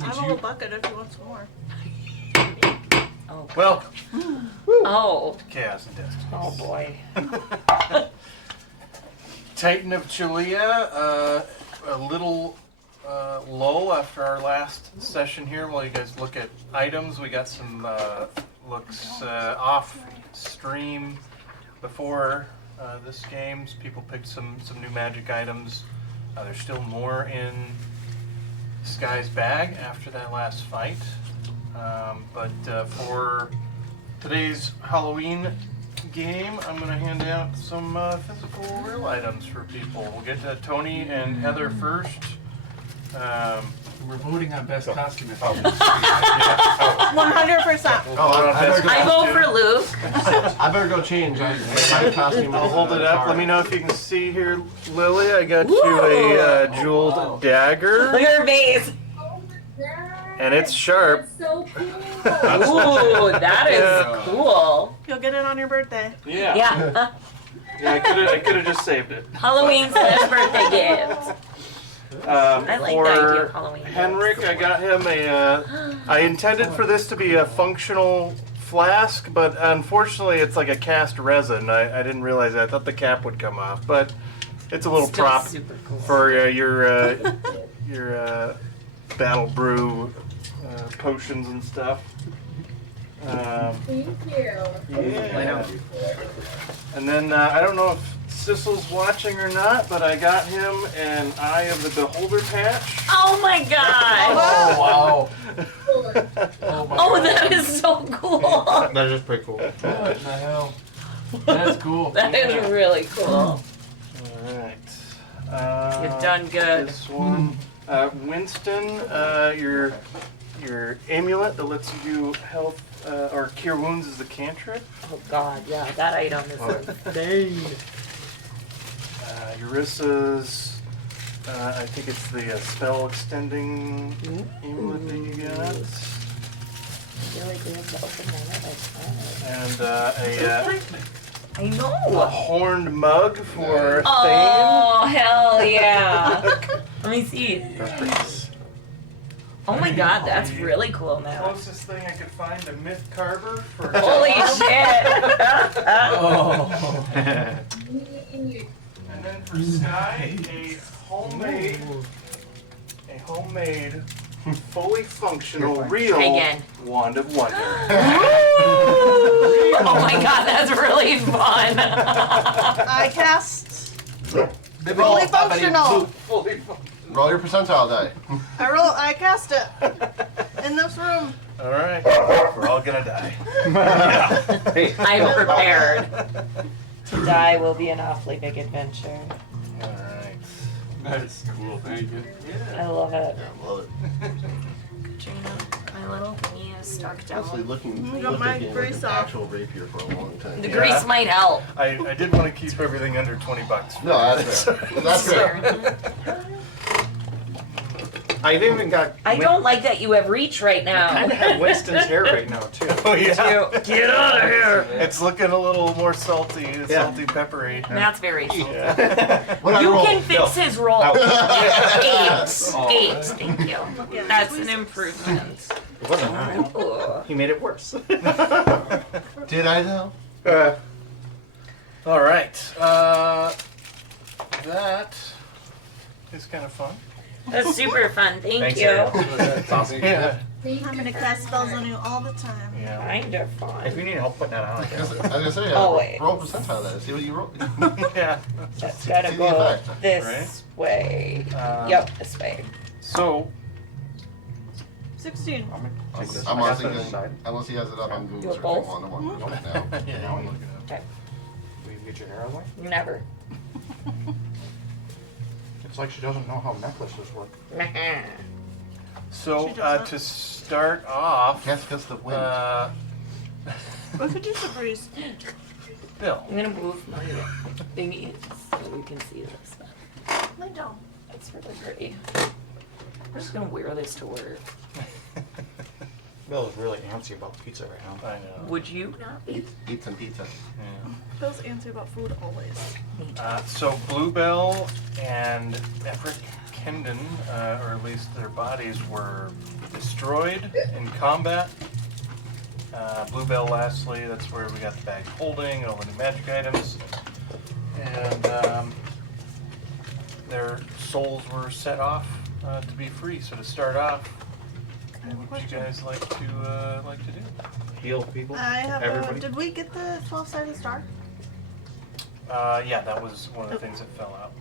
I have a little bucket if you want some more. Oh. Well, Oh. Chaos and Destiny. Oh boy. Titan of Chalea, a little lull after our last session here while you guys look at items. We got some looks off stream before this game. People picked some new magic items. There's still more in Sky's bag after that last fight. But for today's Halloween game, I'm going to hand out some physical real items for people. We'll get to Tony and Heather first. We're voting on best costume. 100%. I vote for Luke. I better go change. My costume. I'll hold it up. Let me know if you can see here, Lily. I got you a jeweled dagger, Look at her face. and it's sharp. That's so cool. Ooh, that is Yeah. cool. You'll get it on your birthday. Yeah. Yeah. Yeah, I could have just saved it. Halloween / birthday gift. I like the idea of Halloween gifts. Henrik, I got him I intended for this to be a functional flask, but unfortunately it's like a cast resin. I didn't realize that. I thought the cap would come off, but it's a little Still prop super cool. for your battle brew potions and stuff. Thank you. Yeah. And then I don't know if Sissel's watching or not, but I got him an Eye of the Beholder patch. Oh my god. Oh wow. Oh, that is so cool. That is pretty cool. What the hell? That's cool. That is really cool. All right. You've done good. This one, Winston, your amulet that lets you do health or cure wounds is a cantrip. Oh god, yeah, that item is insane. Eurissa's, I think it's the spell extending amulet that you got, I feel like we have to open that and I a know. horned mug for Thane. Oh, hell yeah. Let me see. Oh my god, that's really cool now. Closest thing I could find to Myth Carver for. Holy shit. Oh. And then for Sky, a homemade, fully functional, real Again. Wand of Wonder. Oh my god, that's really fun. I cast Fully fully functional. Fully functional. Roll your percentile die. I cast it in this room. All right, we're all gonna die. I'm prepared. To die will be an awfully big adventure. All right. That's cool. Thank you. I love it. Yeah, love it. Katrina, my little thingy is stuck Honestly, down. looking got looked my at it like grease an off. actual rapier for a long time. The Yeah. grease might help. I did want to keep everything under $20. No, that's fair. That's fair. I've even got. I don't like that you have reach right now. kind of have Winston's hair right now too. Oh yeah. Get out of here. It's looking a little more salty, salty, peppery. That's very salty. Yeah. What I You roll? can fix his roll. Oh. 8, thank you. That's an improvement. It wasn't high. Ooh. He made it worse. Did I though? All right. That is kind of fun. That's super fun, thank Thanks, you. Ariel. That's awesome. Yeah. Thank I'm you gonna for cast spells that. on you all the time. Yeah. Kind of If fun. you need help putting that on, I I was guess. gonna say, Oh, wait. roll percentile that. See what you roll. Yeah. That's gotta See the go effect. this Right? way. Um, Yep, this way. So 16. Take this. I'm I got honestly this gonna, side. unless he has it up on Google You searching both? one to one right now. yeah, Now I'm you- looking at it. Will you get your hair away? Never. It's like she doesn't know how necklaces work. so She doesn't. to start off, Cast gust of wind. What could use a breeze? Bill. I'm gonna move my thingy so we can see this. I don't. It's really pretty. I'm just gonna wear this to work. Bill is really antsy about pizza right now. I know. Would you not be? Eat some pizza. Yeah. Bill's antsy about food always. So Bluebell and Everett Kendon, or at least their bodies, were destroyed in combat. Bluebell, lastly, that's where we got the bag holding, all the new magic items. And their souls were set off to be free. So to start off, I have a what would you question. guys like to do? Heal people. I have Everybody. did we get the 12-sided star? Yeah, that was one of the things that fell out.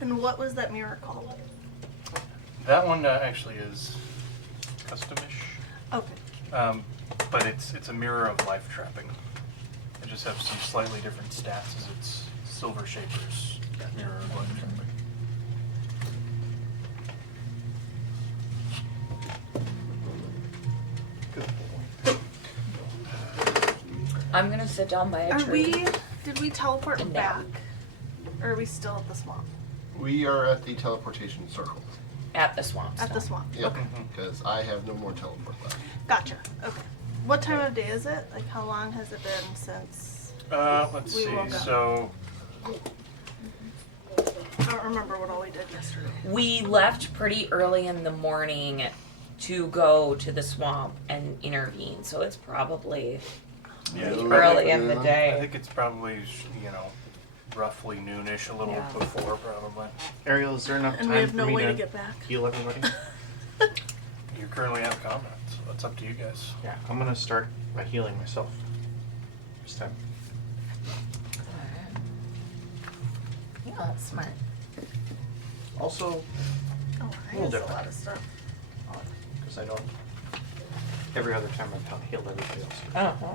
And what was that mirror called? That one actually is customish, Okay. but it's a mirror of life trapping. It just has some slightly different stats as it's Silver Shaper's mirror of life trapping. I'm gonna sit down by a tree. Did we teleport And back? now. Or are we still at the swamp? We are at the teleportation circle. At the swamp. At the stone. swamp. Yep. Okay. Because I have no more teleport left. Gotcha. Okay. What time of day is it? Like how long has it been since Let's We see. woke up. So I don't remember what all we did yesterday. We left pretty early in the morning to go to the swamp and intervene, so it's probably yeah, it's early in the I day. think it's probably roughly noonish, a little Yeah. before probably. Ariel, is there enough And we time have for no me way to to get back. heal everybody? You're currently out of combat, so that's up to you guys. Yeah, I'm gonna start by healing myself this time. Yeah, that's smart. Also, Oh, I Little guess a different. lot of stuff. because I don't. Every other time I've healed everybody else. Uh-huh.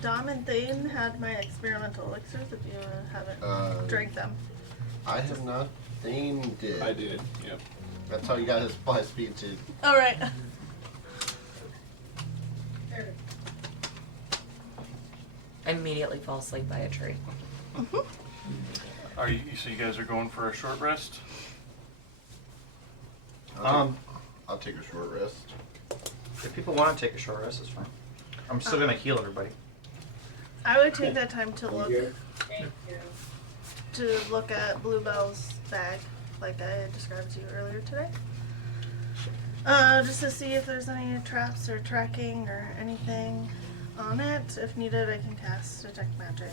Dom and Thane had my experimental elixirs if you haven't drank them. I have not. Thane did. I did, yep. That's how you got his fly speed too. Alright. I immediately fall asleep by a tree. So you guys are going for a short rest? I'll take a short rest. If people want to take a short rest, it's fine. I'm still gonna heal everybody. I would take that time to look Thank you. at Bluebell's bag, like I described to you earlier today. Just to see if there's any traps or tracking or anything on it. If needed, I can cast Detect Magic.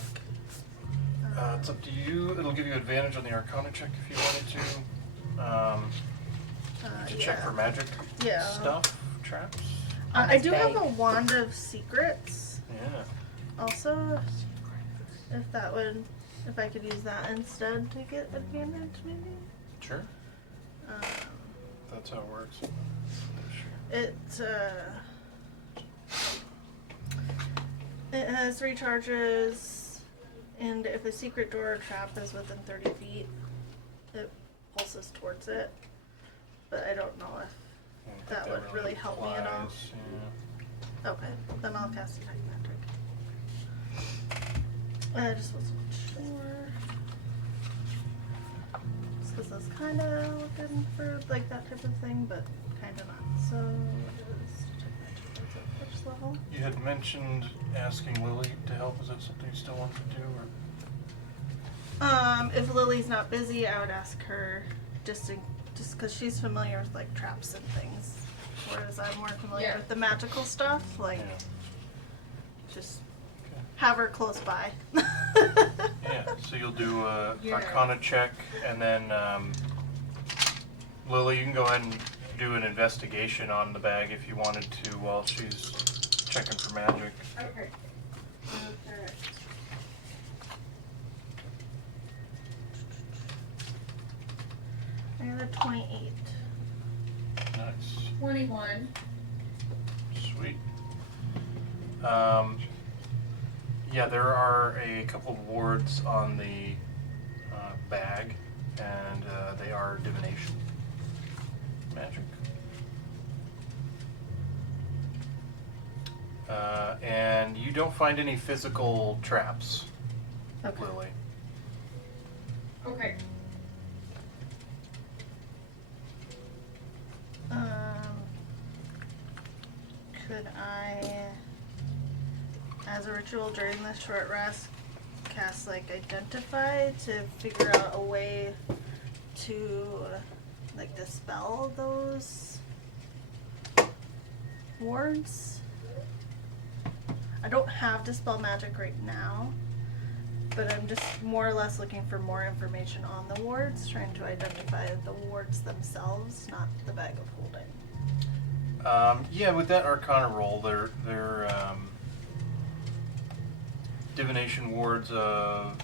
It's up to you. It'll give you advantage on the Arcana check if you wanted to check for magic stuff, traps. I do have bag. a Wand of Secrets. Yeah. Also, if I could use that instead to get advantage, maybe. Sure. Um, That's how it works. It has 3 charges, and if a secret door or trap is within 30 feet, it pulses towards it. But I don't know if I don't think that would really help me at all. applies, yeah. Okay, then I'll cast Detect Magic. I just wasn't sure. Just because I was kind of looking for like that type of thing, but kind of not. So it is Detect Magic. That's at which level? You had mentioned asking Lily to help. Is that something you still want to do? Or? If Lily's not busy, I would ask her just because she's familiar with like traps and things, whereas I'm more familiar Yeah. with the magical stuff. Like, Yeah. just Okay. have her close by. Yeah, so you'll do a Yeah. Arcana check, and then Lily, you can go ahead and do an investigation on the bag if you wanted to while she's checking for magic. Okay. I got a 28. Nice, 21. sweet. Yeah, there are a couple of wards on the bag, and they are divination magic. And you don't find any physical traps, Okay. Lily. Okay. Could I as a ritual during the short rest, cast like identify to figure out a way to like dispel those wards. I don't have dispel magic right now, but I'm just more or less looking for more information on the wards, trying to identify the wards themselves, not the bag of holding. Yeah, with that Arcana roll, they're divination wards of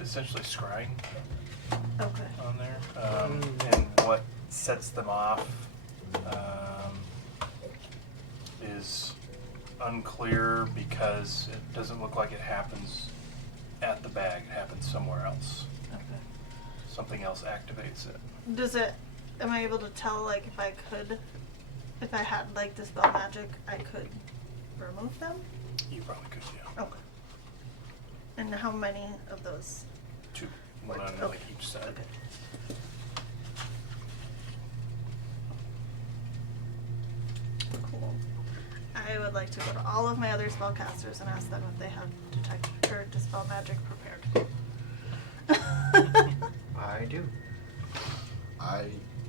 essentially scrying Okay. on there, and what sets them off is unclear because it doesn't look like it happens at the bag. It happens somewhere else. Okay. Something else activates it. Does it, am I able to tell, like, if I had, like, dispel magic, I could remove them? You probably could, yeah. Okay. And how many of those? 2, one on like each side. Okay. Cool. I would like to go to all of my other spellcasters and ask them if they have detect or dispel magic prepared. I do. I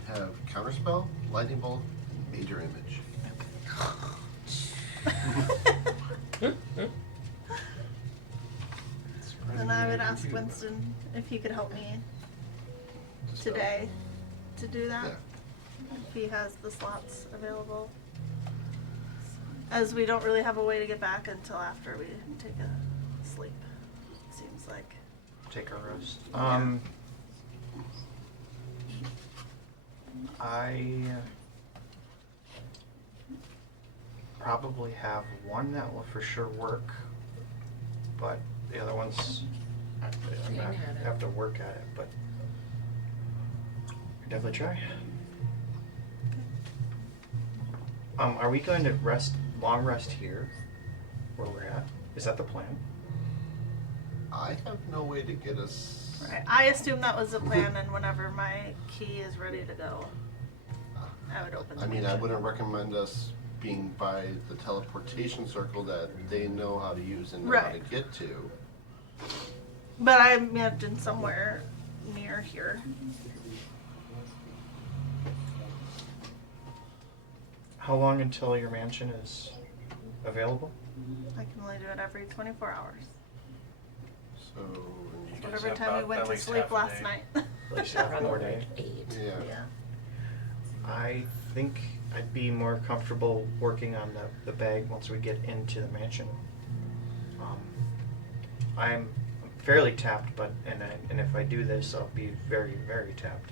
have Counterspell, Lightning Bolt, and Major Image. Then I would ask Winston if he could help me today to do that. Yeah. If he has the slots available. As we don't really have a way to get back until after we take a sleep, it seems like. Take a rest. I probably have one that will for sure work, but the other ones I'm gonna have to work at it, but definitely try. Are we going to long rest here, where we're at? Is that the plan? I have no way to get us. Right. I assume that was the plan, and whenever my key is ready to go, I would open the I mean, I mansion. wouldn't recommend us being by the teleportation circle that they know how to use and know how to Right. get to. But I imagine somewhere near here. How long until your mansion is available? I can only do it every 24 hours. So, You guys Whatever have time we about went at to least sleep half a last day. night. At least half more Probably day. 8. yeah. Yeah. I think I'd be more comfortable working on the bag once we get into the mansion. I'm fairly tapped, but and if I do this, I'll be very, very tapped.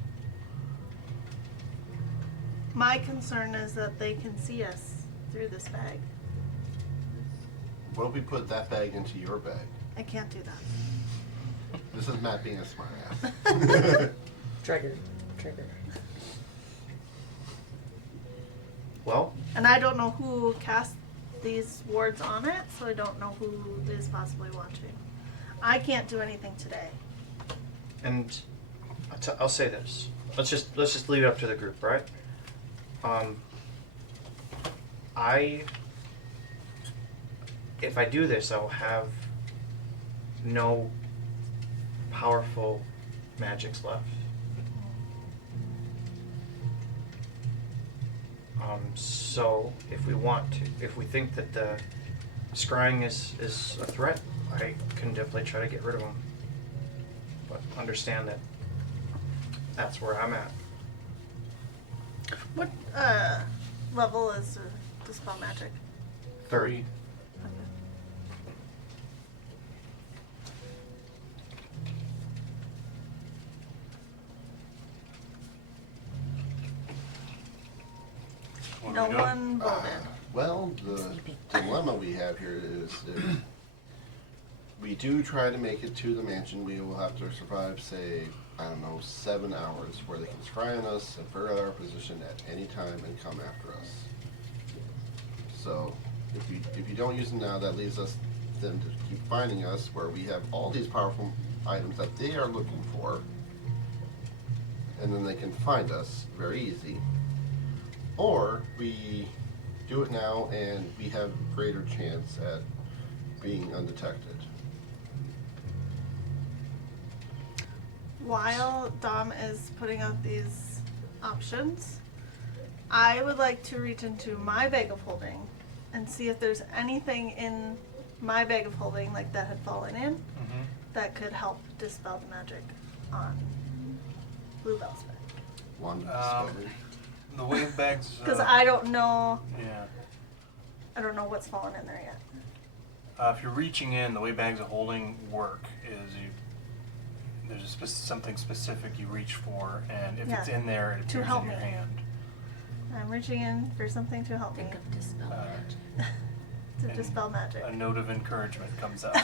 My concern is that they can see us through this bag. What if we put that bag into your bag? I can't do that. This is Matt being a smartass. Trigger. Well, And I don't know who cast these wards on it, so I don't know who is possibly watching. I can't do anything today. and I'll say this. Let's just leave it up to the group, right? If I do this, I will have no powerful magics left. So if we think that the scrying is a threat, I can definitely try to get rid of them. But understand that that's where I'm at. What level is dispel magic? 30. What No are we doing? one voted. Well, the Sleeping. dilemma we have here is if we do try to make it to the mansion, we will have to survive, say, I don't know, 7 hours where they can scry on us and figure out our position at any time and come after us. So if you don't use them now, that leaves us them to keep finding us where we have all these powerful items that they are looking for, and then they can find us very easy. Or we do it now, and we have greater chance at being undetected. While Dom is putting out these options, I would like to reach into my bag of holding and see if there's anything in my bag of holding, like that had fallen in, Mm-hmm. that could help dispel the magic on Bluebell's bag. Wand of Um, discovery. The wave bags. Because I don't know, Yeah. I don't know what's fallen in there yet. If you're reaching in, the way bags of holding work is there's something specific you reach for, and if it's Yeah. in there, it To appears help in your me. hand. I'm reaching in for something to help me, Think of dispel Uh, magic. to and dispel magic. A note of encouragement comes out.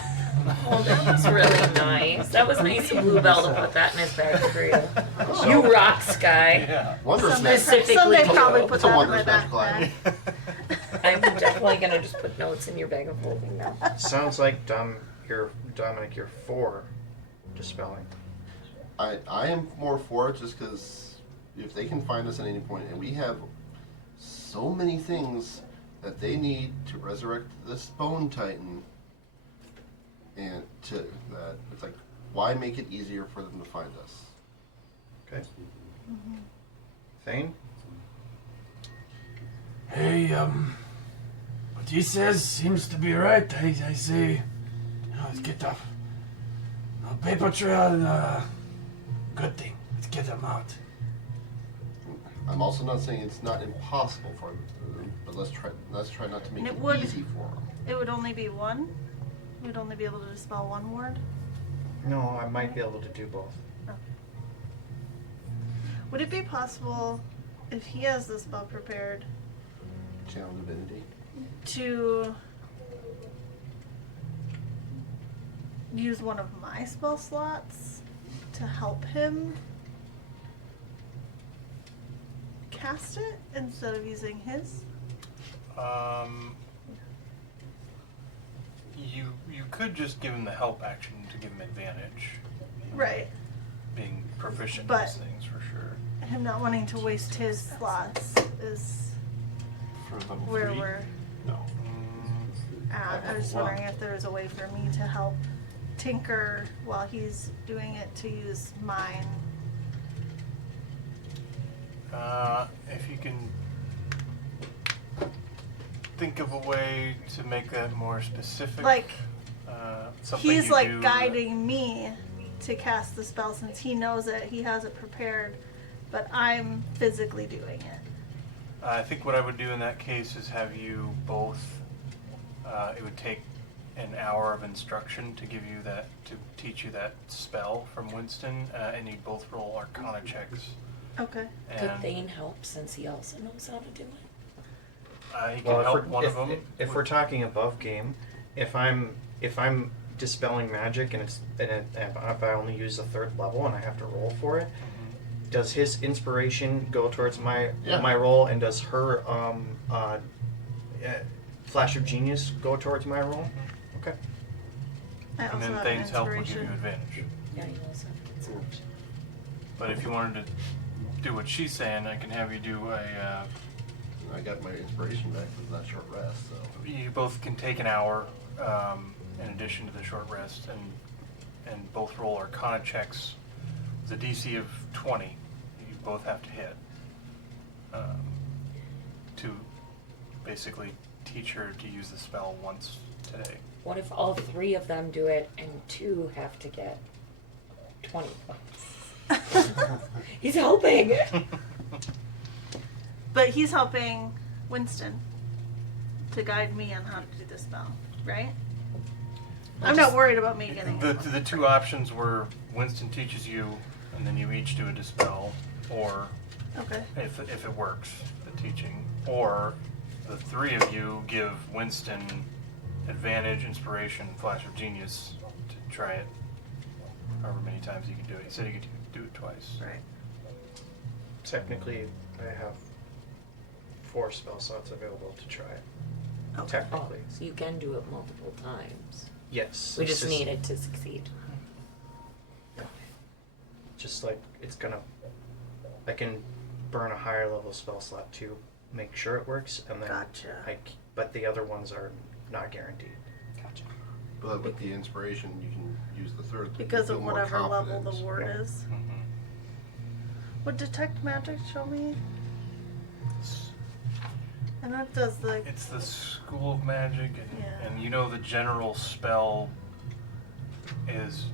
Oh, that was really nice. That was nice of Bluebell to put that in his bag for you. So- You rock, Sky. Yeah. Wondrous Someday, magic. Specifically someday to probably you. put It's a that in my wondrous magical backpack. item. I'm definitely gonna just put notes in your bag of holding now. Sounds like Dominic, you're for dispelling. I am more for it just because if they can find us at any point, and we have so many things that they need to resurrect this bone titan, and to that it's like, why make it easier for them to find us? Okay. Thane? Hey, what he says seems to be right. I say, let's get the paper trail and good thing. Let's get them out. I'm also not saying it's not impossible for them, but let's try not to make And it it would- easy for them. It would only be one? We'd only be able to dispel one ward? No, I might be able to do both. Would it be possible, if he has the spell prepared, Channel divinity. to use one of my spell slots to help him cast it instead of using his? You could just give him the help action to give him advantage. Right. Being proficient in But- these things for sure. Him not wanting to waste his slots is For level where 3? we're No. at. I was just wondering if there was a way for me to help tinker while he's doing it to use mine. If you can think of a way to make that more specific. Like, something he's you like do guiding me to cast the spell since he knows it, he has it prepared, but I'm physically doing it. I think what I would do in that case is have you both. It would take an hour of instruction to give you that, to teach you that spell from Winston, and you both roll Arcana checks. Okay. Could And Thane help since he also knows how to do it? he can help one of them. If we're talking above game, if I'm dispelling magic and if I only use the third level and I have to roll for it, does his inspiration go towards my Yeah. my roll, and does her flash of genius go towards my roll? Okay. I And also then have Thane's help will give you inspiration. advantage. Yeah, you also have to get some option. But if you wanted to do what she's saying, I can have you do a. I got my inspiration back from that short rest, so. You both can take an hour in addition to the short rest, and both roll Arcana checks with a DC of 20. You both have to hit to basically teach her to use the spell once today. What if all three of them do it and two have to get 20 points? He's helping! But he's helping Winston to guide me on how to do the spell, right? I'm not worried about me getting it. The two options were Winston teaches you, and then you each do a dispel, or Okay. if it works, the teaching, or the three of you give Winston advantage, inspiration, flash of genius to try it however many times you can do it. He said you could do it twice. Right. Technically, I have 4 spell slots available to try it. Okay. Oh, Technically, so you can do it multiple times. yes. We it's just need it to succeed. Just like it's gonna, I can burn a higher level spell slot too make sure it works, and then Gotcha. but the other ones are not guaranteed. Gotcha. But with the inspiration, you can use the third. Because feel of more whatever level the confidence. ward Yeah. is. Mhm. Would detect magic show me? And that does the It's the School of Magic, and, Yeah. and you know the general spell is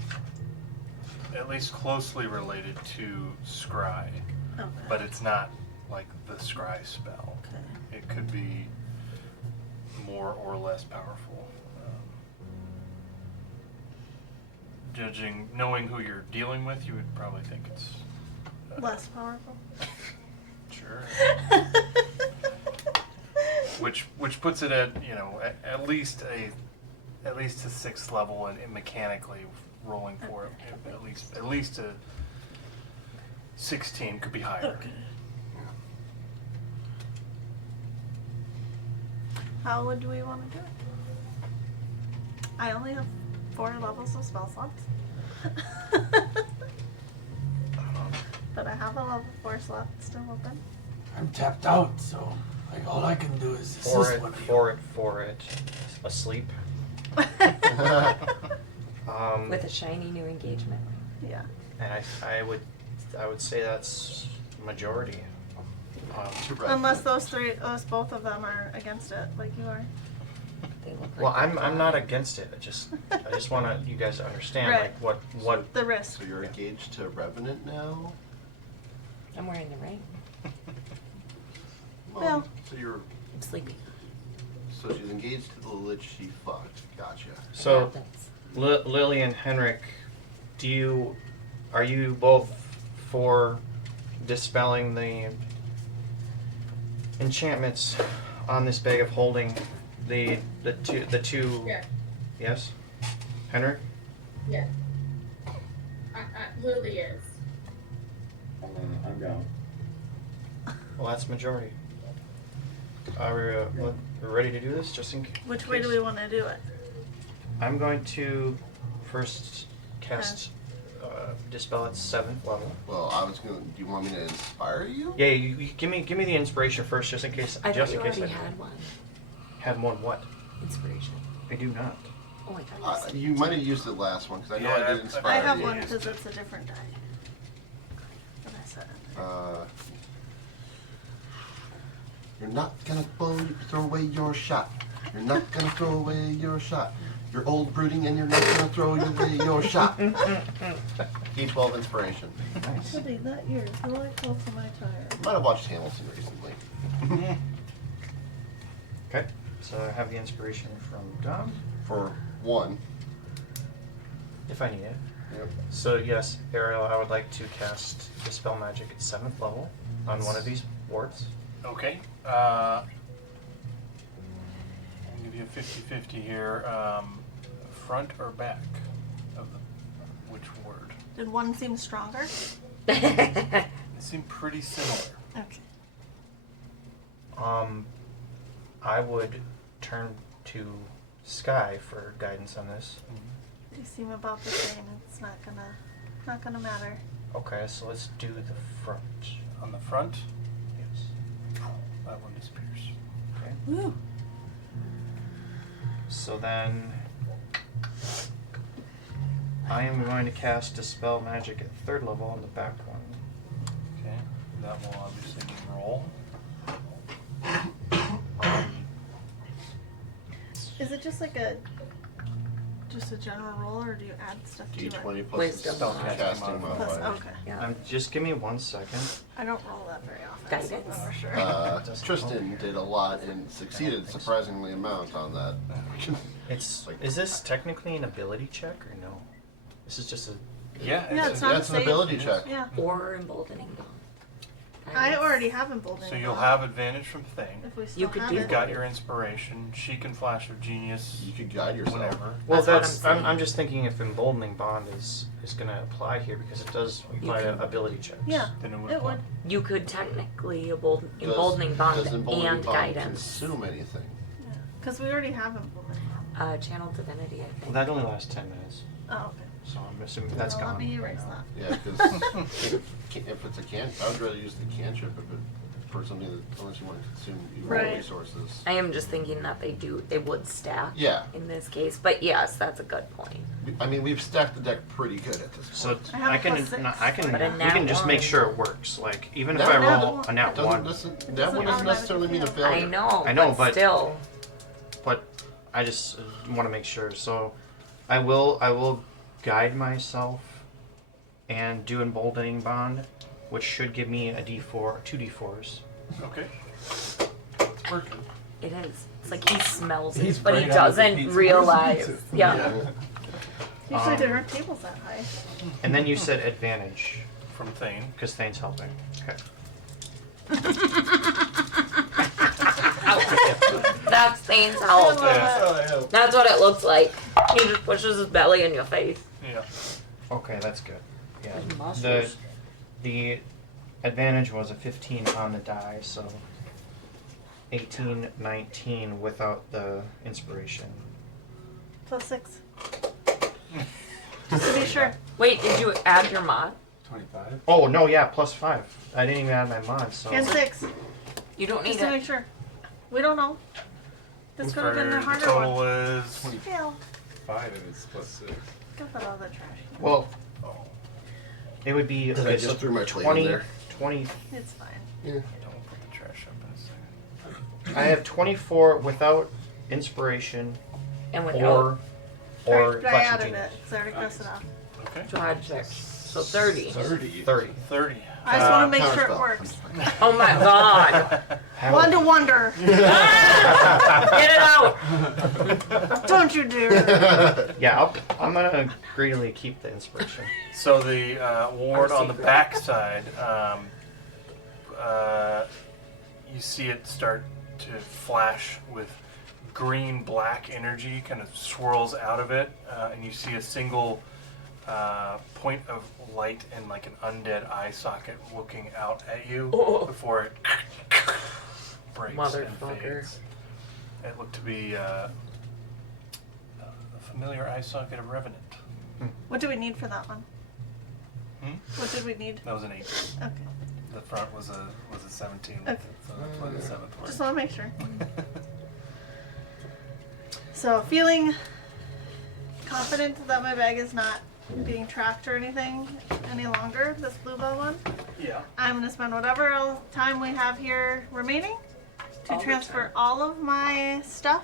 at least closely related to scry, okay. but it's not like the scry spell. Okay. It could be more or less powerful. Knowing who you're dealing with, you would probably think it's Less powerful. sure. Which puts it at at least a 6th level and mechanically rolling for it at least a 16 could be higher. Okay. How would we want to do it? I only have 4 levels of spell slots. But I have a level 4 slot still open. I'm tapped out, so like all I can do is assist one of you. For it, asleep. With a shiny new engagement. Yeah. And I would say that's majority. To Unless revenant. both of them are against it, like you are. They look Well, like I'm not against it. I just want you guys to understand Right. like what The risk. So you're engaged to Revenant now? I'm wearing the ring. Well. So you're. I'm sleepy. So she's engaged to the lich she fucked. Gotcha. So It happens. Lily and Henrik, are you both for dispelling the enchantments on this bag of holding? The two. Yeah. Yes, Henrik. Yeah. Lily is. I'm down. Well, that's majority. Are we we're ready to do this? Just in case. Which way do we want to do it? I'm going to first cast dispel at 7th level. Well, I was gonna. Do you want me to inspire you? Yeah, you give me the inspiration first, just in case. I thought just you in case already I had one. had one. What? Inspiration. I do not. Oh, I thought you said You might have used it last one because I know Yeah, I did I inspire I have you. one because it's a different die. But I said it. You're not gonna throw away your shot. You're not gonna throw away your shot. You're old brooding and you're not gonna throw away your shot. D12 inspiration. Nice. Hoodie, not yours. The light close to my tire. Might have watched Hamilton recently. Okay. So I have the inspiration from Dom, For one. if I need it. Yep. So yes, Ariel, I would like to cast dispel magic at 7th level on one of these wards. Okay. I'll give you a 50-50 here. Front or back of which word? Did one seem stronger? They seem pretty similar. Okay. I would turn to Sky for guidance on this. They seem about the same. It's not gonna matter. Okay, so let's do the front. On the front, Yes. that one disappears. Okay. Woo. So then I am going to cast dispel magic at 3rd level on the back one. Okay. That will obviously need roll. Is it just like a general roll, or do you add stuff to it? D20 plus Wisdom. the spellcasting Modifier. Plus, modifier. okay. Yeah. Just give me 1 second. I don't roll that very often. So Guidance. for sure. Tristan did a lot and succeeded surprisingly amount on that. Is this technically an ability check or no? This is just a. Yeah. Yeah, it's not That's a an save. ability check. Yeah. Or emboldening bond. I already have emboldening. So you'll bond, have advantage from Thing. If we still You could have do it. You've got your inspiration. She can flash of genius. You could guide yourself. Whenever. Well, That's what I'm I'm saying. just thinking if emboldening bond is going to apply here because it does apply to can- ability checks. Yeah. Then it would. It apply. would. You could technically Does- emboldening bond does emboldening and bond guidance. consume anything? Yeah. Because we already have emboldening bond. Channel divinity, I Well, think. that only lasts 10 minutes, Oh, okay. so I'm assuming that's Well, gone. Let me right erase now. that. Yeah, because if it's a I would rather use the cantrip if it for something that, unless you want to consume your Right. resources. I am just thinking that they would stack. Yeah. In this case, but yes, that's a good point. I mean, we've stacked the deck pretty good at this So point. I have I a can, plus six. I can, But a we nat can just make one. sure it works. Like even if Nat I one. roll a nat That one, doesn't doesn't necessarily mean a automatically failure. I know. I know, but- still. but I just want to make sure. So I will guide myself and do emboldening bond, which should give me a D4, 2 D4s. Okay. It's working. It is. It's like he smells it, He's but he right under the doesn't pizza. realize. Where's the pizza? Yeah. Usually there aren't tables that high. And then you said advantage From Thane. because Thane's helping. Okay. That's Thane's help. Yeah. That's what it looks like. He just pushes his belly in your face. Yeah. Okay, that's good. Yeah. His The muscles. the advantage was a 15 on the die, so 18, 19 without the inspiration. Plus 6. Just to be sure. Wait, did you add your mod? 25. Oh no, yeah, plus 5. I didn't even add my mod, so And 6. You don't need Just to it. make sure. We don't know. This could have been the For harder total one. is. 20. Fail. 5 and it's plus 6. Go put all the trash. well, Oh, it would be I okay, just so threw my plate 20, in there. 20. It's fine. Yeah. don't put the trash up in a second. I have 24 without inspiration And without or But I added flashing it because I already crossed it off. Okay. dodge 6. So 30. 30. 30. 30. I just want to make sure it counterspell. works. Oh my god. One to wonder. Get it out. Don't you dare. Yeah, I'm gonna greedily keep the inspiration. So the ward Our on the secret. back side, you see it start to flash with green-black energy, kind of swirls out of it, and you see a single point of light and like an undead eye socket looking out at you Oh. before it breaks and Motherfucker. fades. It looked to be a familiar eye socket of Revenant. What do we need for that one? Hmm? What did we need? That was an 8. Okay. The front was a 17, Okay. so that's why the 7th worked. Just want to make sure. So, feeling confident that my bag is not being tracked or anything any longer, this Bluebell one, Yeah. I'm going to spend whatever time we have here remaining to All the transfer time. all of my stuff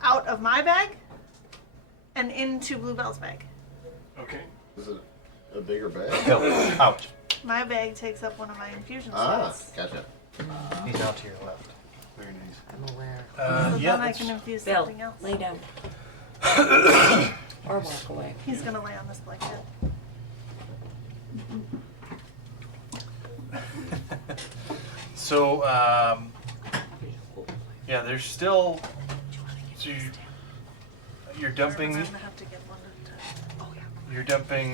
out of my bag and into Bluebell's bag. Okay. Is it a bigger bag? No, out. My bag takes up one of my infusion Ah, slots. gotcha. He's out to your left. Very nice. I'm aware. So Yeah. then I can infuse Bill, something else. lay down. Or walk away. He's going to lay on this blanket. So, yeah, there's still. So you're dumping. I'm going to have to get one to. Oh yeah. You're dumping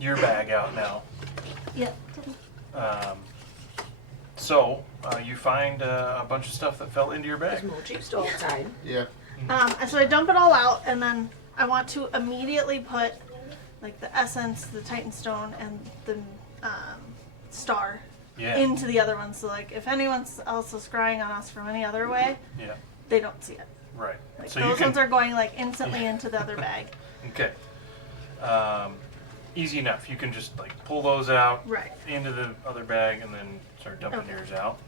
your bag out now. Yeah. So you find a bunch of stuff that fell into your Is bag. Mochi still outside? Yeah. So I dump it all out, and then I want to immediately put like the essence, the Titan Stone, and the star Yeah. into the other one. So like if anyone else is scrying on us from any other way, Yeah. they don't see it. Right. Like So those you can. ones are going like instantly into the other bag. Okay. Easy enough. You can just like pull those out Right. into the other bag and then start dumping Okay. yours out.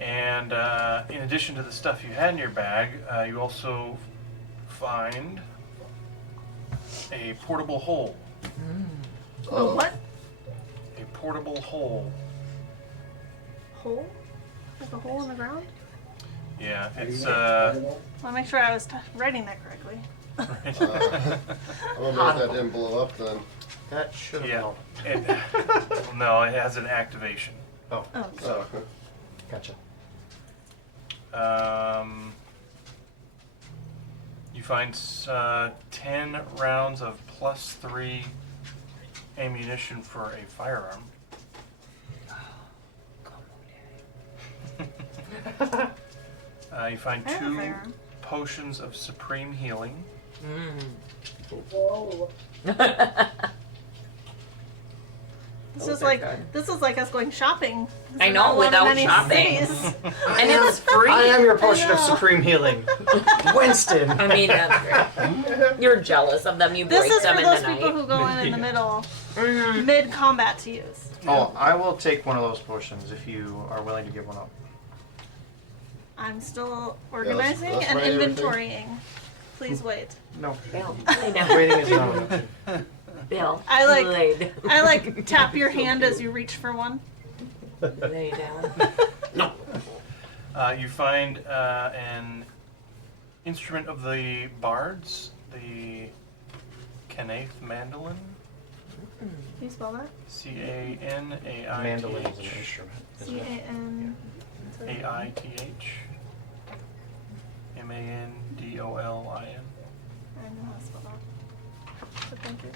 And in addition to the stuff you had in your bag, you also find a portable hole. Oh, what? A portable hole. Hole? Like a hole in the ground? Yeah, it's I want to make sure I was writing that correctly. I'm gonna make that didn't blow up then. That should have Yeah. helped. No, it has an activation. Oh, Oh. Gotcha. You find 10 rounds of +3 ammunition for a firearm. You find I have a 2 firearm. potions of supreme healing. Oh. This Those is are like good. this is like us going shopping. This I is know, not one of without many shopping. cities. And it's free. I am your potion of know. supreme healing, Winston. I mean, that's great. You're jealous of them. You This break is them for in those the people night. who go in the middle, Mhm. mid combat to use. Oh, I will take one of those potions if you are willing to give one up. I'm still let's organizing and write everything. inventorying. Please wait. No, Bill, lay down. waiting is not an option. Bill, I like- lay down. I like tap your hand as you reach for one. Lay down. You find an instrument of the bards, the Canaith mandolin, Can you spell that? C-A-N-A-I-T-H. Mandolin is an instrument. isn't it? C-A-N. A-I-T-H. M-A-N-D-O-L-I-N. I know how to spell that. But thank you.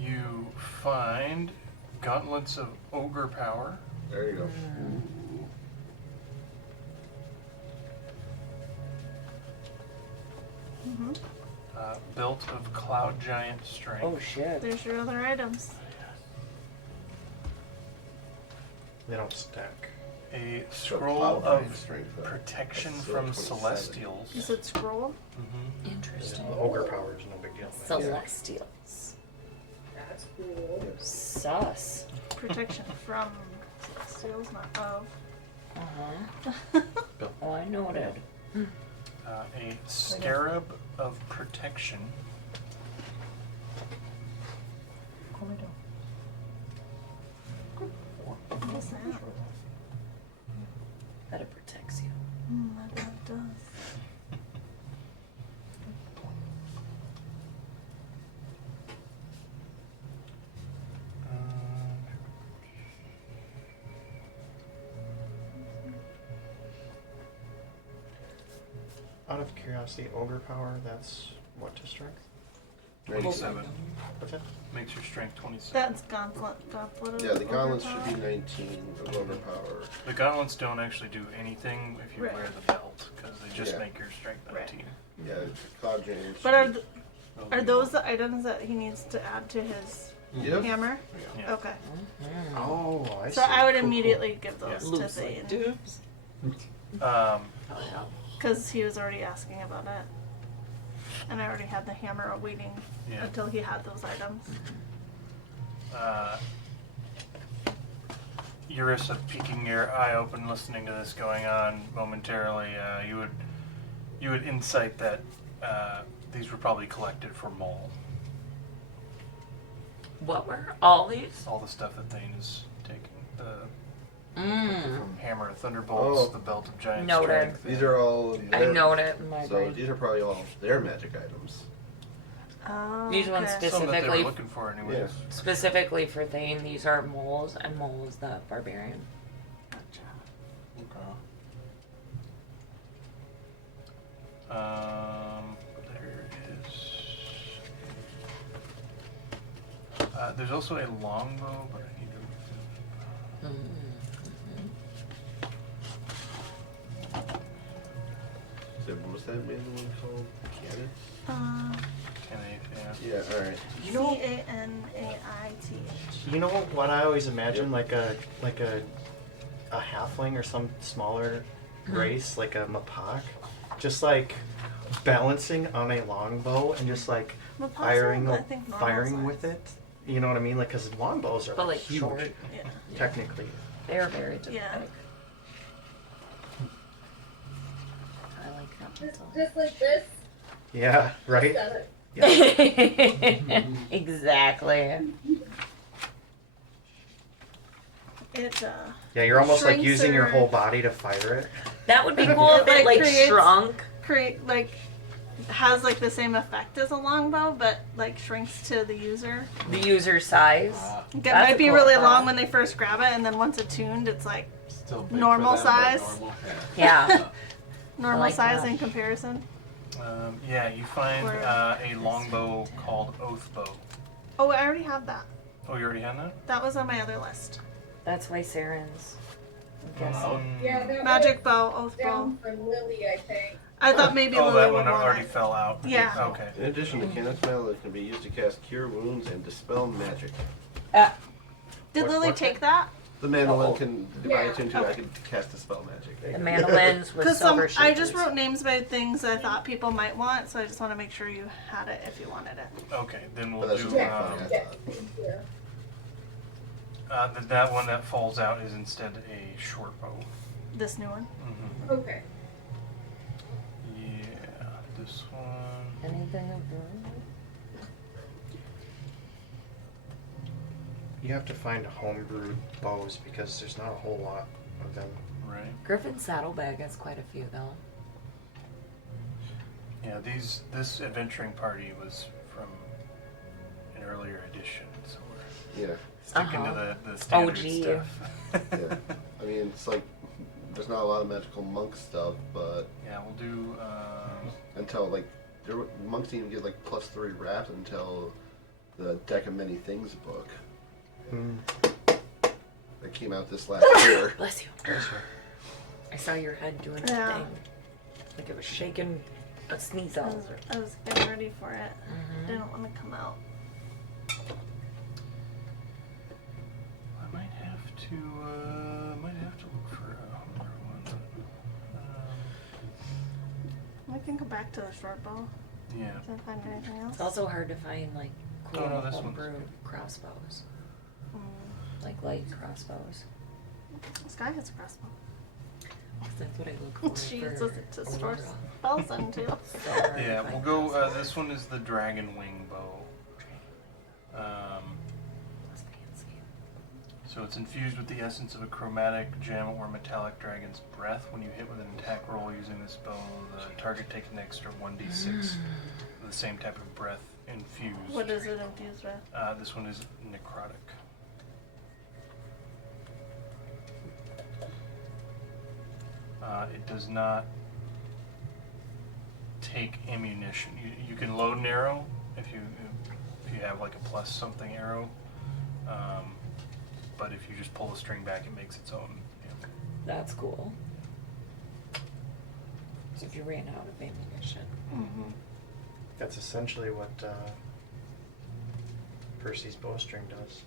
You find gauntlets of ogre power, There you go. Mm-hmm. belt of cloud giant strength. Oh shit. There's your other items. They don't stack. A So scroll cloud of giant strength, protection that's from 27. celestials. You said scroll? Mm-hmm. Interesting. Ogre power is no big deal. Celestials. Sus. Protection from celestials, not of. Uh-huh. Oh, I noted. A scarab of protection. What's that? That it protects you. I bet it does. Out of curiosity, ogre power, that's what to strength? 27. What's that? Makes your strength 27. That's gauntlet of Yeah, the gauntlets overpower. should be 19 of overpower. The gauntlets don't actually do anything if you Right. wear the belt, because they just Yeah. make your strength Right. 19. Yeah, the cloud giant. But are should th- are those the items that he needs to add to his be- Yep. hammer? Yeah. Okay. Oh, I see. So I would Cool, cool. immediately give those to Loose Thane. like tubes. Um, Because he was already asking about it. And I already had the hammer waiting Yeah. until he had those items. Eurissa, peeking your eye open, listening to this going on momentarily, you would insight that these were probably collected for Mole. What were all these? All the stuff that Thane is taking. The Mmm. hammer of thunderbolts, Oh. the belt of giant Noted. strength. These are all. I their- noted in my So brain. these are probably all their magic items. Oh, These ones okay. Some that they were Specifically- looking for, anyways. Yeah. Specifically for Thane, these are moles, and Mole is the barbarian. Gotcha. There is. There's also a longbow, but I need to. So what was that main one called? Cannon? Can I? Yeah. Yeah. All right. C-A-N-A-I-T-H. You know what I always imagine, like a halfling or some smaller race, like a Mapak, just like balancing on a longbow and just like Mapaks are, firing, I think, normal firing size. with it. You know what I mean? Like, cause longbows are But like huge, short. Yeah. technically. They are very Yeah. dramatic. I like that pencil. Just like this. Yeah. Right. Got it. Exactly. It, Yeah, you're almost like Shrinks using your or- whole body to fire it. That would be cool if It, it like creates- shrunk. create, like, has, like, the same effect as a longbow, but, like, shrinks to the user. The user size. It That's might a be cool really thought. long when they first grab it, and then once attuned, it's, like, Still big Normal for them, but size? normal. Yeah. normal like size that. in comparison. Yeah, you find Or- a longbow called Oathbow. Oh, I already have that. Oh, you already had that? That was on my other list. That's why Saren's Yeah, that Magic was bow, oath bow. down from Lily, I think. I thought maybe Oh, Lily that would one want already it. fell out. Yeah. Okay. In addition to Cannon's Mail, it can be used to cast Cure Wounds and Dispel Magic. Did What- Lily what's take it? that? The mandolin Oh. can divide it into Okay. I can cast Dispel Magic. The mandolins with Because silver I just shapers. wrote names by things I thought people might want, so I just want to make sure you had it if you wanted it. Okay, then But we'll that's do. just Yeah, fine, I yeah, thought. thank you. That one that falls out is instead a short bow. This new one. Mm-hmm. Okay. Yeah, this one. Anything of the... You have to find homebrewed bows because there's not a whole lot of them. Right. Griffin Saddlebag has quite a few though. Yeah, this adventuring party was from an earlier edition, so we're Yeah. sticking Uh-huh. to the standard OG. stuff. Yeah. I mean, it's like there's not a lot of magical monk stuff, but Yeah, we'll do. until like monks didn't even get like +3 wraps until the Deck of Many Things book that came out this last year. Bless you. I saw your head doing a Yeah. thing. Like it was shaking a sneeze I out. was getting ready for it. Mhm. Didn't want to come out. I might have to look for a homebrew one. We can go back to the short bow. Yeah. Didn't find anything else. It's also hard to find like cool Oh, no, this homebrew one's crossbows. Mm. Like light crossbows. Sky has a crossbow. That's what I look for. She for uses it to store Aurora. spells into. So hard to Yeah, find we'll go. crossbows. This one is the Dragon Wing Bow. That's fancy. So it's infused with the essence of a chromatic gem or metallic dragon's breath. When you hit with an attack roll using this bow, the target takes an extra 1d6 with the same type of breath infused. What is it infused with? This one is necrotic. It does not take ammunition. You can load an arrow if you have like a plus something arrow, but if you just pull the string back, it makes its own. Yeah. That's cool. So if you ran out of ammunition. Mm-hmm. That's essentially what Percy's bowstring does.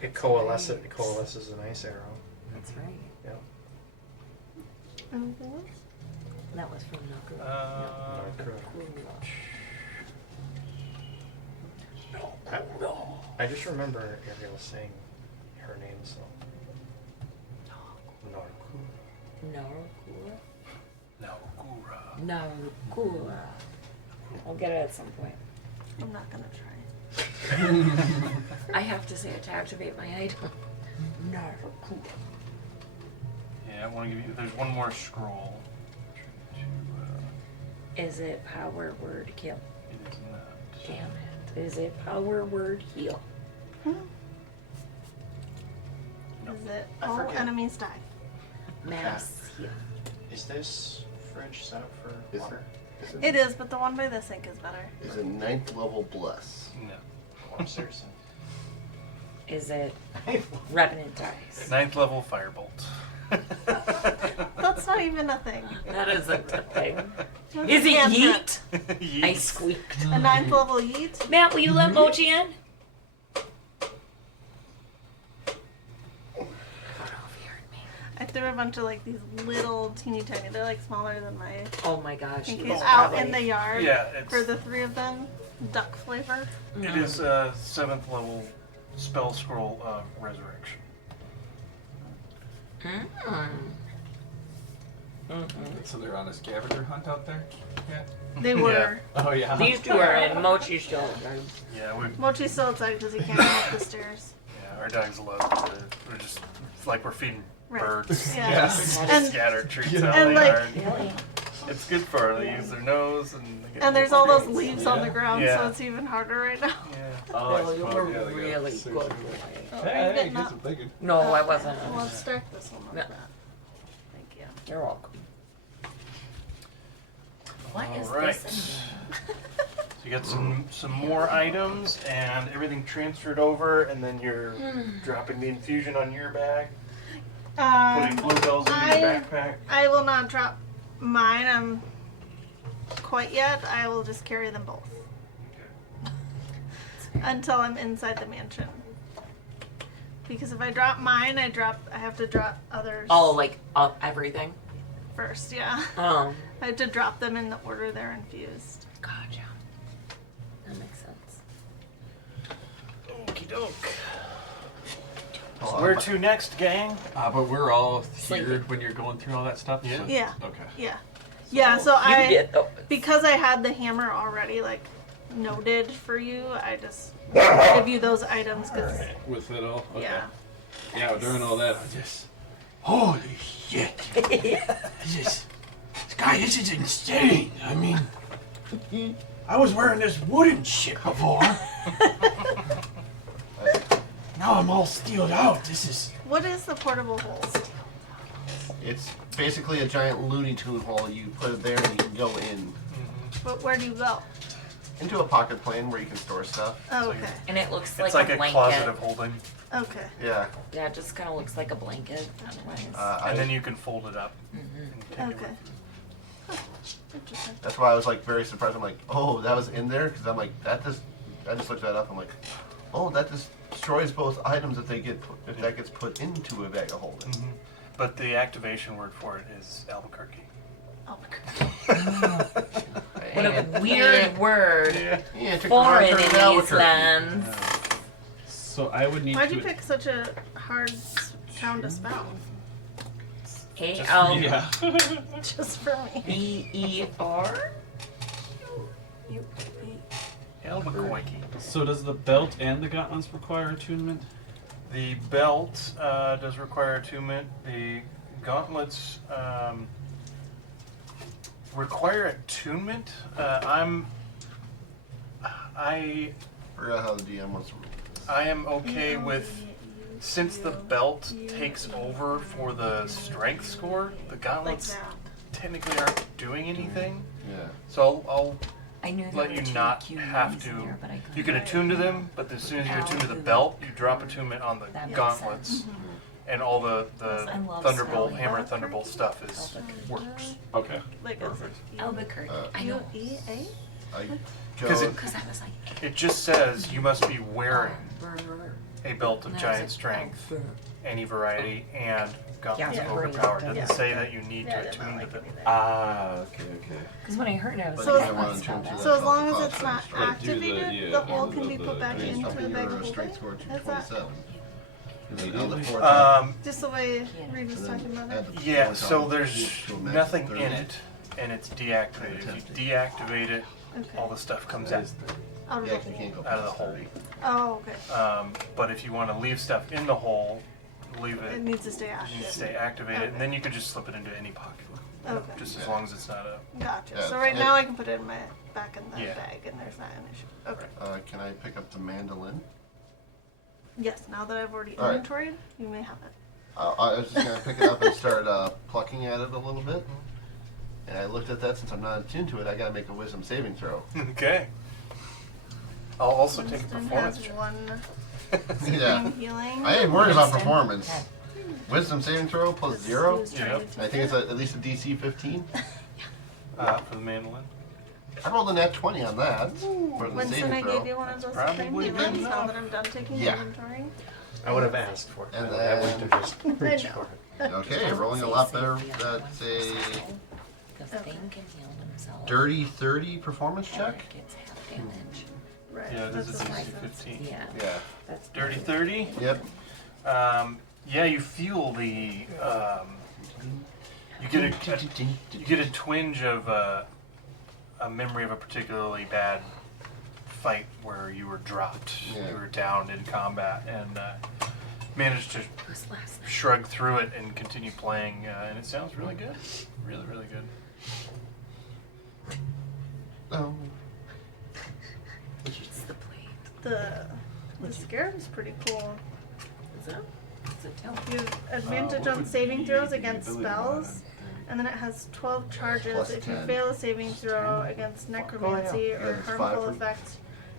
It coalesces a nice arrow. That's right. Yeah. Anything else? That was from Naku. I just remember Ariel saying her name, so. Narku. Narukura. Narukura. I'll get it at some point. I'm not gonna try. I have to say it to activate my item. Narukura. Yeah, I want to give you. There's one more scroll. Is it power word kill? It is not. Damn it. Is it power word heal? Is it I all forget. enemies die? Mass heal. Is this fridge set up for Is water? It is, but the one by the sink is better. Is a 9th level bless. No. Oh, seriously. Is it revenant dice? 9th level firebolt. That's not even a thing. That isn't a thing. That's Is a it cantrip. yeet? I squeaked. A 9th level yeet? Matt, will you let Mochi in? I threw a bunch of like these little teeny tiny, they're like smaller than my Oh my gosh. in he case was out probably- in the yard Yeah, it's, for the 3 of them. Duck flavor. it is a 7th level spell scroll of resurrection. So they're on a scavenger hunt out there? Yeah. They were. Oh, yeah. These two are in Mochi's show. Yeah, we. Mochi's still outside because he can't come up the stairs. Yeah, our dogs love it. We're just. It's like we're feeding Right. birds. Yeah. Yeah. And- Scatter treats And out in the like- yard. Really? It's good for them. They use their nose and. They get And there's little all those treats. leaves on the ground, Yeah. so it's even harder right now. Yeah. Oh, I Bill, you suppose, were yeah, they got really search good. it. Oh, are you Hey, getting get up? some thinking. No, I wasn't. Well, let's start this one with No. that. Thank you. You're welcome. What is All right. this? So you got some more items and everything transferred over, and then you're dropping the infusion on your bag. Putting bluebells in your backpack. I will not drop mine quite yet. I will just carry them both until I'm inside the mansion. Because if I drop mine, I have to drop others. Oh, like everything. First, yeah. Oh, I have to drop them in the order they're infused. gotcha. That makes sense. Okie doke. Oh, Where to next, gang? But we're all here Sleeping. when you're going through all that stuff. Yeah. So, Yeah. Okay. Yeah. Yeah, so You I get those. because I had the hammer already like noted for you, I just give you those items because With it all. Okay. yeah. Yeah. During all that, I just. Holy shit. This is insane. I mean, I was wearing this wooden shit before. Now I'm all steeled out. This is. What is the portable holes? It's basically a giant Looney Tune hole. You put it there and you can go in But where do you go? into a pocket plane where you can store stuff. Oh, So okay. And it looks It's like like a a blanket. closet of holding, Okay. Yeah. Yeah, it just kind of looks like a blanket. Otherwise. and then you can fold it up. And take it Okay. with you. Interesting. That's why I was like very surprised. I'm like, oh, that was in there, because I'm like, that just. I just looked that up. I'm like, oh, that destroys both items if if that gets put into a bag of holding. Mhm. But the activation word for it is Albuquerque. Oh, What a weird word. Yeah, took the Foreign wrong turn in in these Albuquerque. lands. So I would need why'd to. you pick such a hard sound to spell? A-L-B-E-R? Yeah. Just for me. Albuquerque. So does the belt and the gauntlets require attunement? The belt does require attunement. The gauntlets require attunement. I Forgot how the DM wants to. I am okay with, since the belt takes over for the strength score, the Like gauntlets that. technically aren't doing anything. Yeah. So I'll I knew there let were you two not Q's have in to. there, but I couldn't You can remember. attune to them, but as soon as you attune to the belt, you drop attunement on the That makes gauntlets, sense. and all the I love Thunderbolt, spelling. hammer, Thunderbolt stuff is Albuquerque. works. Okay. Like is it Albuquerque. I know. U-E-A? I Because go. Because I was like, it just says you must be wearing brr. a belt of And I was giant like, strength, brr. any variety, and gauntlets Yeah. overpowered. Doesn't Yeah. say that you need Yeah, I to did not attune like to them. any of that. Ah. Okay. Because when I heard it, I was But So like, you it's- might I want can to spell tune to that. that. So as long as Class it's not strength. Right, do the- activated, yeah, the hole the- can be put back the- into Up the in bag your of strength holding? score to Is that 27. And then on the Really? fourth time, just the way Reed was talking about add it? the Yeah, fourth so time, there's to a max of nothing 30. in it, and it's deactivated. If you deactivate it, all Okay. the stuff comes out Out of Yeah, the you hole. can't go out of the past hole. 30. Oh, okay. But if you want to leave stuff in the hole, leave It it. needs to stay It needs to active. stay activated, Okay. and then you can just slip it into any pocket. Okay. Just as long as it's not a. Gotcha. Yeah, So right it- now I can put it in back in the Yeah. bag and there's not an issue. Okay. Can I pick up the mandolin? Yes, now that I've already All right. inventoried, you may have it. I was just gonna pick it up and start plucking at it a little bit. And I looked at that, since I'm not attuned to it, I gotta make a wisdom saving throw. Okay. I'll also take a Winston performance has check. one Yeah. supreme healing. I ain't worried about Winston? performance. Yeah. Wisdom saving throw plus Because he 0. was trying Yep. to I take think it's it. at least a DC 15. For the mandolin. I rolled a nat 20 on that for the Winston, saving I throw. gave you one of those Probably supreme good healings now enough. that I'm done taking Yeah. inventory. I would have asked for it. And I wouldn't then- have just I reached know. for it. Okay, rolling a lot better. That's a Because Okay. Thing can heal themselves. dirty 30 performance And check. it gets half damage. Right. Yeah, this that's is what a I DC said. 15. Yeah. Yeah. That's Dirty 30. Yep. Yeah, you feel the. You get a twinge of a memory of a particularly bad fight where you were dropped. Yeah. You were downed in combat and managed to Who's last? shrug through it and continue playing, and it sounds really good. Really, really good. Oh. It's the plate. The scarab's pretty cool. Is it? Is it? Oh. You have advantage on saving throws against spells, and then it has 12 charges Plus if you 10. fail a saving throw against necromancy Yeah, or that's harmful 5 for- effects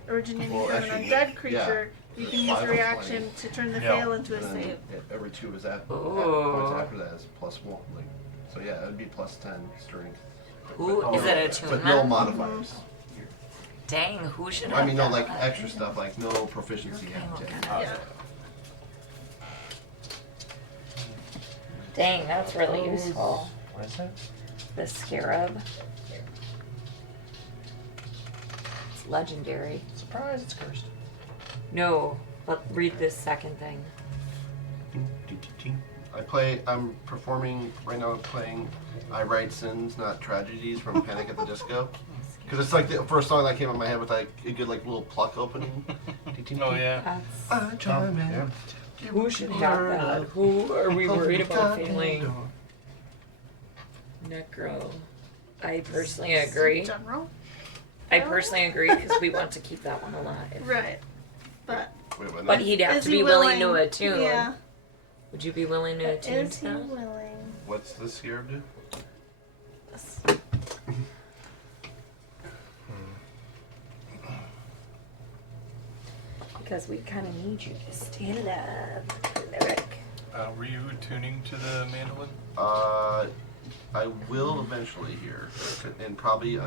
originating Well, from an actually, undead yeah. creature. You can use Five a of reaction to turn the Yeah. fail into a And then save. every two of his points Ooh. after that is +1. Like, so yeah, it would be +10 strength. Ooh, But is it no- attunement? But no modifiers. Dang, who should I have mean, no, that? like extra stuff, like no proficiency you have to take. Yeah. Dang, that's really useful. What is that? The scarab. It's legendary. Surprise, it's cursed. No, but read this second thing. I'm performing, right now I'm playing I Write Sins, Not Tragedies from Panic at the Disco. Because it's like the first song that came in my head with like a good like little pluck opening. Oh yeah. That's I try, man. Yeah. who should have that? Who are we worried about failing? Necro. I personally agree. General. I personally agree because we want to keep that one alive. Right. But Wait, what? But he'd have is to he be willing to attune. Yeah. Would you be willing to attune Is he to that? willing? What's the scarab do? Because we kind of need you to stand up, Lyric. Were you tuning to the mandolin? I will eventually here, and probably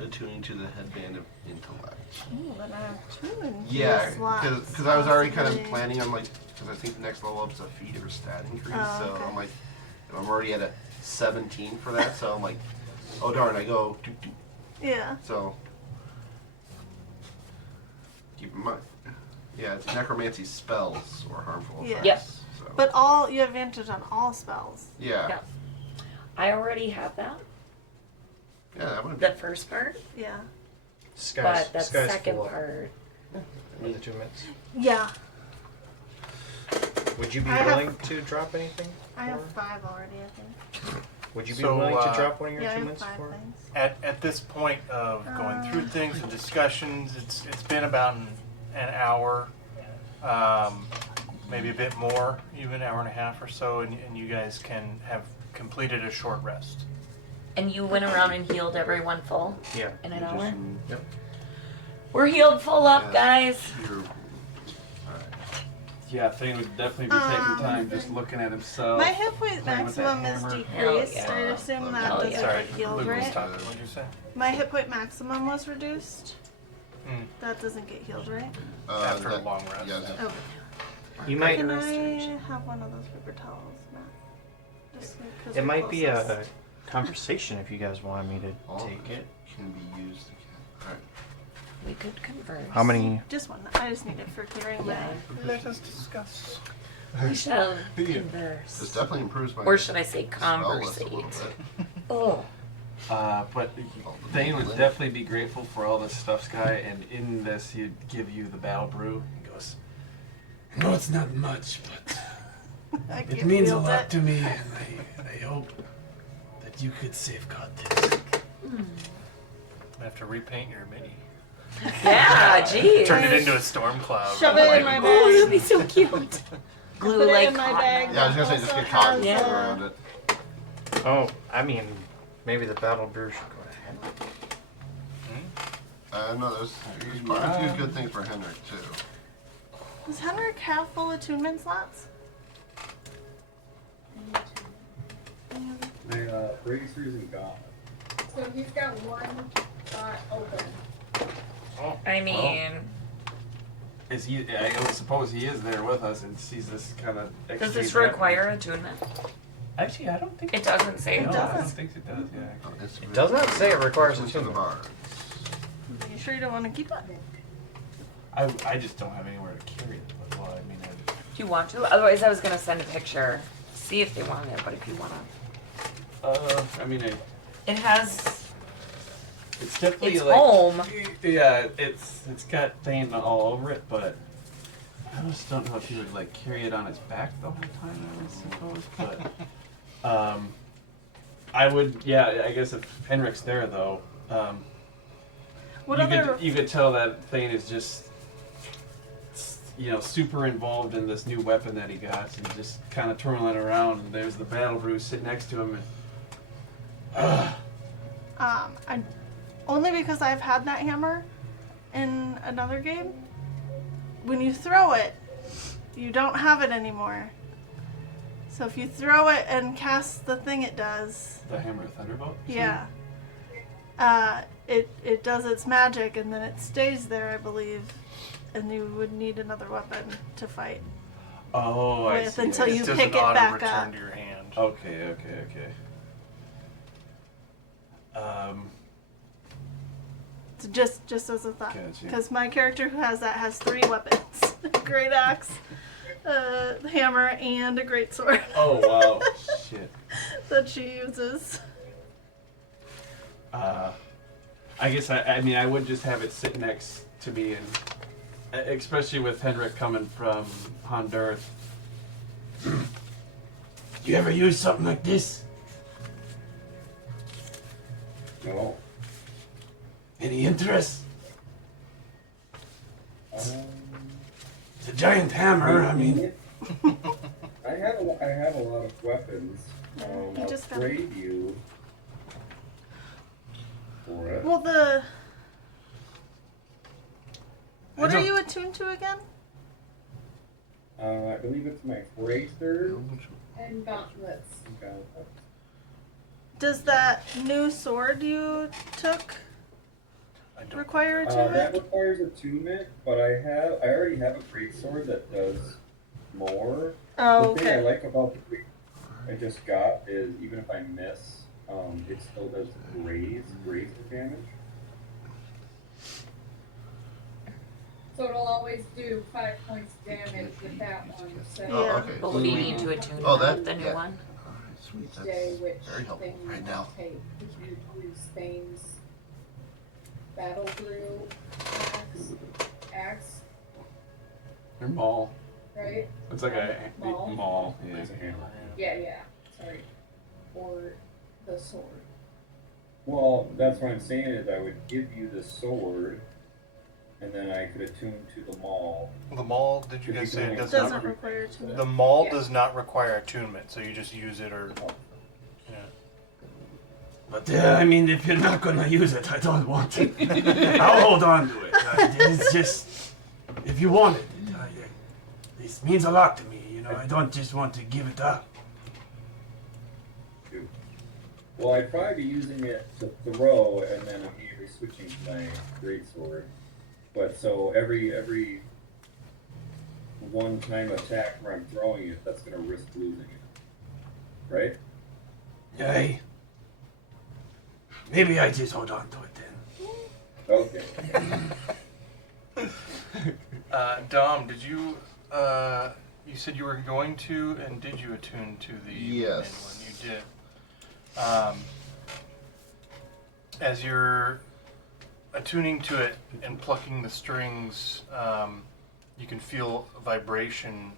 attuning to the headband of intellect. Ooh, but I have two in Yeah, slots, because I was already kind of possibly. planning on like, because I think the next level up is a feat or stat increase, Oh, so okay. I'm like, I'm already at a 17 for that, so I'm like, oh darn, I go, doo, doo. Yeah. So keep in mind, yeah, it's necromancy spells or harmful Yeah. effects. Yep. So. But you have advantage on all spells. yeah, Yeah. I already have that, yeah, that would be. the first part, Yeah. Sky's, but that Sky's second full up part. with the 2 minutes. Yeah. Would you be I have- willing to drop anything? I have for- 5 already, I think. Would you be So, willing to drop one of your Yeah, I 2 have minutes 5 for? things. At this point of going through things and discussions, it's been about an hour, maybe a bit more, even an hour and a half or so, and you guys can have completed a short rest. And you went around and healed everyone full Yeah. in an hour? Magician, We're healed full up, Yeah. guys. you're- Yeah, Thane would definitely be taking time just looking at himself. My hit point playing with that maximum is hammer. decreased. Hell I yeah. assume that Hell doesn't yeah. Sorry, get healed, Luke was right? talking. What did you say? My hit point maximum was reduced. Hmm. That doesn't get healed, right? After a that- long rest. Yeah, Okay. You might. Can I have one of those paper towels, Matt? Just 'cause It we're might be closest. a conversation if you guys wanted me to all take of it. can be used again. All right. We could converse. How many? Just one. I just need it for clearing Yeah. Let us discuss. We shall This converse. definitely improves my. Or should I say spell list a little conversate? bit. Oh. But Thane would definitely be grateful for all this stuff, Sky, and in this he'd give you the battle brew. He goes, No, it's not much, but I it can't means a wield lot it. to me, and I hope that you could safeguard this. I have to repaint your mini. Yeah, jeez. Turn it into a storm cloud. Shove it in my Oh, bag. that'd be so cute. Put Glue it like in my cotton. bag. Yeah, I was gonna say just Also get cotton has, Yeah. around it. Oh, I mean, maybe the battle brew should go to Henry. No, there's quite a few good things for Henrik too. Does Henrik have full attunement slots? Breakthroughs and gauntlet. So he's got one spot open. I mean, "Is he? I suppose he is there with us and sees this kind of." does this require attunement? Actually, I don't think It doesn't say It it No, I doesn't. don't does. think it does. Yeah. Actually. It's It does not say it requires to the attunement. bards. Are you sure you don't want to keep it? I just don't have anywhere to carry it. But, well, I mean, Do you want to? Otherwise, I was gonna send a picture, see if they want it. But if you wanna, I mean, it has. it's definitely It's like home. Yeah, it's got Thane all over it, but I just don't know if he would like carry it on his back the whole time. I would suppose, but I would. Yeah, I guess if Henrik's there though, What you other? could you could tell that Thane is just super involved in this new weapon that he got and just kind of twirling around. And there's the battle brew sitting next to him, and I only because I've had that hammer in another game. when you throw it, you don't have it anymore. So if you throw it and cast the thing it does, The Hammer of Thunderbolt? yeah, it does its magic and then it stays there, I believe, and you would need another weapon to fight Oh, I with see. until I you It see. doesn't pick it auto back return up. to your hand. Okay. So just as a thought, Gotcha. because my character who has that has 3 weapons: great axe, the hammer, and a great sword Oh, wow. Shit. that she uses. I guess I mean I would just have it sit next to me, and especially with Henrik coming from Honduras. You ever use something like this? No. Any interest? Um, It's a giant hammer. I mean, I have a lot of weapons. You I'll just got- trade you for it. Well, what I are don't- you attuned to again? I believe it's my bracer. And gauntlets. Does that new sword you took I don't. require That attunement? requires attunement, but I already have a greatsword that does more. Oh, The thing I okay. like about the great I just got is even if I miss, it still does graze damage. So it'll always do 5 points damage with that one. So Yeah. Oh, okay. But would you need to attune Oh, that, that- the new yeah. one? Sweet, each that's day, which very helpful thing you right want now. to take. If you use Thane's battle brew axe, Or Maul. right? It's like a Maul. Maul. Yeah. It's a hammer. Yeah. Sorry. Or the sword. Well, that's what I'm saying is I would give you the sword, and then I could attune to the maul. The maul, did you guys say it does Doesn't not? require attunement. The maul Yeah. does not require attunement, so you just use it or. Yeah. but I mean, if you're not gonna use it, I don't want it. I'll hold on to it. It's just, if you want it, this means a lot to me. You know, I don't just want to give it up. Well, I'd probably be using it to throw, and then immediately switching to my greatsword. But so every one-time attack where I'm throwing it, that's gonna risk losing it, right? Hey, maybe I just hold on to it then. Okay. Dom, did you? You said you were going to, and did you attune to the Yes. main one? You did. As you're attuning to it and plucking the strings, you can feel a vibration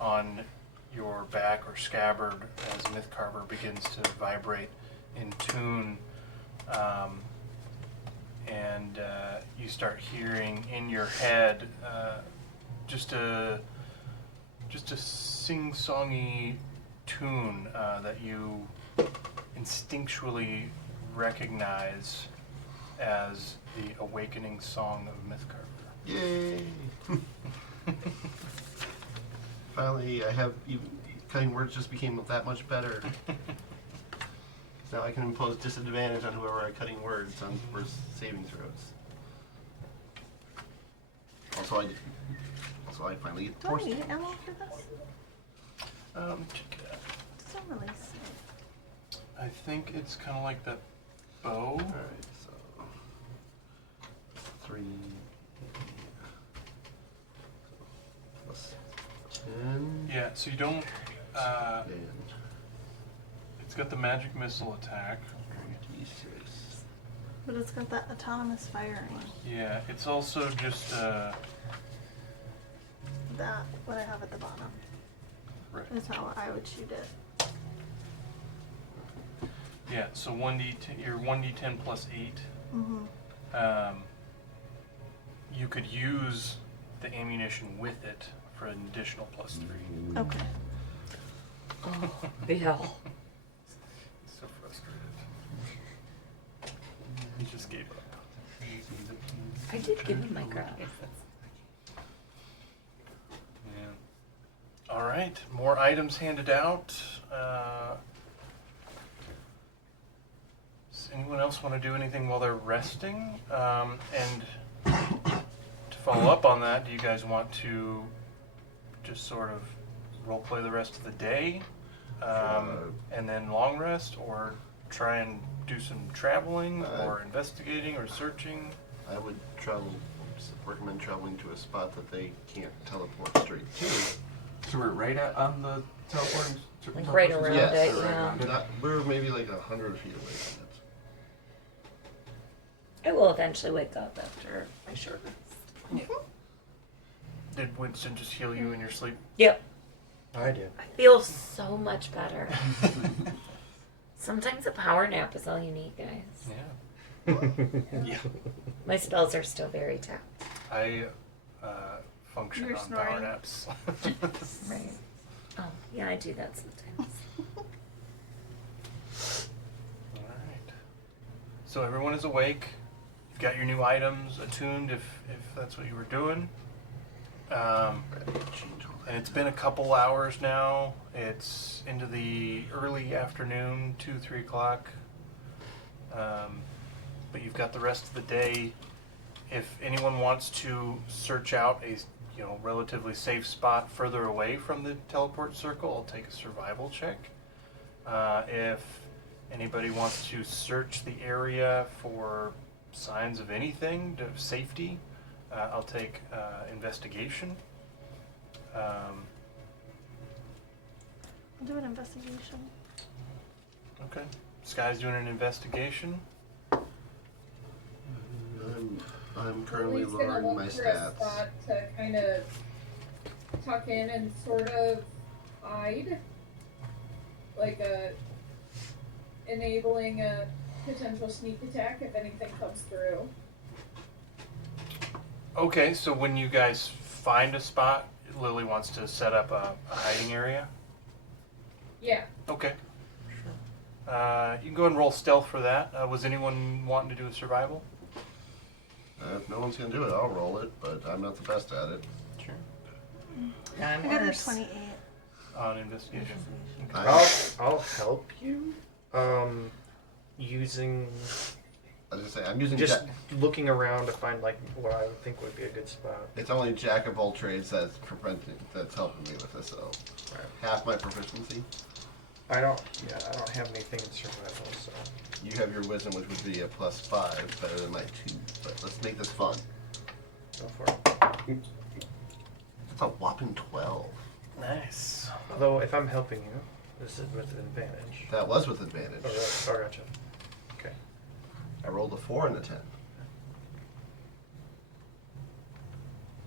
on your back or scabbard as Mythcarver begins to vibrate in tune, and you start hearing in your head just a sing-songy tune that you instinctually recognize as the awakening song of Mythcarver. Yay! Finally, I have cutting words just became that much better. Now I can impose disadvantage on whoever I cutting words on for saving throws. Also, I finally get Do I forced. need ammo for this? Check it out. It doesn't really say. I think it's kind of like that bow. Alright, so 3 plus 10 Yeah, so you don't. and It's got the magic missile attack. D6. But it's got that autonomous firing. Yeah, it's also just That, what I have at the bottom, right. is how I would shoot it. Yeah, so 1d10, you're 1d10 plus 8. Mm-hmm. You could use the ammunition with it for an additional plus 3. Okay. Oh, Bill. So frustrated. He just gave up. I did give him my crap. right, more items handed out. Does anyone else want to do anything while they're resting? And to follow up on that, do you guys want to just sort of role play the rest of the day, and then long rest, or try and do some traveling, or investigating, or searching? I would recommend traveling to a spot that they can't teleport straight to. So we're right on the teleporting. Like right around Yes, it, right yeah. around it. We're maybe like 100 feet away from it. I will eventually wake up after my short rest. Did Winston just heal you in your sleep? Yep. I did. I feel so much better. Sometimes a power nap is all you need, guys. Yeah. Yeah. My spells are still very tapped. I function You're on snoring. power naps. Right. Oh, yeah, I do that sometimes. Alright. So everyone is awake. You've got your new items attuned if that's what you were doing. And it's been a couple hours now. It's into the early afternoon, 2, 3 o'clock. But you've got the rest of the day. If anyone wants to search out a relatively safe spot further away from the teleport circle, I'll take a survival check. If anybody wants to search the area for signs of anything, of safety, I'll take investigation. I'll do an investigation. Okay. Sky's doing an investigation. I'm currently Lily's gonna lowering look my for a stats. spot to kind of tuck in and sort of hide, like enabling a potential sneak attack if anything comes through. Okay, so when you guys find a spot, Lily wants to set up a hiding area. Yeah. Okay. You can go ahead and roll stealth for that. Was anyone wanting to do a survival? If no one's gonna do it, I'll roll it, but I'm not the best at it. Sure. I'm I got a worse. 28. On investigation. I'll help you. Using I was gonna say, I'm using just looking around to find like what I would think would be a good spot. it's only jack of all trades that's helping me with this, so Right. half my proficiency. I don't have anything in survival, so You have your wisdom, which would be a +5, better than my 2. But let's make this fun. go for it. That's a whopping 12. Nice. Although if I'm helping you, this is with advantage. That was with advantage. Oh, really? Oh, gotcha. Okay. I rolled a 4 and a 10.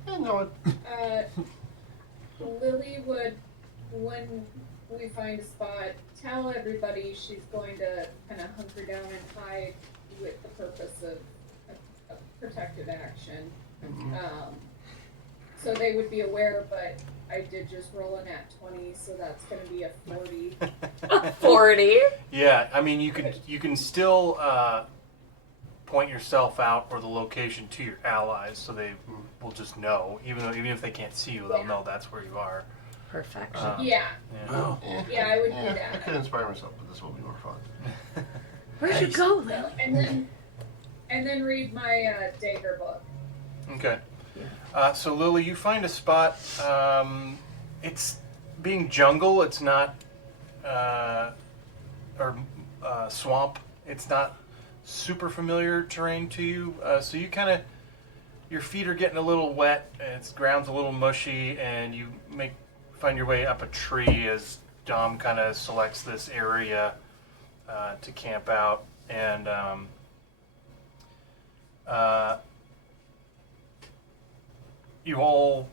I know it. Lily would, when we find a spot, tell everybody she's going to kind of hunker down and hide with the purpose of a protective action. So they would be aware, but I did just roll a nat 20, so that's going to be a 40. 40? Yeah, I mean you can still point yourself out or the location to your allies, so they will just know. Even if they can't see you, they'll Yeah. know that's where you are. Perfection. Yeah, Oh. yeah, I would do I that. could inspire myself, but this will be more fun. Where'd you go, Lily? So, and then read my dagger book. Okay. So Lily, you find a spot. It's being jungle. It's not swamp. It's not super familiar terrain to you. So you kind of, your feet are getting a little wet. And it's ground's a little mushy, and you find your way up a tree as Dom kind of selects this area to camp out. And you all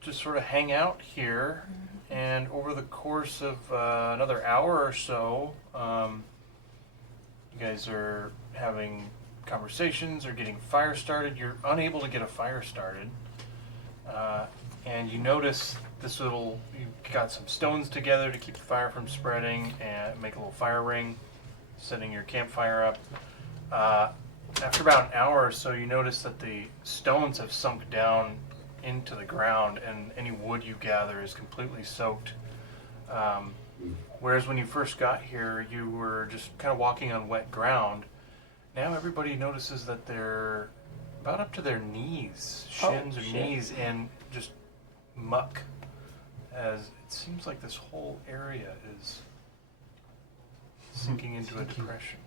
just sort of hang out here, and over the course of another hour or so, you guys are having conversations or getting fire started. You're unable to get a fire started, and you notice you got some stones together to keep the fire from spreading and make a little fire ring, setting your campfire up. After about an hour or so, you notice that the stones have sunk down into the ground, and any wood you gather is completely soaked. Whereas when you first got here, you were just kind of walking on wet ground. Now everybody notices that they're about up to their knees, shins or knees, in just muck. As it seems like this whole area is sinking into a depression.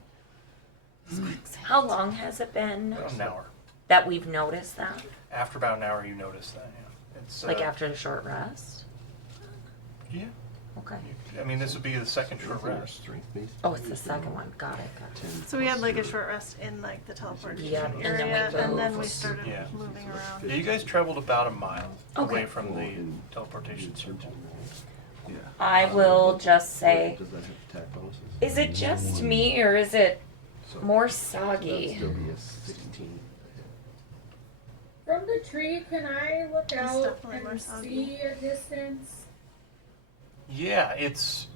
How long has it been About an hour. that we've noticed that? After about an hour, you notice that. Yeah. It's Like after the short rest? Yeah. Okay. I mean, this would be the second short rest. Oh, it's the second one. Got it. So we had like a short rest in like the teleportation Yeah, and then we area, and then we moved. started Yeah. moving around. Yeah, you guys traveled about a mile away Okay. from the teleportation circle. Yeah. I will just say, Does that have attack bonuses? is it just me or is it So more that'd soggy? still be a 16. From the tree, can I look out definitely more and soggy. see a distance? Yeah, it's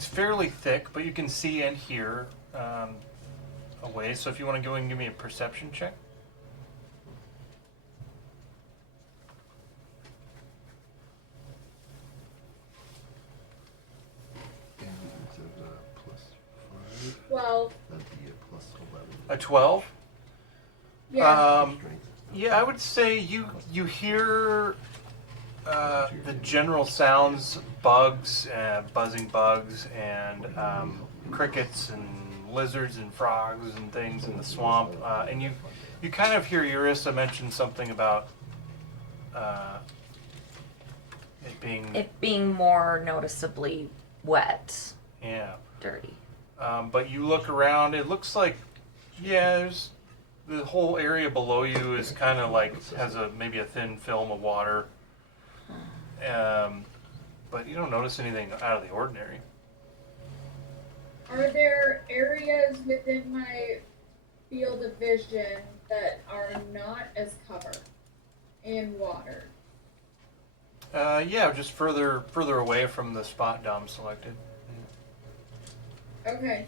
fairly thick, but you can see and hear away. So if you want to go and give me a perception check. And instead of plus 5, Well, that'd be a plus 11. A 12. yeah. Strength. Yeah, I would say you hear the general sounds, bugs, buzzing bugs, and crickets and lizards and frogs and things in the swamp, and you kind of hear Eurissa mention something about it being more noticeably wet, yeah. dirty. But you look around, it looks like there's the whole area below you is kind of like has maybe a thin film of water. But you don't notice anything out of the ordinary. Are there areas within my field of vision that are not as covered in water? Yeah, just further away from the spot Dom selected. Okay.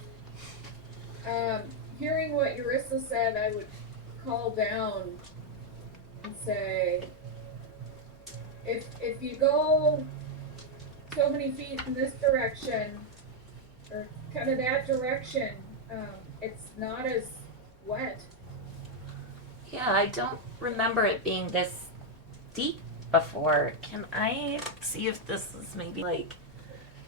Hearing what Eurissa said, I would call down and say, if you go so many feet in this direction, or kind of that direction, it's not as wet. Yeah, I don't remember it being this deep before. Can I see if this is maybe like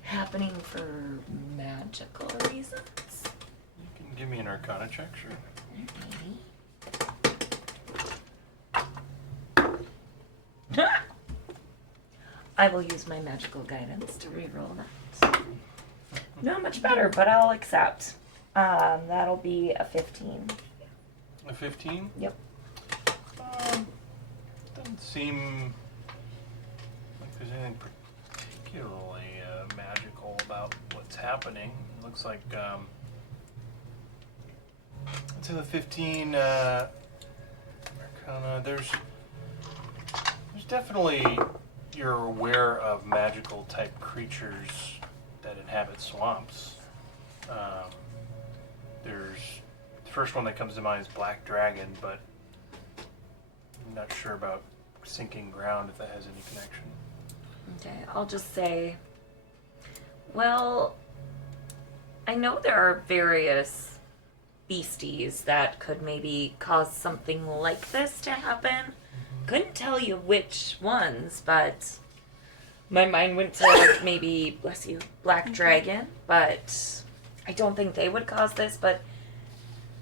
happening for magical reasons? You can give me an Arcana check, sure. Maybe. I will use my magical guidance to reroll that. Not much better, but I'll accept. That'll be a 15. A 15? Yep. Doesn't seem like there's anything particularly magical about what's happening. It looks like to the 15 Arcana, there's definitely, you're aware of magical type creatures that inhabit swamps. There's the first one that comes to mind is Black Dragon, but I'm not sure about sinking ground if that has any connection. Okay, I'll just say, well, I know there are various beasties that could maybe cause something like this to happen. Couldn't tell you which ones, but my mind went to like maybe, bless you, Black Dragon, but I don't think they would cause this, but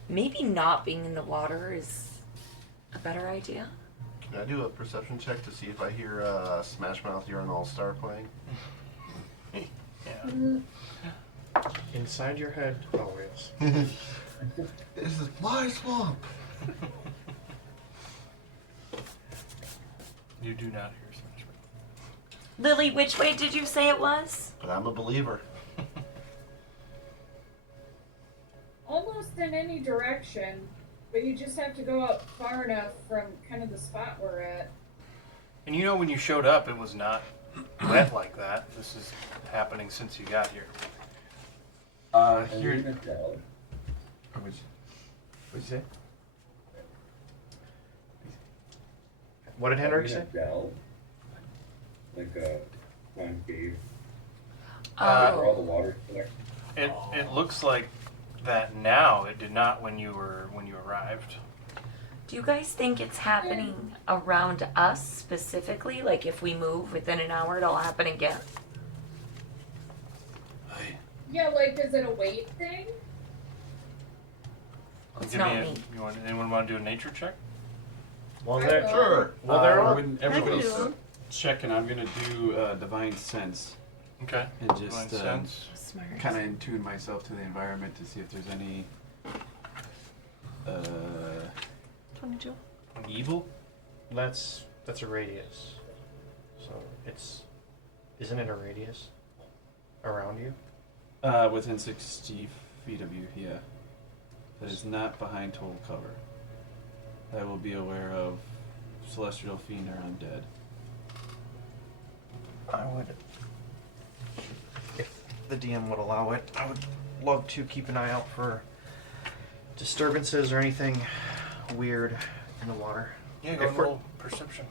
maybe not being in the water is a better idea. Can I do a perception check to see if I hear Smash Mouth You're an All-Star playing? Yeah. Inside your head, always. This is my swamp! You do not hear Smash Mouth. Lily, which way did you say it was? But I'm a believer. Almost in any direction, but you just have to go up far enough from kind of the spot we're at. And you know when you showed up, it was not wet like that. This is happening since you got here. You're gonna tell. What'd you say? What did Hendrik say? Delve, like a concave, Uh, where all the water collects. It looks like that now. It did not when you arrived. Do you guys think it's happening around us specifically? Like if we move within an hour, it'll happen again? Yeah, like, is it a weight thing? It's not me. Anyone want to do a nature check? Well, I they're will. Sure. Well, they're all. when I can everybody's do one. checking, I'm gonna do divine sense Okay. and Divine just sense. Smart. kind of in tune myself to the environment to see if there's any 22. evil. That's a radius. So isn't it a radius around you? Within 60 feet of you, yeah. That is not behind total cover. I will be aware of celestial fiend or undead. I would, if the DM would allow it, I would love to keep an eye out for disturbances or anything weird in the water. Yeah, go If and we're- roll perception.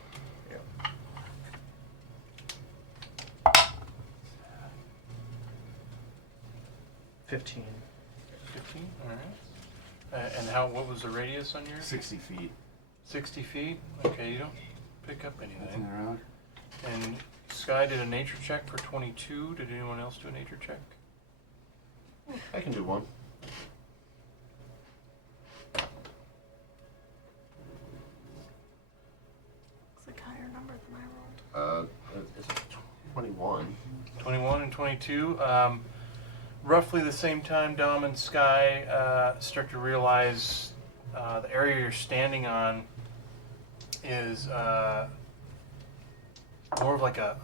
15. 15. All right. And what was the radius on yours? 60 feet. 60 feet. Okay, you don't pick up Nothing anything. around. And Sky did a nature check for 22. Did anyone else do a nature check? I can do one. Looks like a higher number than I rolled. It's 21. 21 and 22. Roughly the same time, Dom and Sky start to realize the area you're standing on is more of like a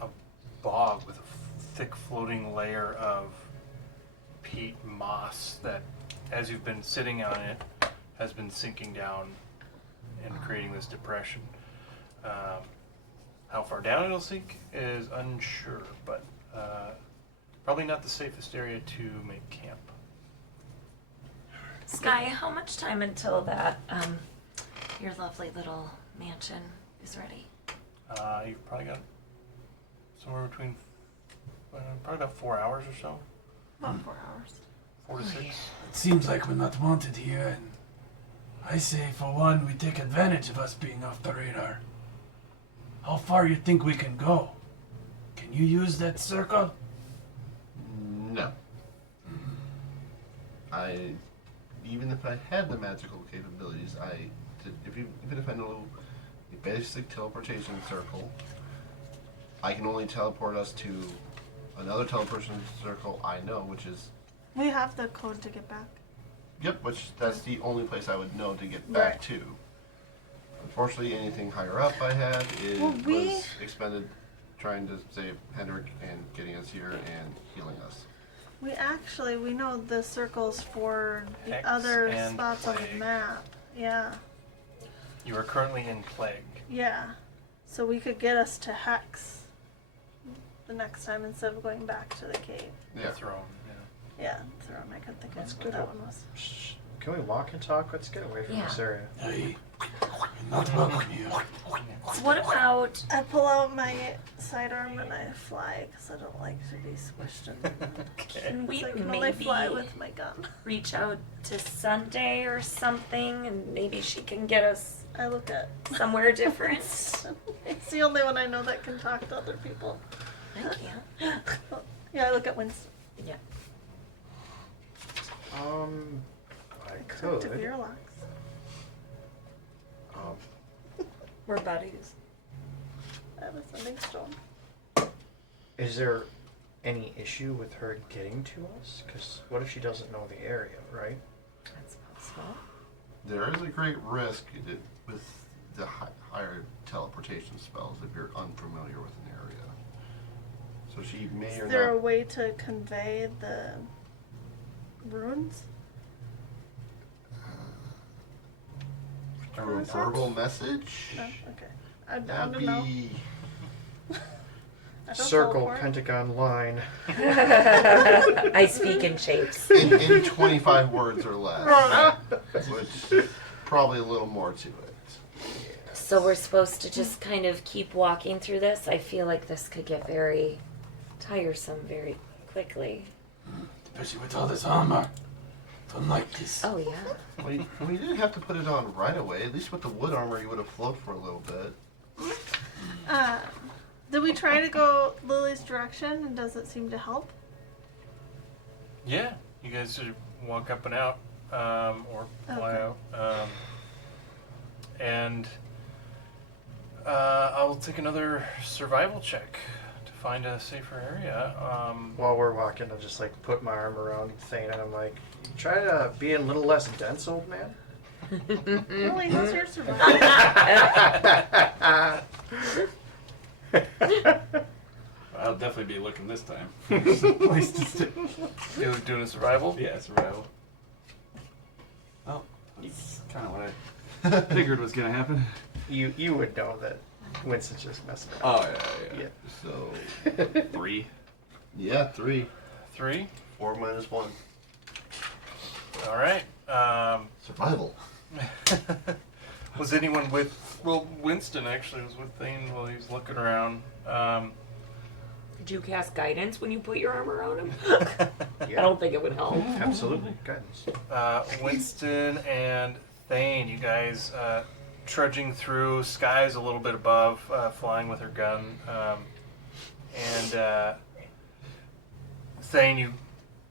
bog with a thick floating layer of peat moss that, as you've been sitting on it, has been sinking down and creating this depression. How far down it'll sink is unsure, but probably not the safest area to make camp. Sky, how much time until that your lovely little mansion is ready? You've probably got somewhere between probably about 4 hours or so, About 4 hours. 4 to 6. It seems like we're not wanted here, and I say, for one, we take advantage of us being off the radar. How far you think we can go? Can you use that circle? No. Even if I had the magical capabilities, even if I know the basic teleportation circle, I can only teleport us to another teleportation circle I know, which is, We have the code to get back. that's the only place I would know to get back Right. to. Unfortunately, anything higher up I had was expended trying to save Hendrik and getting us here and healing us. We know the circles for the Hex other and spots on the plague. map. Yeah. You are currently in plague. Yeah. So we could get us to Hex the next time instead of going back to the cave. Yeah. The throne. Yeah, Throne. I couldn't think Let's of go what that to- one was. Shh. Can we walk and talk? Let's get away from Yeah. this area. Hey, you're not welcome here. So what about I pull out my sidearm and I fly because I don't like to be squished in the mud. can we So I can only maybe fly with my gun. reach out to Sunday or something and maybe she can get us I look at. somewhere different? It's the only one I know that can talk to other people. I can't. Yeah, I look at Winston. Yeah. I Except to could. Veerlox. We're buddies. I have a sending stone. Is there any issue with her getting to us? Because what if she doesn't know the area, right? That's possible. There is a great risk with the higher teleportation spells if you're unfamiliar with an area. So she may or Is there a not. way to convey the runes? Through a verbal message? No? Okay. I That'd don't know. be. I don't Circle, teleport. pentagon, line. I speak in shapes. in 25 words or less. Which probably a little more to it. So we're supposed to just kind of keep walking through this. I feel like this could get very tiresome very quickly. Especially with all this armor. Don't like this. Oh yeah. We didn't have to put it on right away. At least with the wood armor, you would have flowed for a little bit. Did we try to go Lily's direction, and does it seem to help? Yeah, you guys should walk up and out, or fly Okay. out. And I'll take another survival check to find a safer area. While we're walking, I'll just like put my arm around Thane and I'm like, try to be a little less dense, old man. Lily, how's your survival? I'll definitely be looking this time. Some place to stay. Doing a survival? Yeah, survival. Well, that's kind of what I figured was gonna happen. You would know that Winston's just messing around. Oh yeah. So, 3. yeah, 3. 3? 4 minus 1. All right. Survival. Was anyone with? Well, Winston actually was with Thane while he was looking around. Did you cast guidance when you put your arm around him? Yeah. I don't think it would help. Absolutely. Guidance. Winston and Thane, you guys trudging through, skies a little bit above, flying with her gun, and Thane, you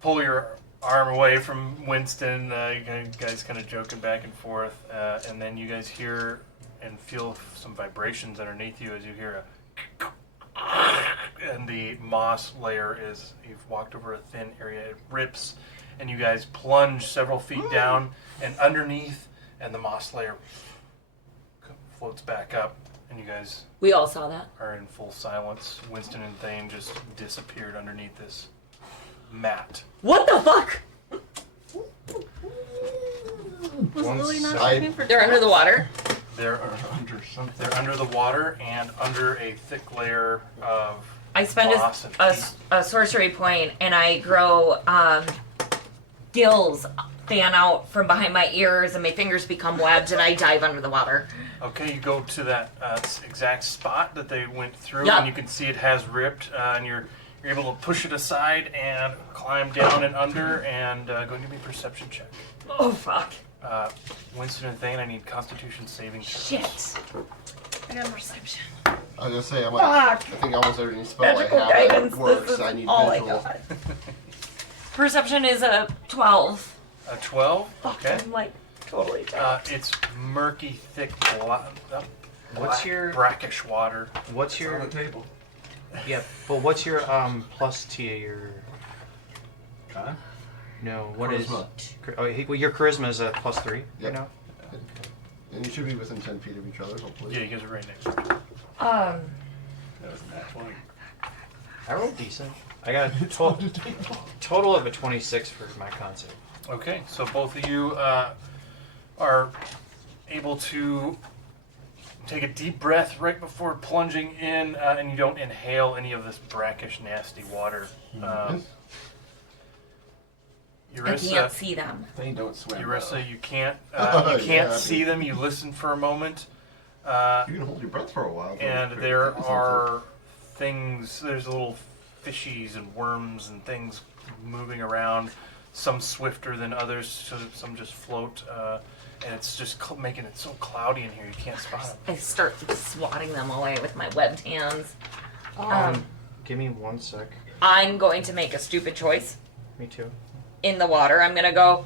pull your arm away from Winston. You guys kind of joking back and forth, and then you guys hear and feel some vibrations underneath you as you hear a. And the moss layer is, you've walked over a thin area, it rips, and you guys plunge several feet down and underneath, and the moss layer floats back up, and you guys We all saw that. are in full silence. Winston and Thane just disappeared underneath this mat. What the fuck? Was Once Lily not I- looking for They're under the water. They're under the water and under a thick layer of I spend moss and peat. a sorcery point and I grow gills fan out from behind my ears and my fingers become webbed and I dive under the water. Okay, you go to that exact spot that they went through, Yeah. and you can see it has ripped, and you're able to push it aside and climb down and under, and go and give me a perception check. Oh fuck. Winston and Thane, I need Constitution saving throws. Shit. I got perception. I was gonna say, I think almost every spell Magical I have guidance. that works. This is I need all visual. I got. Perception is a 12. A 12? Fuck, Okay. I'm like totally dead. It's murky, thick, What's your- brackish water. What's your table. yeah? But what's your plus to your? Huh? No, what is? Charisma. Well, your charisma is a +3. Yep. You know. And you should be within 10 feet of each other, hopefully. Yeah, you guys are right next to each other. That was a nat 20. I rolled decent. I got a total of a 26 for my concept. Okay, so both of you are able to take a deep breath right before plunging in, and you don't inhale any of this brackish, nasty water. I Urissa, can't see them. They don't swim. Urissa, you can't Yeah, see them. You listen for a moment, You can hold your breath for a while. and there are things. There's little fishies and worms and things moving around. Some swifter than others, so some just float, and it's just making it so cloudy in here you can't spot them. I start swatting them away with my webbed hands. Give me 1 sec. I'm going to make a stupid choice. Me too. In the water, I'm gonna go,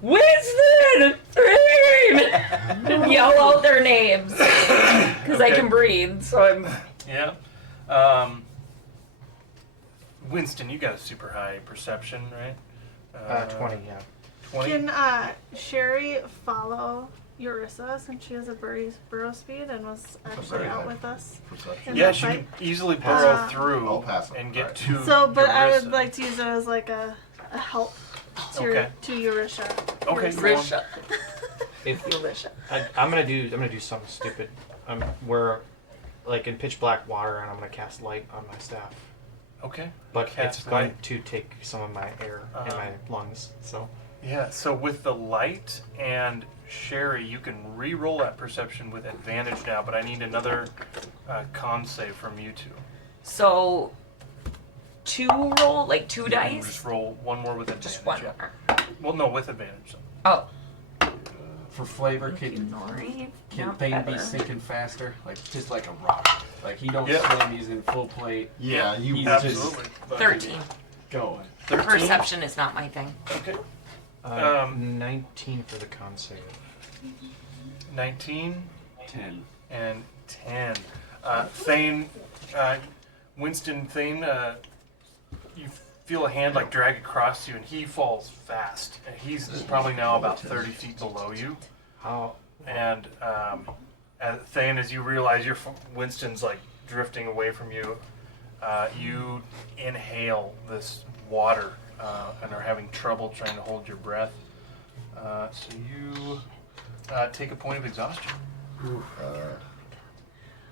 Winston! Thane! And yell out their names. Because I Okay. can breathe, so I'm. Yeah. Winston, you got a super high perception, right? 20. Yeah. 20? Can Sherry follow Urissa since she has a burrow speed and was actually very out high. with us? Perception. in Yeah, that she fight? can easily burrow I'll through pass it. and get Alright. to So, but I would Urissa. like to use it as like a help to, Okay. to Urissa. Okay, Urissa. go on. Risha. If Risha. I'm gonna do something stupid. Where, like in pitch black water, and I'm gonna cast light on my staff. Okay. But Cast it's going light. to take some of my air in Uh-huh. my lungs. So Yeah, so with the light and Sherry, you can re-roll that perception with advantage now, but I need another con save from you two. So, 2 roll, like 2 You can dice? just roll one more with advantage. Just one yeah. more. Well, no, with advantage. Oh, For flavor, thank you, can Nori. Not Thane be better. sinking faster? Like just like a rock. Like he don't Yeah. swim. He's in full plate. Yeah, you He's Absolutely. just fucking 13. going. 13? Perception is not my thing. Okay. 19 for the con save. 19 10. and 10. Thane, Winston Thane, you feel a hand like drag across you, and he falls fast. And he's probably now about 30 feet below you. How? And Thane, as you realize Winston's like drifting away from you, you inhale this water and are having trouble trying to hold your breath. So you take a point of exhaustion.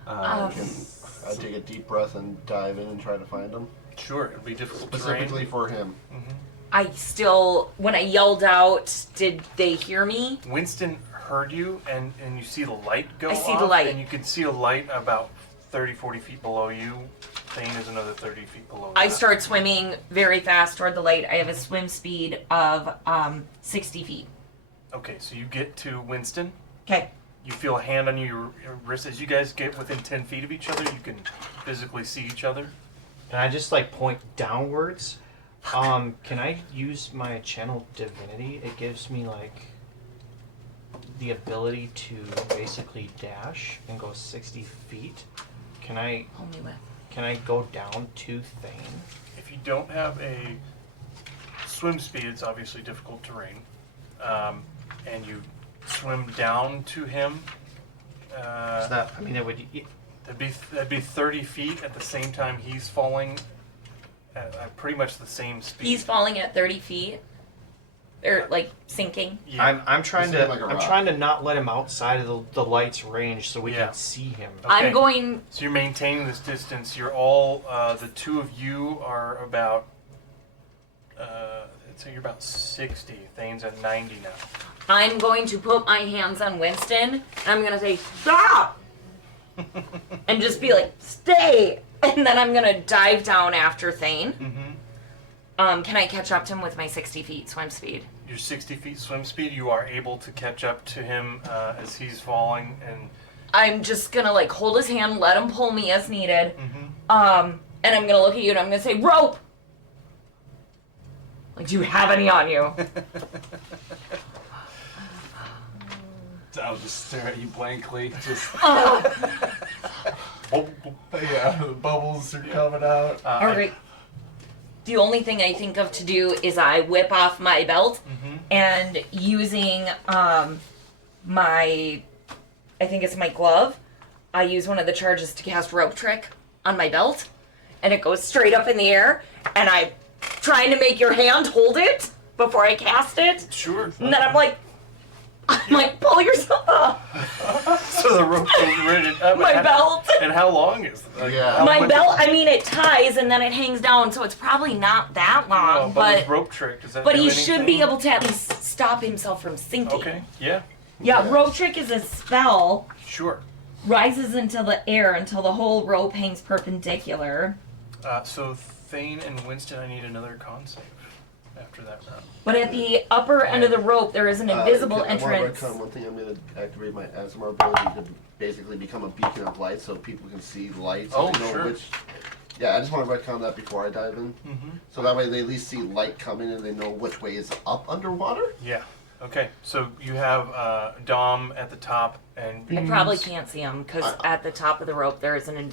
I take a deep breath and dive in and try to find him. Sure, it'll be difficult Specifically terrain. for him. I still, when I yelled out, did they hear me? Winston heard you, and you see the light go I see off, the light. and you can see a light about 30, 40 feet below you. Thane is another 30 feet below I that. start swimming very fast toward the light. I have a swim speed of 60 feet. Okay, so you get to Winston. Okay. You feel a hand on your wrist. As you guys get within 10 feet of each other, you can physically see each other. And I just like point downwards. Can I use my channel divinity? It gives me like the ability to basically dash and go 60 feet. Can I Only with. go down to Thane? If you don't have a swim speed, it's obviously difficult terrain. And you swim down to him. Is that? I mean, it would. That'd be 30 feet at the same time he's falling at pretty much the same speed. He's falling at 30 feet. Or, like, sinking. Yeah. I'm trying This is to like a I'm rock. trying to not let him outside of the light's range so we Yeah. can see him. Okay. I'm going. So you're maintaining this distance. You're all the two of you are about. I'd say you're about 60. Thane's at 90 now. I'm going to put my hands on Winston, and I'm going to say, stop! And just be like, stay! And then I'm going to dive down after Thane. Mm-hmm. Can I catch up to him with my 60 feet swim speed? Your 60 feet swim speed, you are able to catch up to him as he's falling, and I'm just going to, like, hold his hand, let him pull me as needed. And I'm going to look at you, and I'm going to say, rope! Like, do you have any on you? I'll just stare at you blankly. Just Oh, yeah, the bubbles are coming out. all right. The only thing I think of to do is I whip off my belt and using my, I think it's my glove, I use one of the charges to cast rope trick on my belt, and it goes straight up in the air, and I'm trying to make your hand hold it before I cast it, Sure. and then I'm like, pull yourself up. So the rope goes right up. My belt. And how long is it? Yeah. how My much- belt, I mean, it ties and then it hangs down, so it's probably not that long, Oh, but with rope trick, does that but do he should be anything? able to at least stop himself from sinking. Okay, yeah, Yeah, rope trick is a spell, sure. rises into the air until the whole rope hangs perpendicular. So Thane and Winston, I need another con save after that round. But at the upper end of the rope, there is an invisible I wanna entrance. retcon one thing. I'm going to activate my Asmar ability to basically become a beacon of light, so people can see light. So Oh, they know sure. which. Yeah, I just want to retcon that before I dive in, so that way they at least see light coming and they know which way is up underwater. Yeah. Okay. So you have Dom at the top, and I probably can't see him because at the top of the rope there is an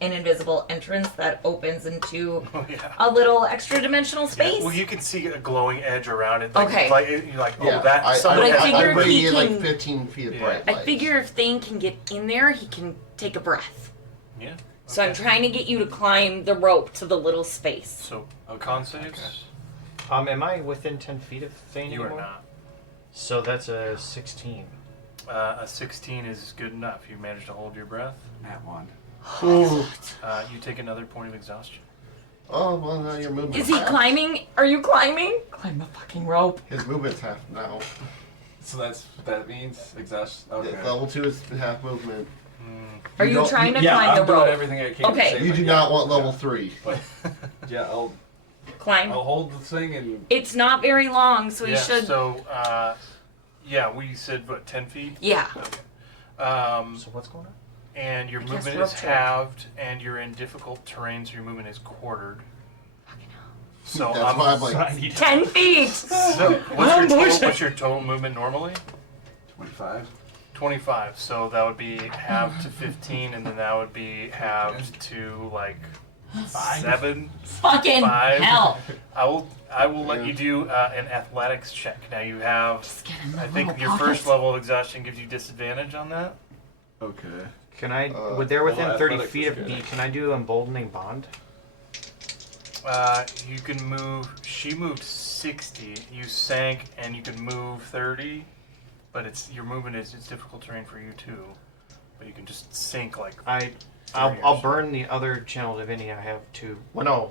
invisible entrance that opens into oh yeah. a little extra dimensional space. Yeah. Well, you can see a glowing edge around it. Okay. Like, you're like, oh, Yeah, that. I someone But I has- figured I'm bringing he in like can- 15 feet of Yeah. bright I light. figure if Thane can get in there, he can take a breath. Yeah. So I'm okay. trying to get you to climb the rope to the little space. So con saves. Am I within 10 feet of Thane You are anymore? not. So that's a 16. A 16 is good enough. You managed to hold your breath. That one. You take another point of exhaustion. Oh, well, now your movement. Is he climbing? Are you climbing? Climb the fucking rope. His movement's half now. So that's what that means. Exhaust. Okay. Level 2 is half movement. Are you don't- trying to Yeah, climb I'm the doing rope? everything I can. Okay. To save You my do gal. not want level Yeah. 3. But yeah, Climb. I'll hold the thing and It's not very long, so we Yeah, should. so, yeah, we said, what, 10 feet? Yeah. Okay. So what's going on? And your I guess movement rope is trick. halved, and you're in difficult terrain, so your movement is quartered. So That's why I'm like, I need 10 feet! so what's your total movement normally? 25. 25. So that would be halved to 15, and then that would be halved to like 7. Fucking 5. hell! I will let you do an athletics check. Now you have. Just get in the I think little your pocket. first level of exhaustion gives you disadvantage on that. Okay. Can I? Uh, Would they're within well, 30 athletics feet is of good. me? Can I do emboldening bond? You can move. She moved 60. You sank, and you can move 30. But your movement is difficult terrain for you too. But you can just sink like. I'll burn the other channel divinity I have too. Well, no,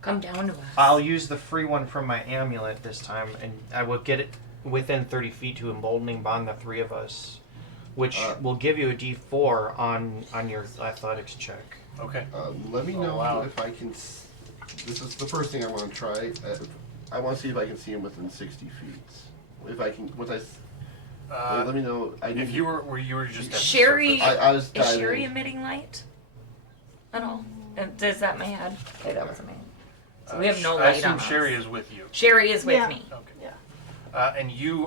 Come down to us. I'll use the free one from my amulet this time, and I will get it within 30 feet to emboldening bond the 3 of us, which will give you a D4 on your athletics check. Okay. let me Oh, know wow. if I can. This is the first thing I want to try. I want to see if I can see him within 60 feet. If I can, let me know. I need If you were just. at the Sherry- surface. I was Is diving. Sherry emitting light? At all? Is that my head? Okay, that wasn't me. So we have no I light assume on us. Sherry is with you. Sherry is with Yeah. me. Okay. Yeah. And you,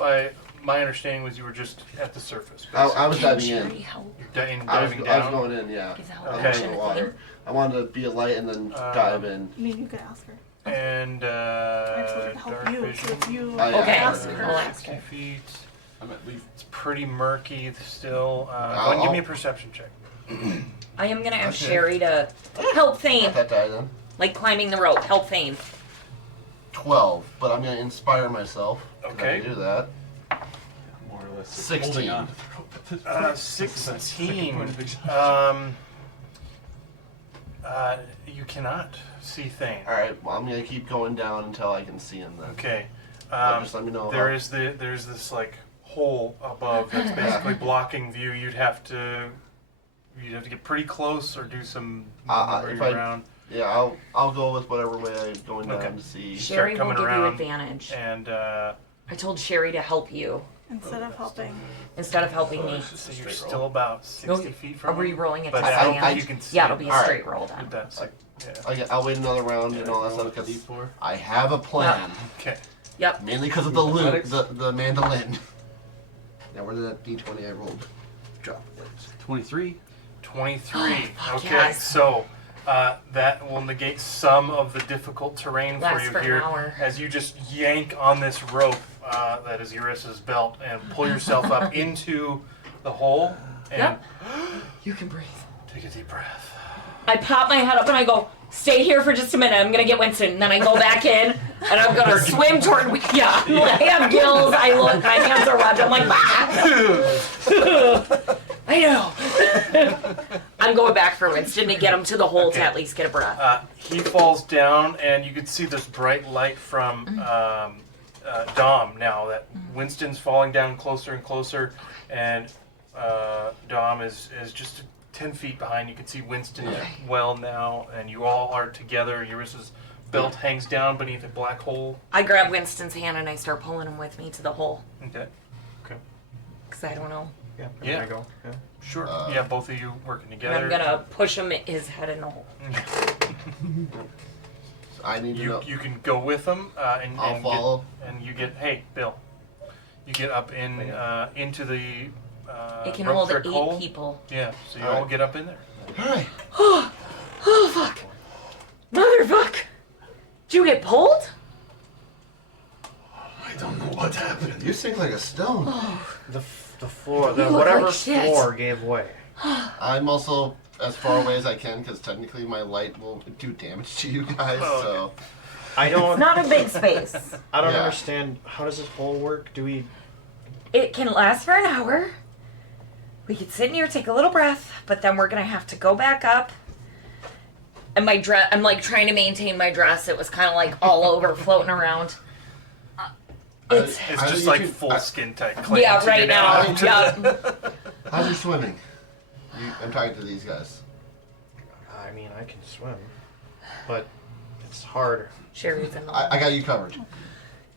my understanding was you were just at the surface. I was Can diving Sherry in. help? You're I was diving down. going in, yeah. Is that I was Okay. in the water. I wanted to be a light and then dive in. I mean, you could ask her. And I told her to help dark you, vision. so if you I Okay. ask I'll her. ask 60 her. feet. I'm at least. It's pretty murky still. Go I'll- and give me a perception check. I am gonna ask Okay. Sherry to help Thane. Let that die then. Like climbing the rope. Help Thane. 12, but I'm gonna inspire myself. 'cause Okay. I can do that. More or less. 16. Holding on to the rope at this point. 16. You cannot see Thane. Alright, well, I'm gonna keep going down until I can see him then. Okay. Just let me know. There's this like hole above that's basically blocking view. You'd have to get pretty close or do some maneuvering if I- around. Yeah, I'll go with whatever way I'm going down Okay. to see. Sherry will coming give you around advantage. And I told Sherry to help you Instead of helping. instead of helping me. so you're still about 60 feet from Are we him, rolling a but test I don't advantage? think you can see Yeah, it'll him be a Alright. straight roll with then. that. Yeah. I'll wait another round and all that stuff because D4. I have a plan. Okay. Yep. Mainly because of the loot, Athletics? the mandolin. Now where did that D20 I rolled drop? 23. 23. fuck Okay, yes. so that will negate some of the difficult terrain for Lasts you for an here hour. as you just yank on this rope that is Eurissa's belt and pull yourself up into the hole and Yep. You can breathe. take a deep breath. I pop my head up and I go, stay here for just a minute. I'm gonna get Winston. And then I go back in and I'm gonna swim toward. Yeah, I have gills. I look. My hands are webbed. I'm like, ah! I know. I'm going back for Winston to get him to the hole to Okay. at least get a breath. He falls down, and you can see this bright light from Dom now that Winston's falling down closer and closer, and Dom is just 10 feet behind. You can see Winston Yeah. well now, and you all are together. Eurissa's belt hangs down beneath a black hole. I grab Winston's hand and I start pulling him with me to the hole. Okay. Because I don't know. Yeah. Yeah. I go. Yeah. Sure. Uh, yeah, both of you working And together. I'm gonna push his head in the hole. I need to know. You can go with them, and I'll follow. And you get, hey, Bill, you get up in into the It can rope hold trick 8 hole. people. Yeah, so you All all right. get up in there. Alright. Oh, fuck. Motherfuck. Did you get pulled? I don't know what happened. You sink like a stone. The floor, You look whatever like shit. floor gave way. I'm also as far away as I can because technically my light will do damage to you guys. Oh, So I don't. Not a big space. I don't Yeah. understand. How does this hole work? Do we? It can last for an hour. We could sit in here, take a little breath, but then we're gonna have to go back up And my dress, I'm like trying to maintain my dress. It was kind of like all over, floating around. It's It's I- just you like can- full I- skin tight. yeah, clamps right it now. down. Yeah. How's your swimming? I'm talking to these guys. I mean, I can swim, but it's hard. Sherry's in the. I got you covered.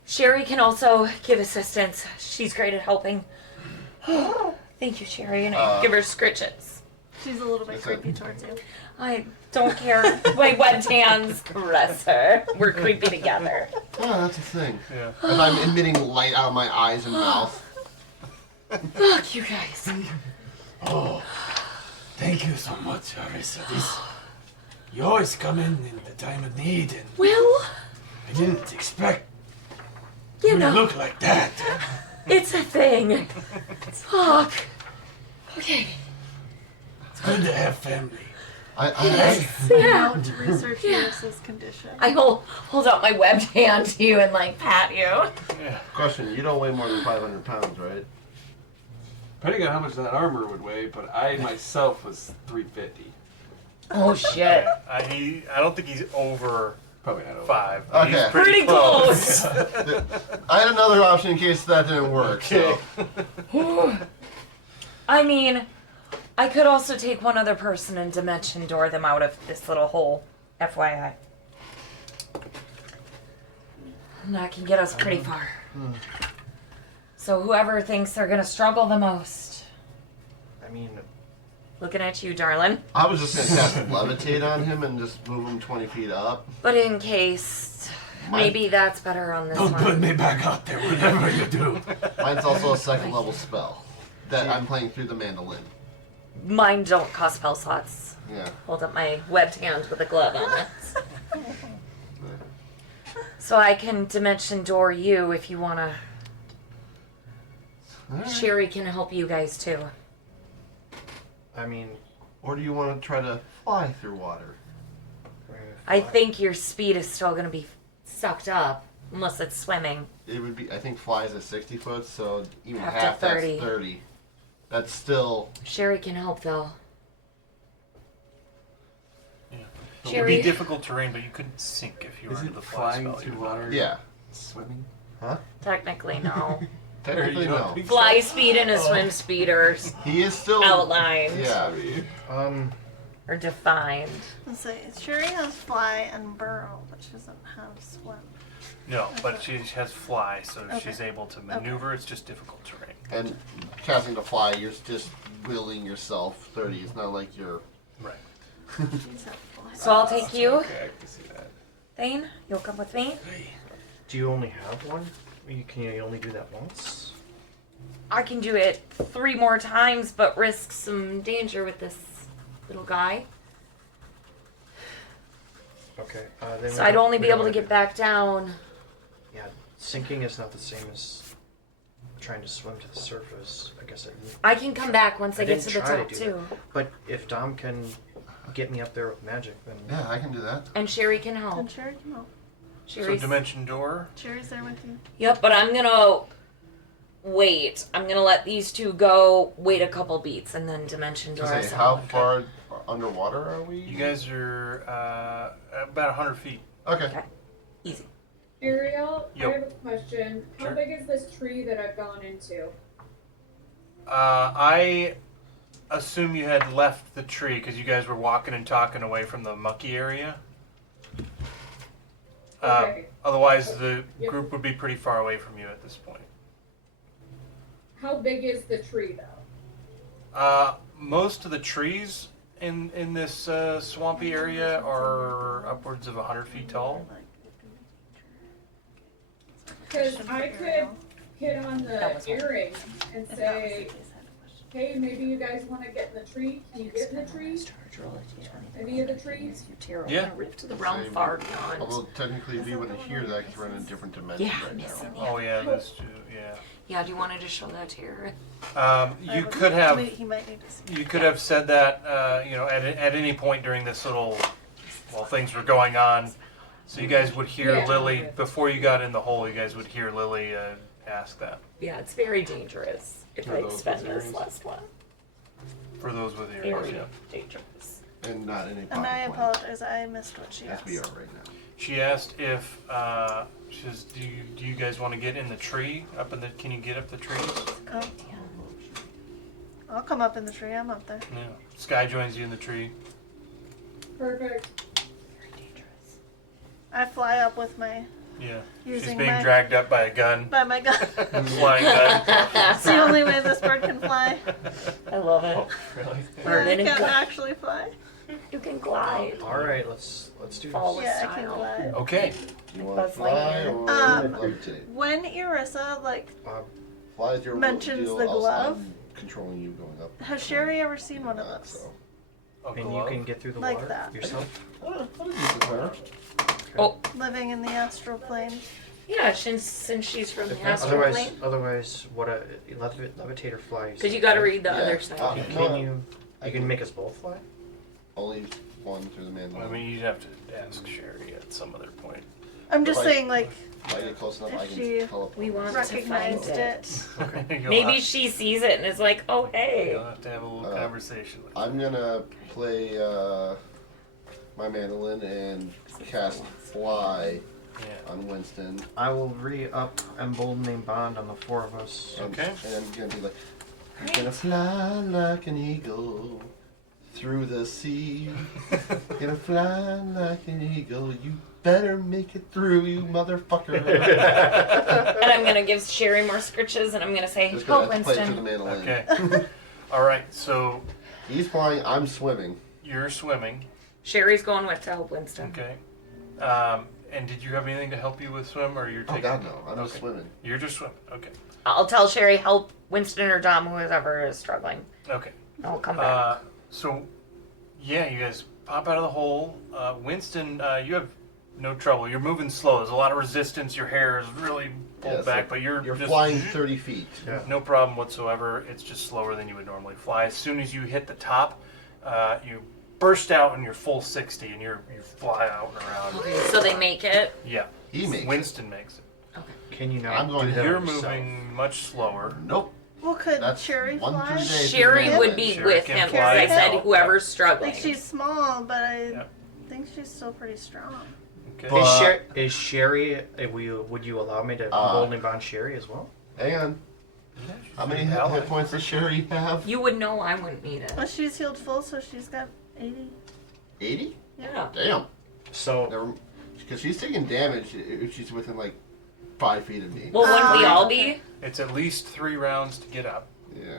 Sherry can also give assistance. She's great at helping. Thank you, Sherry, and I give her scritches. She's a little bit It's a- creepy towards you. I don't care. My webbed hands caress her. We're creepy together. Oh, that's a thing. Yeah. And I'm emitting light out of my eyes and mouth. Fuck you guys. Oh, thank you so much, Arisa. You always come in the time of need, and Well, I didn't expect you you to know, look like that. it's a thing. Fuck. Okay. It's good to have family. I Yeah. Out to research Lewis's condition. I hold out my webbed hand to you and like pat you. Yeah. question, you don't weigh more than 500 pounds, right? Depending on how much that armor would weigh, but I myself was 350. Oh shit. I don't think he's over Probably not over. 5. but Okay. He's Pretty close. I had another option in case that didn't work. Okay. So. I mean, I could also take one other person and dimension door them out of this little hole. FYI. And that can get us pretty far. So whoever thinks they're gonna struggle the most. I mean, Looking at you, darling. I was just gonna cast levitate on him and just move him 20 feet up. But in case, maybe that's better on this Don't put one. me back out there, whatever you do. Mine's also a second level spell that I'm playing through the mandolin. Mine don't cost spell slots. Yeah. Hold up my webbed hand with a glove on it. So I can dimension door you if you wanna. Alright. Sherry can help you guys too. I mean, Or do you want to try to fly through water? I think your speed is still gonna be sucked up unless it's swimming. It would be, I think flies at 60 foot, so even Half to half, 30. that's 30. That's still, Sherry can help though. Yeah. It would Sherry? be difficult terrain, but you couldn't sink if you were Is into it the fly flying spell. through you water? yeah. Swimming? Technically, no. Technically, You don't no. think Fly speed and a swim speed are He is still outlined Yeah. or defined. Let's say Sherry has fly and burrow, but she doesn't have swim. No, but she has fly, so Okay. she's able to maneuver. It's just difficult terrain. And casting to fly, you're just willing yourself 30. It's not like you're. Right. She's had fly. So I'll take you. Okay, I can see that. Thane, you'll come with me. do you only have one? Can you only do that once? I can do it 3 more times, but risk some danger with this little guy. Okay. Then So I'd only be able to get back down. Yeah, sinking is not the same as trying to swim to the surface. I guess it. I can come back once I, I get didn't to the try to top do too. But if Dom can get me up there with magic, then Yeah, I can do that. And Sherry can And help. Sherry can help. So Sherry's. dimension door. Sherry's there with you. Yep, but I'm gonna wait. I'm gonna let these two go, wait a couple beats, and then dimension door. Okay, us how out. far underwater are we? You guys are about 100 feet. Okay. Easy. Ariel, Yo. I have a question. How Sure. big is this tree that I've gone into? I assume you had left the tree because you guys were walking and talking away from the mucky area. Okay. Otherwise, the Yep. group would be pretty far away from you at this point. How big is the tree though? Most of the trees in this swampy area are upwards of 100 feet tall. Because I could hit on That the was one. earring and If that was the say, case, I had a question. hey, maybe you guys want to get in the tree? Can you get in the tree? Any of the trees? Yeah. Rift to the realm Same. far beyond. Although technically, if you want to hear that, because we're in a different dimension Yeah, right missing now. you. Oh yeah, those two. Yeah. Yeah, do you want to just show that to your... You could have. He might need to see. You could have said that, at any point during this while things were going on. So you guys would hear Yeah. Lily, before you got in the hole, you guys would hear Lily ask that. Yeah, it's very dangerous if Are I those expend with this earrings? last one. For those with earrings, Very yeah. dangerous. And not in a pocket And I plan, apologize, I missed what she as asked. we are right now. She asked if she says, do you guys want to get in the tree up in the? Can you get up the trees? Oh. I'll come up in the tree, I'm up there. Yeah. Sky joins you in the tree. Perfect. I fly up with my, Yeah. Using She's being my- dragged up by a gun. by my gun. Flying gun. It's the only way this bird can fly. I love it. Oh, really? Bird I in a can't gun. actually fly. You can glide. All right, let's do Fall this. with Yeah, I can style. glide. Okay. Do you want to Buzz fly Lightyear. or levitate? When Irissa, like, Fly is your mentions deal, the I'll- glove. I'm controlling you going up. has Sherry ever seen one of Not those? so. A And you glove? can get through the Like water that. yourself. That is decent power. Oh, Living in the astral plane. yeah, since she's from the Depends. astral Otherwise, plane. otherwise, what a levitate or fly? Because you got to read the Yeah. other side. Uh, Can you? You can make us both fly. Only one through the mandolin. I mean, you'd have to ask Sherry at some other point. I'm just If I- saying, like, if I get close enough, I if can she teleport. We want to recognized find it. it. You'll Maybe have, she sees it and is like, oh, hey. you'll have to have a little conversation with her. I'm gonna play my mandolin and cast fly Yeah. on Winston. I will re-up emboldening bond on the four of us. And, Okay. And I'm gonna be like, you're gonna fly like an eagle through the sea. You're gonna fly like an eagle. You better make it through, you motherfucker. And I'm going to give Sherry more scritches and I'm going to say, Just help, gonna have to play it through the Winston. mandolin. Okay. All right. So He's flying. I'm swimming. you're swimming. Sherry's going with to help Winston. Okay. And did you have anything to help you with swim, or you're Oh taking? God, no! I'm just Okay. swimming. You're just swimming. Okay. I'll tell Sherry, help Winston or Dom, whoever is struggling. Okay. I'll come back. So, yeah, you guys pop out of the hole. Winston, you have no trouble. You're moving slow. There's a lot of resistance. Your hair is really pulled Yeah, so back, but you're just flying 30 feet. Yeah. no problem whatsoever. It's just slower than you would normally fly. As soon as you hit the top, you burst out in your full 60, and you fly out and around. Okay, so they make it. Yeah. He makes it. Winston makes it. Can you not? I'm going do to- that You're yourself? moving much slower. Nope. Well, could That's Sherry one fly? through day. Sherry would be Sherry with can him because fly I said out. whoever's struggling. Like, she's small, but I Yeah. think she's still pretty strong. Okay. But- Is Sherry? Would you allow me to emboldening bond Sherry as well? Hang on. Yeah, she's How many an ally. hit points does Sherry have? You would know I wouldn't need it. Well, she's healed full, so she's got 80. 80? Yeah. Damn. So Never. Because she's taking damage if she's within like 5 feet of me. Well, wouldn't we all okay. be? It's at least 3 rounds to get up, Yeah.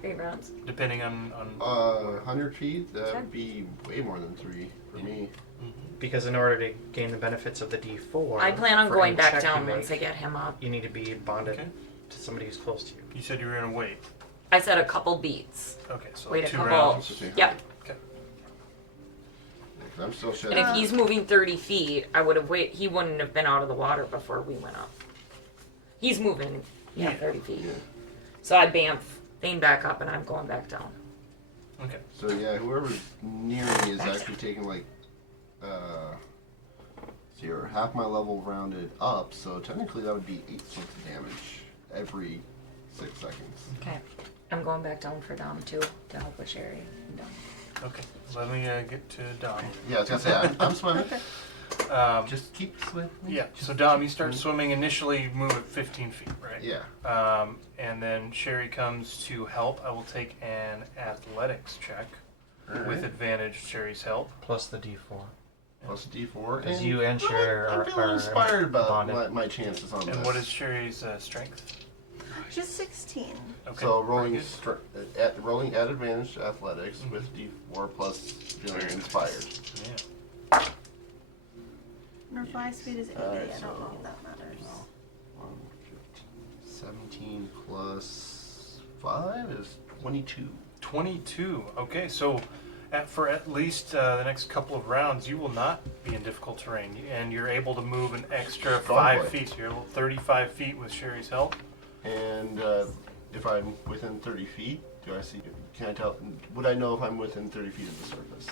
3 rounds. depending on 100 feet? That'd be way more than 3 for me. because in order to gain the benefits of the D4, I plan on for going any back check you down make, once I get him up. You need to be bonded Okay. to somebody who's close to you. You said you were gonna wait. I said a couple beats. Okay, so Wait a 2 couple. rounds. Yep. Okay. I'm still shit. And if he's moving 30 feet, I would have wait. He wouldn't have been out of the water before we went up. He's moving, Yeah. 30 feet. Yeah. So I bam back up, and I'm going back down. Okay. So yeah, whoever's near me is actually taking like, so you're half my level rounded up, so technically that would be 8 points of damage every 6 seconds. Okay. I'm going back down for Dom too to help with Sherry. And Dom. Okay. Let me get to Dom. Yeah, I was gonna say, I'm swimming. Just Just keep swimming. yeah. So Dom, you start swimming. Initially, you move at 15 feet, right? Yeah. And then Sherry comes to help. I will take an athletics check with advantage. Sherry's help. Plus the D4. Plus D4. Because you and Sherry I'm are feeling inspired about bonded. my chances on this. And what is Sherry's strength? She's 16. Okay. So very rolling good. rolling at advantage to athletics with D4 plus feeling inspired. Yeah. And her fly speed is 80. Alright, I don't know so- if that matters. 17 plus 5 is 22. 22. Okay, so for at least the next couple of rounds, you will not be in difficult terrain, and you're able to move an extra Strong 5 boy. feet. So you're able 35 feet with Sherry's help. And if I'm within 30 feet, do I see? Can I tell? Would I know if I'm within 30 feet of the surface?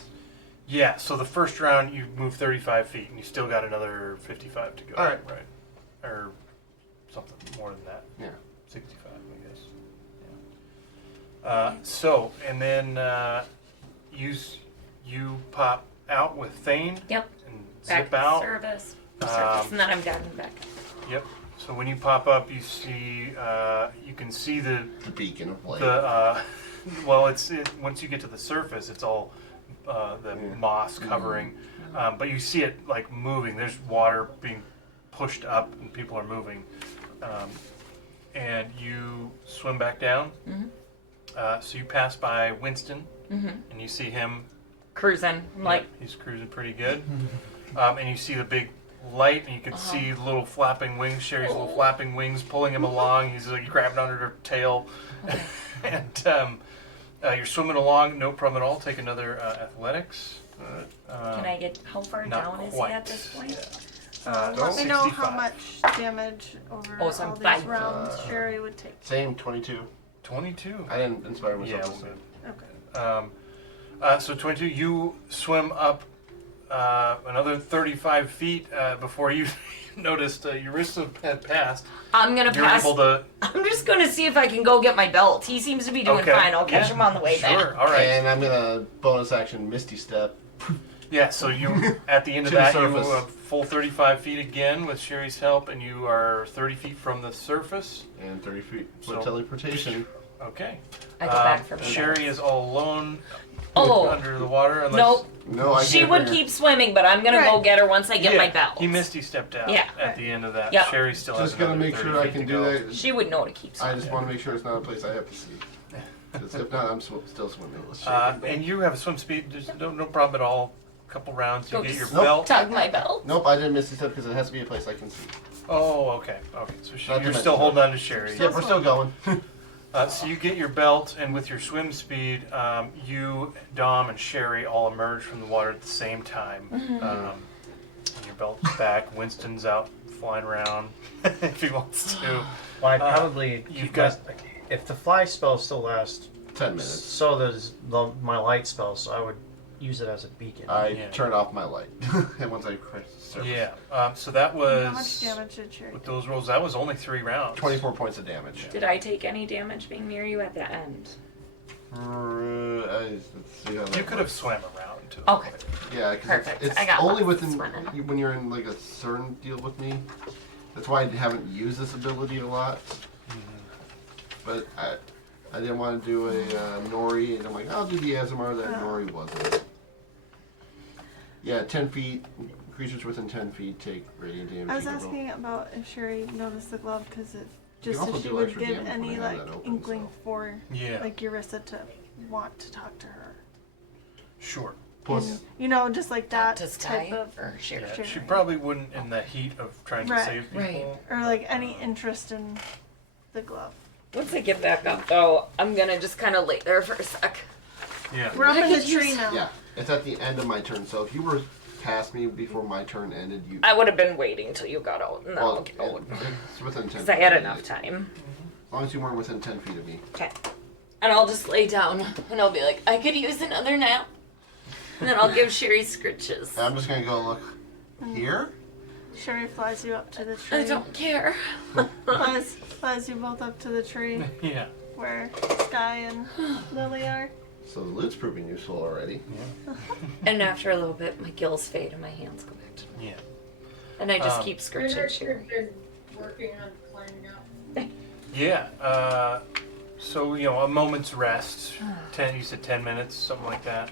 Yeah. So the first round, you move 35 feet, and you still got another 55 to go. All right. Right. Or something more than that. Yeah. 65, I guess. Yeah. So, and then you pop out with Thane. Yep. And Back zip out. service. Um, Surface, and then I'm down back. Yep. So when you pop up, you see, you can see the beacon of light. well, once you get to the surface, it's all the moss covering, but you see it like moving. There's water being pushed up, and people are moving, and you swim back down. So you pass by Winston, and you see him Cruising. I'm like, he's cruising pretty good, and you see the big light, and you can see little flapping wings, Sherry's little flapping wings pulling him along. He's like grabbing under her tail, and you're swimming along, no problem at all. Take another athletics. can I get, how far not down is he quite. at this point? Let me know how 65. much damage over Oh, so I'm all these fine. rounds Sherry would take. Same 22. 22. I didn't inspire Yeah, myself. we'll Okay. good. So 22, you swim up another 35 feet before you noticed Eurissa had passed. I'm gonna You're pass. able to. I'm just gonna see if I can go get my belt. He seems to be doing Okay. fine. I'll catch Yeah. him on the way Sure. back. All right. And I'm gonna bonus action Misty Step. Yeah. So you at the end of To the that, you surface. full 35 feet again with Sherry's help, and you are 30 feet from the surface. And 30 feet So- with teleportation. Okay. I go back for my Sherry belt. is all alone Oh, under the water. Unless nope. No, I She can't would bring her. keep swimming, but I'm gonna go Right. get her once I get Yeah, my belt. He misty stepped out Yeah. at the end of that. Yep. Sherry still has Just gonna another make 30 sure I feet can to do go. that. She would know to keep I swimming. just want to make sure it's not a place I have to see. Because if not, I'm still swimming. And you have a swim speed. There's no problem at all. Couple rounds, you Go get your just belt. Tug my belt. Nope, I didn't Misty Step because it has to be a place I can see. Oh, okay. So Not to you're mention still that. holding on to Sherry. Yep, we're still going. So you get your belt, and with your swim speed, you, Dom, and Sherry all emerge from the water at the same time. And your belt's back. Winston's out flying around if he wants to. Well, I'd probably you've keep got- if the fly spell still lasts, 10 minutes. so does my light spell. So I would use it as a beacon. I Yeah. turn off my light. And once I cross the surface. Yeah. So that How was much damage did Sherry with take? those rolls. That was only 3 rounds. 24 points of damage. Did I take any damage being near you at the end? Let's see how that You could have works. swam around to. Okay. Yeah, because Perfect. it's I got only lots within swimming. when you're in like a certain deal with me. That's why I haven't used this ability a lot. But I didn't want to do a Nori, and I'm like, I'll do the Azamar that Nori wasn't. Yeah, 10 feet. Creatures within 10 feet take radiant damage. I was You can roll- asking about if Sherry noticed the glove because it You just can if also she do would extra give damage when any you have like that open, inkling so. for Yeah. like Eurissa to want to talk to her. Sure. Plus, And, you know, just like that To type Sky of or Sherry? Yeah, she Sherry. probably wouldn't in the heat of trying to Right. save people. Right. or like any interest in the glove. Once I get back up, though, I'm gonna just kind of lay there for a sec. Yeah. We're up I in the could tree use- now. yeah, it's at the end of my turn. So if you were past me before my turn ended, you. I would have been waiting till you got out. No, well, get out. it's within 10 Because I had feet. enough time. As long as you weren't within 10 feet of me. Okay. And I'll just lay down and I'll be like, I could use another nap. And then I'll give Sherry scritches. I'm just gonna go look here. Sherry flies you up to the tree. I don't care. Flies you both up to the tree Yeah. where Sky and Lily are. So the loot's proving useful already. And after a little bit, my gills fade and my hands go back to Yeah. And I just Um, keep I scritching heard Sherry. you've been working on climbing up. Yeah. So a moment's rest. 10. You said 10 minutes, something like that.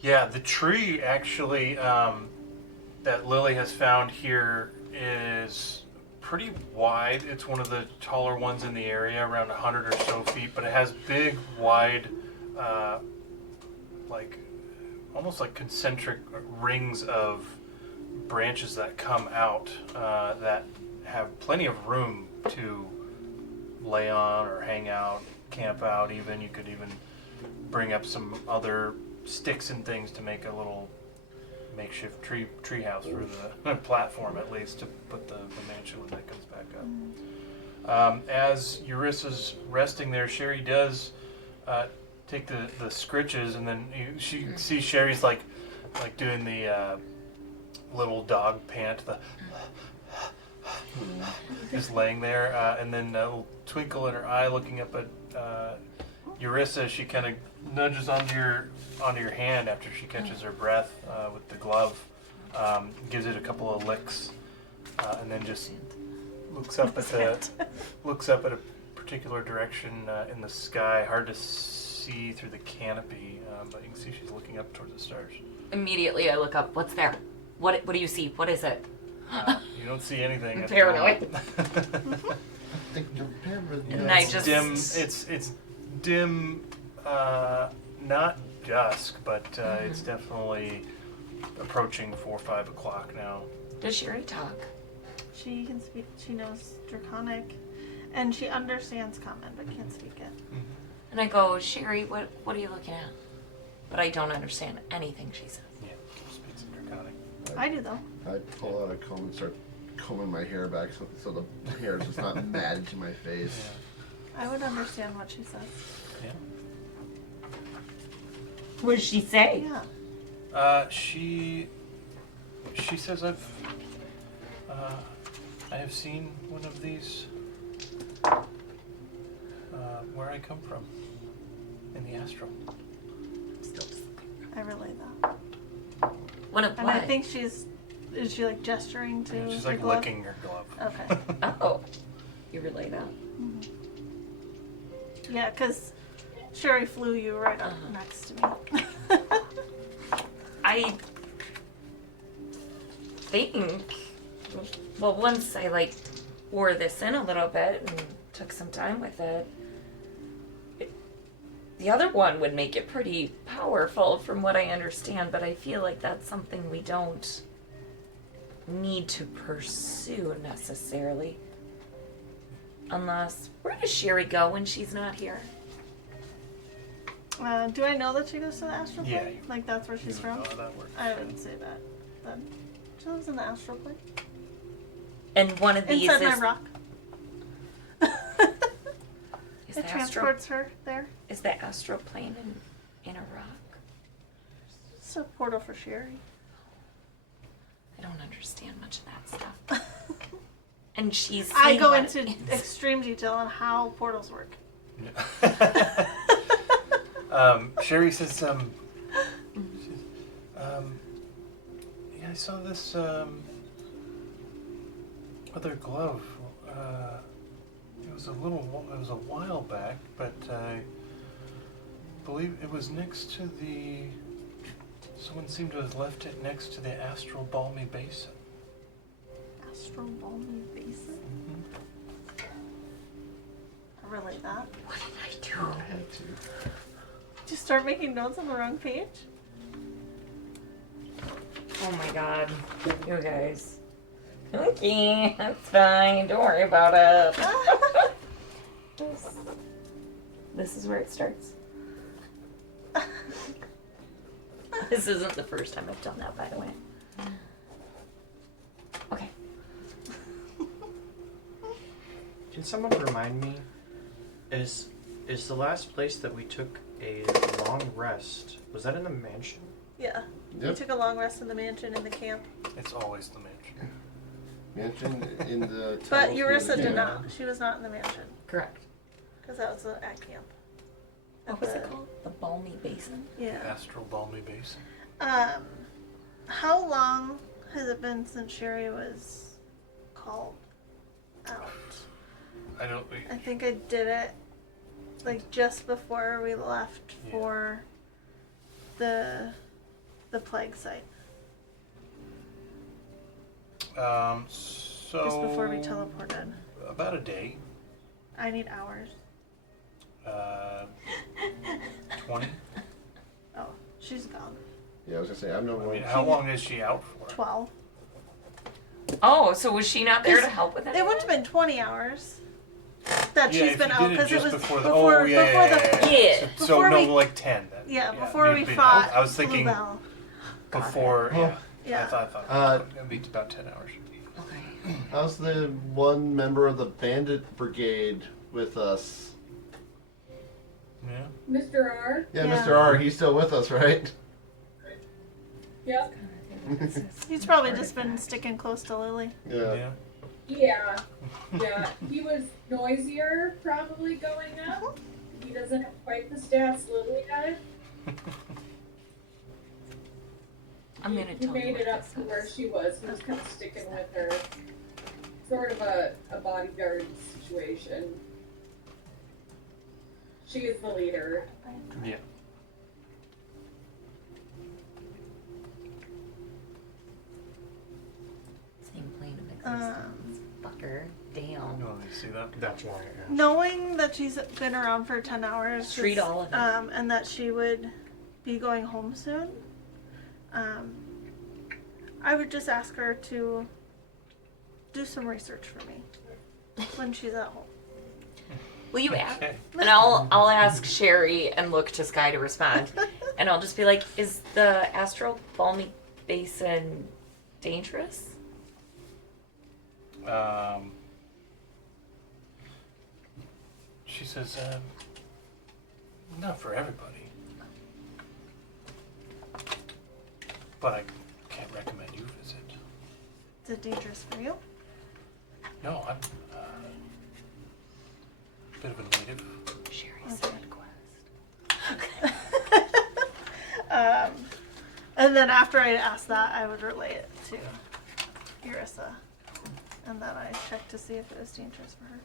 Yeah. The tree actually that Lily has found here is pretty wide. It's one of the taller ones in the area, around 100 or so feet. But it has big, wide, like almost like concentric rings of branches that come out that have plenty of room to lay on or hang out, camp out even. You could even bring up some other sticks and things to make a little makeshift tree house for the platform, at least, to put the mansion when that comes back up. As Eurissa's resting there, Sherry does take the scritches, and then she sees Sherry's like doing the little dog pant, the just laying there, and then a little twinkle in her eye, looking up at Urissa, she kind of nudges onto your hand after she catches her breath with the glove, gives it a couple of licks, and then just looks up at a particular direction in the sky. Hard to see through the canopy, but you can see she's looking up towards the stars. Immediately, I look up. What's there? What do you see? What is it? You don't see anything. at the Paranoid. moment. And I It's just- dim. It's dim, not dusk, but it's definitely approaching 4 or 5 o'clock now. Does Sherry talk? She can speak. She knows Draconic, and she understands Common, but can't speak it. And I go, Sherry, what are you looking at? But I don't understand anything she says. Yeah, speaks in Draconic. I do though. I pull out a comb and start combing my hair back so the hair is just not matted to my face. I would understand what she says. Yeah. What does she say? Yeah. She says I have seen one of these where I come from in the astral. I relay that. One of And what? I think is she like gesturing to And she's the like glove? licking her glove. Okay. Oh, you relay that. Yeah, because Sherry flew you right up Uh-huh. next to me. I think, well, once I like wore this in a little bit and took some time with it, the other one would make it pretty powerful from what I understand, but I feel like that's something we don't need to pursue necessarily. Unless, where does Sherry go when she's not here? Do I know that she goes to the astral plane? Yeah, Like that's where she's You from? would know how that works. I wouldn't say that. Then she lives in the astral plane. And one of these Inside my is, rock. is It the astral, transports her there. is the astral plane in a rock? It's a portal for Sherry. I don't understand much of that stuff. And she's I seen go what into it is. extreme detail on how portals work. Sherry says, yeah, I saw this other glove. It was a while back, but I believe it was next to someone seemed to have left it next to the astral balmy basin. Astral balmy basin. I relate that. What did I do? Had to. Did you start making notes on the wrong page? Oh my god. You guys. Okay, that's fine. Don't worry about it. This is where it starts. This isn't the first time I've done that, by the way. Okay. Can someone remind me? Is the last place that we took a long rest? Was that in the mansion? Yeah. We Yep. took a long rest in the mansion in the camp. It's always the mansion. Mansion in the. But tunnels Urissa near the did camp. not. She was not in the mansion. Correct. Because that was at camp. What was it called? The Balmy Basin? Yeah. Astral balmy basin. How long has it been since Sherry was called out? I don't. I think I did it like just before we left Yeah. for the plague site. So Just before we teleported. About a day. I need hours. 20. Oh, she's gone. Yeah, I was gonna say I'm no I more. mean, how long is she out for? 12. Oh, so was she not there to help with it? It wouldn't have been 20 hours that Yeah, she's if been you out did it because it just was before the. before, Oh yeah, before the Yeah. So before no, we- like 10 then. yeah, before we it'd be- fought I was thinking Bluebell. before. Oh. Yeah. Yeah. I thought it'd be about 10 hours. Okay. How's the one member of the bandit brigade with us? Yeah. Mr. R? Yeah, Yeah. Mr. R. He's still with us, right? Yep. He's probably just been sticking close to Lily. Yeah. Yeah. Yeah. He was noisier probably going up. He doesn't have quite the stats Lily had. I'm gonna He tell you made what it up this to where is. she was. He was kind of sticking with her. Sort of a bodyguard situation. She is the leader. Yeah. Same plane of existence. Fucker. Damn. Oh, you see that? That's why I asked. Knowing that she's been around for 10 hours. Treat just, all of it. And that she would be going home soon. I would just ask her to do some research for me when she's at home. Will you ask? Okay. And I'll ask Sherry and look to Sky to respond. And I'll just be like, is the Astral Balmy Basin dangerous? She says, not for everybody. But I can't recommend you visit. Is it dangerous for you? No, I'm a bit of a native. Sherry's Okay. request. And then after I asked that, I would relay it to Irissa. And then I checked to see if it was dangerous for her.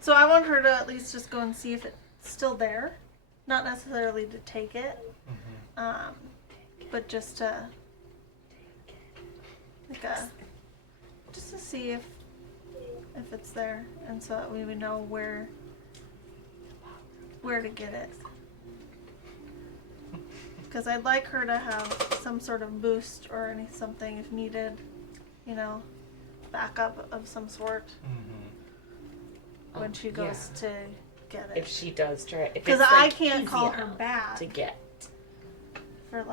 So I want her to at least just go and see if it's still there. Not necessarily to take it, but just to, just to see if it's there, and so that we would know where to get it. Because I'd like her to have some sort of boost or something if needed, backup of some sort when she goes to get it. If she does try, if Because it's, I like, can't easy call her enough back to get. for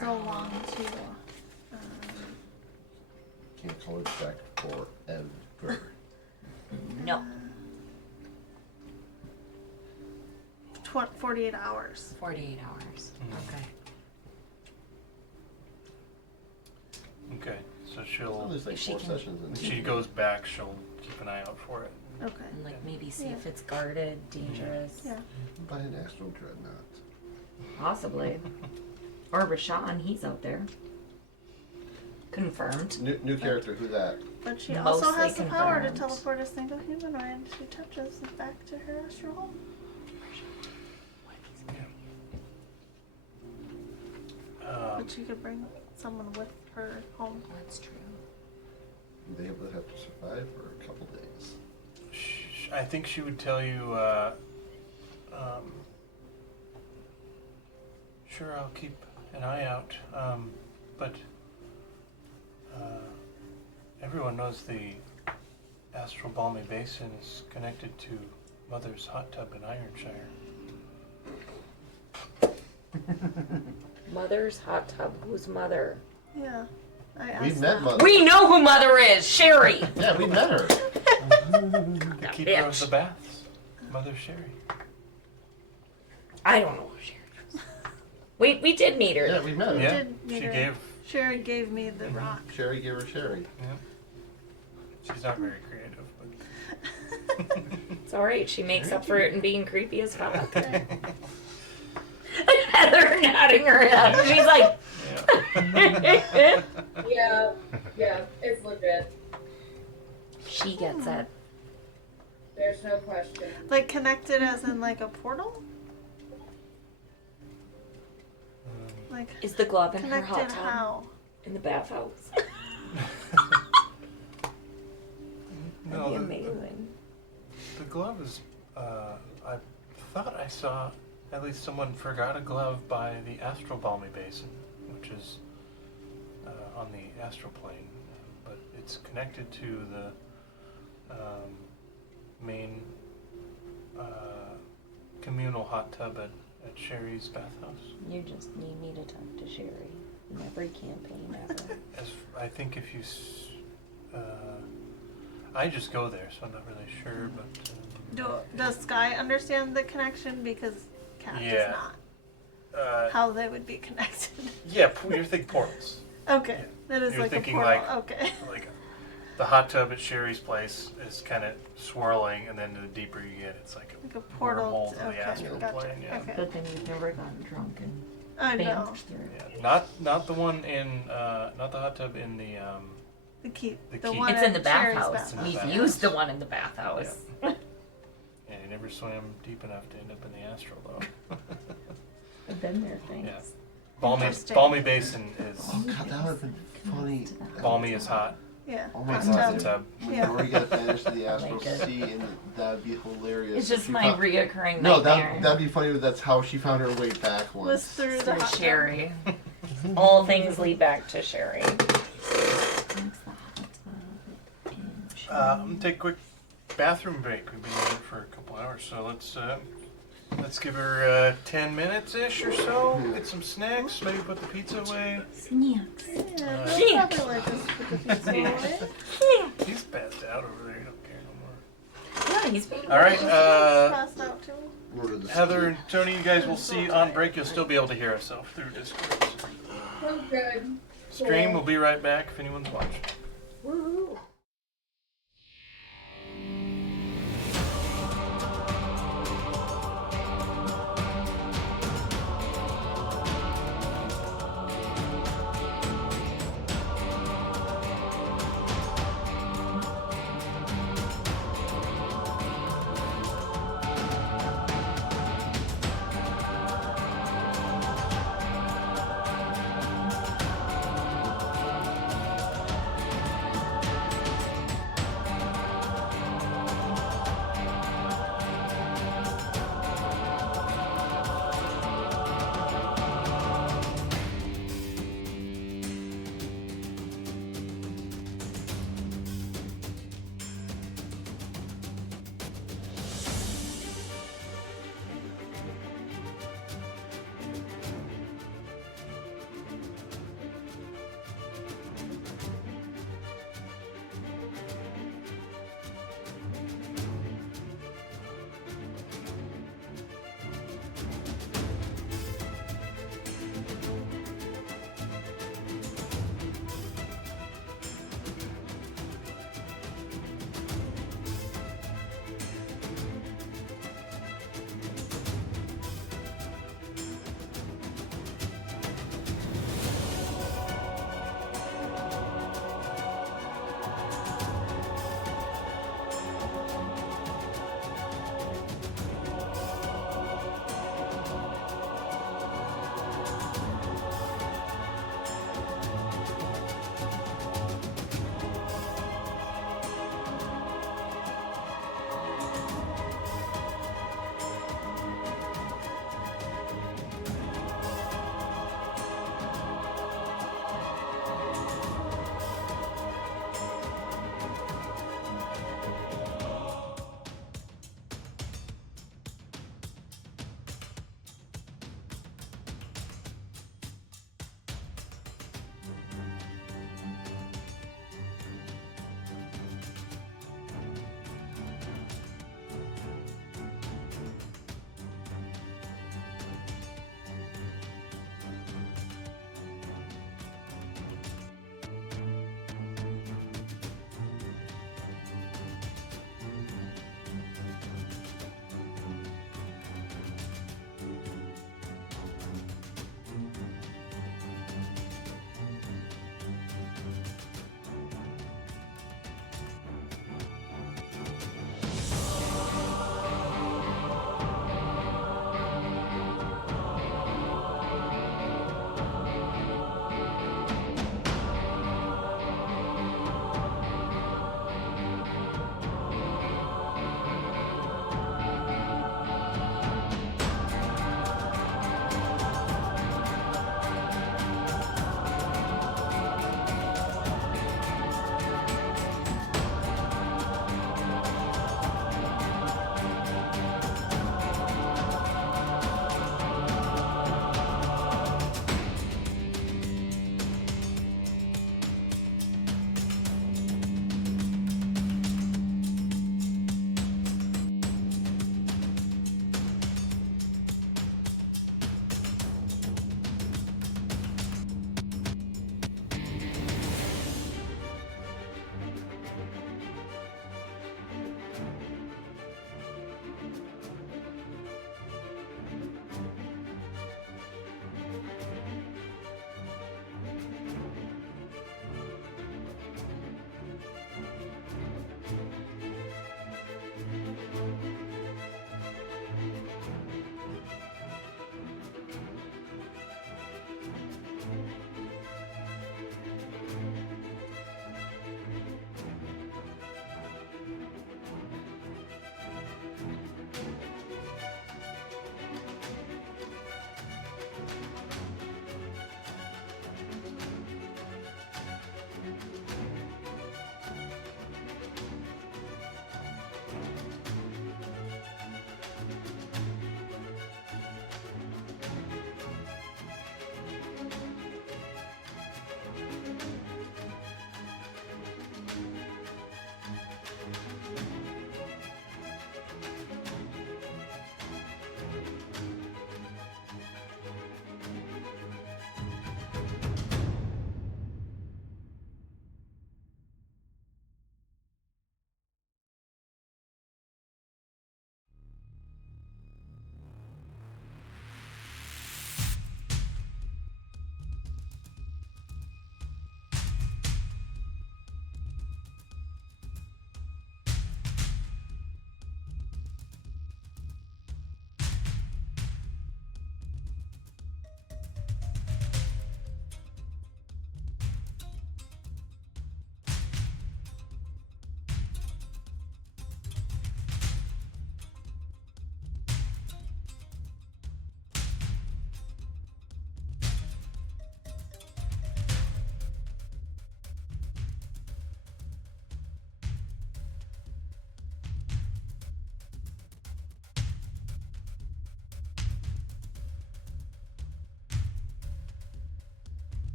so long to. Can't call it back forever. No. 48 hours. 48 hours. Okay. Okay, so Well, she'll, there's like If she 4 can- sessions in when she goes back, she'll keep an eye out for it. Okay. And like maybe see Yeah. if it's guarded, dangerous. Yeah. By an astral dreadnought. Possibly. Or Rashawn, he's out there. Confirmed. New character, who that? But she also Mostly has the power to confirmed. teleport a single humanoid she touches back to her astral home. But she could bring someone with her home. That's true. They would have to survive for a couple days. I think she would tell you, sure, I'll keep an eye out, but everyone knows the Astral Balmy Basin is connected to Mother's hot tub in Ironshire. Mother's hot tub. Who's Mother? Yeah. I asked We've met that. Mother. We know who Mother is. Sherry. Yeah, we met her. The keeper of bitch. the baths, Mother Sherry. I don't know who Sherry is. We did meet her. Yeah, we met her. Yeah, did meet she her. gave. Sherry gave me the rock. Sherry gave her Sherry. Yeah. She's not very creative, but. It's all right. She makes up for it in being creepy as fuck. Okay. Heather nodding her head. She's like, Yeah. Yeah, it's legit. she gets it. There's no question. Like connected as in like a portal? Like Is the glove in her hot connected tub? how? In the bathhouse. That'd No, be the amazing. glove is. I thought I saw at least someone forgot a glove by the Astral Balmy Basin, which is on the astral plane, but it's connected to the main communal hot tub at Sherry's bathhouse. You just need me to talk to Sherry in every campaign ever. As I think if you, I just go there, so I'm not really sure, but. Does Sky understand the connection? Because Cat Yeah. does not. How they would be connected. Yeah, you're thinking portals. Okay. That is You're like a thinking portal. like- Okay. Like the hot tub at Sherry's place is kind of swirling, and then the deeper you get, it's like Like a portal. wormhole to the Okay, astral gotcha. plane. Yeah. Okay. But then you've never gotten drunk and I know. danced through it. Yeah. Not the one in not the hot tub in the The keep. The The keep. one It's in the at Sherry's bathhouse. In the We've bathhouse. used the one in the bathhouse. yeah, you never swam deep enough to end up in the astral though. I've been there, thanks. Yeah. Balmy Interesting. Balmy Basin is Oh god, that would have been funny. balmy is hot. Yeah. Oh my hot god. Hot tub. tub. When Yeah. Rory got banished to the astral Like it. sea, and that'd be hilarious. It's if just she my found- reoccurring No, nightmare. that'd be funny. But that's how she found her way back Was once. through the Through hot tub. Sherry. All things lead back to Sherry. I'm gonna take a quick bathroom break. We've been in it for a couple hours, so let's give her 10 minutes ish or so. Get some snacks. Maybe put the pizza away. Yeah, they'll Yeah. probably let us put the pizza away. He's passed out over there. He don't care no more. Yeah, he's being All right, Passed out too. Order the Heather and Tony, you guys will see on break. You'll still be able to hear us through Discord. Oh, good. Stream. We'll be right back if anyone's watching. Woohoo.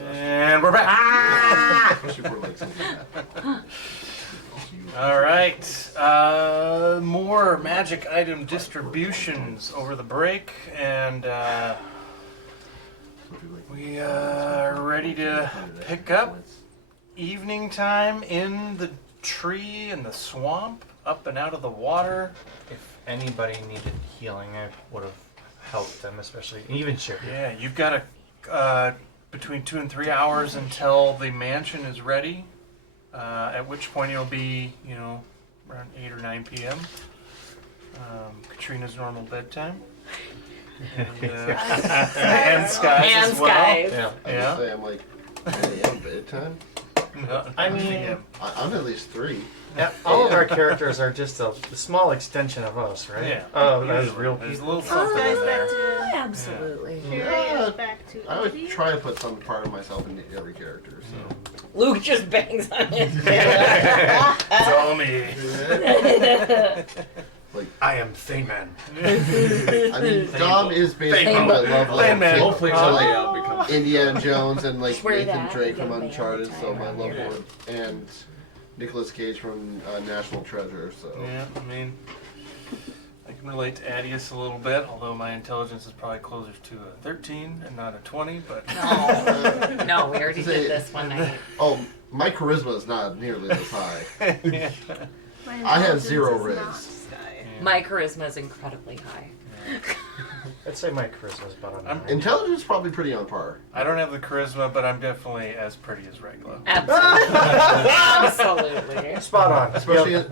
And we're back. Super like something like that. All right. More magic item distributions over the break, and we are ready to pick up evening time in the tree in the swamp, up and out of the water. If anybody needed healing, I would have helped them, especially even Sherry. Yeah, you've got between 2 and 3 hours until the mansion is ready. At which point it'll be, around 8 or 9 p.m. Katrina's normal bedtime. And Sky's And as well. Sky's. Yeah. I Yeah. would say I'm like 10 a.m. bedtime. No, I 9 mean- p.m. I'm at least 3. Yeah, all of our characters are just a small extension of us, right? Yeah. Oh, that's Usually. real There's a people. little something Guys, in back there. to Absolutely. Sherry Yeah. is back to I would Odie. try to put some part of myself into every character, so. Luke just bangs on his It's all me. Like, I am Thane Man. I mean, Dom is basically Thankful. that level Thankful. of Man. Hopefully so, someday like, I'll become Indiana Jones and like Swear Nathan that, Drake from you'll be Uncharted, on so time my around love here. for it, and Nicolas Cage from National Treasure. So Yeah, I mean, I can relate to Adius a little bit, although my intelligence is probably closer to a 13 and not a 20, but. No, no, we already Say- did this one night. oh, my charisma is not nearly this high. Yeah. My I have intelligence 0 is riz. not Sky. My charisma is incredibly high. I'd say my charisma is about a I'm 9. Intelligence is probably pretty on par. I don't have the charisma, but I'm definitely as pretty as Regla. Absolutely. Absolutely. Spot on.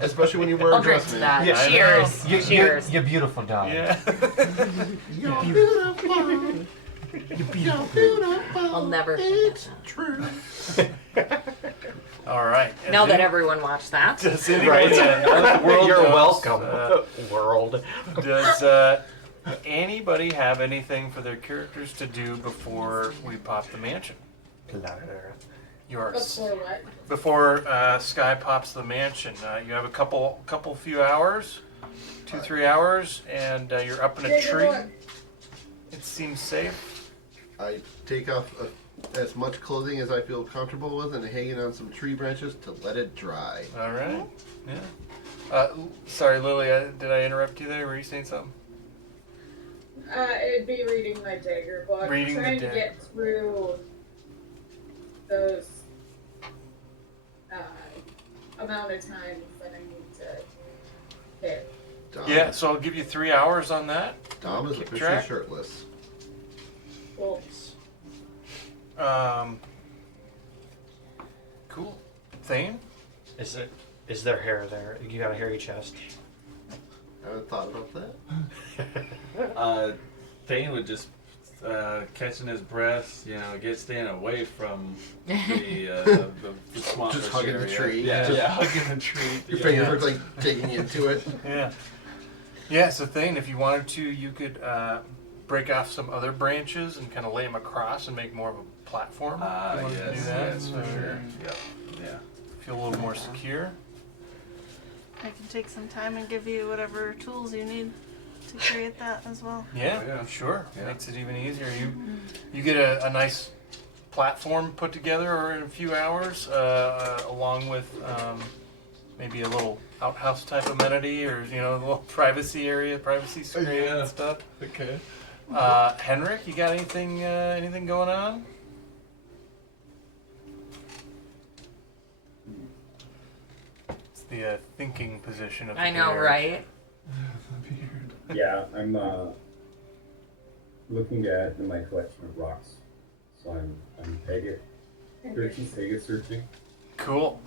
Especially when you wear I'll a drink dress, to man. that. Yeah, I Cheers. You, Cheers. You're beautiful, Dom. Yeah. You're beautiful. You're beautiful. I'll never forget It's that. true. All right. Now that everyone watched that. Does anybody Right. the world You're knows, welcome, world. Does anybody have anything for their characters to do before we pop the mansion? Before what? Before Sky pops the mansion, you have a couple few hours, 2-3 hours, and you're up in a Take a tree. look. It seems safe. I take off as much clothing as I feel comfortable with and hang it on some tree branches to let it dry. All right. Yeah. Sorry, Lily. Did I interrupt you there? Were you saying something? It'd be reading my dagger book. Reading the trying to dagger. get through those amount of times that I need to hit. Dom, Yeah. So I'll give you 3 hours on that. Dom is Keep officially track. shirtless. Well, Cool. Thane? Is there hair there? You got a hairy chest. I haven't thought about that. Thane would just catching his breath, staying away from the swamp. Just hugging the area. tree. Yeah, Just- yeah, hugging the tree. Your Yeah. fingers look like digging into it. Yeah. Yeah, so Thane, if you wanted to, you could break off some other branches and kind of lay them across and make more of a platform. Ah, You wanted to do yes, that, yes, so for sure. Yep. Yeah. feel a little more secure. I can take some time and give you whatever tools you need to create that as well. Yeah, Oh, yeah. sure. Yeah. Makes it even easier. You get a nice platform put together in a few hours, along with maybe a little outhouse type amenity, or a little privacy area, privacy screen Yeah. and stuff. Okay. Henrik, you got anything going on? It's the thinking position of the I know, bear. right? Yeah, I'm looking at my collection of rocks. So I'm Pegget searching. Cool.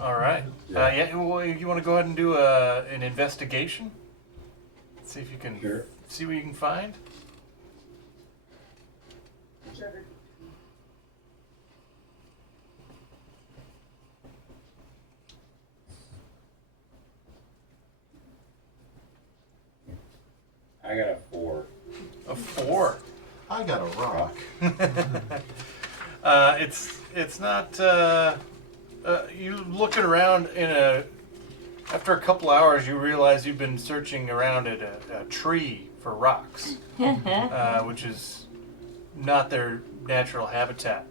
All right. Yeah. Well, you want to go ahead and do an investigation? See if you can Sure. see what you can find. whichever. I got a 4. A 4. I got a rock. It's not. You looking around after a couple hours, you realize you've been searching around at a tree for rocks, which is not their natural habitat.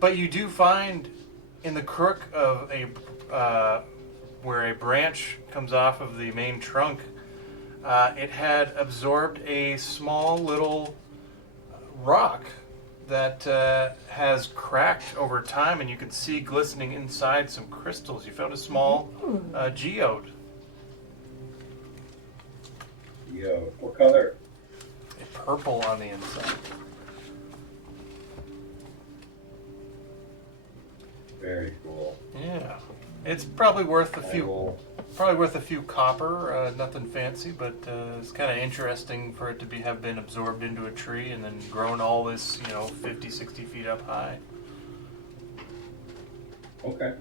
But you do find in the crook of where a branch comes off of the main trunk, it had absorbed a small little rock that has cracked over time, and you can see glistening inside some crystals. You found a small geode, Yo, what color? a purple on the inside. Very cool. Yeah, it's probably worth a I few. will- Probably worth a few copper, nothing fancy, but it's kind of interesting for it to have been absorbed into a tree and then grown all this, 50, 60 feet up high. Okay.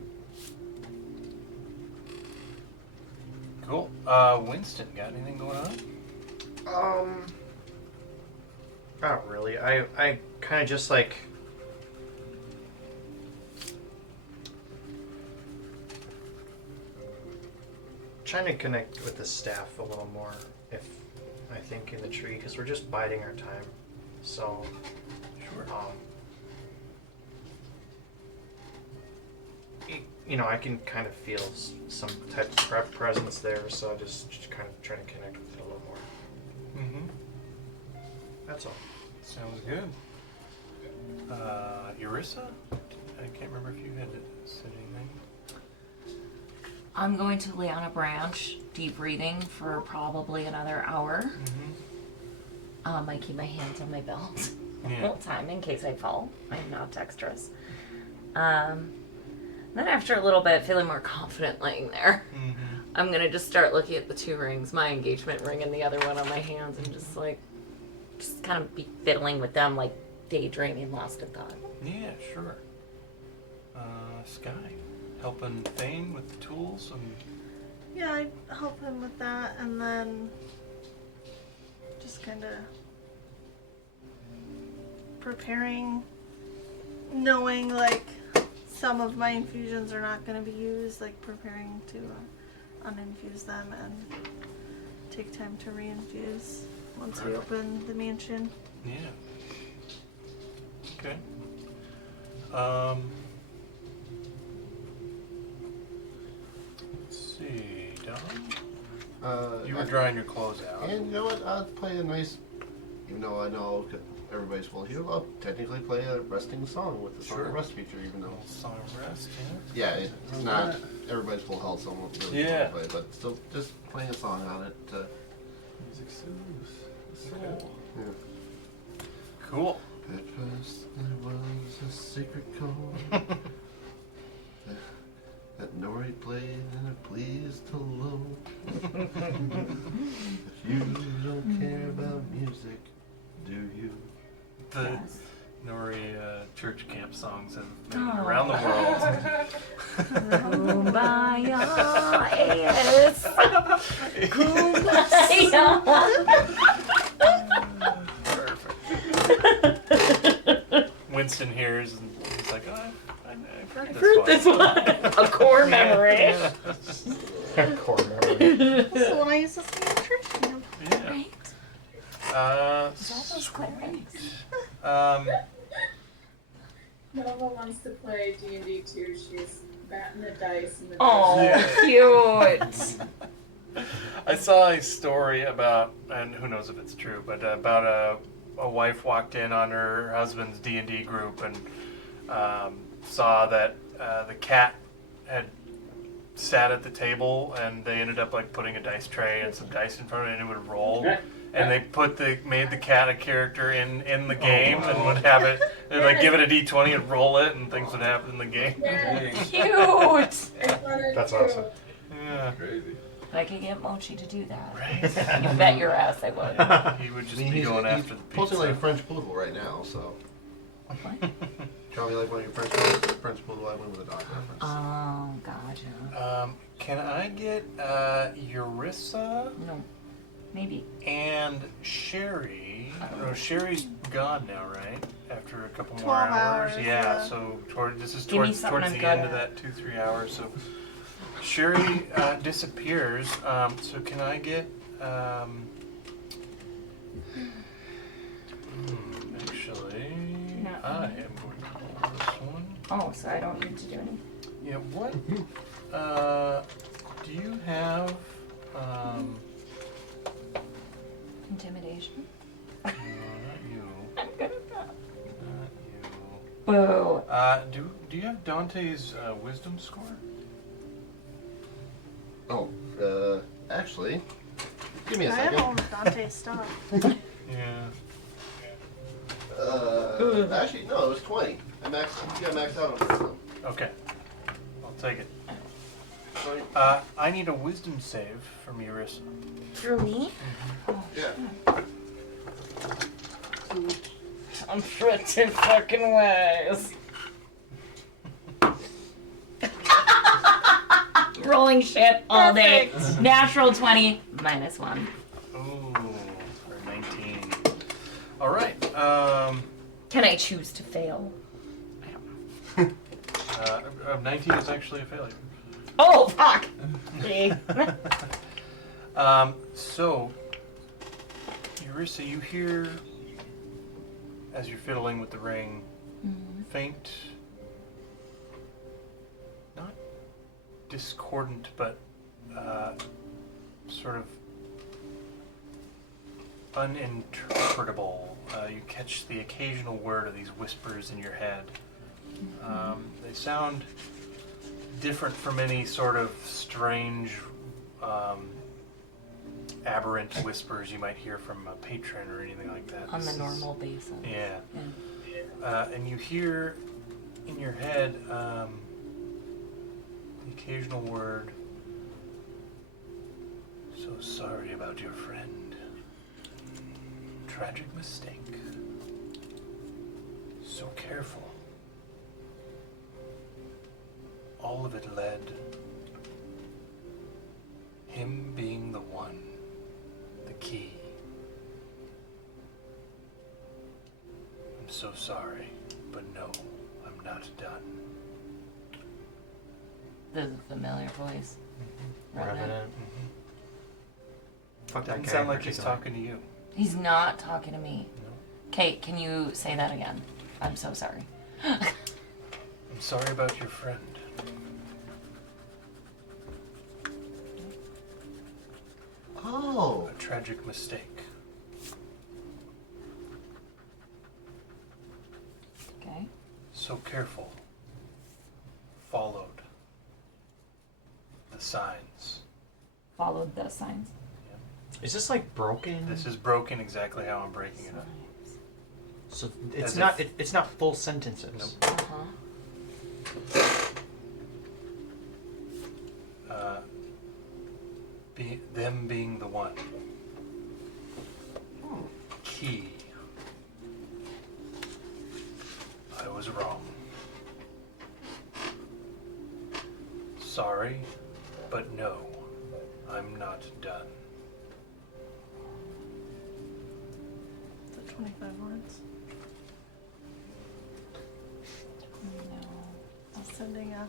Cool. Winston, got anything going on? Not really. I kind of just like trying to connect with the staff a little more, if I think in the tree, because we're just biding our time. So, Sure. You know, I can kind of feel some type of presence there, so just kind of trying to connect with it a little more. Mm-hmm. That's all. Sounds good. Eurissa? I can't remember if you had said anything. I'm going to lay on a branch, deep breathing for probably another hour. Mm-hmm. I keep my hands on my belt the Yeah. whole time in case I fall. I'm not dexterous. Then after a little bit, feeling more confident laying there, Mm-hmm. I'm gonna just start looking at the 2 rings, my engagement ring and the other one on my hands, and just kind of be fiddling with them, like daydreaming, lost in thought. Yeah, sure. Sky, helping Thane with the tools and Yeah, I help him with that, and then just kind of preparing, knowing like some of my infusions are not going to be used, like preparing to uninfuse them and take time to reinfuse once we open the mansion. yeah. Okay. Let's see, Don. You were drying your clothes out. And you know what? I'll play a nice, even though I know everybody's full here, I'll technically play a resting song with the Song Sure. of Rest feature, even though. Little song of rest, Yeah, it's not everybody's full health, so I won't really Yeah. play, but still just playing a song on it. Music soothes the Okay. soul. Yeah. Cool. At first there was a secret chord that Nori played and it pleased to low. If you don't care about music, do you? The Yes. Nori church camp songs have made it Oh. around the world. Kumbaya, yes. Kumbaya. Perfect. Winston hears and he's like, oh, I've heard this Heard one. this one. A core memory. Core memory. That's the one I used to sing at church camp. Yeah. Right. Sweet. Nova wants to play D&D too. She's batting the dice in the Oh, Yeah. cute. I saw a story about, and who knows if it's true, but about a wife walked in on her husband's D&D group and saw that the cat had sat at the table, and they ended up like putting a dice tray and some dice in front of it, and it would roll. And they made the cat a character in the game, and would have it, they'd like give it a d20 and roll it, and things would happen in the game. Yeah, Cute. That's awesome. Yeah. Crazy. If I could get Mochi to do that, Right. you bet your ass I would. He would just I mean, be he's going after the posting like a pizza. French poodle right now, so. Probably like one of your French poodle I went with a dog reference. Oh, gotcha. Can I get Eurissa No, maybe. and Sherry? No, Sherry's gone now, right? After a couple more 12 hours. hours, Yeah. yeah. So this is Give me towards something the I'm good end of at. that 2-3 hours. So Sherry disappears. So can I get? Actually, No. I am going to roll this one. Oh, so I don't need to do any. Yeah, what? Do you have? Intimidation? No, not you. I'm good at that. Not you. Boo. Do you have Dante's wisdom score? Oh, actually, give me a I have all second. of Dante's stuff. Yeah. Actually, no, it was 20. I got maxed out on wisdom. Okay. I'll take it. 20. I need a wisdom save from Eurissa. Through me? Yeah. I'm pretty fucking ways. Rolling shit all day. Natural 20, -1. Ooh, for 19. All right. Can I choose to fail? I don't know. 19 is actually a failure. Oh, fuck! See? So, Eurissa, you hear, as you're fiddling with the ring, faint, not discordant, but sort of uninterpretable. You catch the occasional word of these whispers in your head. They sound different from any sort of strange, aberrant whispers you might hear from a patron or anything like that. On This the is- normal basis. Yeah. Yeah. And you hear in your head the occasional word, "So sorry about your friend. Tragic mistake. So careful. All of it led. Him being the one, the key. I'm so sorry, but no, I'm not done." The familiar voice. Revenant. Fuck that Doesn't guy. sound in like he's particular. talking to you. He's not talking to me. No. Kate, can you say that again? I'm so sorry. I'm sorry about your friend. Oh. A tragic mistake. Okay. So careful. Followed. The signs. Followed the signs. Is this like broken? This is broken exactly how I'm breaking it up. So it's As not. if- It's not full sentences. Nope. Uh-huh. Them being the one. Key. I was wrong. Sorry, but no, I'm not done. Is it 25 words? No. Sending a,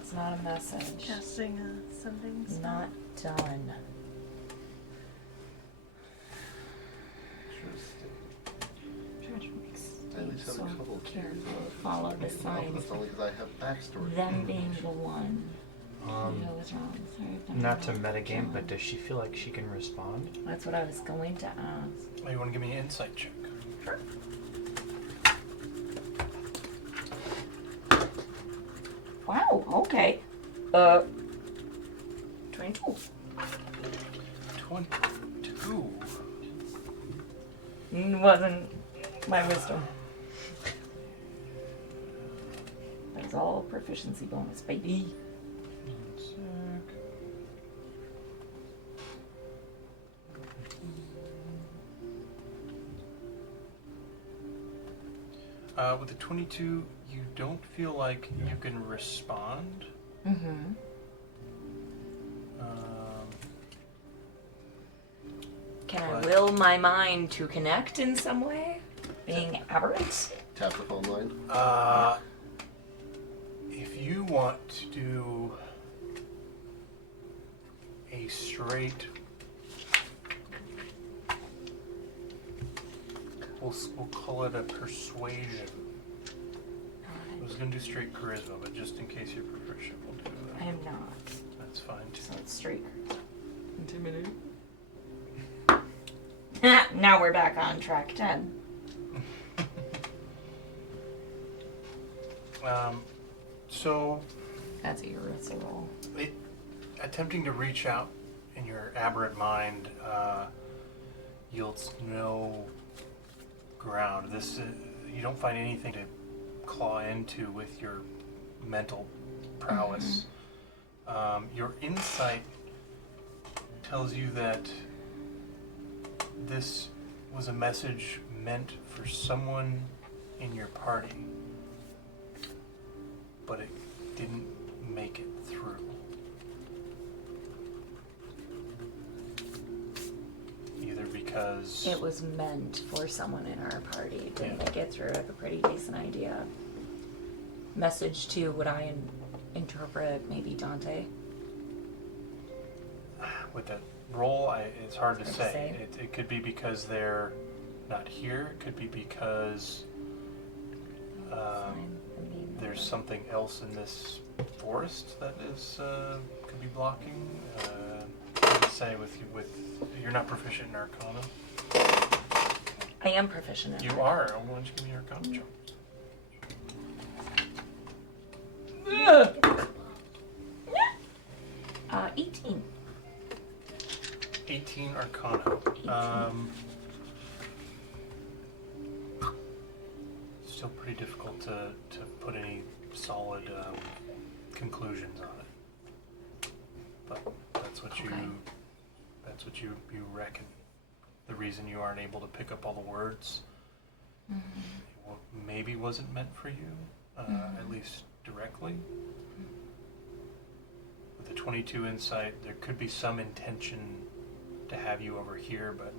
It's not a message. casting a sending spell. Not done. At least have So a couple careful. cues. Follow the It's signs. only because I have backstory. Them being the one. Um, You know what's wrong. Sorry if I'm Not to wrong. metagame, but does she feel like she can respond? That's what I was going to ask. Oh, you want to give me an insight check? Wow, okay. 22. 22. Wasn't my wisdom. That's all proficiency bonus, baby. One sec. With the 22, you don't feel like you can respond. Mm-hmm. Can I But- will my mind to connect in some way? Being aberrant? Tap the phone line. If you want to do a straight, we'll call it a persuasion. I was gonna do straight charisma, but just in case you're proficient, we'll do I that. am not. That's fine too. So it's straight. Intimidating. Now we're back on track 10. So That's a Eurissa roll. attempting to reach out in your aberrant mind yields no ground. This you don't find anything to claw into with your mental prowess. Your insight tells you that this was a message meant for someone in your party, but it didn't make it through. Either because It was meant for someone in our party. Didn't Yeah. make it through. I have a pretty decent idea. Message to what I interpret maybe Dante? With that role, it's hard to Hard to say. say. It could be because they're not here. It could be because Fine. I mean, there's something else in this forest that is could be blocking. Hard to say with you're not proficient in Arcana. I am proficient in You it. are. Why don't you give me your Arcana check? 18. 18 Arcana. 18. Still pretty difficult to put any solid conclusions on it. But that's what Okay. you reckon. The reason you aren't able to pick up all the words maybe wasn't meant for you, at least directly. With the 22 insight, there could be some intention to have you over here, but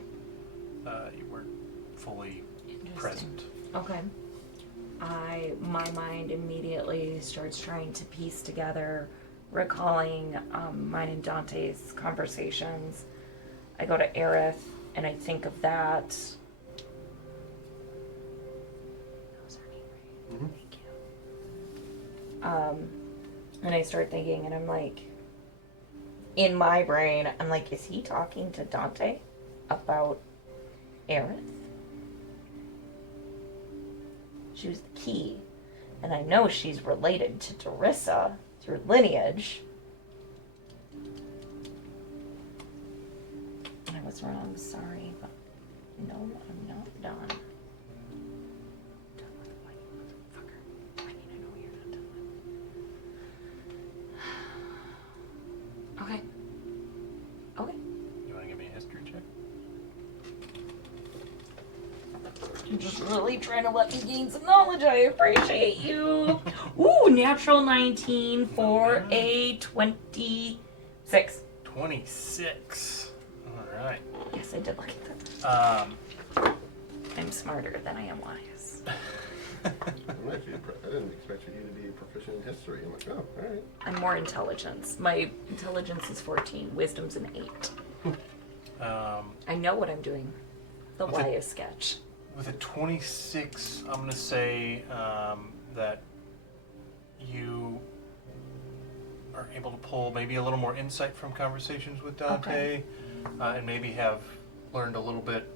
you weren't fully Interesting. present. Okay. My mind immediately starts trying to piece together, recalling mine and Dante's conversations. I go to Aerith and I think of that. That was her name, right? Mhm. Thank you. And I start thinking, and I'm like, in my brain, I'm like, is he talking to Dante about Aerith? She was the key, and I know she's related to Darissa through lineage. I was wrong, sorry, but no, I'm not done. Done with what, you motherfucker? I need to know you're not done with. Okay. Okay. You want to give me a history check? You're just really trying to let me gain some knowledge. I appreciate you. Ooh, natural 19 for a 26. 26. All right. Yes, I did look at that. Um, I'm smarter than I am wise. I didn't expect you to be proficient in history. I'm like, oh, all right. I'm more intelligence. My intelligence is 14. Wisdom's an 8. I know what I'm doing. The What's it? why is sketch. With a 26, I'm going to say that you are able to pull maybe a little more insight from conversations with Dante, and maybe have learned a little bit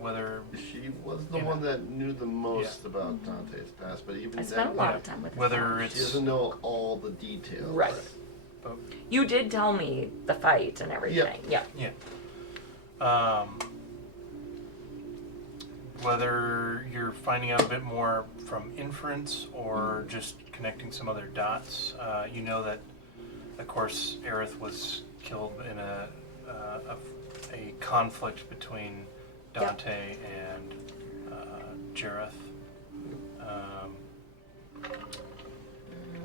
whether... She was the Yeah. one that knew the most about Dante's past, but even I spent a then, lot of time with whether him. it's... she doesn't know all the details. Right. But, You did tell me the fight and everything. Yeah. whether you're finding out a bit more from inference or just connecting some other dots. You know that, of course, Aerith was killed in a conflict between Dante and Jareth.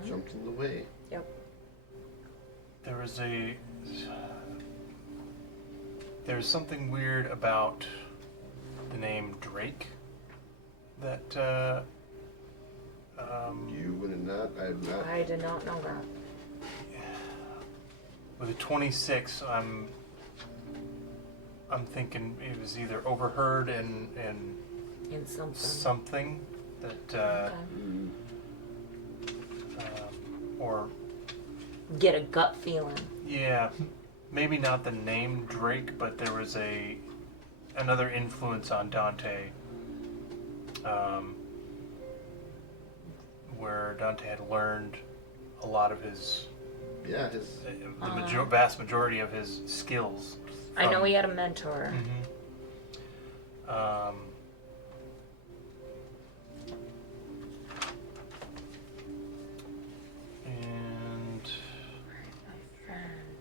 Jumped in the way. Yep. There's something weird about the name Drake that You would have not. I have not. I did not know that. with a 26, I'm thinking it was either overheard and In something. something that Okay. Mm, or Get a gut feeling. yeah, maybe not the name Drake, but there was another influence on Dante, where Dante had learned a lot of his, yeah, his. vast majority of his skills. I know from- he had a mentor. And My friend.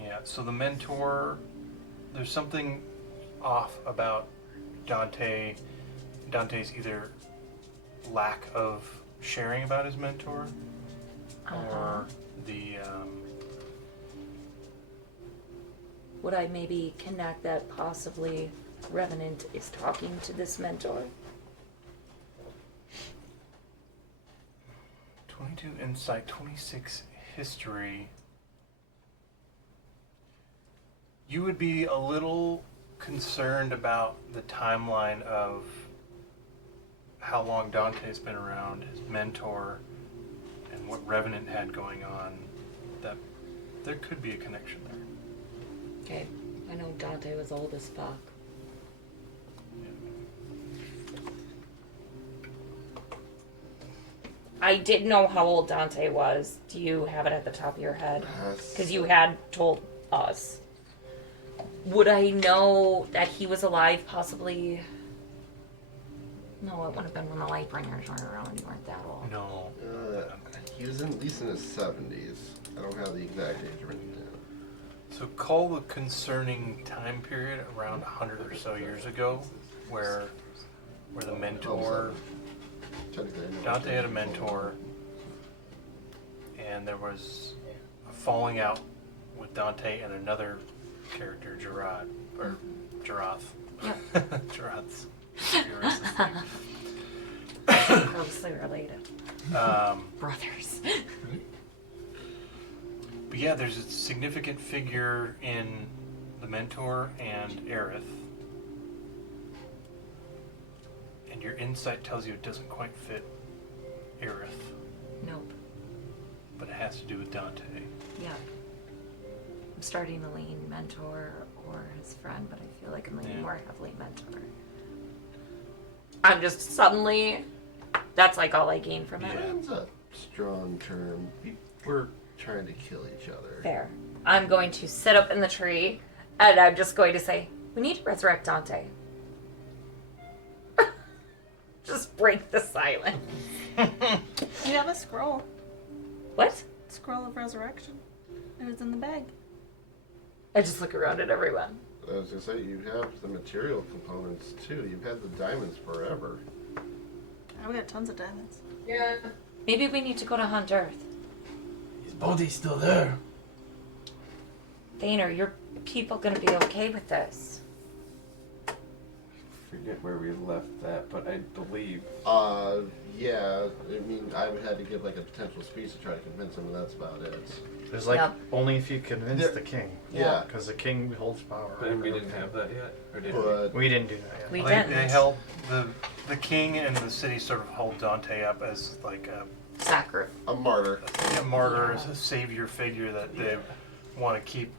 yeah, so the mentor, there's something off about Dante's either lack of sharing about his mentor, or the Would I maybe connect that possibly Revenant is talking to this mentor? 22 insight, 26 history. You would be a little concerned about the timeline of how long Dante's been around, his mentor, and what Revenant had going on. That there could be a connection there. Okay, I know Dante was old as fuck. I didn't know how old Dante was. Do you have it at the top of your head? Because you had told us. Would I know that he was alive possibly? No, it would have been when the Lightbringers weren't around. You weren't that old. No. He was at least in his 70s. I don't have the exact age written down. So call the concerning time period around 100 or so years ago, where the mentor, Dante had a mentor, and there was a falling out with Dante and another character, Gerard, or Jarath. Yep. Jarath's Eurus' name. Closely related. Brothers. But yeah, there's a significant figure in the mentor and Aerith. And your insight tells you it doesn't quite fit Aerith, Nope. but it has to do with Dante. Yeah. I'm starting to lean mentor or his friend, but I feel like I'm leaning more heavily mentor. I'm just suddenly, that's like all I gain from it. Friend's a strong term. We're trying to kill each other. Fair. I'm going to sit up in the tree and I'm just going to say, we need to resurrect Dante. Just break the silence. You have a scroll. What? Scroll of resurrection. It was in the bag. I just look around at everyone. I was gonna say, you have the material components too. You've had the diamonds forever. I've got tons of diamonds. Yeah. Maybe we need to go to Hunt Earth. His body's still there. Thane, are your people gonna be okay with this? Forget where we left that, but I believe Yeah. I mean, I had to give like a potential speech to try to convince him, and that's about it. There's like Yep. only if you convince Yeah. the king. Yeah. Because the king holds power. but we over didn't everything. have that yet, or did we? But We didn't do that yet. We They didn't. held the king and the city sort of hold Dante up as like a Sacred. a martyr. martyr, as a savior figure that they want to keep,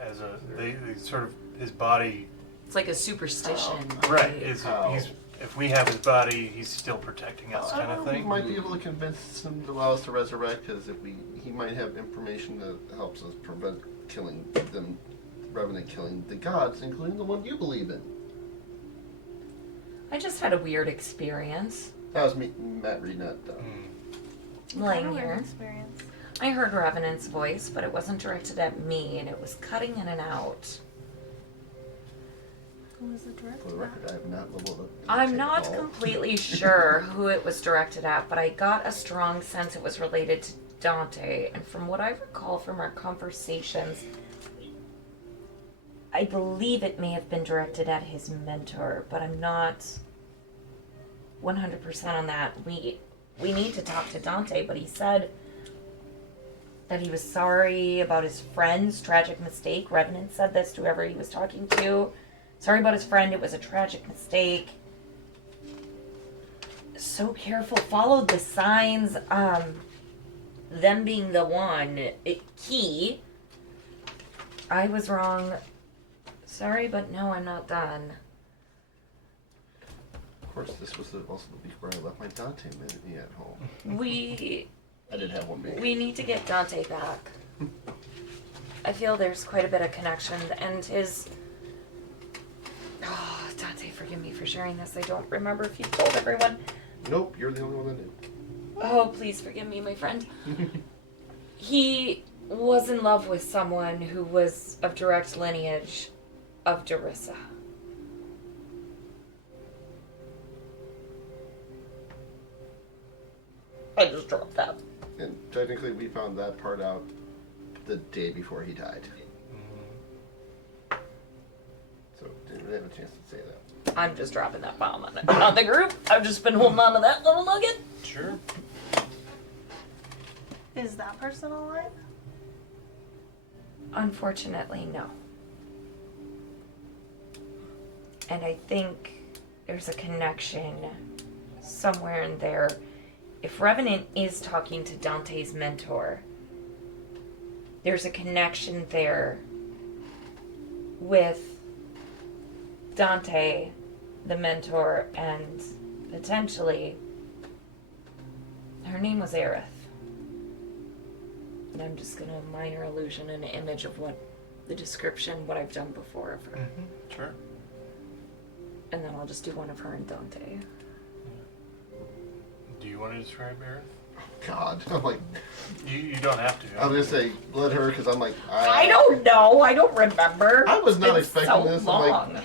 as a they sort of his body. It's like a superstition. Right. Is How? he's if we have his body, he's still protecting us, kind of We thing. might be able to convince him to allow us to resurrect, because he might have information that helps us prevent killing them, Revenant killing the gods, including the one you believe in. I just had a weird experience That was me, Matt reading that. laying here. Experience. I heard Revenant's voice, but it wasn't directed at me, and it was cutting in and out. Who was the director? For the record, I have not leveled up. I'm not completely sure who it was directed at, but I got a strong sense it was related to Dante, and from what I recall from our conversations, I believe it may have been directed at his mentor, but I'm not 100% on that. We need to talk to Dante, but he said that he was sorry about his friend's tragic mistake. Revenant said this to whoever he was talking to. Sorry about his friend, it was a tragic mistake. So careful, followed the signs, them being the one key. I was wrong. Sorry, but no, I'm not done. Of course, this was also the week where I left my Dante mini at home. We I did have one baby. we need to get Dante back. I feel there's quite a bit of connection, and his... Oh, Dante, forgive me for sharing this. I don't remember if you told everyone. Nope, you're the only one that knew. Oh, please forgive me, my friend. He was in love with someone who was of direct lineage of Darissa. I just dropped that. And technically, we found that part out the day before he died. So didn't really have a chance to say that. I'm just dropping that bomb on the group. I've just been holding on to that little nugget. Sure. Is that person alive? Unfortunately, no. And I think there's a connection somewhere in there. If Revenant is talking to Dante's mentor, there's a connection there with Dante, the mentor, and potentially her name was Aerith. And I'm just gonna minor illusion an image of what the description, what I've done before of her. Sure. And then I'll just do one of her and Dante. Do you want to describe Aerith? God, I'm like, You don't have to. I was gonna say let her because I'm like, I don't know. I don't remember. I was not It's expecting so this. long. I'm like,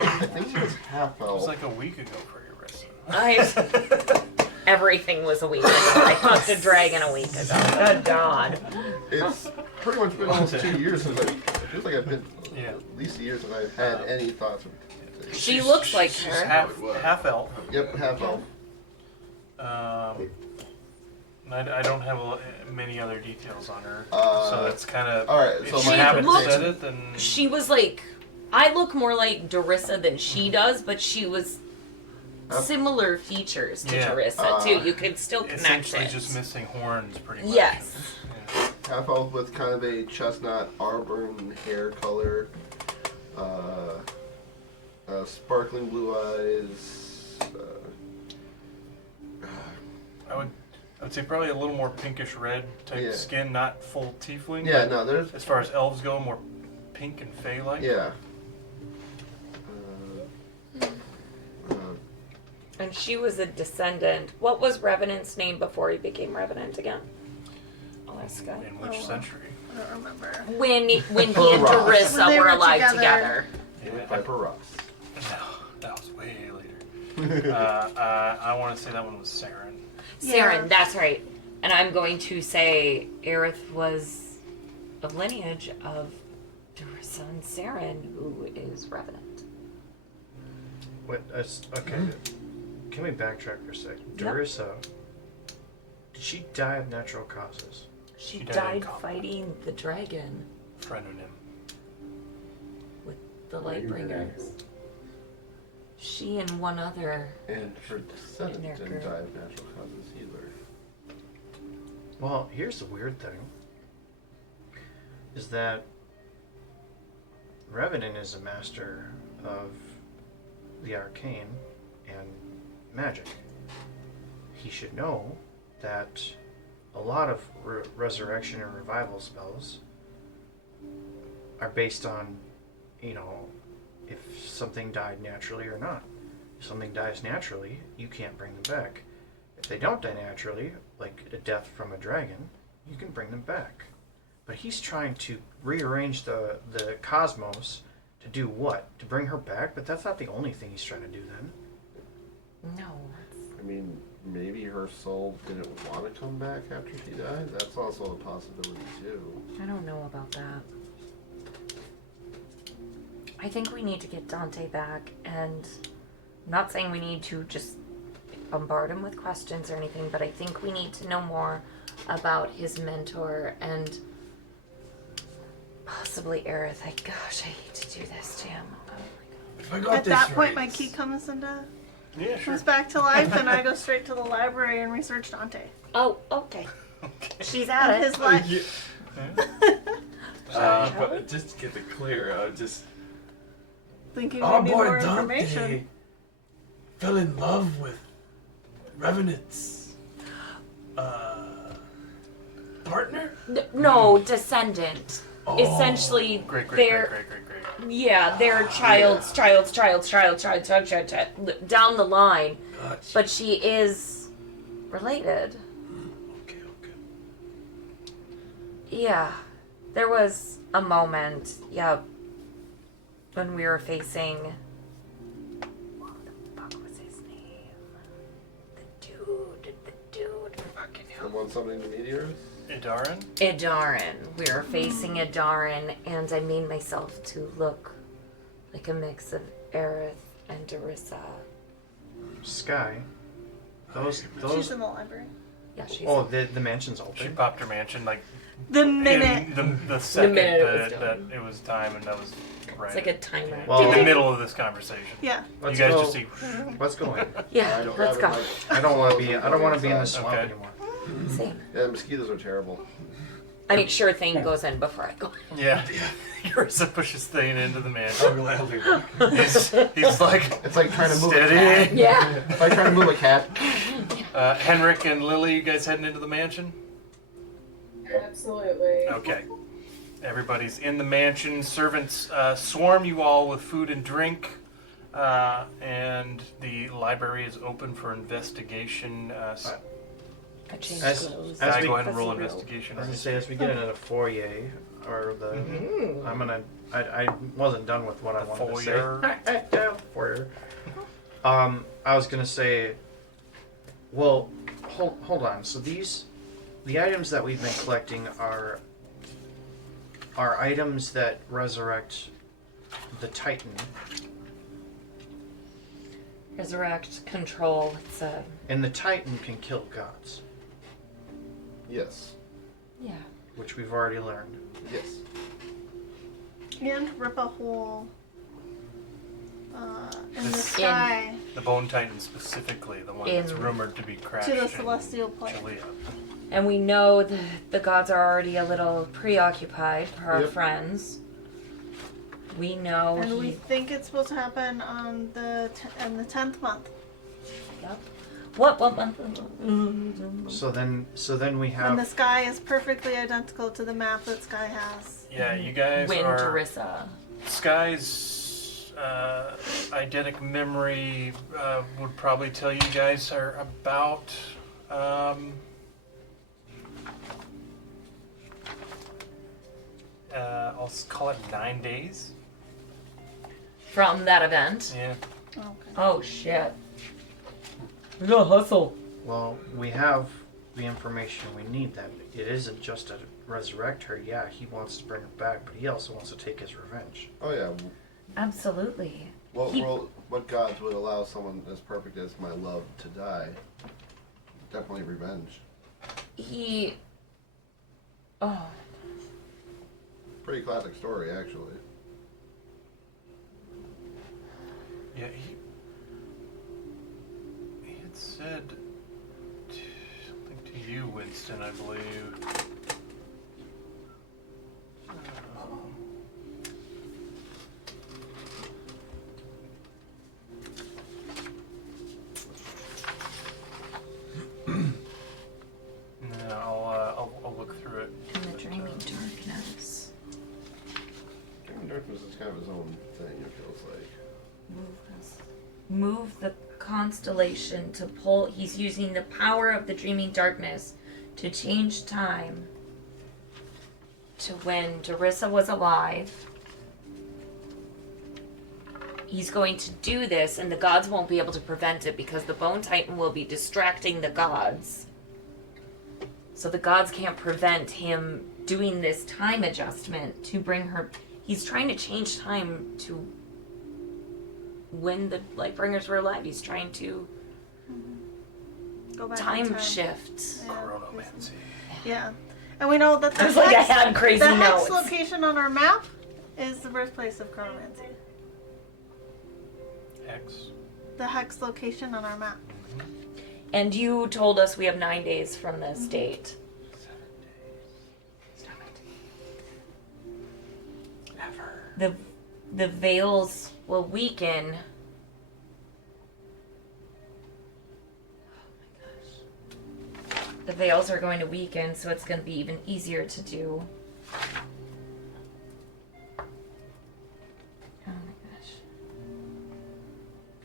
I think she was half It was elf. like a week ago for your wrist. Everything was a week ago. I fucked a dragon a week ago. Good God. It's pretty much been almost 2 years since it feels like I've been Yeah. at least a year since I've had any thoughts of She looks like She's her. half elf. Yep, half elf. I don't have many other details on her, Uh, so it's kind of. alright, if so she my haven't looked- said it, then She was like, I look more like Darissa than she does, but she was similar features to Yeah. Darissa too. You could still connect essentially it. just missing horns, pretty much. Yes. Yeah. Half elf with kind of a chestnut auburn hair color, sparkling blue eyes. I would say probably a little more pinkish red type Yeah. skin, not full tiefling. Yeah, but no, there's as far as elves go, more pink and fey like. yeah. And she was a descendant. What was Revenant's name before he became Revenant again? Alaska. In which century? I don't remember. When he and Ross. Darissa When they were were alive together. together. Piper Ross. No, that was way later. I want to say that one was Saren. Saren, Yeah. that's right. And I'm going to say Aerith was of lineage of Darissa and Saren, who is Revenant. What? Okay. Can we backtrack for a sec? Yep. Darissa, did she die of natural causes? She She died in died combat. fighting the dragon Frenunim. with the Lightbringers. She and one other. And her descendant Inner didn't girl. die of natural causes either. Well, here's the weird thing. Is that Revenant is a master of the arcane and magic. He should know that a lot of resurrection and revival spells are based on, if something died naturally or not. If something dies naturally, you can't bring them back. If they don't die naturally, like a death from a dragon, you can bring them back. But he's trying to rearrange the cosmos to do what? To bring her back? But that's not the only thing he's trying to do then. No. I mean, maybe her soul didn't want to come back after she died. That's also a possibility too. I don't know about that. I think we need to get Dante back, and I'm not saying we need to just bombard him with questions or anything, but I think we need to know more about his mentor and possibly Aerith. Gosh, I hate to do this to him. Oh my god. If I got At this that point, right, my key comes Yeah, sure. comes back to life, and I go straight to the library and research Dante Oh, okay. Okay. She's at and it. his life. Yeah. but just to get it clear, just Thinking our we need more boy Dante information. fell in love with Revenant's partner. No, descendant. Oh. Essentially, Great, they're great. yeah, their child's child, down the line. Gotcha. But she is related. Okay. Yeah. There was a moment, when we were facing. What the fuck was his name? The dude. Fucking hell. Someone summoning the meteors? Idarin? Idarin. We were facing Idarin, and I made myself to look like a mix of Aerith and Darissa. Sky, those She's in the library. Yeah, she's. Oh, the mansion's She open. popped her mansion like The minute. in the second minute it was that done. it was time, and that was right It's like a timer. Well- in the middle of this conversation. Yeah. Let's you guys go. just see. Let's go in. Yeah, I don't let's have go. it, like, I don't want to be. clothes I don't want to be in the inside. swamp Okay. anymore. Same. Yeah, the mosquitoes are terrible. I make sure Thane goes in before I go. Yeah. Carissa pushes Thane into the I'll mansion. gladly walk. He's like It's like trying to move a cat. steady. Yeah. It's like trying to move a cat. Henrik and Lily, you guys heading into the mansion? Absolutely. Okay. Everybody's in the mansion. Servants swarm you all with food and drink. And the library is open for investigation. I changed As- clothes. as Guy, we- go ahead and That's roll real. investigation. As I say, as we get into the foyer, or the, I'm gonna. I wasn't done with what I The wanted foyer. to say. Foyer. I was gonna say. Well, hold on. So the items that we've been collecting are items that resurrect the Titan, Resurrect, control. It's a. and the Titan can kill gods, Yes. Yeah. which we've already learned. Yes. And rip a hole in the This- sky The Bone Titan specifically, the one that's rumored to be crashed to the in celestial plane. Chalea. And we know the gods are already a little preoccupied for our Yep. friends. We know And we he. think it's supposed to happen on in the 10th month. Yep. What month? So then we And have. the sky is perfectly identical to the map that Sky has. Yeah, you guys When are. Teresa. Sky's eidetic memory would probably tell you guys are about I'll call it 9 days. From that event. Yeah. Okay. Oh shit. We gotta hustle. Well, we have the information we need then. It isn't just to resurrect her. Yeah, he wants to bring her back, but he also wants to take his revenge. Oh yeah. Absolutely. What what gods would allow someone as perfect as my love to die? Definitely revenge. He. Oh. Pretty classic story, actually. Yeah, he had said something to you, Winston, I believe. No, I'll look through it. In the dreaming darkness. Dreaming Darkness is kind of his own thing, it feels like. Move the constellation to pull. He's using the power of the dreaming darkness to change time to when Darissa was alive. He's going to do this, and the gods won't be able to prevent it because the Bone Titan will be distracting the gods. So the gods can't prevent him doing this time adjustment to bring her. He's trying to change time to when the Lightbringers were alive. He's trying to Go back in time shift. Yeah. Chronomancy. Yeah. And we know that the I was like, I hex, had crazy the hex notes. location on our map is the birthplace of chronomancy. X. The hex location on our map. And you told us we have 9 days from this date. 7 days. Stop it. Never. The veils will weaken. Oh my gosh. The veils are going to weaken, so it's going to be even easier to do. Oh my gosh.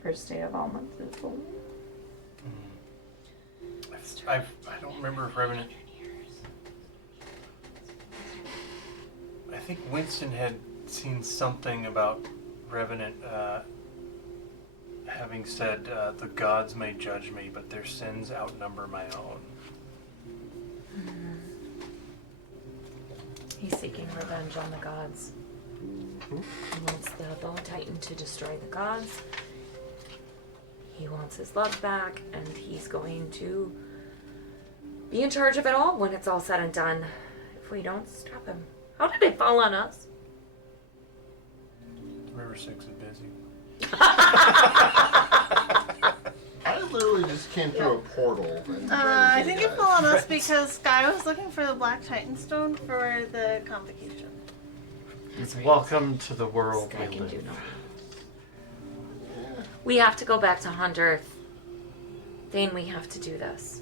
First day of all months is full. I don't remember if Revenant. I think Winston had seen something about Revenant having said, the gods may judge me, but their sins outnumber my own. He's seeking revenge on the gods. He wants the Bone Titan to destroy the gods. He wants his love back, and he's going to be in charge of it all when it's all said and done. If we don't stop him. How did it fall on us? River Six is busy. I literally just came through a portal. And I ran think into it you fell guys. on us because Sky was looking for the Black Titan Stone for the convocation. Welcome to the world Sky we can do live. no. We have to go back to Hunter. Thane, we have to do this.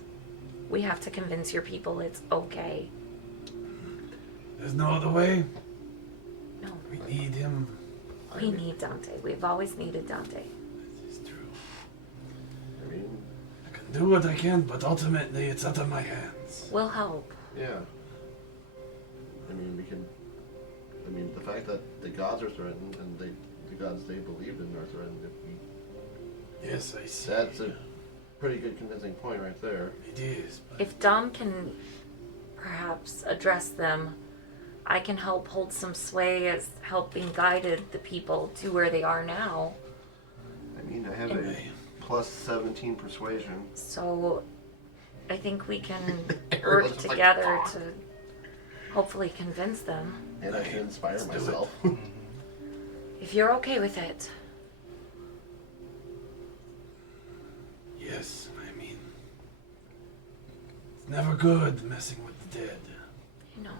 We have to convince your people it's okay. There's no other way. No, We need him. we need Dante. We've always needed Dante. This is true. I mean, I can do what I can, but ultimately it's out of my hands. We'll help. yeah. I mean, we can. I mean, the fact that the gods are threatened and the gods they believed in are threatened. Yes, I see. That's a pretty good convincing point right there. It is. But If Dom can perhaps address them, I can help hold some sway as helping guided the people to where they are now. I mean, I have a plus 17 persuasion. So I think we can Ariel's work just like, together "Fuck." to hopefully convince them. And I can inspire Let's do myself. If you're okay with it. yes, I mean, it's never good messing with the dead. You know.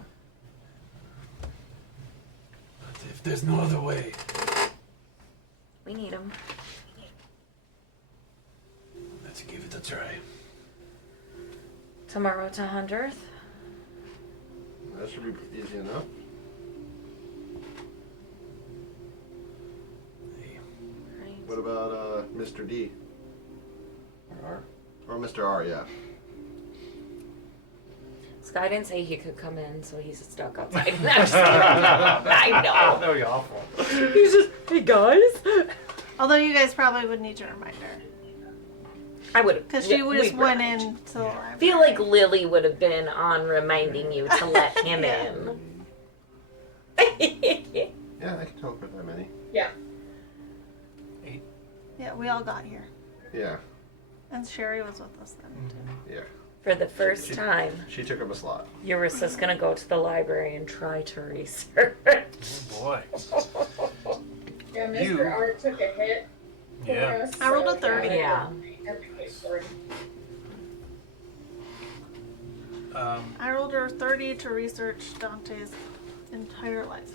But if there's no other way, We need him. let's give it a try. Tomorrow to Hunterth. That should be easy enough. Hey, Right. What about Mr. D? Or Or Mr. R, yeah. Sky didn't say he could come in, so he's stuck outside. I'm just kidding. I know. That would be awful. He's just, hey guys. Although you guys probably would need a reminder. I would Because she just went in to the I library. feel like Lily would have been on reminding you to let him Yeah. in. Yeah, I can teleport that many. Yeah. Yeah, we all got here. Yeah, And Sherry was with us then, too. yeah. For the first She- time, She took up a slot. Yurissa's gonna go to the library and try to research. Oh boy. Yeah, Mr. You- R took a hit for Yeah. us. I rolled a so 30. Yeah. Advocate for him. I rolled her 30 to research Dante's entire life.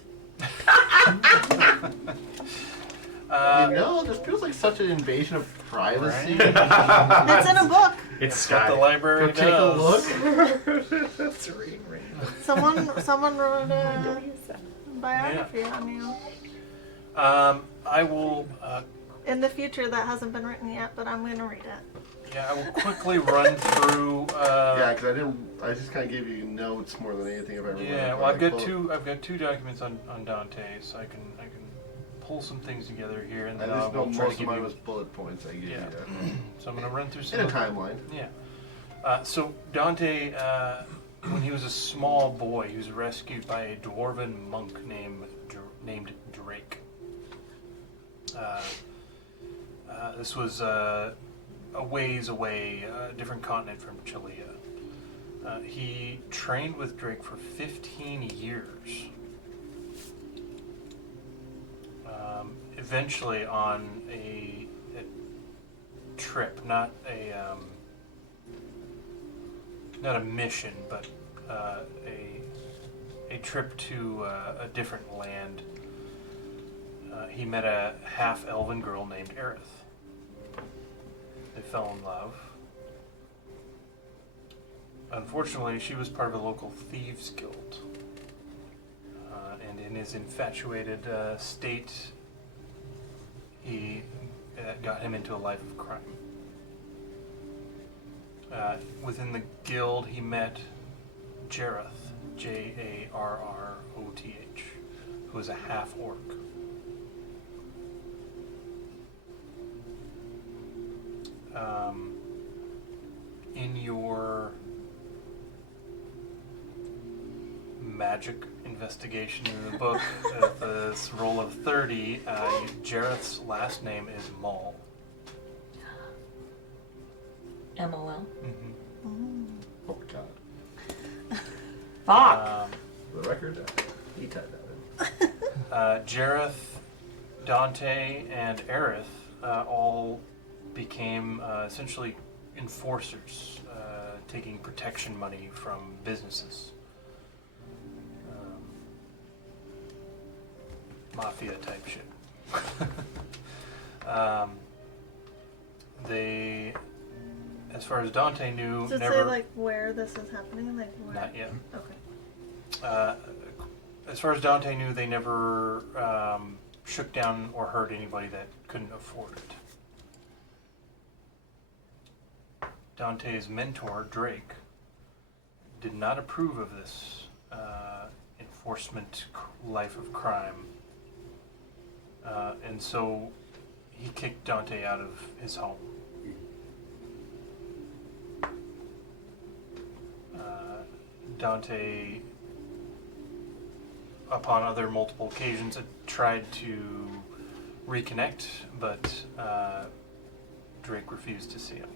You know, this feels like such an invasion of privacy. Right? It's in a book. It's That's what the library Go take a does. look. It's reading right now. Someone wrote a biography on you. I will. In the future, that hasn't been written yet, but I'm gonna read it. Yeah, I will quickly run through. Yeah, because I just kind of gave you notes more than anything I've ever read. Yeah, well, I've got two documents on Dante, so I can pull some things together here, and I then just know will try to most of give mine you. was bullet points I gave Yeah. you. So I'm gonna run through some. In a of- timeline. Yeah. So Dante, when he was a small boy, he was rescued by a dwarven monk named Drake. This was a ways away, a different continent from Chilea. He trained with Drake for 15 years. Eventually, on a trip, not a mission, but a trip to a different land. He met a half-elven girl named Aerith. They fell in love. Unfortunately, she was part of a local thieves guild, and in his infatuated state, he got him into a life of crime. Within the guild, he met Jarroth, Jarroth, who was a half-orc. In your magic investigation in the book, at this roll of 30, Jareth's last name is Maul. MOL. Mm-hmm. Oh God. Fuck. For the record, he tied that in. Jareth, Dante, and Aerith all became essentially enforcers, taking protection money from businesses. Mafia type shit. They, as far as Dante knew, Does it never. say like where this is happening? Like where? Not yet. Okay. As far as Dante knew, they never shook down or hurt anybody that couldn't afford it. Dante's mentor, Drake, did not approve of this enforcement life of crime. And so he kicked Dante out of his home. Dante, upon other multiple occasions, had tried to reconnect, but Drake refused to see him.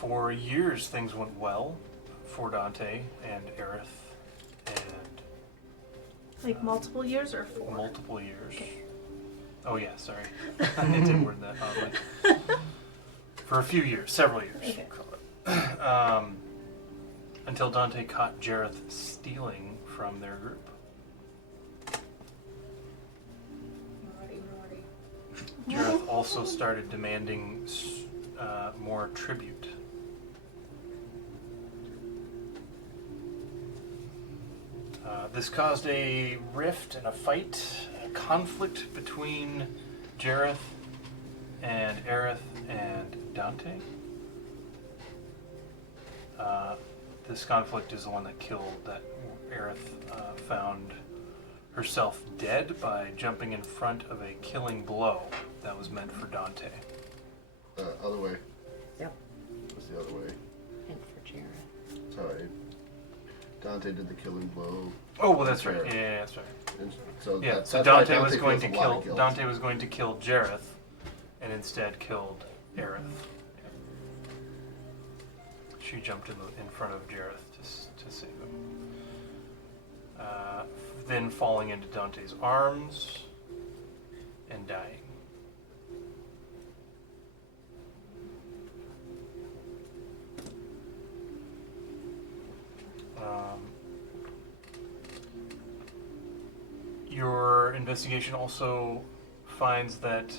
For years, things went well for Dante and Aerith, and Like multiple years or 4? multiple years. Okay. Oh yeah, sorry, I did word that oddly. For a few years, several years, Okay. we'll call it. Until Dante caught Jareth stealing from their group. Naughty, naughty. Jareth also started demanding more tribute. This caused a rift and a fight, a conflict between Jareth and Aerith and Dante. This conflict is the one that Aerith found herself dead by jumping in front of a killing blow that was meant for Dante. Other way. Yep. What's the other way? And for Jareth. Sorry. Dante did the killing blow. Oh, well, that's right. Yeah, that's right. And so Yeah, that's so why Dante was going feels to a lot kill of guilt. Dante was going to kill Jareth, and instead killed Aerith. She jumped in front of Jareth to save him. Then falling into Dante's arms and dying. Your investigation also finds that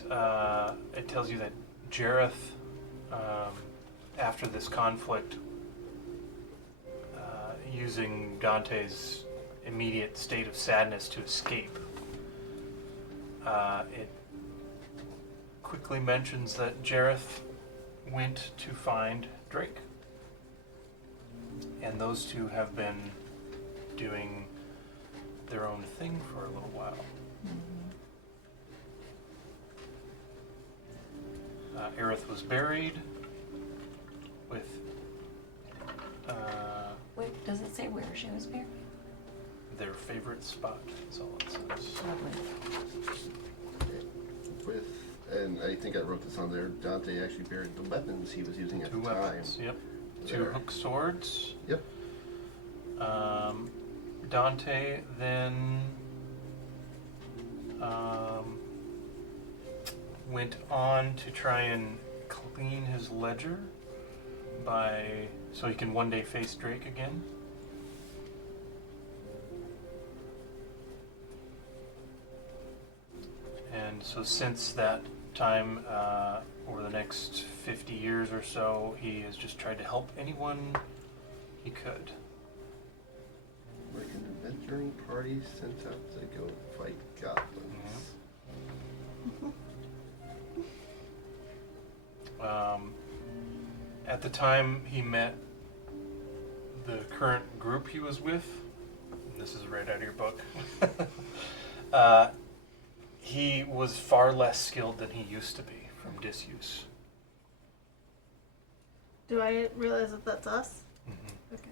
it tells you that Jareth, after this conflict, using Dante's immediate state of sadness to escape, it quickly mentions that Jareth went to find Drake. And those two have been doing their own thing for a little while. Aerith was buried with Wait, does it say where she was buried? their favorite spot, is all it says. Lovely. And I think I wrote this on there. Dante actually buried the weapons he was using at Two the time. weapons, yep. Two There. hook swords. Yep. Dante then went on to try and clean his ledger so he can one day face Drake again. And so since that time, over the next 50 years or so, he has just tried to help anyone he could. Like an adventuring party sent out to go fight goblins. At the time he met the current group he was with, and this is right out of your book, he was far less skilled than he used to be from disuse. Do I realize that that's us? Mm-hmm. Okay.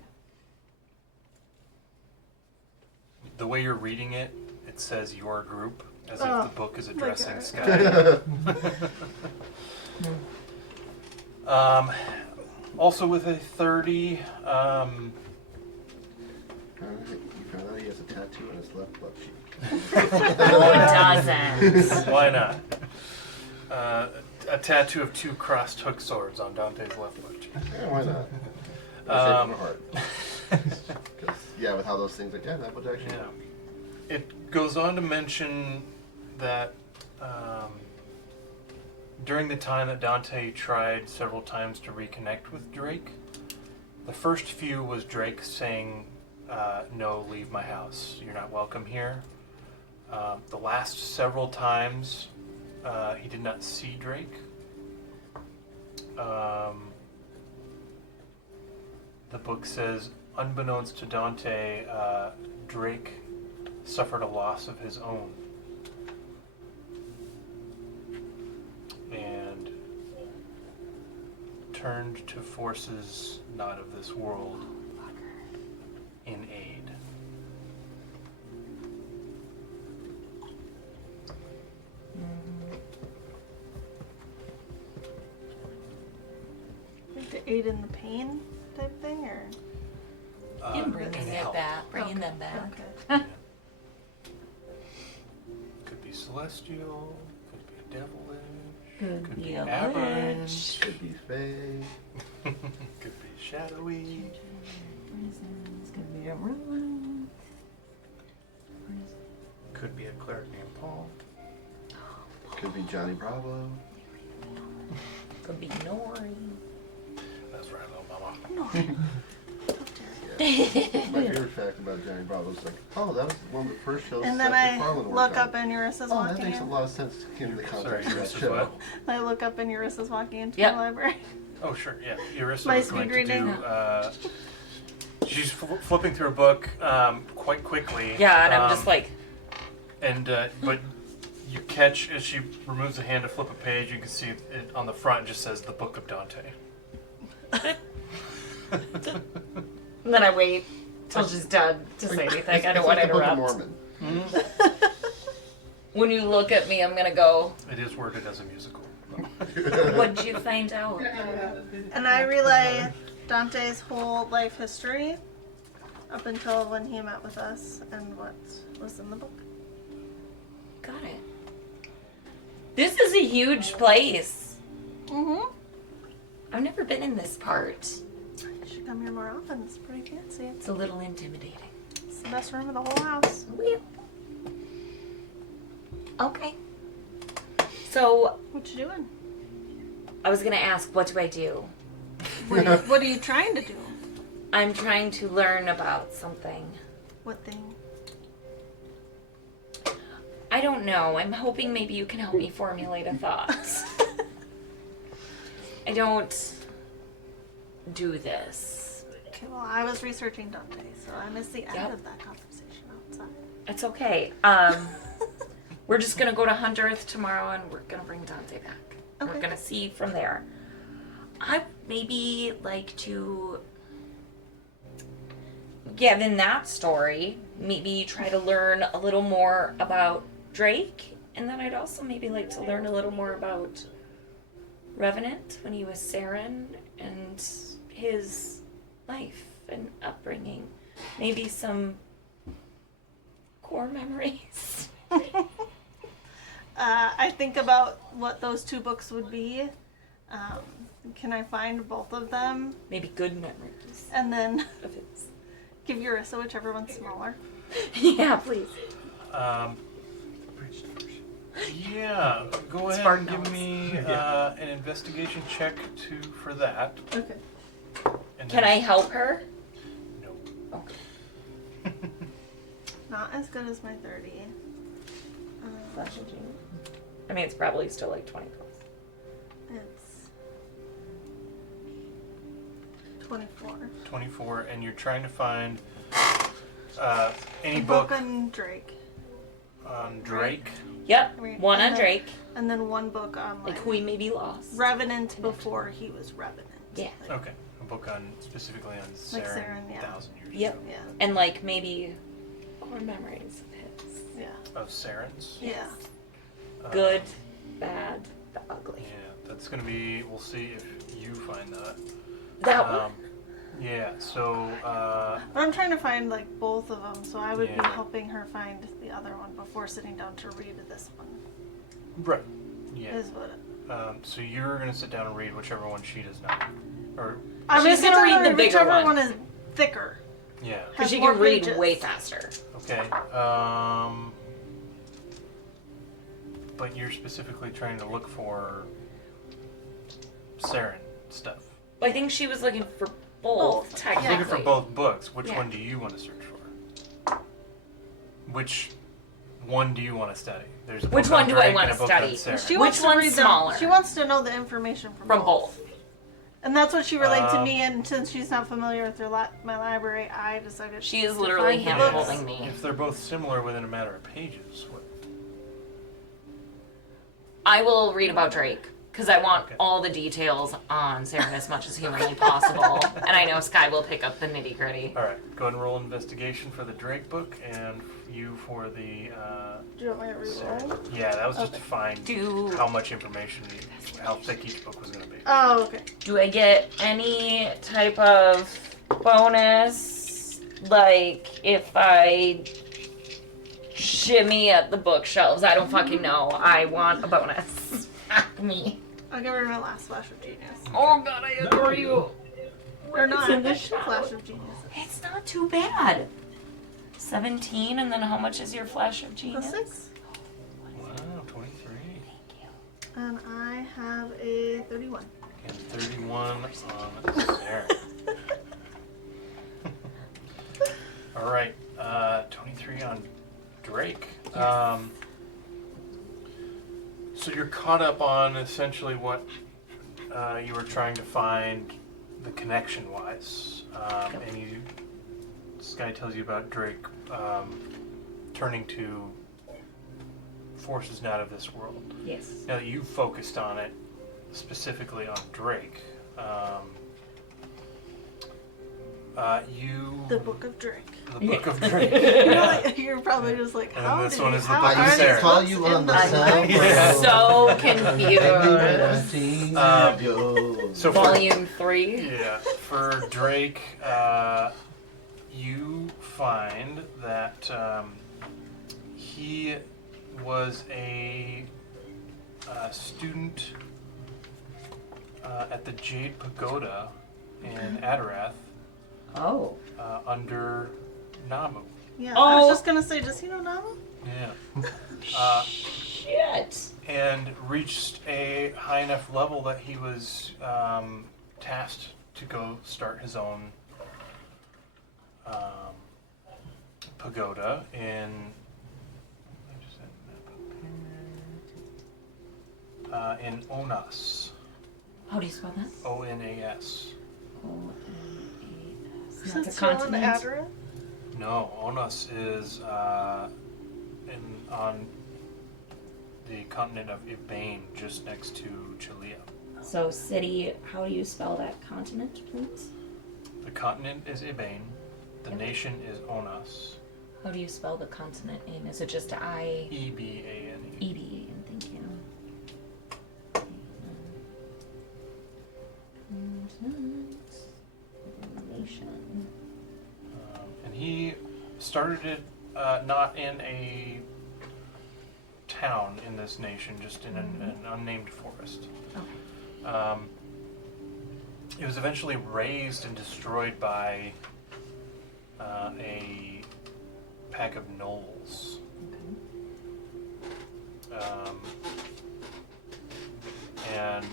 The way you're reading it, it says your group, As Oh, if the book is my addressing God. Sky. Also with a 30, You found out he has a tattoo on his left butt cheek. Who doesn't? why not? A tattoo of 2 crossed hook swords on Dante's left butt cheek. Yeah, why not? Um, Shape of a heart. 'Cause, yeah, with how those things like, yeah, that would actually. Yeah. It goes on to mention that during the time that Dante tried several times to reconnect with Drake, the first few was Drake saying, no, leave my house. You're not welcome here. The last several times, he did not see Drake. The book says, unbeknownst to Dante, Drake suffered a loss of his own. And turned to forces not of this world in aid. Like to aid in the pain type thing, or? In bringing in it help. back, bringing them back. Okay. Could be celestial, could be devilish, Could be be a aberrant, witch. Could be fake. could be shadowy. It's gonna be a ruin. Could be a cleric named Paul. Could be Johnny Bravo. Could be Nori. That's right, little mama. Yeah. My favorite fact about Johnny Bravo is like, oh, that was one of the first shows And then Seth I MacFarlane worked look on. up and Yurissa's Oh, walking that makes a in. lot of sense in the Sorry, context of that Yurissa's show. what? I look up and Yurissa's walking into Yep. the library. Oh, sure, yeah. Eurissa My was speed going to reading. do. She's flipping through a book quite quickly. Yeah, and I'm just like, But you catch as she removes a hand to flip a page, you can see it on the front. It just says the Book of Dante. and then I wait till she's done to say anything. I don't It's want like to the Book of interrupt. Mormon. When you look at me, I'm gonna go, It is worded as a musical. what'd you find out? And I relay Dante's whole life history up until when he met with us and what was in the book. Got it. This is a huge place. Mm-hmm. I've never been in this part. You should come here more often. It's pretty fancy. It's a little intimidating. It's the best room of the whole house. Well, okay. So, What you doing? I was gonna ask, what do I do? What are you trying to do? I'm trying to learn about something. What thing? I don't know. I'm hoping maybe you can help me formulate a thought. I don't do this. Okay, well, I was researching Dante, so I missed the end Yep. of that conversation outside. It's okay. We're just gonna go to Hunt Earth tomorrow and we're gonna bring Dante back. Okay. We're gonna see from there. I maybe like to, given that story, maybe try to learn a little more about Drake, and then I'd also maybe like to learn a little more about Revenant when he was Saren and his life and upbringing. Maybe some core memories. I think about what those two books would be. Can I find both of them? Maybe good memories And then of his. give Eurissa whichever one's smaller. Yeah, please. Yeah, go ahead Spark and give notes. me an investigation check for that. Okay. And Can then- I help her? No. Okay. Not as good as my 30. I mean, it's probably still like 20 plus. It's 24. 24, and you're trying to find any A book on Drake. on Drake. Yep, Right. one on And then- Drake, And then one book on like who he maybe lost. Revenant before he was Revenant. Yeah. Like, Okay, a book on specifically on Saren, Like Saren, yeah. 1,000 years Yep. ago. yeah. And like maybe core memories of his. Yeah. of Saren's. Yeah. Good, bad, the ugly. Yeah, that's gonna be. We'll see if you find that. That one? Yeah. So. But I'm trying to find like both of them, so I would be Yeah. helping her find the other one before sitting down to read this one. Right. Yeah. Is what. So you're gonna sit down and read whichever one she does not, or I'm She's gonna read the bigger whichever one. is thicker. yeah. Because Has she more can read pages. way faster. Okay. But you're specifically trying to look for Saren stuff. I think she was looking for both, Both, technically. Looking for both books. Which Yeah. one do you want to search for? Which one do you want to study? There's a book Which on one do I Drake wanna and a book on study? Saren. She Which wants to one's read smaller? She wants to know the information from both. And that's what she relayed to Um, me. And since she's not familiar with her my library, I decided She is to literally find the hand books. holding me. If they're both similar within a matter of pages, what? I will read about Drake because I want Okay. all the details on Saren as much as humanly possible, and I know Sky will pick up the nitty gritty. All right, go ahead and roll investigation for the Drake book, and you for the. Do you want me to reroll? Saren. Yeah, that was just to find Do how much information, how thick each book was going to be. Oh, okay. do I get any type of bonus, like if I shimmy at the bookshelves? I don't fucking know. I want a bonus. Me. I'll give her my last flash of genius. Oh god, I adore you. Or not. in the Two flash of genius. It's not too bad. 17, and then how much is your flash of The genius? 6. Wow, 23. And I have a 31. And 31 on Saren. All right, 23 on Drake. So you're caught up on essentially what you were trying to find the connection-wise, and this guy tells you about Drake turning to forces not of this world. Yes. Now that you've focused on it, specifically on Drake, you... The Book of Drake. The Book of Drake. You're probably just like, And how then this did one you- is the how Book of are these Sarah. Call books you in on the the cell library? Yeah. So confused. So for, Volume 3. yeah, for Drake, you find that he was a student at the Jade Pagoda in Adarath Oh. under Namu. Yeah, I Oh. was just gonna say, does he know Namu? Yeah. Shit. And reached a high enough level that he was tasked to go start his own pagoda in Onas. How do you spell that? O-N-A-S. O-N-A-S. Since That's a you're on continent. Adara? No, Onas is on the continent of Ibane, just next to Chilea. So city, how do you spell that continent, please? The continent is Ibane. The Yep. nation is Onas. How do you spell the continent name? Is it just I E-B-A-N-E. E-B-A-N? Thank you. Continent. Nation. And he started it not in a town in this nation, just in an unnamed forest. Okay. It was eventually razed and destroyed by a pack of gnolls. And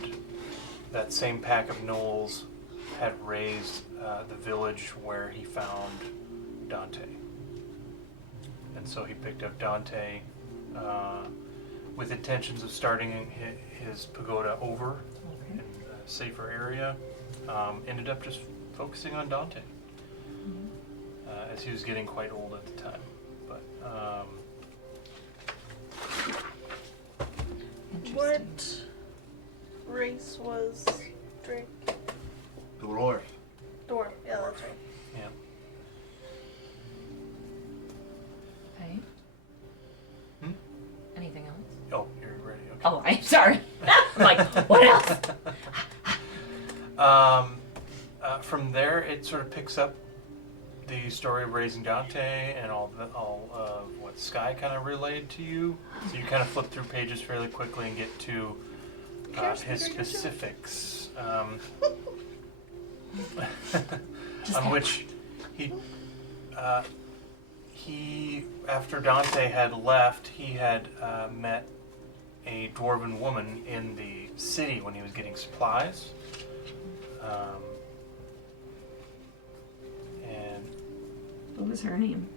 that same pack of gnolls had razed the village where he found Dante. And so he picked up Dante with intentions of starting his pagoda over in a safer area. Ended up just focusing on Dante as he was getting quite old at the time. But What race was Drake? Dwarf. Dwarf. Yeah, that's right. yeah. Okay. Oh, I'm sorry. I'm like, what else? From there, it sort of picks up the story of raising Dante and all of what Sky kind of relayed to you. So you kind of flip through pages fairly quickly and get to his specifics, on which he after Dante had left, he had met a dwarven woman in the city when he was getting supplies. And What was her name?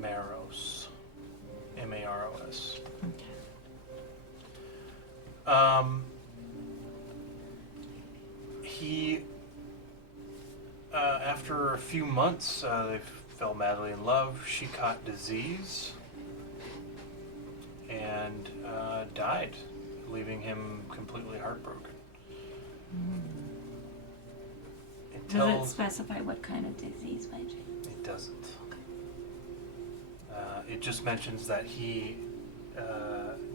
Maros. Maros. He, after a few months, they fell madly in love. She caught disease and died, leaving him completely heartbroken. Does it specify what kind of disease, by chance? It doesn't. It just mentions that he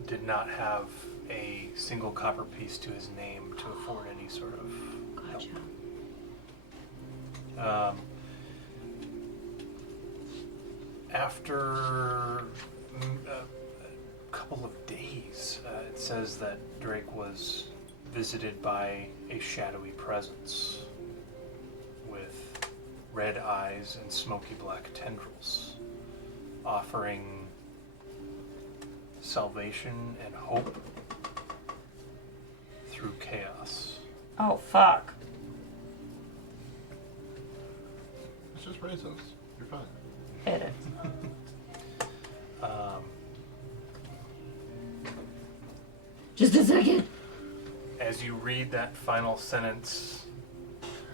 did not have a single copper piece to his name to afford any sort of Gotcha. help. After a couple of days, it says that Drake was visited by a shadowy presence with red eyes and smoky black tendrils, offering salvation and hope through chaos. Oh, fuck. It's just raisins. You're fine. It is. Just a second. As you read that final sentence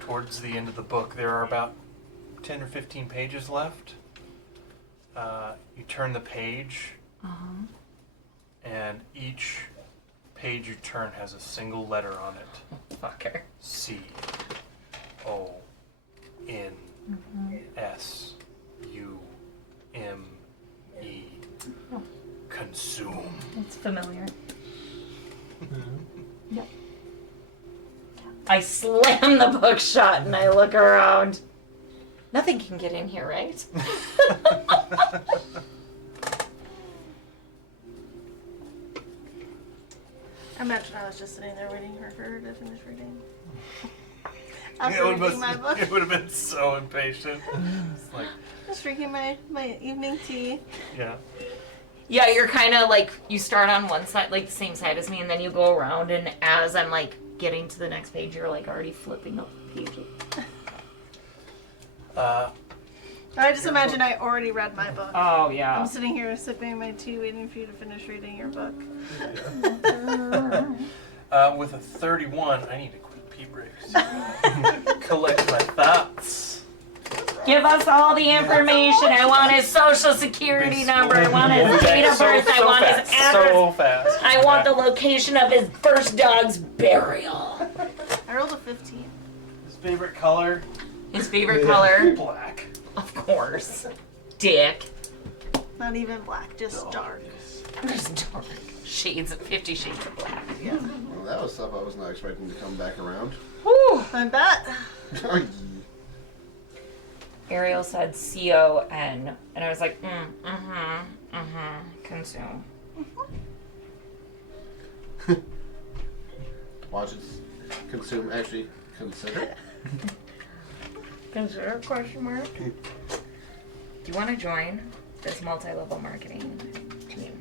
towards the end of the book, there are about 10 or 15 pages left. You turn the page, and each page you turn has a single letter on it. Fucker. C-O-N-S-U-M-E. Consume. It's familiar. Yep. I slam the book shut and I look around. Nothing can get in here, right? I imagine I was just sitting there waiting for her to finish reading. It After would reading my book. It would have been so impatient. It's like, Just drinking my evening tea. yeah. Yeah, you're kind of like, you start on one side, like the same side as me, and then you go around, and as I'm like getting to the next page, you're like already flipping up pages. I just imagine I already read my book. Oh, yeah. I'm sitting here sipping my tea waiting for you to finish reading your book. With a 31, I need a quick pee break. Collect my thoughts. Give us all the information. I want his social security number. I want his date of birth. I want his address. So fast. I want the location of his first dog's burial. I rolled a 15. His favorite color? His favorite color? Black. Of course. Dick. Not even black, just dark. Just dark. Shades of 50 Shades of Black. Yeah. Well, that was stuff I was not expecting to come back around. Whew. I bet. Ariel said C-O-N, and I was like, consume. Watch it consume, actually consider. Consider, question mark. Do you want to join this multi-level marketing team?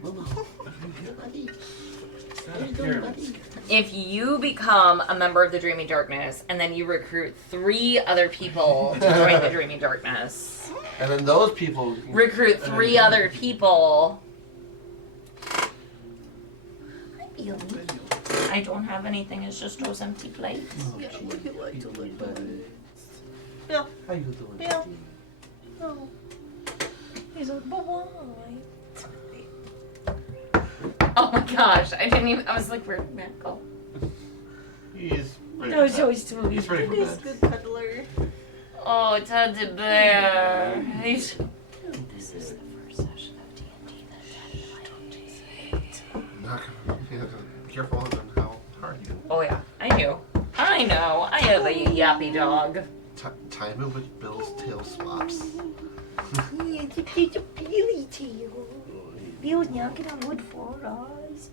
If you become a member of the Dreaming Darkness and then you recruit 3 other people to join the Dreaming Darkness, And then those people recruit 3 other people. Hi, Billy. I don't have anything, it's just those empty plates. Yeah, would you like to lick mine? Bill. How you doing? Bill. Oh. He's like, but why? Oh my gosh, I didn't even, I was like, where'd Matt go? He's ready That was for always too He's ready for He's bed. a good cuddler. Oh, Teddy Bear. This is the first session of D&D that Dad and I don't do. Not gonna careful on how hard you Oh yeah, I knew. I know. I have a yappy dog. time it with Bill's tail swaps. It's a Billy tail. Bill's knocking on wood for us.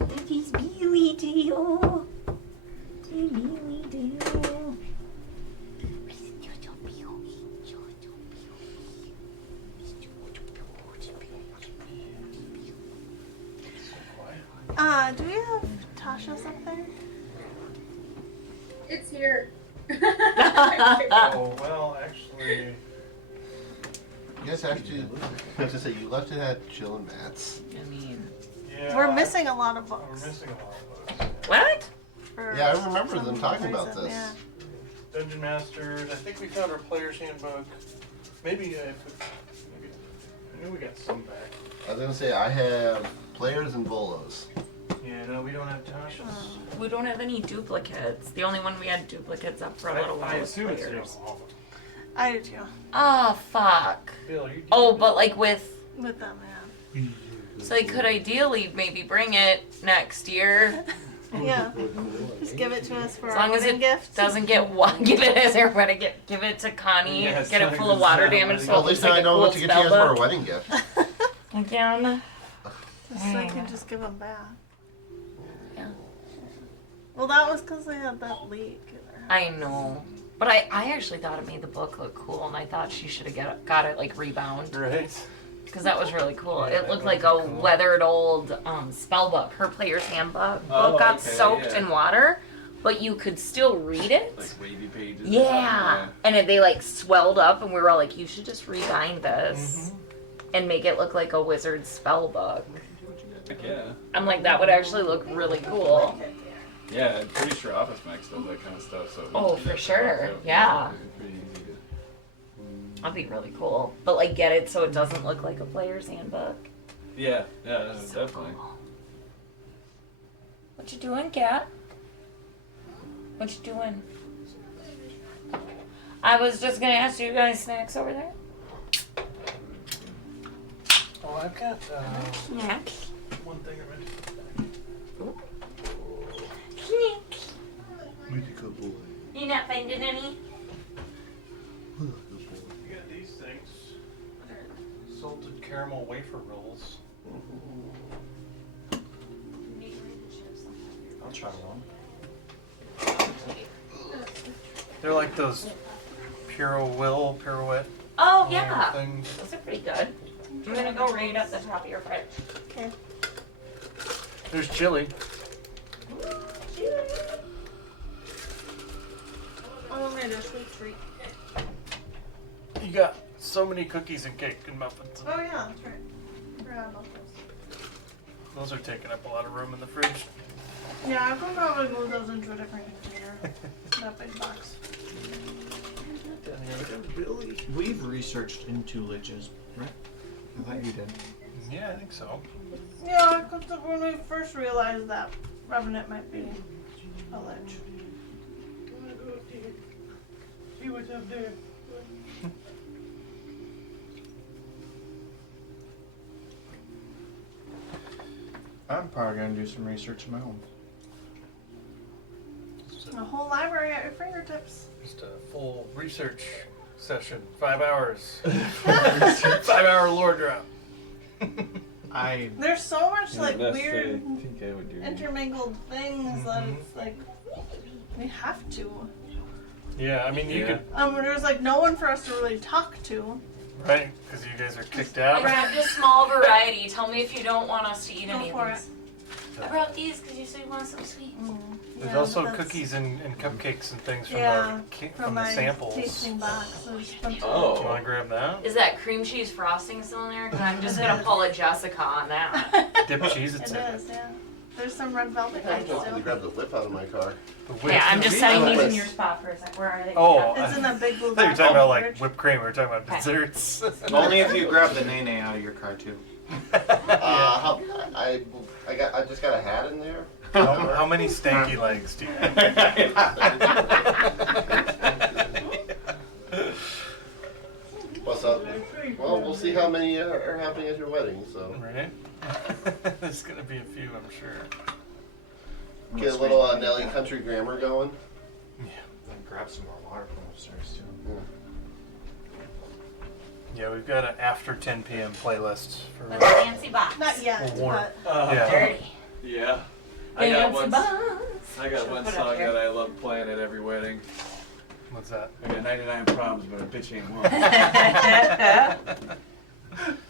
With his Billy tail. Billy tail. Do we have Tasha's up there? It's here. Oh, well, actually, You guys actually, I was gonna say, you left it at Chill and Matt's. I mean, yeah. We're missing a lot of We're books. missing a lot of books. what? for Yeah, I remember them some talking about reason, this. Yeah. Dungeon Masters. I think we found our player's handbook. Maybe maybe I knew we got some back. I was gonna say, I have players and bolos. Yeah, no, we don't have Tasha's. We don't have any duplicates. The only one we had duplicates up for a little while I was assume it's in players. all of them. I do too. Oh fuck. Bill, you Oh, but like with, With them, yeah. so they could ideally maybe bring it next year. Yeah. Just give it to us for As our long as wedding it gift. doesn't get give it as our wedding gift. Give it to Connie. Yeah, as get long it as full of it's water not a damage. wedding So Well, it at looks least now like I a know cool what to get you guys spell for a book. wedding gift. Again. Just so I can just give them back. Yeah. Well, that was because they had that leak. in their house. I know. But I actually thought it made the book look cool, and I thought she should have got it like rebound. Right. Because that was really cool. Yeah, It that looked would like be a cool. weathered old spell book. Her player's handbook Oh, got okay, soaked yeah. in water, but you could still read it. Like wavy pages. or Yeah. And they like swelled up, and we were all like, you should just rebind this and make it look like a wizard spell book. something. Yeah. I'm like, that would actually look really cool. Yeah, I'm pretty sure Office Max does that kind of stuff. So. Oh, for sure. Yeah. Pretty easy to. That'd be really cool. But like, get it so it doesn't look like a player's handbook. Yeah, yeah, So definitely. cool. What you doing, cat? What you doing? I was just gonna ask you guys snacks over there. Oh, I've got Snacks. one thing I meant to Snacks. Really good boy. You not finding any? You got these things. Salted caramel wafer rolls. I'll try one. They're like those pirouette Oh yeah. things. Those are pretty good. I'm gonna go right up the top of your fridge. Okay. There's chili. Oh, my gosh, sweet treat. You got so many cookies and cake and muffins. Oh, yeah, that's right. Forgot about those. Those are taking up a lot of room in the fridge. Yeah, I could probably move those into a different container. That big box. We've researched into liches, right? I thought you did. Yeah, I think so. Yeah, because when we first realized that Revenant might be a lich. See what's up there. I'm probably gonna do some research of my own. A whole library at your fingertips. Just a full research session. 5 hours. 5-hour lore drop. There's so much Yeah, like that's weird I think I would do. intermingled things that it's like we have to. Yeah, I mean, you Yeah. could, There's like no one for us to really talk to. right? Because you guys are kicked I out. grabbed a small variety. Tell me if you don't want us to eat Go any of for these. I brought these because you said you want some sweet. There's Yeah, also but that's- cookies and cupcakes and things from Yeah, the from from the my samples. tasting box. There's a bunch Oh. Do you want to grab that? Is that cream cheese frosting still in there? Because I'm just gonna pull a Jessica on that. Dip cheese, It it's is, yeah. There's some red velvet I cakes just too. grabbed the whip out of my car. the whip. Yeah, I'm just setting these in Nice. your spot for a sec. Where are they? Oh, It's in that big blue I thought you were box talking in about the like fridge. whipped cream. We were talking about Okay. desserts. Only if you grab the nene out of your car too. I just got a hat in there. How many stanky legs do you What's up? Well, we'll see how many are happening at your wedding. So Right? There's gonna be a few, I'm sure. Get a little Nelly Country Grammar going. And grab some more water from upstairs too. Yeah, we've got an after 10 p.m. playlist for. With a fancy box. Not yet, We'll warn- but Yeah. Dirty. Yeah. I got Fancy one. box. I got Should one put it up song here. that I love playing at every wedding. What's that? I got 99 problems, but a bitch ain't one.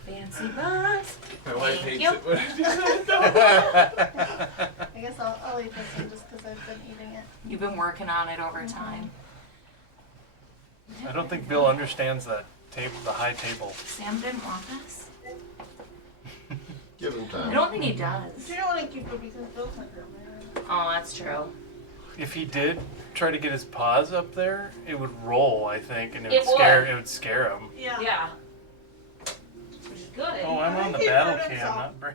Fancy box. My wife Thank hates you. it when I do that. I guess I'll eat this one just because I've been eating it. You've been working on it over time. I don't think Bill understands that table, the high table. Sam didn't want this. Give him I time. don't think he does. You don't want to keep it because Bill's not here, man. Oh, that's true. If he did try to get his paws up there, it would roll, I think, and It it would. would scare him. Yeah. Yeah. Which is good. Oh, I'm on the He battle hurt cam, himself. not break.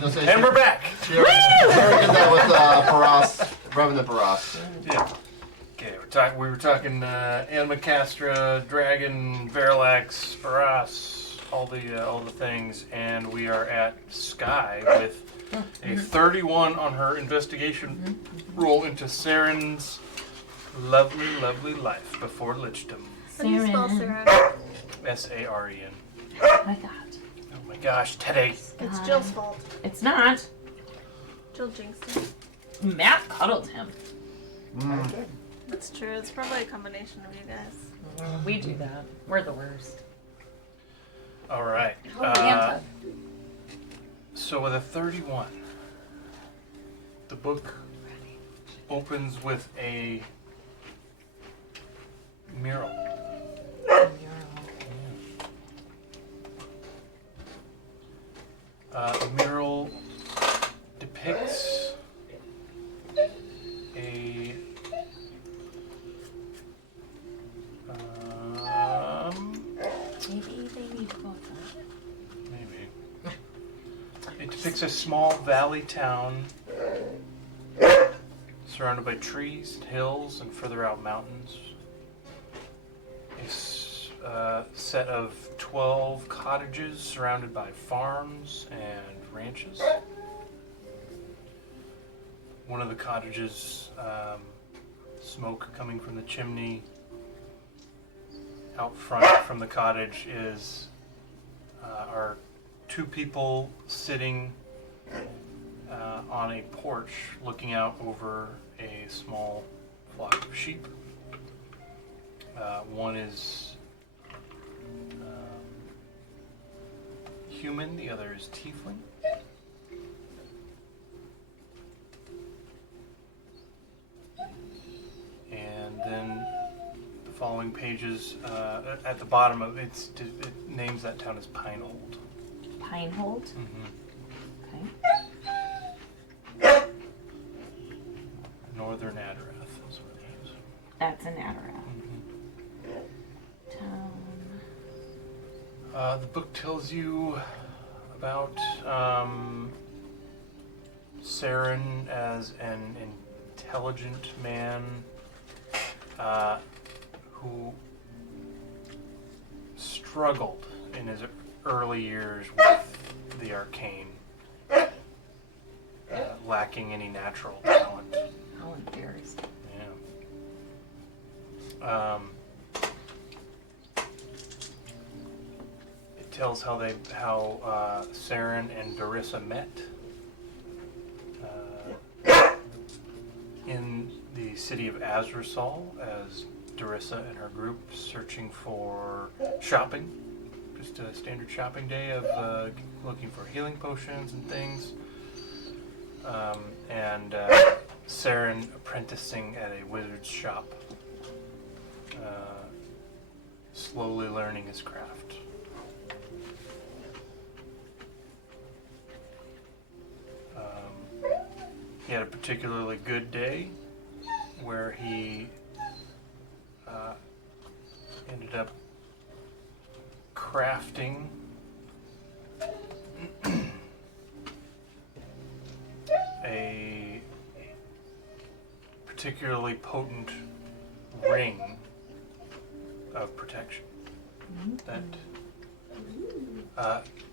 Just say And we're back. She already did that with Paras, Revenant Paras. Yeah. Okay, we were talking Anima Castra, Dragon, Verilax, Paras, all the things, and we are at Sky with A 31 on her investigation roll into Saren's lovely, lovely life before Lichdom. How do you spell Saren. Saren? S-A-R-E-N. I thought. Oh my gosh, Teddy. It's Jill's fault. It's not. Jill jinxed it. Matt cuddled him. That's true. It's probably a combination of you guys. We do that. We're the worst. All right. Santa. So with a 31, the book opens with a mural. The mural depicts a Maybe they need both. maybe. It depicts a small valley town surrounded by trees, hills, and further out mountains. A set of 12 cottages surrounded by farms and ranches. One of the cottages, smoke coming from the chimney. Out front from the cottage are two people sitting on a porch looking out over a small flock of sheep. One is human, the other is tiefling. And then the following pages, at the bottom of it names that town as Pinehold. Pinehold. Mm-hmm. Okay. Northern Adarath is what it is. That's an Adara. Mm-hmm. Town. The book tells you about Saren as an intelligent man who struggled in his early years with the arcane, lacking any natural talent. How embarrassing. Yeah. It tells how Saren and Darissa met in the city of Azrasal as Darissa and her group searching for shopping, just a standard shopping day of looking for healing potions and things, and Saren apprenticing at a wizard's shop, slowly learning his craft. He had a particularly good day where he ended up crafting a particularly potent ring of protection that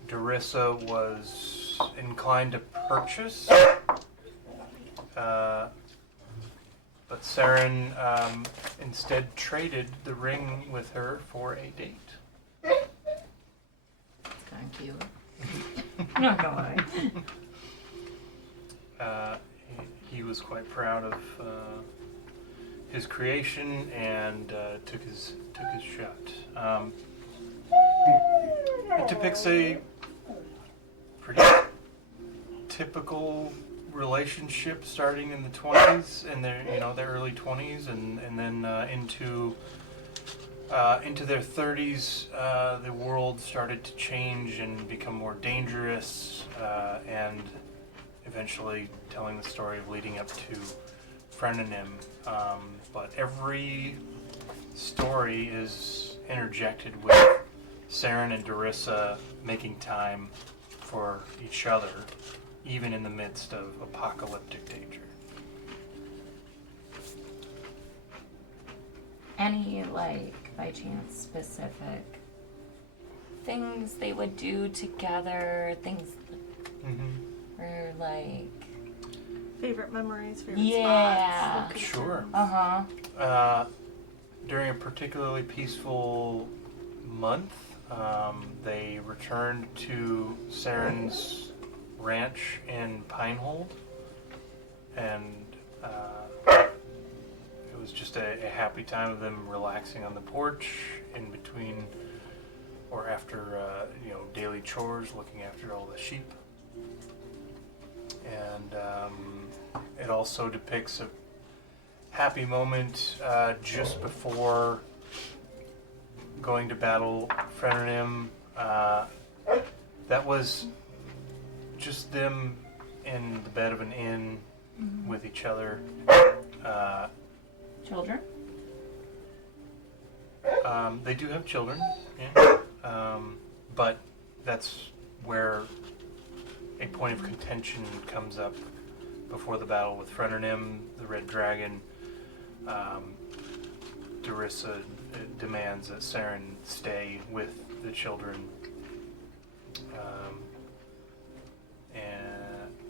Darissa was inclined to purchase, but Saren instead traded the ring with her for a date. It's kind of cute. Not gonna lie. He was quite proud of his creation and took his shot. It depicts a pretty typical relationship starting in the 20s, in their early 20s, and then into their 30s. The world started to change and become more dangerous, and eventually telling the story of leading up to Frenenim. But every story is interjected with Saren and Darissa making time for each other, even in the midst of apocalyptic danger. Any, by chance, specific things they would do together, things Or like, Favorite memories, favorite Yeah. spots. Sure. uh-huh. During a particularly peaceful month, they returned to Saren's ranch in Pinehold, and it was just a happy time of them relaxing on the porch in between or after daily chores, looking after all the sheep. And it also depicts a happy moment just before going to battle Frenerim. That was just them in the bed of an inn with each other. Children? They do have children, yeah. But that's where a point of contention comes up before the battle with Frenerim, the Red Dragon. Darissa demands that Saren stay with the children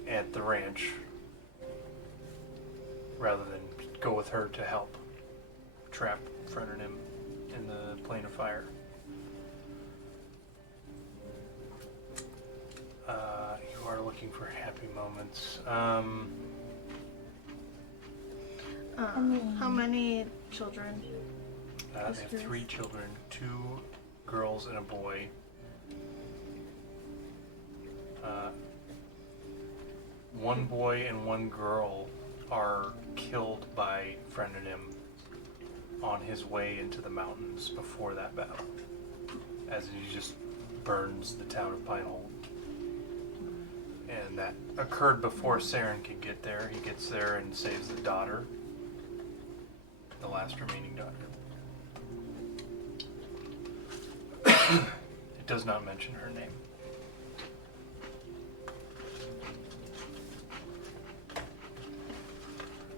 at the ranch rather than go with her to help trap Frenerim in the Plane of Fire. You are looking for happy moments. How many children? They have 3 children, 2 girls and a boy. One boy and one girl are killed by Frenerim on his way into the mountains before that battle, as he just burns the town of Pinehold. And that occurred before Saren could get there. He gets there and saves the daughter, the last remaining daughter. It does not mention her name.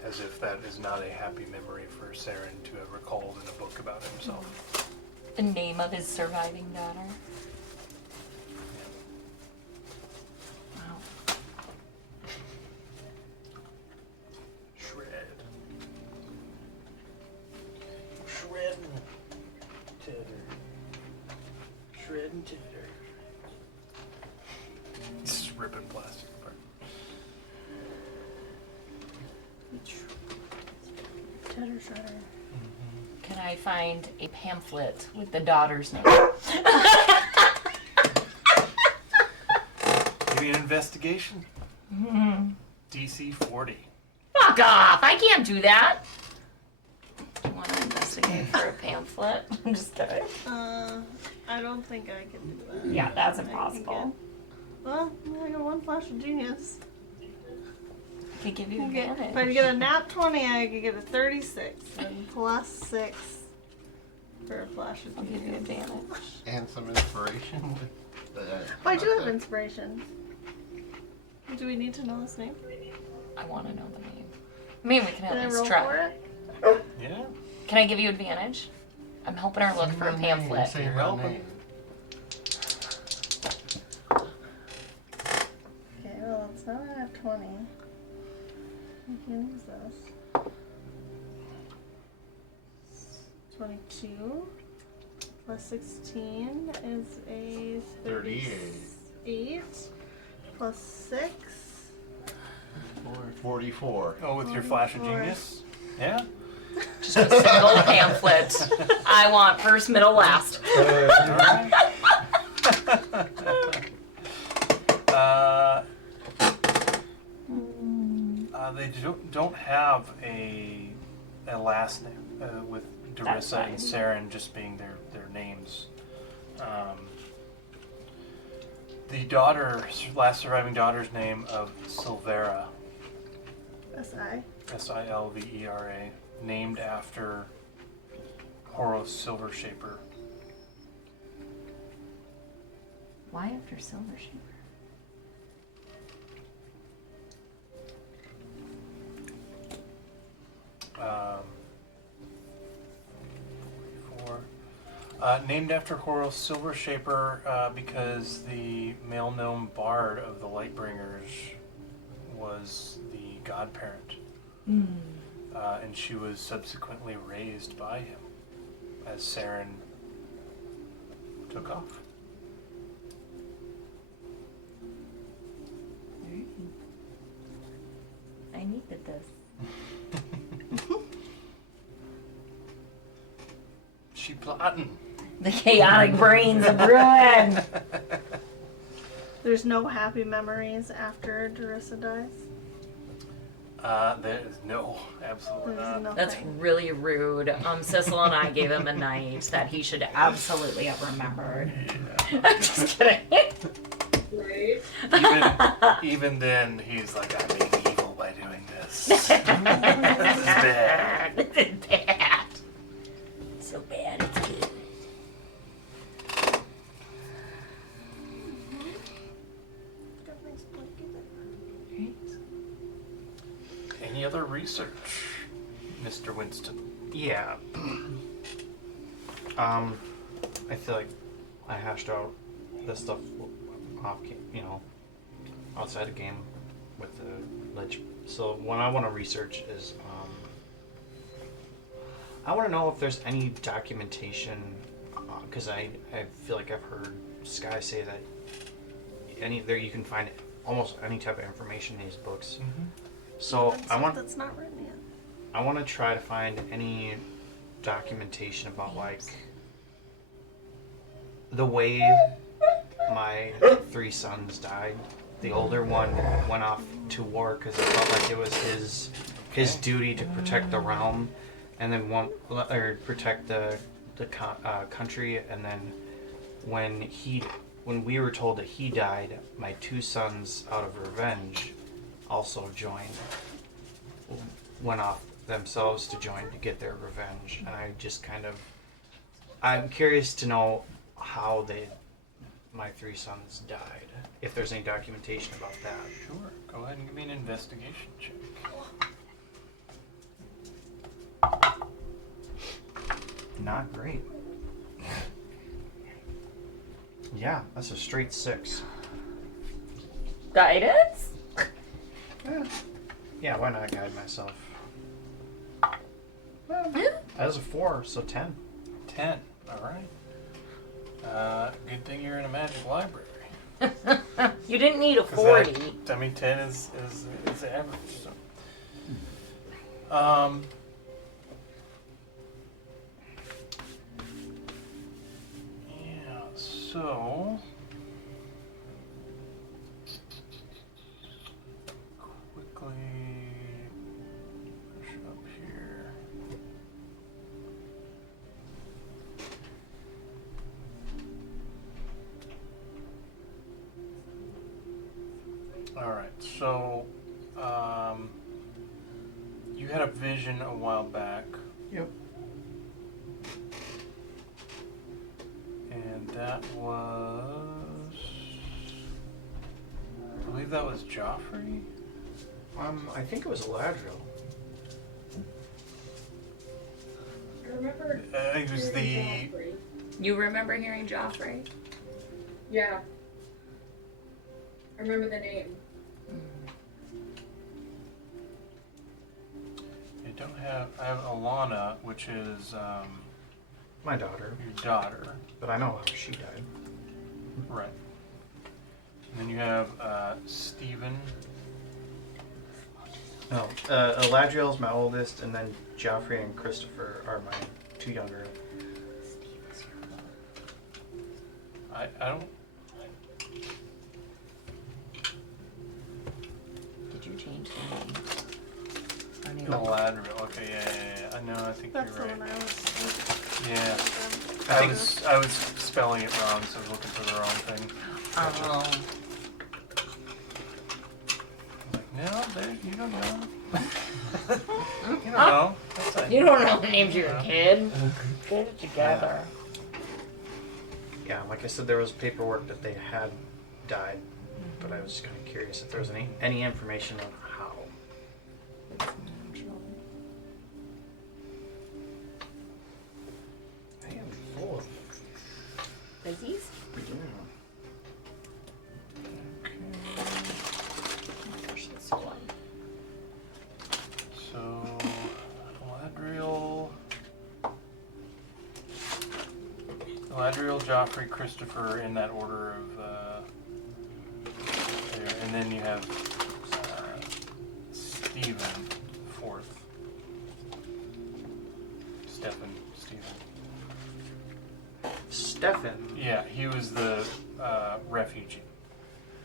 As if that is not a happy memory for Saren to have recalled in a book about himself. The name of his surviving daughter. Wow. Shred. Shred and titter. Shred and titter. This is ripping plastic apart. Cheddar shredder. Can I find a pamphlet with the daughter's name? Maybe an investigation? DC 40. Fuck off! I can't do that. Do you want to investigate for a pamphlet? I'm just kidding. I don't think I can do that. Yeah, that's I can impossible. Well, I got 1 flash of genius. I could give you If advantage. I get a nat 20, I could get a 36. And plus 6 for a flash of I'll give you genius. advantage. And some inspiration. Oh, I do have inspiration. Do we need to know this name? I want to know the name. I mean, we can Can I at roll least try. for it? Yeah. Can I give you advantage? I'm helping her look for a pamphlet. Say You're her welcome. name. Okay, well, it's not a nat 20. I can use this. 22 plus 16 is a 38 plus 6. 44. Oh, with your flash of 44. genius? Yeah. Just a single pamphlet. I want first, middle, last. Alright. They don't have a last name with That's Darissa and fine. Saren just being their names. The last surviving daughter's name of Silvera, S-I. Silvera, named after Horos Silvershaper. Why after Silvershaper? Named after Horos Silvershaper because the male gnome bard of the Lightbringers was the godparent. And she was subsequently raised by him as Saren took off. I needed this. She plotting. The chaotic brains of ruin. There's no happy memories after Darissa dies. There's no, absolutely There's not. nothing. That's really rude. Sissel and I gave him a night that he should absolutely have remembered. I'm just kidding. Right? Even then, he's like, I'm being evil by doing this. This is bad. This is bad. So bad, it's good. Got a nice blanket there. Right. Any other research, Mr. Winston? Yeah. I feel like I hashed out this stuff off, outside of game with the lich. So what I want to research is, I want to know if there's any documentation, because I feel like I've heard Sky say that you can find almost any type of information in these books. Mm-hmm. So Even I stuff want that's not written yet. I want to try to find any documentation about like the way my 3 sons died. The older one went off to war because it felt like it was his duty to protect the realm, and then protect the country. And then when we were told that he died, my 2 sons, out of revenge, also went off themselves to join to get their revenge. And I'm curious to know how my 3 sons died, if there's any documentation about that. Sure. Go ahead and give me an investigation check. Not great. Yeah, that's a straight 6. Guidance? Yeah, why not guide myself? That was a 4, so 10. 10. All right. Good thing you're in a magic library. You didn't need a 'Cause 40. I mean, 10 is average. So. Yeah. So. Quickly push up here. All right, so you had a vision a while back. Yep. And that was, I believe that was Joffrey. I think it was Eladriel. I remember. It was the. Joffrey. You remember hearing Joffrey? Yeah. I remember the name. I have Alana, which is My daughter. your daughter, But I know how she died. right? And then you have Stephen. No, Eladriel's my oldest, and then Joffrey and Christopher are my 2 younger. I don't. Did you change the name? I need Galadriel. Okay, yeah. I know. I think That's the you're one right. I was. Yeah. I I was spelling it wrong, so I was looking for the wrong thing. Oh. Like, no, you don't know. You don't know. That's fine. You don't know the names of your kid. Get it together. Yeah, like I said, there was paperwork that they had died, but I was just kind of curious if there was any information on how. I am full of Fizzies? yeah. Push this one. Galadriel, Joffrey, Christopher, in that order of there. And then you have Stephen fourth. Stefan. Yeah, he was the refugee.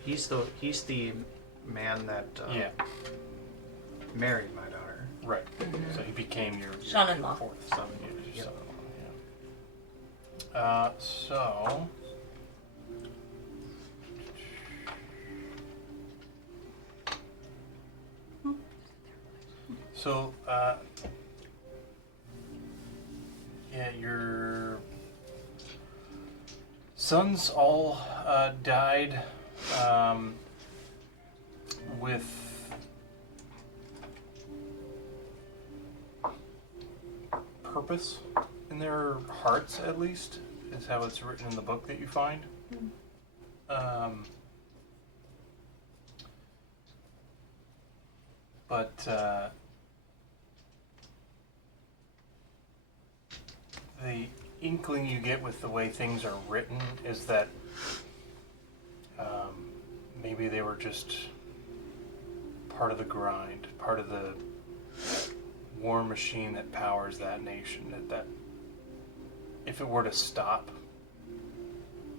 He's the man that Yeah, married my daughter. right. So he became your Son-in-law. fourth son. Yeah, your Yep. son-in-law, yeah. So. So, yeah, your sons all died with purpose in their hearts, at least, is how it's written in the book that you find. But the inkling you get with the way things are written is that maybe they were just part of the grind, part of the war machine that powers that nation. That if it were to stop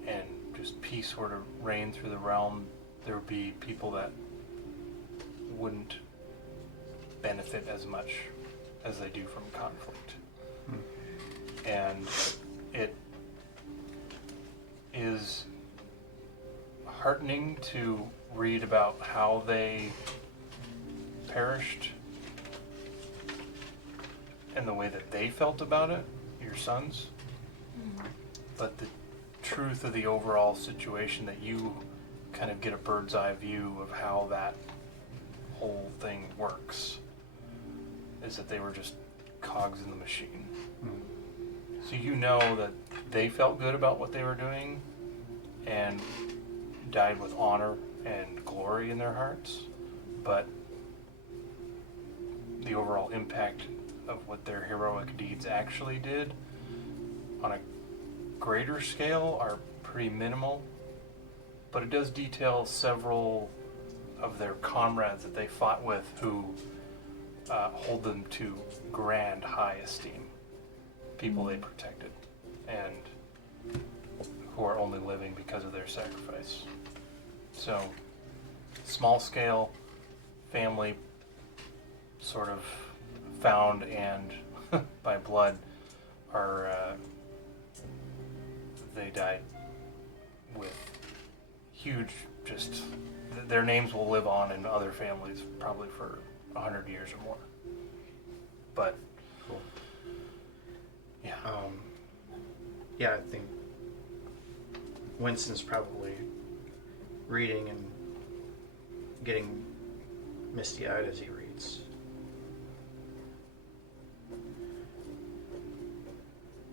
and just peace were to reign through the realm, there would be people that wouldn't benefit as much as they do from conflict. And it is heartening to read about how they perished and the way that they felt about it, your sons. But the truth of the overall situation, that you kind of get a bird's eye view of how that whole thing works, is that they were just cogs in the machine. So you know that they felt good about what they were doing and died with honor and glory in their hearts, but the overall impact of what their heroic deeds actually did on a greater scale are pretty minimal. But it does detail several of their comrades that they fought with who hold them to grand high esteem. People they protected and who are only living because of their sacrifice. So, small scale, family, sort of found and by blood, are they died with huge, just their names will live on in other families probably for 100 years or more. But Cool. yeah, Yeah, I think Winston's probably reading and getting misty-eyed as he reads.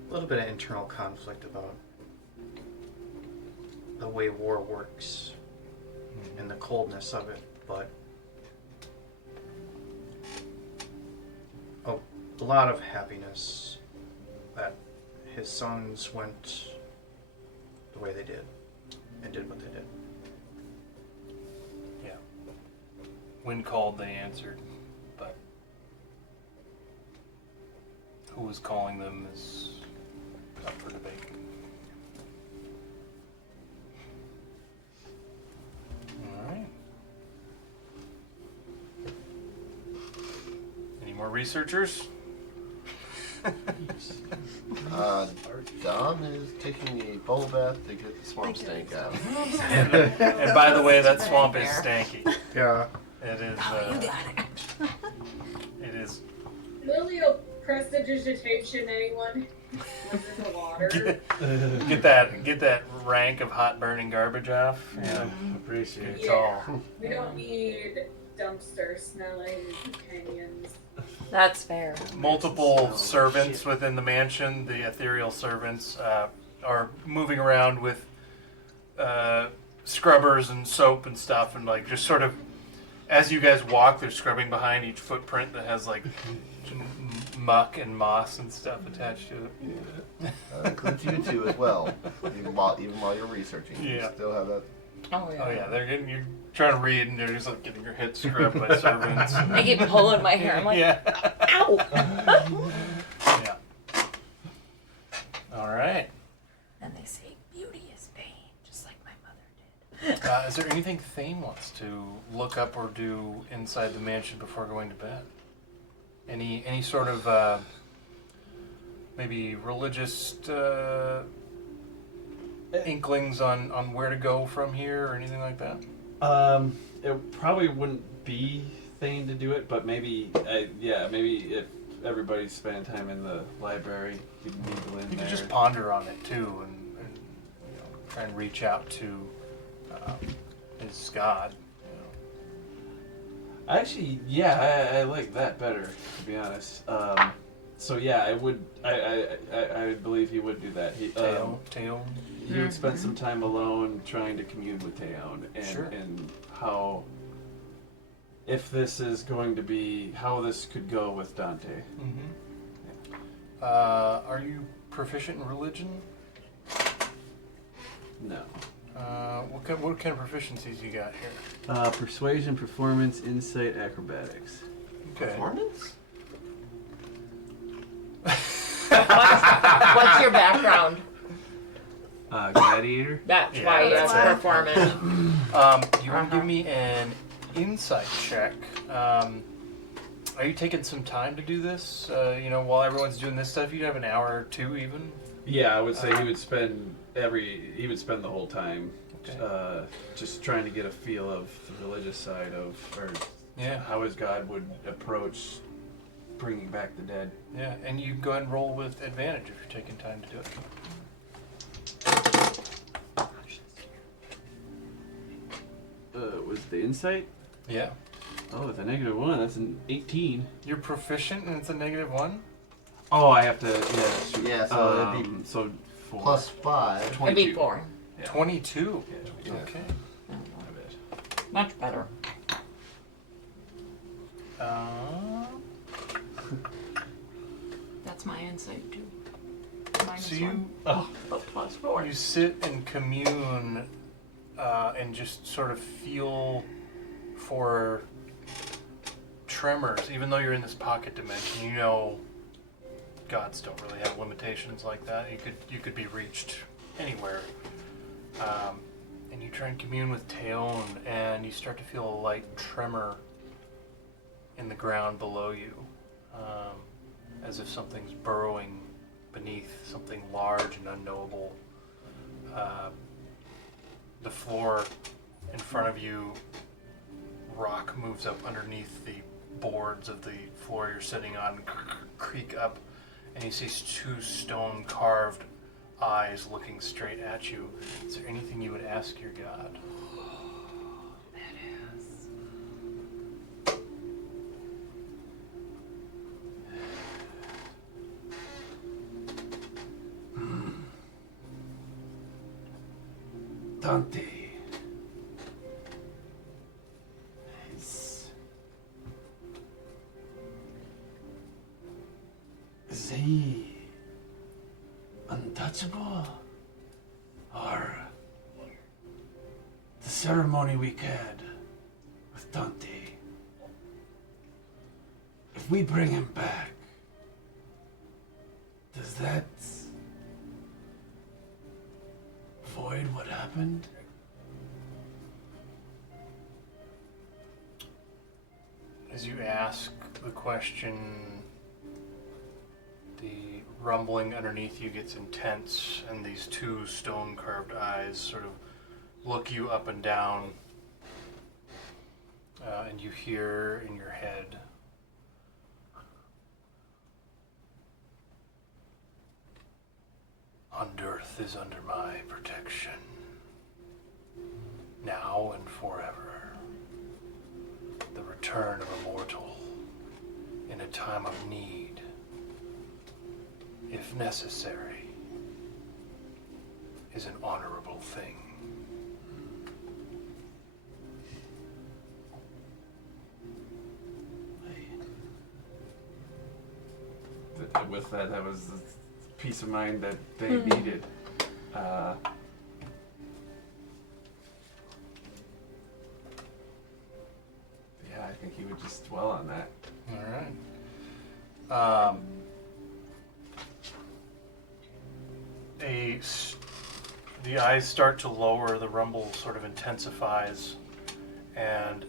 A little bit of internal conflict about the way war works and the coldness of it, but a lot of happiness that his sons went the way they did and did what they did. yeah. When called, they answered, but who was calling them is up for debate. All right. Any more researchers? Don is taking a bubble bath to get the swamp stank out. And by the way, that swamp is stanky. Yeah. It is. It is. Lily will prestidigitation anyone who in the water. Get that rank of hot burning garbage off. Yeah, Appreciate it. good call. We don't need dumpster smelling companions. That's fair. Multiple servants within the mansion, the ethereal servants, are moving around with scrubbers and soap and stuff, and like just sort of as you guys walk, they're scrubbing behind each footprint that has like muck and moss and stuff attached to it. That includes you too as well. Even while you're researching, you Yeah. still have that. Oh yeah. Oh yeah, you're trying to read and you're just like getting your head scrubbed by servants. I keep pulling my hair. I'm like, Yeah. ow. Yeah. All right. And they say beauty is pain, just like my mother did. Is there anything Thane wants to look up or do inside the mansion before going to bed? Any sort of maybe religious inklings on where to go from here or anything like that? It probably wouldn't be Thane to do it, but maybe maybe if everybody's spending time in the library, you can mingle in You there. could just ponder on it too, and you know, try and reach out to his god. You know. Actually, yeah, I like that better, to be honest. So yeah, I would believe he would do that. Teon. He would spend some time alone trying to commune with Teon and Sure. and how if this is going to be how this could go with Dante. Mm-hmm. Are you proficient in religion? No. What kind of proficiencies you got here? Persuasion, performance, insight, acrobatics. Okay. Performance? What's your background? Gladiator. That's Yeah, why you that's have why. performance. You want to give me an insight check. Are you taking some time to do this? While everyone's doing this stuff, you have an hour or two even. Yeah, I would say he would spend the whole time Okay. just trying to get a feel of the religious side of or Yeah. how his god would approach bringing back the dead. Yeah, and you go ahead and roll with advantage if you're taking time to do it. Was the insight? Yeah. Oh, with a -1, that's an 18. You're proficient and it's a -1? Oh, I have to, yeah. Shoot. Yeah, so it'd be so 4. plus 5. It'd 22. be 4. Yeah. 22. Yeah, 22. Okay. My bad. Much better. That's my insight too. So you Oh, But +4. you sit and commune and just sort of feel for tremors, even though you're in this pocket dimension. You know, gods don't really have limitations like that. You could be reached anywhere. And you try and commune with Teon, and you start to feel a light tremor in the ground below you, as if something's burrowing beneath something large and unknowable. The floor in front of you, rock moves up underneath the boards of the floor you're sitting on, creak up, and you see 2 stone carved eyes looking straight at you. Is there anything you would ask your god? Dante. Is he untouchable? Or the ceremony we had with Dante? If we bring him back, does that void what happened? As you ask the question, the rumbling underneath you gets intense, and these 2 stone-carved eyes sort of look you up and down, and you hear in your head, Underth is under my protection, now and forever. The return of a mortal in a time of need, if necessary, is an honorable thing. with that. That was the peace of mind that they needed. Yeah, I think he would just dwell on that. All right. The eyes start to lower, the rumble sort of intensifies, and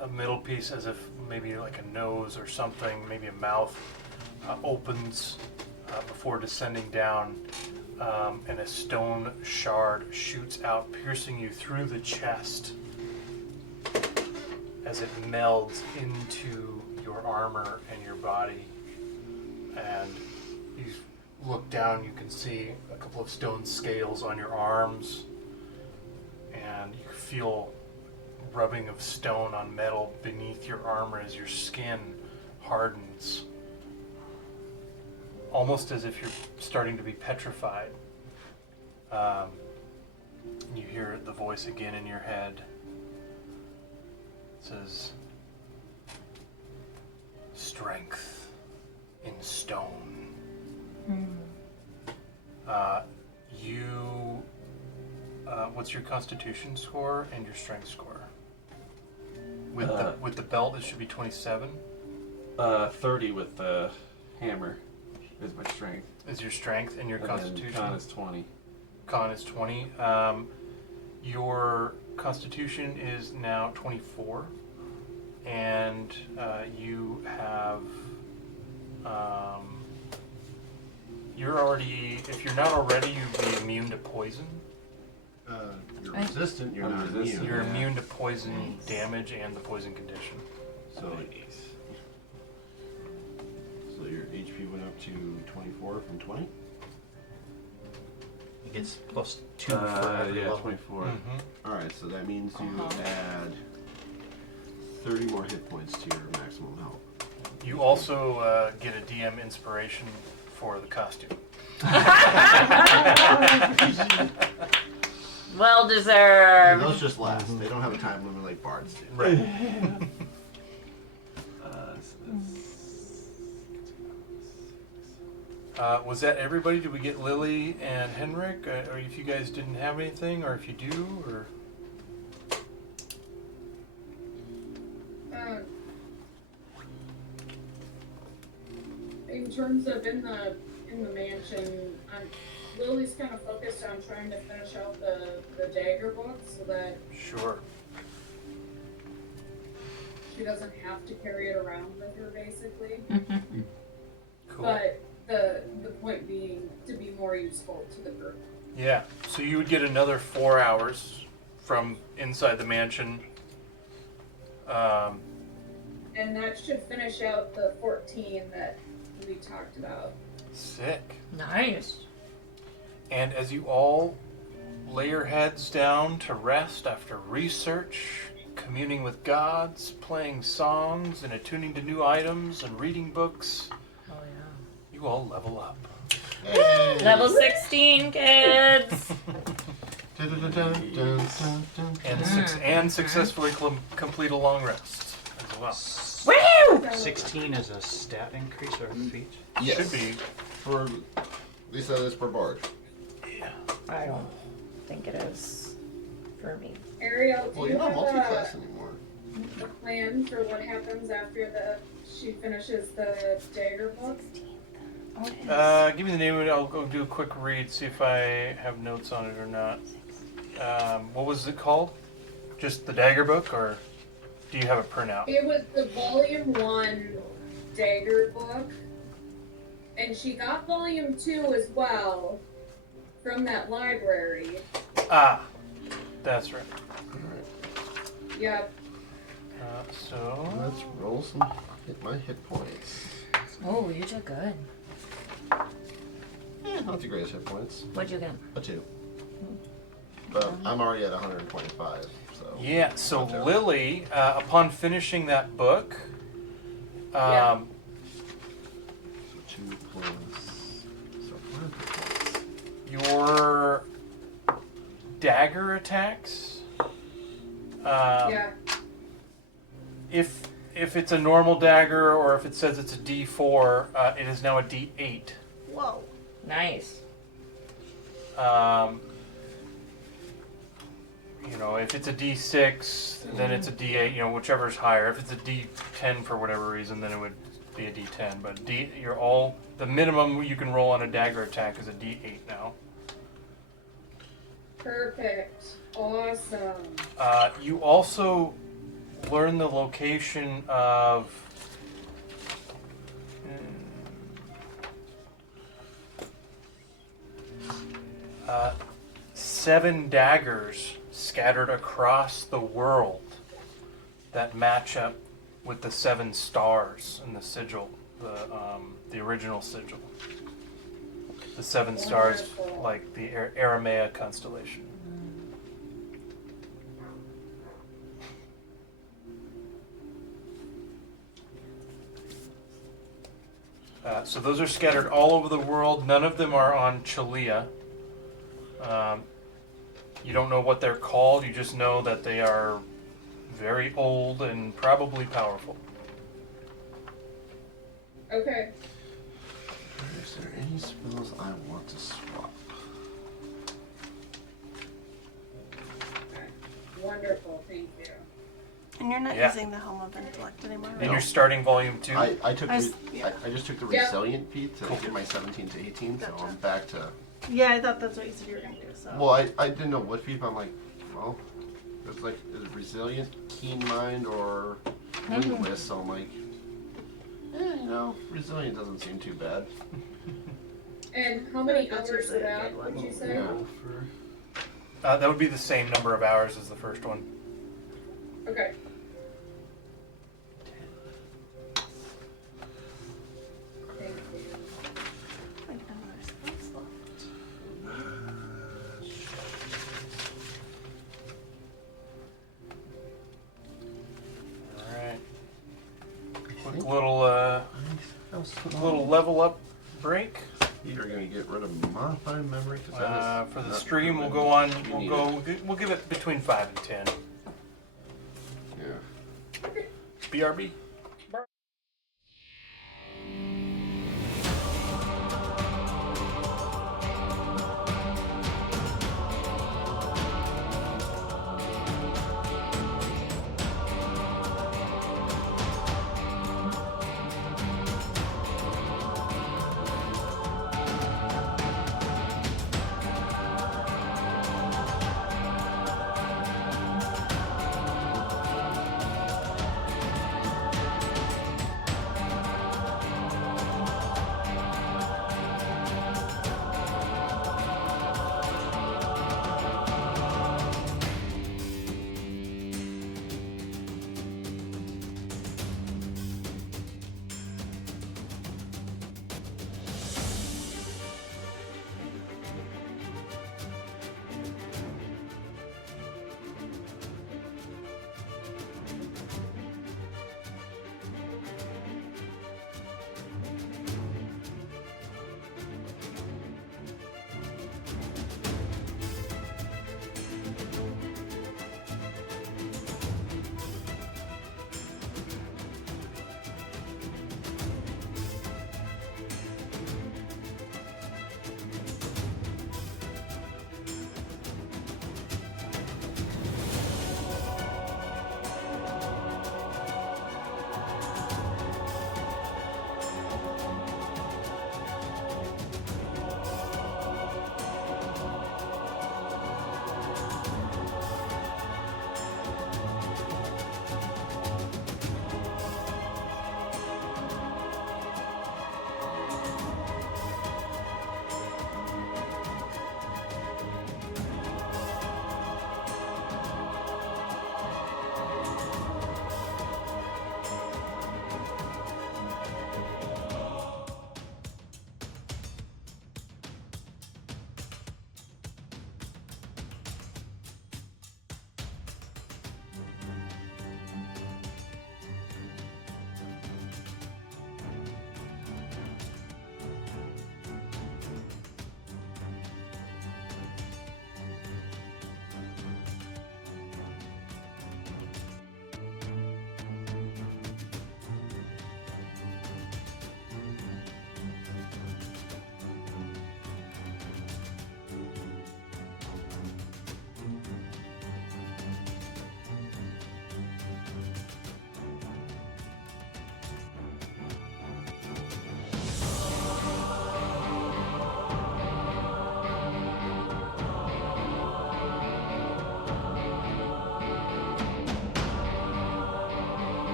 a middle piece, as if maybe like a nose or something, maybe a mouth, opens before descending down, and a stone shard shoots out, piercing you through the chest as it melds into your armor and your body. And you look down, you can see a couple of stone scales on your arms, and you feel rubbing of stone on metal beneath your armor as your skin hardens, almost as if you're starting to be petrified. You hear the voice again in your head. It says, "Strength in stone." What's your Constitution score and your Strength score? With the belt, it should be 27. 30 with the hammer is my strength. Is your Strength and your And Constitution? then con is 20. Con is 20. Your Constitution is now 24, and you have. You're already. If you're not already, you'd be immune to poison. You're resistant, you're I'm not resistant. immune. You're Yeah. immune to poison damage and the poison condition. So your HP went up to 24 from 20? He gets +2 for every yeah, level. 24. Mm-hmm. Alright, so that means you add 30 more hit points to your maximum health. You also get a DM inspiration for the costume. Well And deserved. those just last. They don't have a time limit like bards do. Right. Was that everybody? Did we get Lily and Henrik? Or if you guys didn't have anything, or if you do, or In terms of in the mansion, Lily's kind of focused on trying to finish out the dagger book so that sure. she doesn't have to carry it around with her, basically. Cool. But the point being to be more useful to the group. Yeah. So you would get another 4 hours from inside the mansion. And that should finish out the 14 that we talked about. Sick. Nice. And as you all lay your heads down to rest after research, communing with gods, playing songs, and attuning to new items and reading books, Oh yeah. you all level up. Hey! Level 16, kids. And successfully complete a long rest as well. Woo! 16 is a stat increase or a feat? Yes. Should be. For, they said it's per bard. Yeah. I don't think it is for me. Ariel, do Well, you you're not have multi-class anymore. a plan for what happens after she finishes the dagger book? Give me the name of it. I'll go do a quick read, see if I have notes on it or not. What was it called? Just the Dagger Book, or do you have a printout? It was the volume 1 dagger book. And she got volume 2 as well from that library. Ah, that's right. Alright. Yep. So Let's roll some my hit points. Oh, you did good. Not the greatest hit points. What'd you get? A 2. But I'm already at 125, so. yeah, so Not terrible. Lily, upon finishing that book, Yeah. 2 plus. So 5 hit points. your dagger attacks. Yeah. If if it's a normal dagger or if it says it's a D4, it is now a D8. Whoa. Nice. You know, if it's a D6, then it's a D8. You know, whichever's higher. If it's a D10 for whatever reason, then it would be a D10. But the minimum you can roll on a dagger attack is a D8 now. Perfect. Awesome. You also learn the location of 7 daggers scattered across the world that match up with the 7 stars in the sigil, the original sigil. The 7 stars, Wonderful. like the Aramea constellation. So those are scattered all over the world. None of them are on Chalea. You don't know what they're called. You just know that they are very old and probably powerful. Okay. Is there any spells I want to swap? Wonderful. Thank you. And you're not Yeah. using the Helm of Intellect anymore, And right? you're starting volume 2. I took yeah. I just took the Yeah. resilient feat to Cool. get my 17 to 18, so Gotcha. I'm back to. Yeah, I thought that's what you said you were gonna do. So. Well, I didn't know what feat, but I'm like, well, it's like is it resilient, keen mind, or linguist. So I'm like, you know, resilient doesn't seem too bad. And how many That's hours usually for a that good one. would you say? Yeah. That would be the same number of hours as the first one. Okay. Thank you. I don't know there's spots left. Alright. Quick little level up break. You're gonna get rid of modified memory because For the stream, we'll go on. We'll give it between 5 and 10. Yeah. BRB.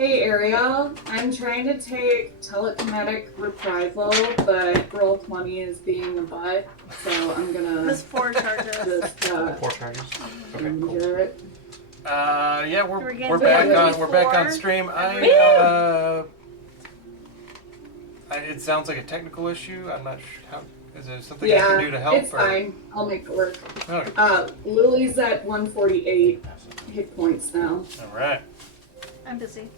Hey Ariel, I'm trying to take telekinetic reprisal, but roll 20 is being a butt, so I'm gonna This 4 charges. just 4 charges. Okay, cool. do it. Yeah, We're we're getting back back on to we're back on 4. stream. It sounds like a technical issue. I'm not sure how. Is there something I Yeah, can do to help? it's fine. I'll make it work. Okay. Lily's at 148 hit points now. All right. I'm busy.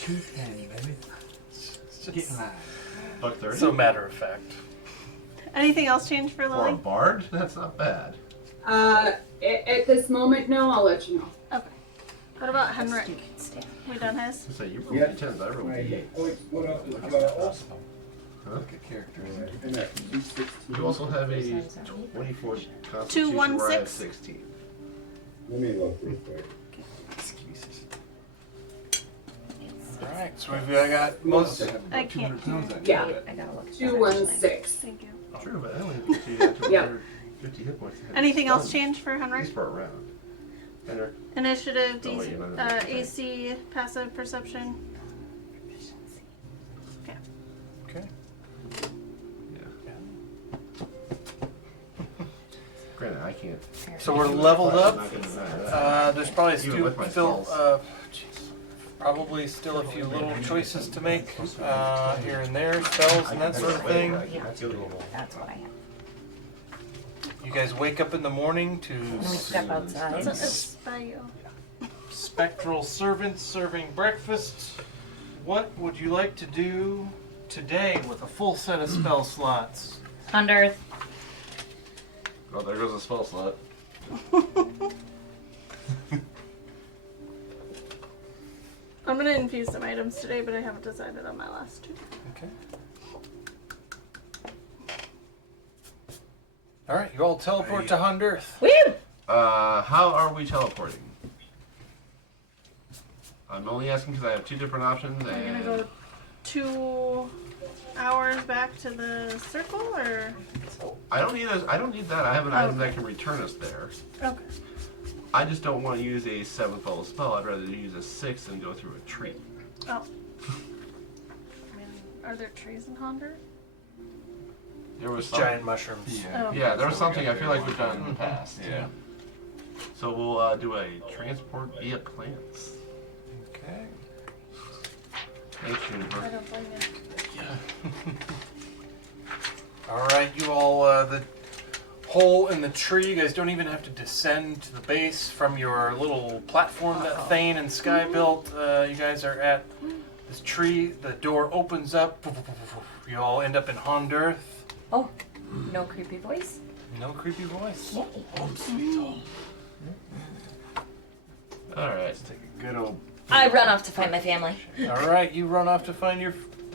Too thin, baby. Get in line. $1.30. So matter of fact. Anything else change for For a Lily? bard, that's not bad. At this moment, no, I'll let you know. Okay. What about Henrik? We done his? So you rolled Yeah. d10s, I rolled My d8. hit points went up as How's well. that possible? Huh? Look at characters. And at 216. You also have a 24 constitution where I have 216? 16. Let me look real quick. Excuses. All right. So we've got most. I can't. Yeah. I gotta look. 216. Thank you. True, but I only have to see that to Yeah. 150 hit points. Anything else Done. change for At Henrik? least for a round. Henrik. Initiative, Oh, wait, you're not in the AC, passive perception. Okay. Yeah. Granted, I can't. So we're leveled I'm up. not gonna deny that. There's probably Even still, with my still spells. probably still a few little choices to make here and there, spells and that sort of thing. That's what I have. You guys wake up in the morning to Let me step outside. So it's by you. spectral servants serving breakfast. What would you like to do today with a full set of spell slots? Under. Oh, there goes a spell slot. I'm gonna infuse some items today, but I haven't decided on my last 2. Okay. All right, you all teleport to Hundirth. Woo! How are we teleporting? I'm only asking because I have 2 different options. We're and gonna go 2 hours back to the circle, or I don't need I don't need that. I have an item that can return us there. okay. I just don't want to use a 7th level spell. I'd rather use a 6th and go through a tree. Oh. I mean, are there trees in Honda? There was some, Giant mushrooms. Oh. Yeah, there was something I feel like we've done in the past. Yeah. So we'll do a transport via plants. Okay. Thanks, I Juniper. don't blame you. All right, you all, the hole in the tree, you guys don't even have to descend to the base from your little platform that Thane and Sky built. You guys are at this tree, the door opens up, you all end up in Hondirth. Oh, no creepy voice. No creepy voice. Home sweet home. Alright. Let's take a good old... I run off to find my family. All right, you run off to find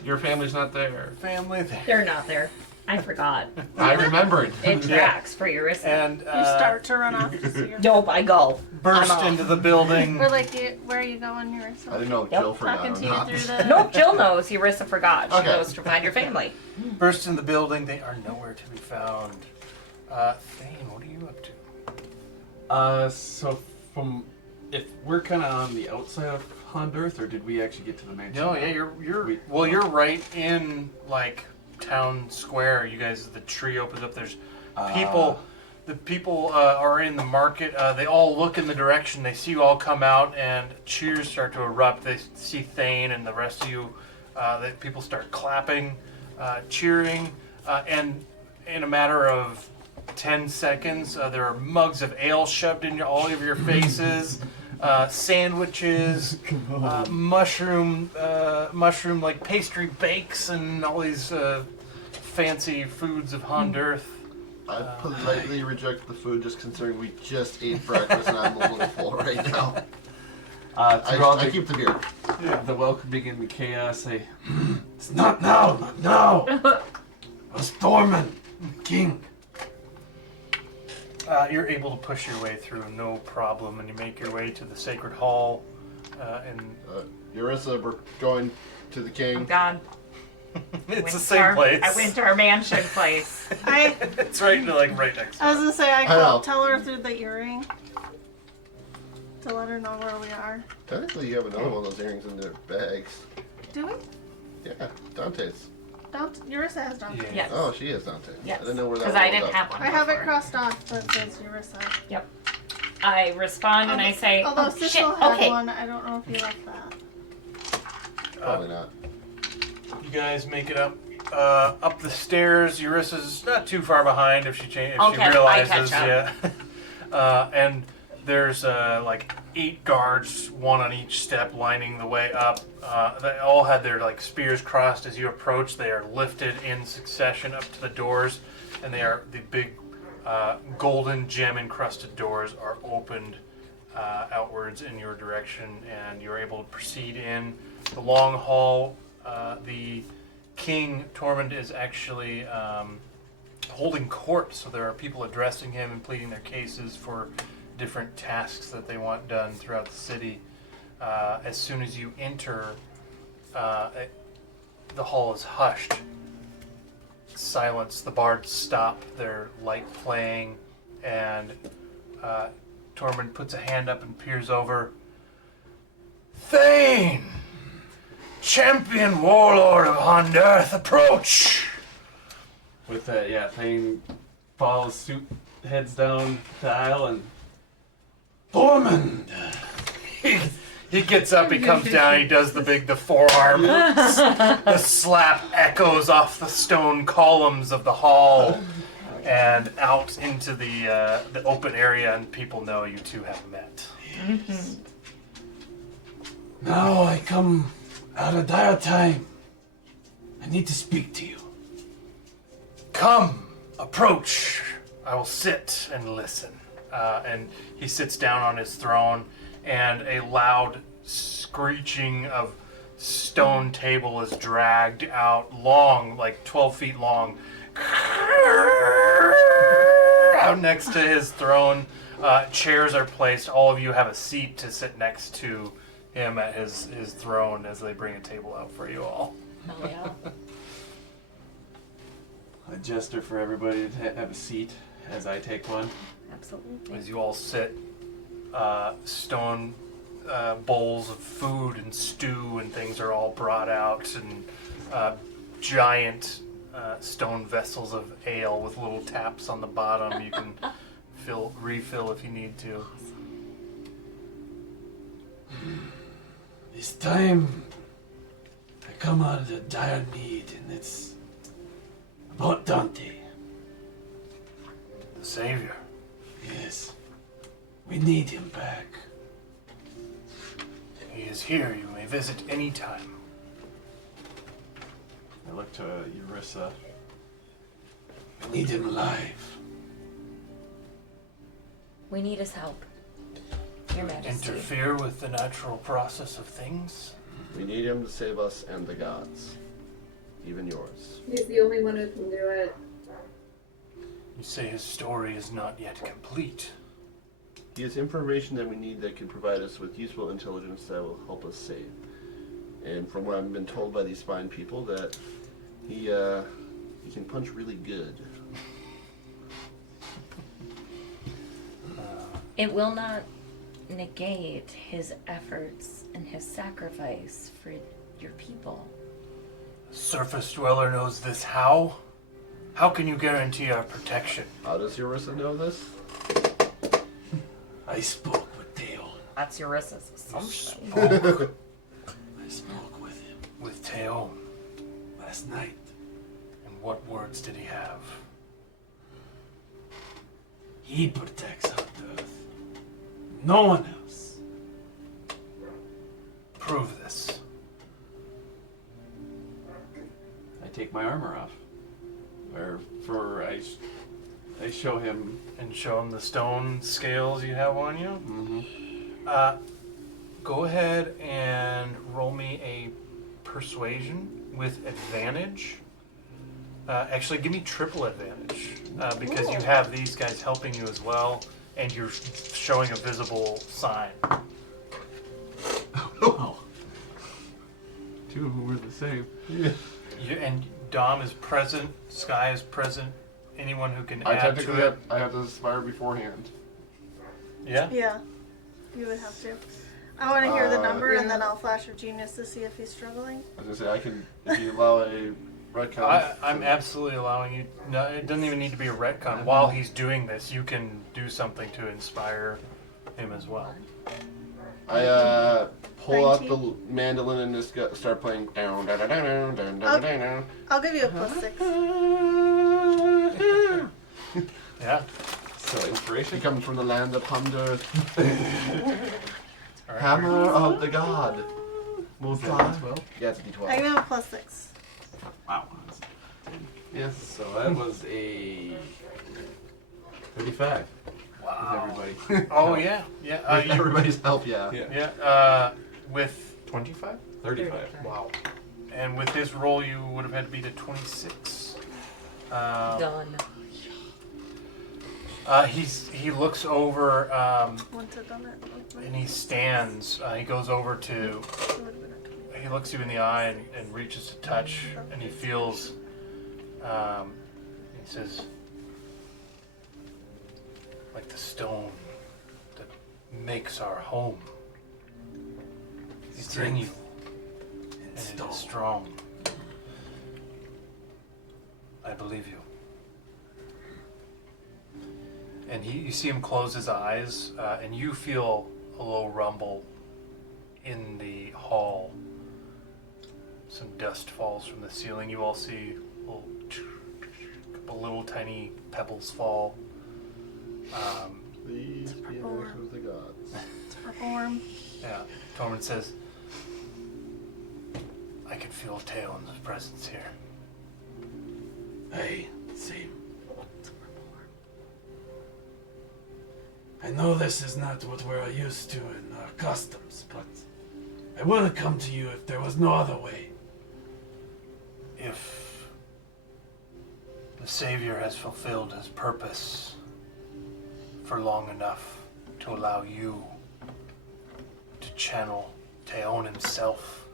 Your family's not there. family there. They're not there. I forgot. I remembered. It tracks for Eurissa. And You start to run off to see your Nope, I go. burst I'm off. into the building. Or like, where are you going, Eurissa? I didn't know if Yep. Jill forgot Talking or to you not. through the... Nope, Jill knows. Eurissa forgot. She Okay. goes to find your family. Burst in the building. They are nowhere to be found. Thane, what are you up to? So from if we're kind of on the outside of Hondirth, or did we actually get to the mansion? No, now? yeah, you're We- well, you're right in like town square. You guys, the tree opens up. There's people. The people are in the market. They all look in the direction. They see you all come out, and cheers start to erupt. They see Thane and the rest of you. People start clapping, cheering, and in a matter of 10 seconds, there are mugs of ale shoved in all of your faces. Sandwiches, mushroom like pastry bakes, and all these fancy foods of Hondirth. I politely reject the food just considering we just ate breakfast and I'm a little full right now. Through all I the, keep the beer. the welcoming and the chaos, It's not now, not now. A storming king. You're able to push your way through no problem, and you make your way to the sacred hall. And Eurissa, we're going to the I'm king. gone. it's the same place. I went to our mansion place. It's right next. I was gonna say, know. tell her through the earring. to let her know where we are. Technically, you have another one of those earrings in their bags. Do we? Yeah, Dante's. Urissa has Dante. Yeah. Yes. Oh, she is Dante. Yes. I didn't know where that Because was. I didn't have one. I have it before. crossed off, but it says Urissa. I respond and I say, Although oh, shit, Sissel had okay. one, I don't know if he left that. Probably not. You guys make it up the stairs. Urissa's not too far behind if she I realizes. catch up. Yeah. And there's like 8 guards, one on each step, lining the way up. They all had their like spears crossed. As you approach, they are lifted in succession up to the doors, and they are the big golden gem encrusted doors are opened outwards in your direction, and you're able to proceed in the long hall. The King Tormund is actually holding court, so there are people addressing him and pleading their cases for different tasks that they want done throughout the city. As soon as you enter, the hall is hushed. Silence. The bards stop their light playing, and Tormund puts a hand up and peers over. Thane! Champion warlord of Hondarth, approach! With that, yeah, Thane follows suit, heads down the aisle, and Tormund! He gets up, he comes down, he does the forearm. The slap echoes off the stone columns of the hall and out into the open area, and people know you two have met. Now I come out of dire time. I need to speak to you. Come, approach. I will sit and listen. And he sits down on his throne, and a loud screeching of stone table is dragged out long, like 12 feet long, out next to his throne. Chairs are placed. All of you have a seat to sit next to him at his throne as they bring a table out for you all. Oh, yeah. a gesture for everybody to have a seat as I take one. Absolutely. As you all sit, stone bowls of food and stew and things are all brought out, and giant stone vessels of ale with little taps on the bottom. You can refill if you need to. This time, I come out of the dire need, and it's about Dante. The Savior. Yes, we need him back. He is here. You may visit any time. I look to Urissa. We need him alive. We need his help. Your Majesty. Interfere with the natural process of things. We need him to save us and the gods. Even yours. He's the only one who can do it. You say his story is not yet complete. He has information that we need that can provide us with useful intelligence that will help us save. And from what I've been told by these fine people, that he can punch really good. It will not negate his efforts and his sacrifice for your people. Surface dweller knows this. How? How can you guarantee our protection? How does Urissa know this? I spoke with Theon. That's Urissa's assumption. I spoke with him With Teo. last night. And what words did he have? He protects our earth. No one else. Prove this. I take my armor off. I show him. And show him the stone scales you have on you. Mm-hmm. Go ahead and roll me a persuasion with advantage. Actually, give me triple advantage because you have these guys helping you as well, and you're showing a visible sign. Oh. Two who were the same. And Dom is present. Sky is present. Anyone who can I add to technically it. I have to aspire beforehand. Yeah. Yeah. You would have to. I want to hear the number, and then yeah. I'll flash of genius to see if he's struggling. I was gonna say I can if you allow a retcon. I'm absolutely allowing you. No, it doesn't even need to be a retcon. While he's doing this, you can do something to inspire him as well. I pull out 19. the mandolin and just start playing down down down down down down down. I'll give you a +6. Yeah. So inspiration. He comes from the land of Hunter, All right. hammer of the god. Most Is that high. 12? Yeah, it's a I D12. give him a +6. Wow. Yes. So that was a 35. Wow. With everybody. Oh yeah, yeah. With everybody's help, yeah. Yeah. Yeah. With 25. 35. Wow. And with this roll, you would have had to beat a 26. Done. He looks over Once I've done it. and he stands. He goes over to. It would have been a 20. He looks you in the eye and reaches to touch, and he feels. He says, "Like the stone that makes our home. It's in you, and it is strong. I believe you." And you see him close his eyes, and you feel a little rumble in the hall. Some dust falls from the ceiling. You all see a couple little tiny pebbles fall. These be an act of the gods. It's perform. Yeah. Tormund says, "I can feel Teon's presence here." Hey, same. I know this is not what we're used to in our customs, but I would come to you if there was no other way. If the Savior has fulfilled his purpose for long enough to allow you to channel Teon himself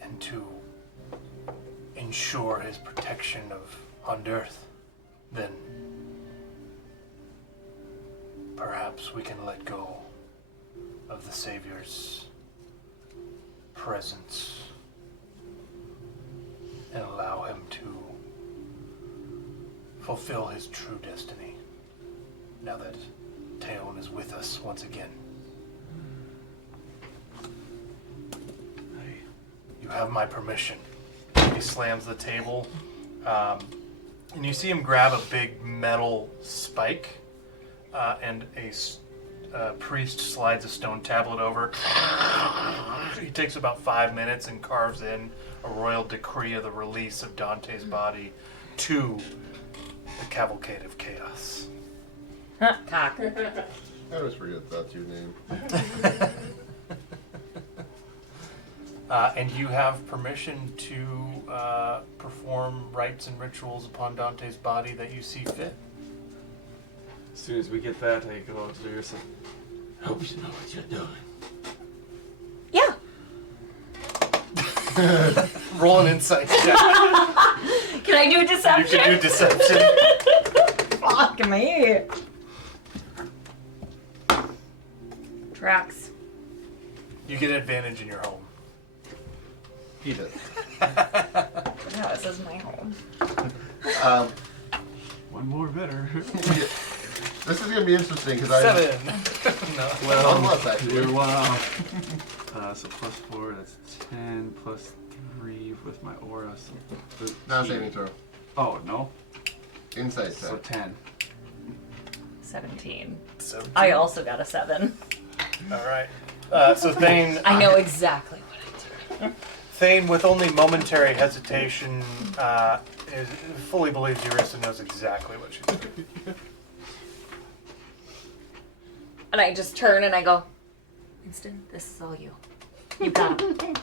and to ensure his protection of Underearth, then perhaps we can let go of the Savior's presence and allow him to fulfill his true destiny now that Teon is with us once again. You have my permission. He slams the table, and you see him grab a big metal spike, and a priest slides a stone tablet over. He takes about 5 minutes and carves in a royal decree of the release of Dante's body to the Cavalcade of Chaos. Cock. I always forget that's your name. And you have permission to perform rites and rituals upon Dante's body that you see fit. As soon as we get that, I go to Ursa. I hope you know what you're doing. Yeah. Roll an insight check. Can I do You deception? can do deception. Fuck me. Tracks. You get advantage in your home. He did. Yeah, this is my home. One more better. This is gonna be interesting because I 7. No. well, unless actually. You're one off. So plus 4, that's 10, plus 3 with my aura. So 13. Now saving throw. Oh, no? Insight So check. 10. 17. So, I also got a 7. all right. So Thane, I know exactly what I did. Thane, with only momentary hesitation, fully believes Eurissa knows exactly what she's doing. And I just turn and I go, Winston, this is all you. You got him. Dang,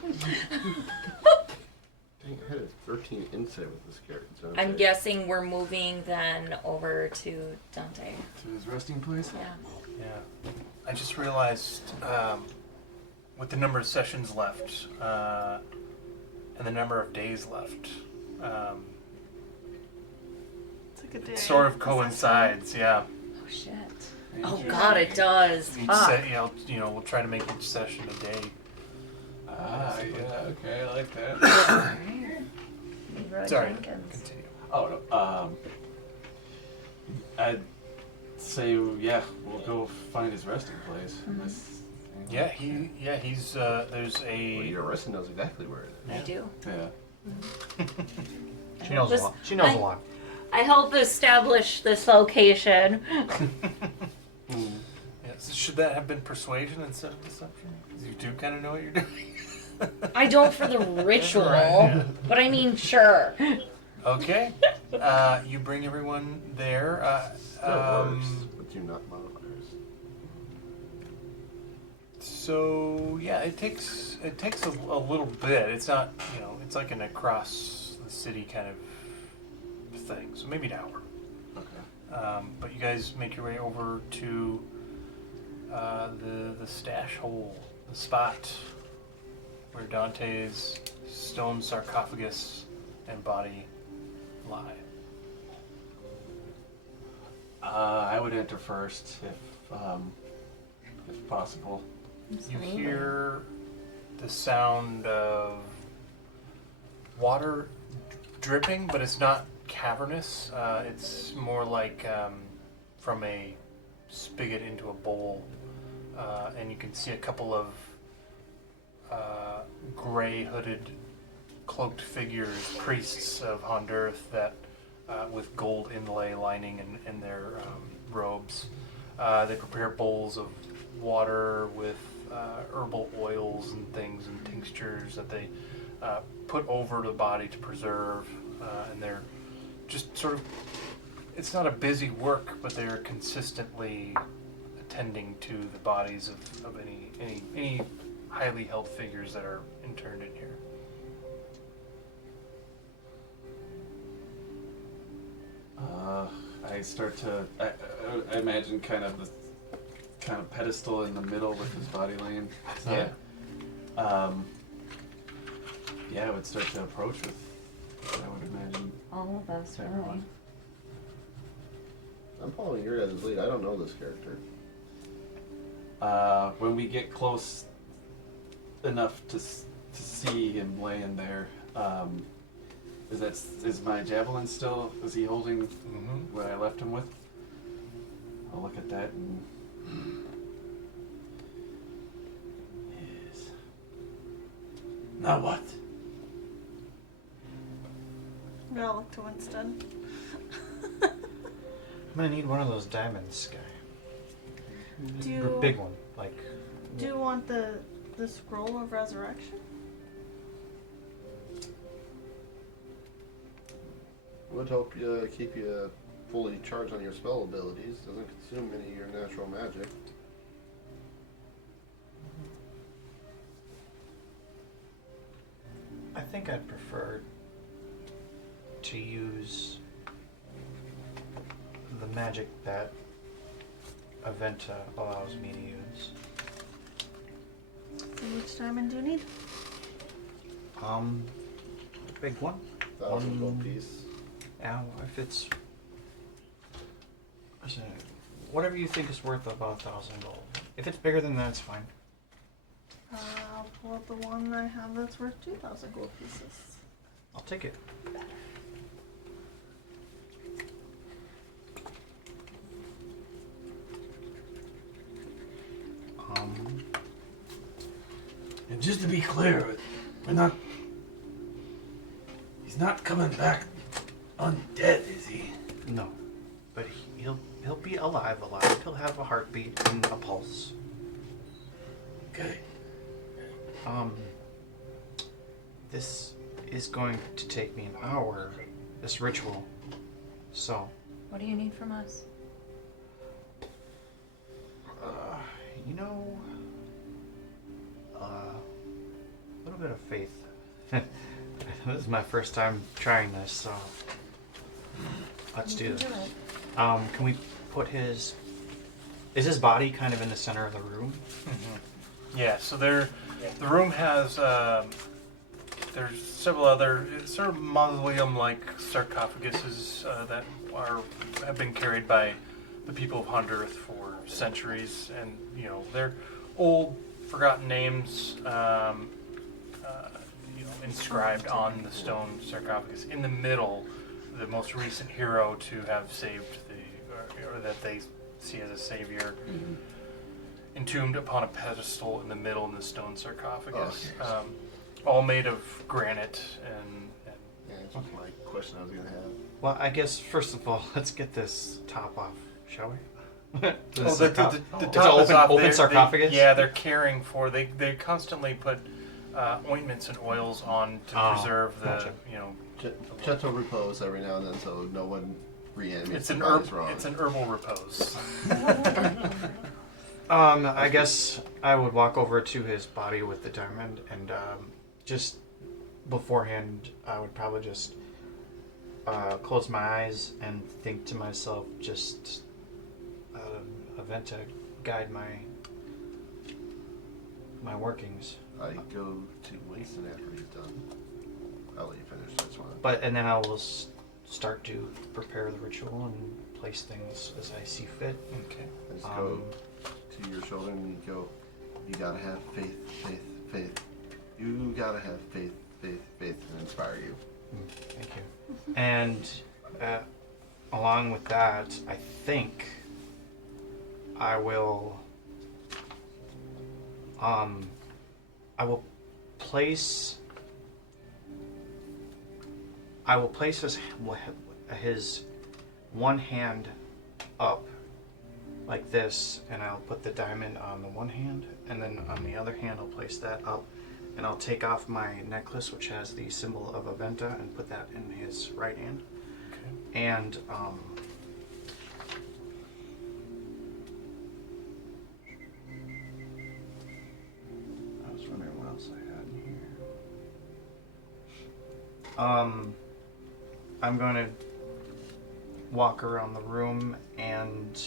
I had a 13 insight with this character. So I'm guessing we're moving then over to Dante. To his resting place? Yeah. Yeah. I just realized, with the number of sessions left, and the number of days left, It's like a day. it sort of coincides, yeah. Oh shit. Yeah. Oh god, it does. Each Fuck. we'll try to make each session a day. Ah, yeah, okay, I like that. Leroy Sorry, Jenkins. continue. Oh, no, I'd say, yeah, we'll go find his resting place. Unless, Yeah, he's there's Well, a your arresting knows exactly where it is. I do. Yeah. She knows a This- lot. She knows I- a lot. I help establish this location. Yeah, so should that have been persuasion instead of deception? Because you do kind of know what you're doing. I don't for the ritual, Right, but I mean, sure. Okay. You bring everyone there. Still works, but do not modifiers. So yeah, it takes a little bit. It's not, it's like an across the city kind of thing. So maybe an hour. Okay. But you guys make your way over to the stash hole, the spot where Dante's stone sarcophagus and body lie. I would enter first if possible. You hear the sound of water dripping, but it's not cavernous. It's more like from a spigot into a bowl, and you can see a couple of gray hooded cloaked figures, priests of Hondirth, that with gold inlay lining in their robes. They prepare bowls of water with herbal oils and things and tinctures that they put over the body to preserve, and they're just sort of, it's not a busy work, but they're consistently attending to the bodies of any highly held figures that are interned in here. I start to, I imagine kind of the pedestal in the middle with his body laying. Yeah. Yeah, I would start to approach with, I would imagine, All of us, really. everyone. I'm following your guys' lead. I don't know this character. When we get close enough to see him laying there, is my javelin still? Is he holding what I left him with? I'll look at that and. Yes. Now what? We all look to Winston. I'm gonna need one of those diamonds, Sky. Do A you, big one, like. do you want the scroll of resurrection? Would help you keep you fully charged on your spell abilities. Doesn't consume any of your natural magic. I think I'd prefer to use the magic that Aventa allows me to use. And which diamond do you need? The big one. 1,000 gold piece. Now, if it's whatever you think is worth about 1,000 gold. If it's bigger than that, it's fine. I'll pull up the one I have that's worth 2,000 gold pieces. I'll take it. And just to be clear, he's not coming back undead, is he? No, but he'll be alive. He'll have a heartbeat and a pulse. Okay. This is going to take me an hour. This ritual. So, What do you need from us? you know, a little bit of faith. This is my first time trying this, so let's do this. Can we put his? Is his body kind of in the center of the room? Yeah, so the room has there's several other sort of mausoleum-like sarcophaguses that have been carried by the people of Honduras for centuries, and you know they're old, forgotten names, you know, inscribed on the stone sarcophagus. In the middle, the most recent hero to have saved or that they see as a savior, entombed upon a pedestal in the middle in the stone sarcophagus, all made of granite and Yeah, that's my question I was gonna have. Well, I guess first of all, let's get this top off, shall we? the It's top an is open, off. open sarcophagus. They're caring for. They constantly put ointments and oils on to preserve the gotcha. you know. Gentle repose every now and then, so no one reanimates. It's an their bodies wrong. It's an herbal repose. I guess I would walk over to his body with the diamond, and just beforehand, I would probably just close my eyes and think to myself, just event to guide my workings. I go to Winston after he's done. I'll let you finish this one. And then I will start to prepare the ritual and place things as I see fit. Okay. I just go to your shoulder and you go, you gotta have faith, faith, faith. You gotta have faith, faith, faith, and inspire you. Thank you. And along with that, I think I will place his one hand up like this, and I'll put the diamond on the one hand, and then on the other hand I'll place that up, and I'll take off my necklace, which has the symbol of Aventa, and put that in his right hand. Okay. And I was wondering what else I had in here. I'm going to walk around the room and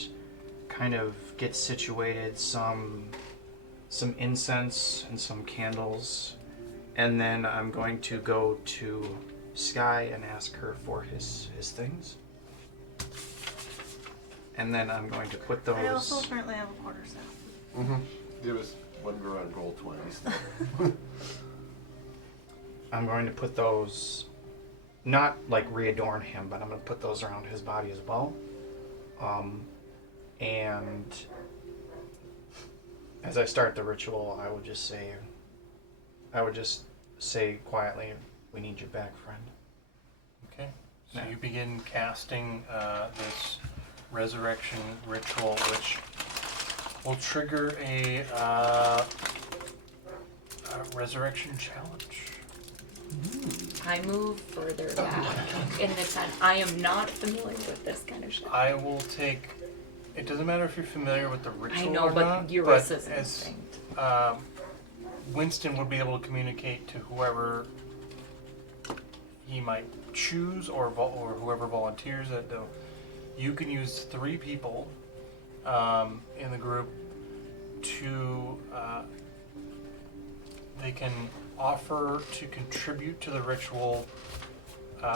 kind of get situated, some incense and some candles, and then I'm going to go to Sky and ask her for his things. And then I'm going to put those. I also apparently have a quarterstaff. Mm-hmm. It was when we were on roll 20s. I'm going to put those, not like readorn him, but I'm going to put those around his body as well. And as I start the ritual, I would just say quietly, "We need you back, friend." Okay. So Yeah. you begin casting this resurrection ritual, which will trigger a resurrection challenge. I move further back in the tent. I am not familiar with this kind of shit. I will take. It doesn't matter if you're familiar with the ritual I know, or but not. Eurissa's as instinct. Winston would be able to communicate to whoever he might choose, or whoever volunteers it. Though, you can use 3 people in the group to. They can offer to contribute to the ritual.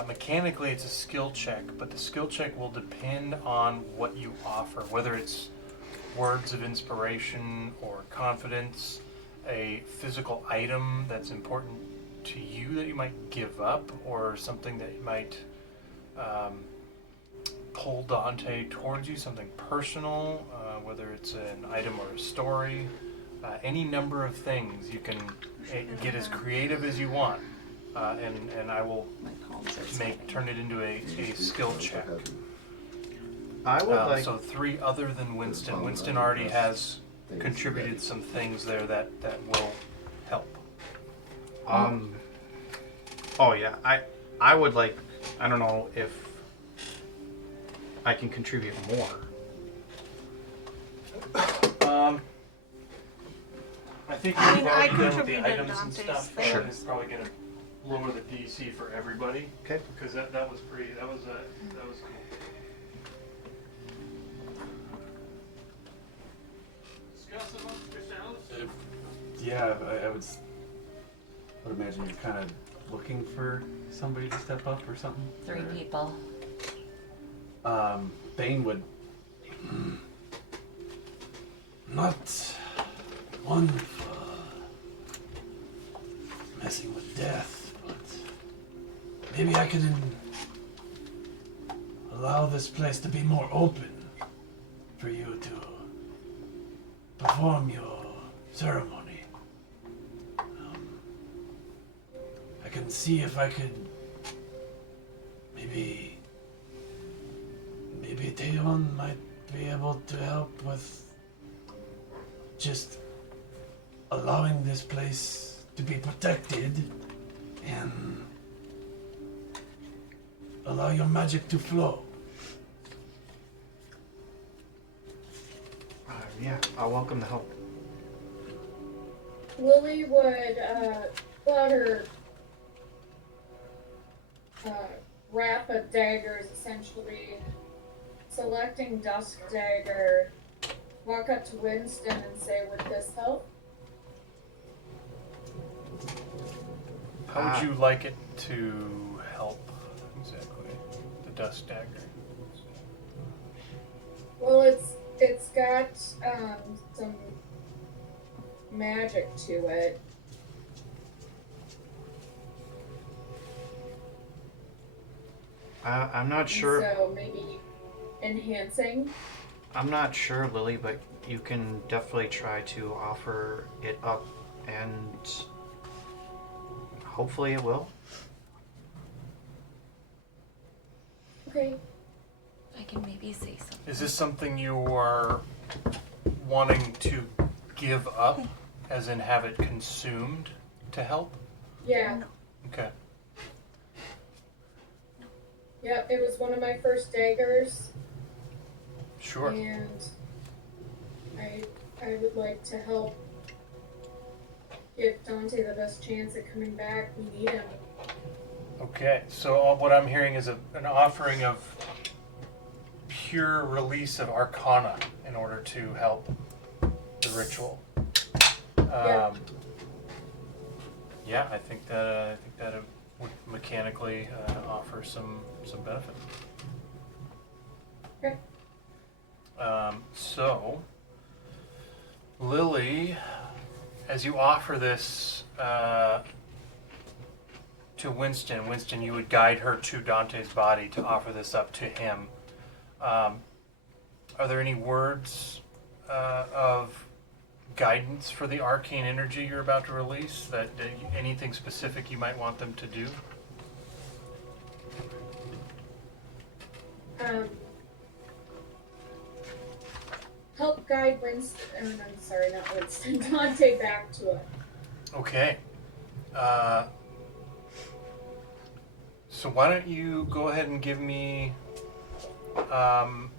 Mechanically, it's a skill check, but the skill check will depend on what you offer, whether it's words of inspiration or confidence, a physical item that's important to you that you might give up, or something that you might pull Dante towards you, something personal, whether it's an item or a story, any number of things. You can get as creative as you want. And I will My palms are sweating. turn it into a skill check. I would like. So 3 other than Winston. Winston already has contributed some things there that will help. Oh yeah, I would like. I don't know if I can contribute more. I think I mean, you've I already done with the contributed items and Dante's stuff. thing. Sure. It's probably going to lower the DC for everybody. Okay. Because that was pretty. That was cool. Discuss amongst yourselves. Yeah, I would imagine you're kind of looking for somebody to step up or something. 3 people. Bane would Not one for messing with death, but maybe I can allow this place to be more open for you to perform your ceremony. I can see if I could maybe Theon might be able to help with just allowing this place to be protected and allow your magic to flow. Yeah, I'll welcome the help. Lily would pull out her wrap of daggers, essentially selecting Dusk Dagger, walk up to Winston and say, would this help? How would you like it to help exactly? The Dust Dagger. Well, it's got some magic to it. I'm not sure. So maybe enhancing. I'm not sure, Lily, but you can definitely try to offer it up, and hopefully it will. Okay. I can maybe say something. Is this something you are wanting to give up, as in have it consumed to help? Yeah. Okay. Yep, it was one of my first daggers. Sure. And I would like to help give Dante the best chance at coming back. We need him. Okay, so what I'm hearing is an offering of pure release of Arcana in order to help the ritual. Yeah, I think that it would mechanically offer some benefit. Okay. So, Lily, as you offer this to Winston, you would guide her to Dante's body to offer this up to him. Are there any words of guidance for the arcane energy you're about to release? That anything specific you might want them to do? Help guide Winston. I'm sorry, not Winston. Dante back to it. Okay. So why don't you go ahead and give me an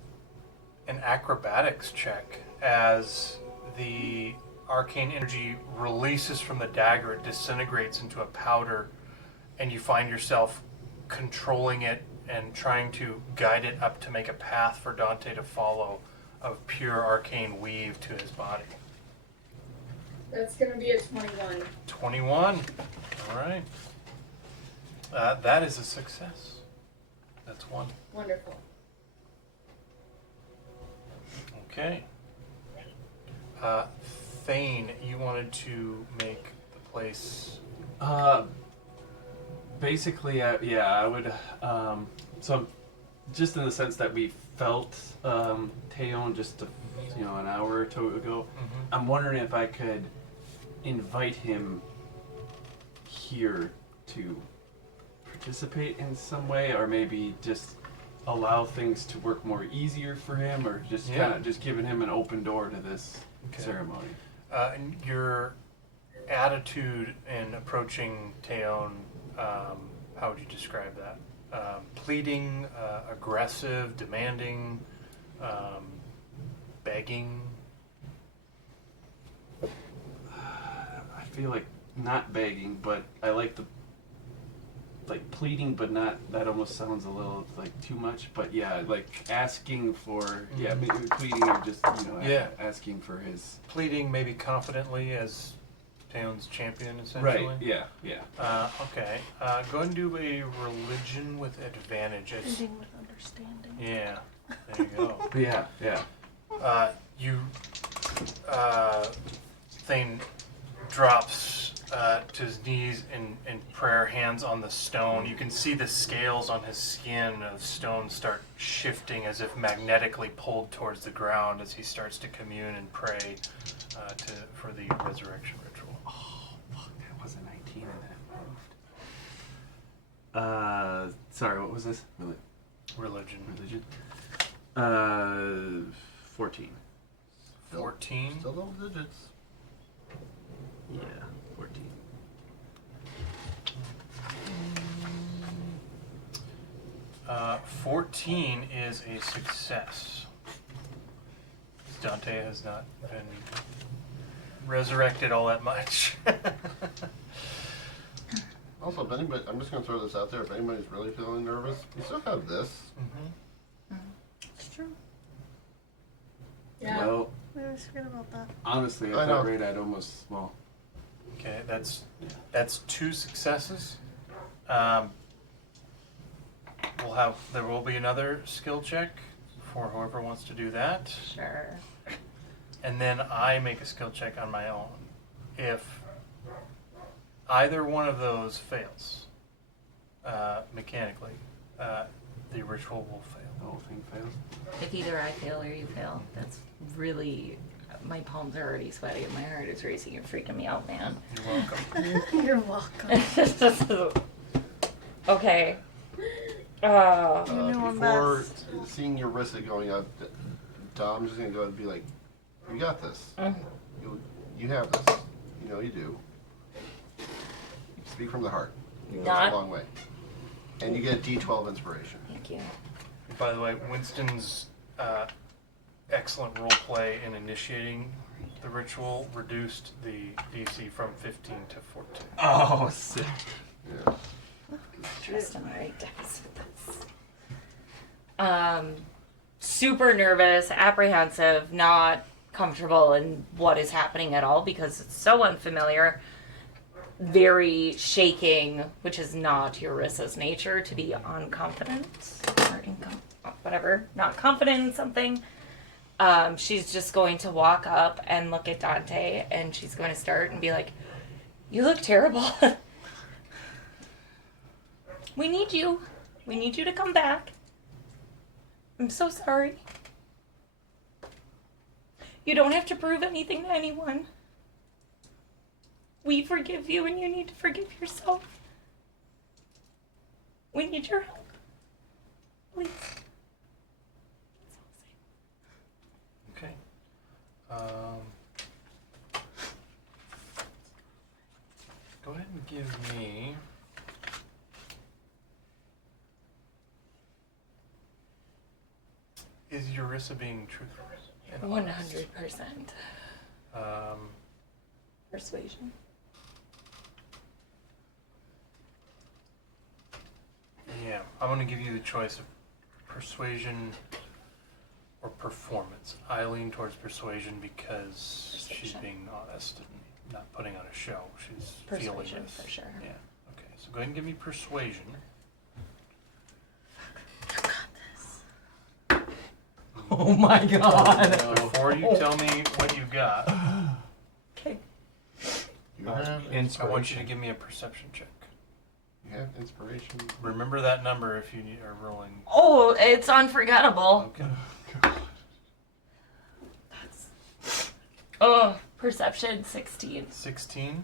acrobatics check as the arcane energy releases from the dagger, it disintegrates into a powder, and you find yourself controlling it and trying to guide it up to make a path for Dante to follow of pure arcane weave to his body. That's gonna be a 21. 21. All right. That is a success. That's one. Wonderful. Okay. Thane, you wanted to make the place. Basically, yeah, I would. So, just in the sense that we felt Theon just an hour or two ago. Mm-hmm. I'm wondering if I could invite him here to participate in some way, or maybe just allow things to work more easier for him, or just kind of just giving him an open door to this ceremony. And your attitude in approaching Theon, how would you describe that? Pleading, aggressive, demanding, begging? I feel like not begging, but I like the pleading, but not. That almost sounds a little like too much. But yeah, like asking for maybe pleading or just asking for his Pleading maybe confidently as Theon's champion, essentially. right. Yeah. Okay. Go ahead and do a religion with advantage. Reading with understanding. Yeah. There you go. But yeah. Thane drops to his knees in prayer, hands on the stone. You can see the scales on his skin of stone start shifting as if magnetically pulled towards the ground as he starts to commune and pray for the resurrection ritual. Oh, fuck, that was a 19 and that moved. Sorry, what was this? Religion. 14. 14. Still double digits. Yeah, 14. Uh, 14 is a success. Dante has not been resurrected all that much. Also, if anybody, I'm just going to throw this out there. If anybody's really feeling nervous, we still have this. It's true. Yeah. Well, I always forget about that. honestly, I at know. that rate, I'd almost, well, Okay, that's 2 successes. There will be another skill check for whoever wants to do that. Sure. And then I make a skill check on my own. If either one of those fails, mechanically, the ritual will fail. the whole thing fails. If either I fail or you fail, that's really. My palms are already sweaty and my heart is racing. You're freaking me out, man. You're welcome. You're welcome. Okay. You know I'm Before best. seeing your wrist going up, Dom's just going to go and be like, you got this. You have this. You know you do. Speak from the heart. It goes Not- a long way. And you get a D12 inspiration. Thank you. By the way, Winston's excellent role play in initiating the ritual reduced the DC from 15 to 14. Oh, sick. Yeah. Trust on the right dice with this. Super nervous, apprehensive, not comfortable in what is happening at all because it's so unfamiliar. Very shaking, which is not Eurissa's nature to be unconfident or whatever, not confident in something. She's just going to walk up and look at Dante and she's going to start and be like, "You look terrible." We need you. We need you to come back. I'm so sorry. You don't have to prove anything to anyone. We forgive you and you need to forgive yourself. We need your help. Please. Okay. Go ahead and give me. Is Eurissa being truthful? and honest? 100%. Persuasion. Yeah, I'm gonna give you the choice of persuasion or performance. I lean towards persuasion because she's Persuasion. being honest and not putting on a show. She's feeling Persuasion, this. for sure. Yeah. Okay, so go ahead and give me persuasion. Oh my god. Before you tell me what you got, Okay. You have I want you to inspiration. give me a perception check. You have inspiration. Remember that number if you are rolling. Oh, it's unforgettable. Okay. Oh, perception 16. 16.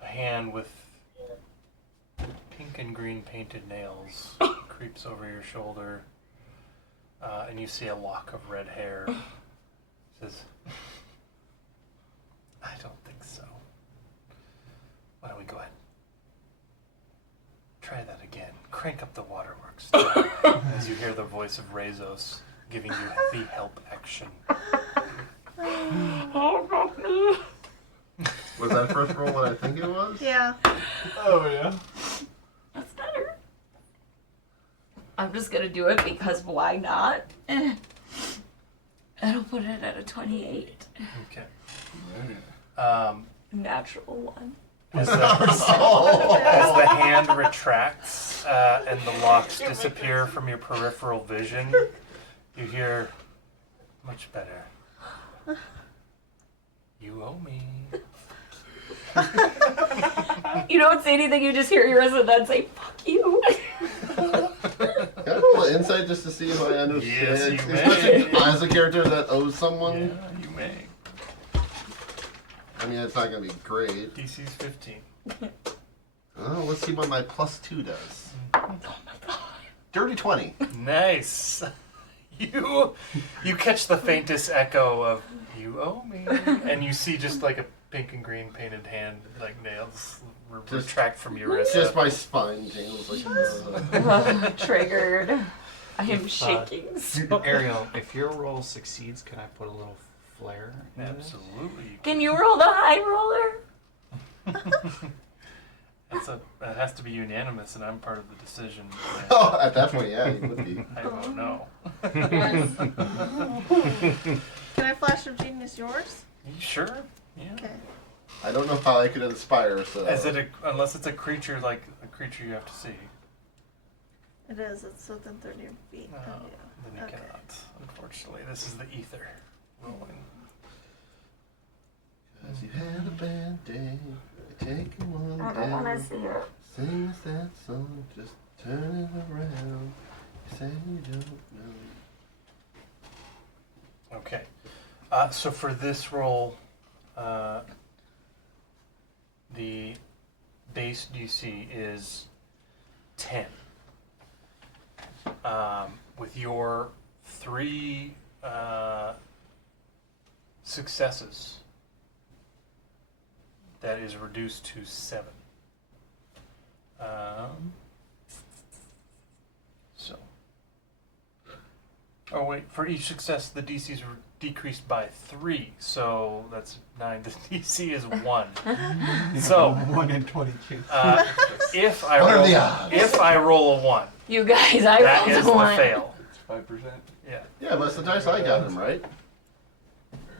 A hand with pink and green painted nails creeps over your shoulder, and you see a lock of red hair. Says, "I don't think so. Why don't we go ahead? Try that again. Crank up the waterworks." As you hear the voice of Rezos giving you the help action. Was that first roll what I think it was? Yeah. Oh yeah. That's better. I'm just gonna do it because why not? I'll put it at a 28. Okay. Right. Um, Natural one. as the hand retracts and the locks disappear from your peripheral vision, you hear, much better. You owe me. You don't say anything, you just hear yours and then say, fuck you. Can I roll an insight just to see if I understand? Yes, you Especially may. as a character that owes someone. Yeah, you may. I mean, it's not gonna be great. DC's 15. Oh, let's see what my +2 does. Oh my god. Dirty 20. Nice. You catch the faintest echo of "you owe me," and you see just like a pink and green painted hand, like nails retract from Eurissa. Just my spine tingles like. Triggered. I am shaking. So. Ariel, if your roll succeeds, can I put a little flare in this? Absolutely. Can you roll the high roller? It has to be unanimous, and I'm part of the decision. Oh, at that point, yeah, you would be. I don't know. Yes. Can I flash of genius yours? You sure? Yeah. Okay. I don't know how I could inspire, so. Unless it's a creature like a creature you have to see. It is. It's within 30 feet No, of you. then you Okay. cannot. Unfortunately, this is the ether rolling. Cause you had a bad day, taking one I don't want to down. see it. Sing us that song, just turn it around. You say you don't know. Okay. So for this roll, the base DC is 10. With your 3 successes, that is reduced to 7. So. Oh wait, for each success the DC is decreased by 3, so that's 9. The DC is 1. So 1 in 20 kids. if I What are roll, the odds? if I roll a 1, You guys, I that rolled is a the one. fail. It's 5%. Yeah. Yeah, but it's the dice I got him, right?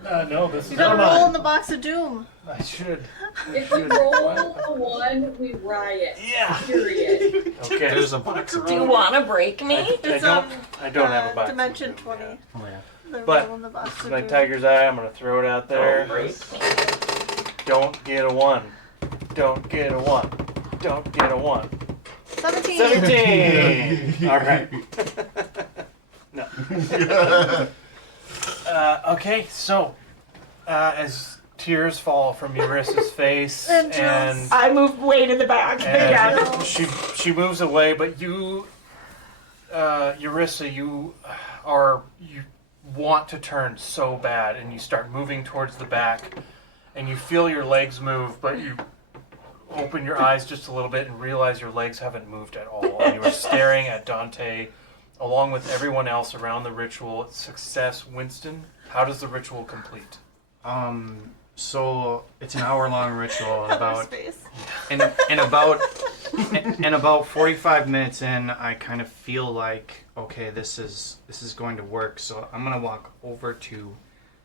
No, this You is gotta not roll mine. in the box of doom. I should. If we roll a 1, we riot. Yeah. Period. Okay. There's a box of Do you want to break me? It's I don't have a box. of Dimension doom 20. yet. Oh yeah. The But roll in the box This is of my doom. tiger's eye. I'm gonna throw it out there. Break me. Don't get a 1. Don't get a 1. Don't get a 1. 17. 17. All right. No. Okay, so as tears fall from Eurissa's face, And and I moved way to the back again. and she moves away, but you, Eurissa, you want to turn so bad, and you start moving towards the back, and you feel your legs move, but you open your eyes just a little bit and realize your legs haven't moved at all, and you are staring at Dante, along with everyone else around the ritual. Success, Winston. How does the ritual complete? So it's an hour-long ritual. and about Space. in about 45 minutes in, I kind of feel like, okay, this is going to work. So I'm gonna walk over to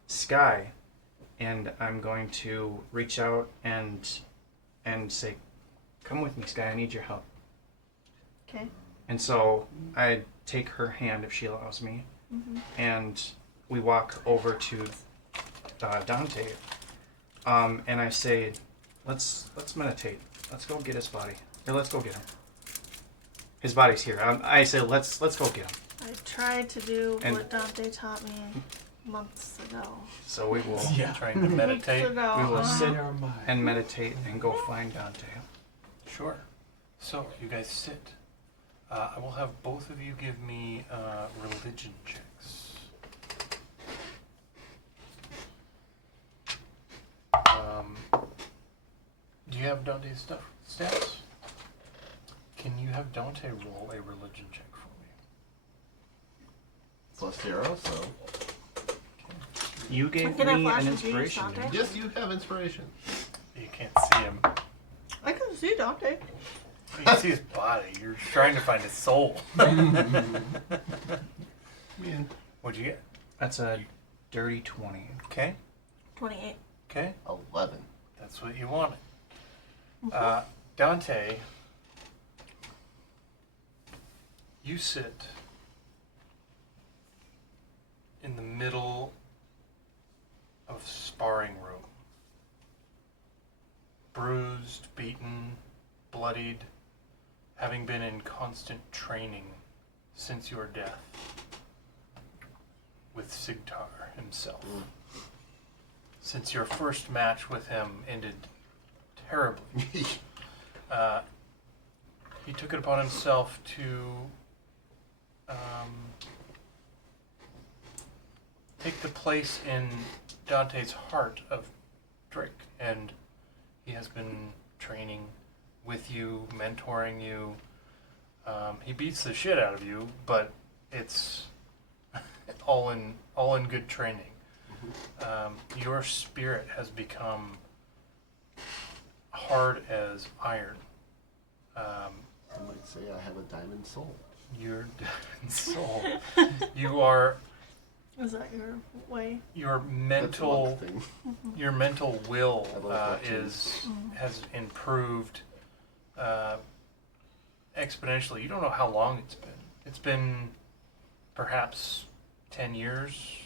Sky, and I'm going to reach out and say, "Come with me, Sky. I need your help." Okay. And so I take her hand if she allows me, and we walk over to Dante, and I say, "Let's meditate. Let's go get his body, or let's go get him. His body's here." I say, "Let's go get him." I tried to do And- what Dante taught me months ago. So we will Trying to meditate. Months ago. we will uh-huh. sit and meditate and go find Dante. Sure. So you guys sit. I will have both of you give me religion checks. Do you have Dante's stats? Can you have Dante roll a religion check for me? +0, so. You gave Can I me flash an and see inspiration. Dante? didn't Yes, you have inspiration. You can't see him. I can see Dante. You can see his body. You're trying to find his soul. Man. What'd you get? That's a dirty 20. Okay. 28. Okay. 11. That's what you wanted. Dante, you sit in the middle of sparring room. Bruised, beaten, bloodied, having been in constant training since your death with Sigtar himself. Since your first match with him ended terribly. He took it upon himself to take the place in Dante's heart of Drake, and he has been training with you, mentoring you. He beats the shit out of you, but it's all in good training. Your spirit has become hard as iron. I might say I have a diamond soul. Your diamond soul. You are. Is that your way? Your That's mental. one thing. Your mental will I love that too. has improved exponentially. You don't know how long it's been. It's been perhaps 10 years,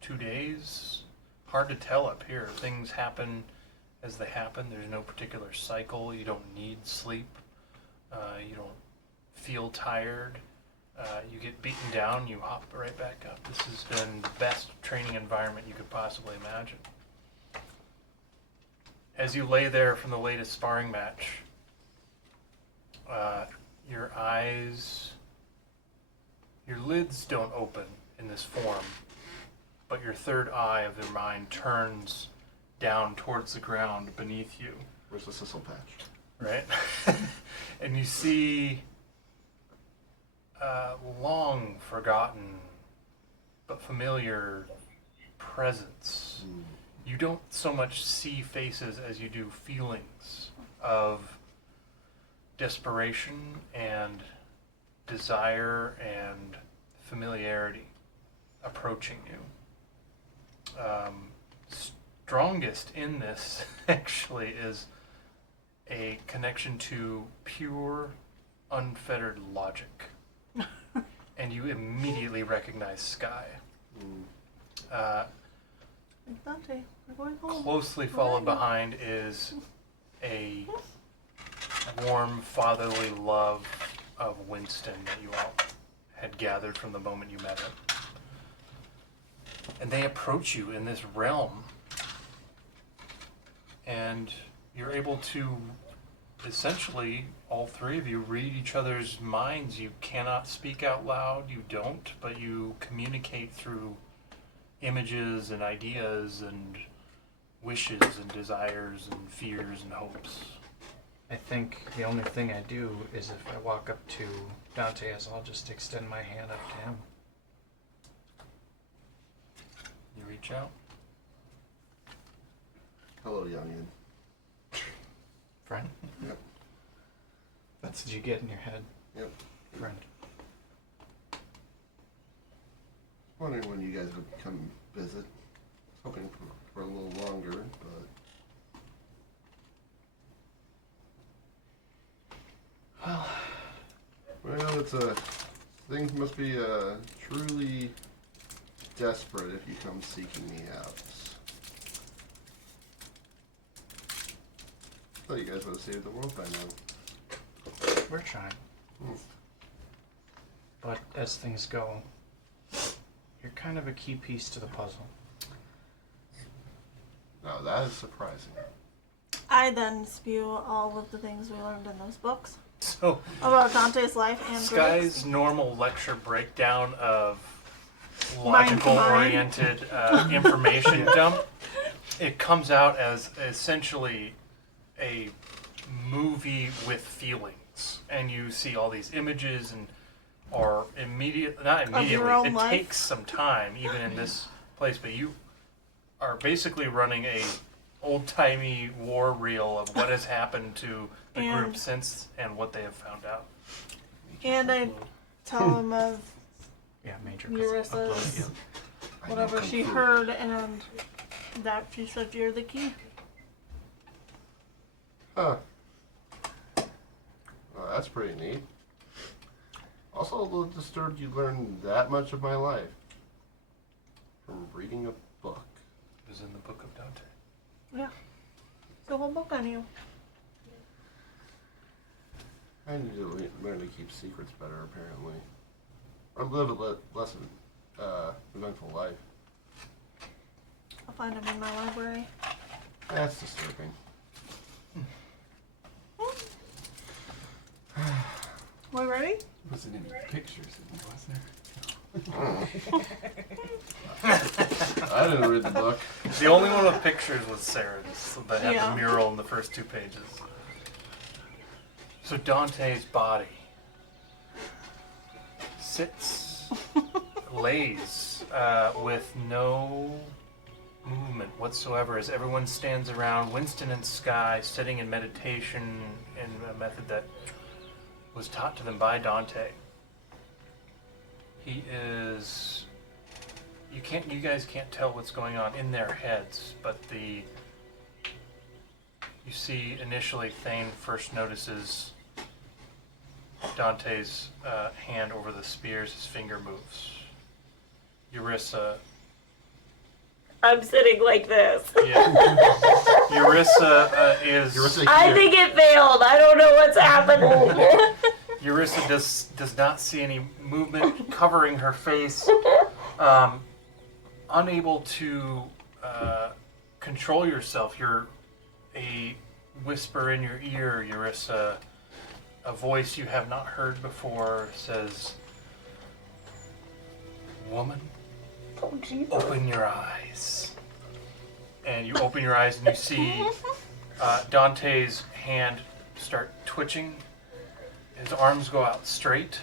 2 days. Hard to tell up here. Things happen as they happen. There's no particular cycle. You don't need sleep. You don't feel tired. You get beaten down, you hop right back up. This has been the best training environment you could possibly imagine. As you lay there from the latest sparring match, your eyes, your lids don't open in this form, but your third eye of your mind turns down towards the ground beneath you. Where's the Sissel patch? Right? And you see long forgotten but familiar presence. You don't so much see faces as you do feelings of desperation and desire and familiarity approaching you. Strongest in this actually is a connection to pure, unfettered logic. And you immediately recognize Sky. Dante, we're going home. Closely followed behind is a warm, fatherly love of Winston that you all had gathered from the moment you met him. And they approach you in this realm, and you're able to essentially, all three of you read each other's minds. You cannot speak out loud, you don't, but you communicate through images and ideas and wishes and desires and fears and hopes. I think the only thing I do is if I walk up to Dante, I'll just extend my hand up to him. You reach out. Hello, youngin. Friend? Yep. That's what you get in your head. Yep. Friend. Wondering when you guys would come visit. Hoping for a little longer, but well, it's things must be truly desperate if you come seeking me out. I thought you guys would have saved the world by now. We're trying. But as things go, you're kind of a key piece to the puzzle. Now that is surprising. I then spew all of the things we learned in those books So, about Dante's life and Drake's. Sky's normal lecture breakdown of Mind to mind. logical-oriented information dump, it comes out as essentially a movie with feelings, and you see all these images and not immediately, your own it life? takes some time even in this place, but you are basically running a old-timey war reel of what has happened to the group And- since and what they have found out. And I tell him of Yeah, major. Eurissa's I know whatever Kung she Fu. heard, and that she said you're the key. Huh. Well, that's pretty neat. Also a little disturbed you learned that much of my life from reading a book. It was in the Book of Dante. Yeah. The whole book on you. I need to learn to keep secrets better, apparently. Or live a less eventful life. I'll find them in my library. That's disturbing. We ready? Wasn't any pictures, was there? I didn't read the book. The only one with pictures was Sarah's that had Yeah. the mural in the first 2 pages. So Dante's body sits, lays with no movement whatsoever as everyone stands around, Winston and Sky sitting in meditation in a method that was taught to them by Dante. He is... You guys can't tell what's going on in their heads, but you see initially Thane first notices Dante's hand over the spears, his finger moves. Eurissa... I'm sitting like this. Yeah. Eurissa is... I think it failed. I don't know what's happening. Eurissa does not see any movement covering her face. Unable to control yourself, you're a whisper in your ear, Eurissa. A voice you have not heard before says, "Woman, open your eyes." And you open your eyes and you see Dante's hand start twitching. His arms go out straight.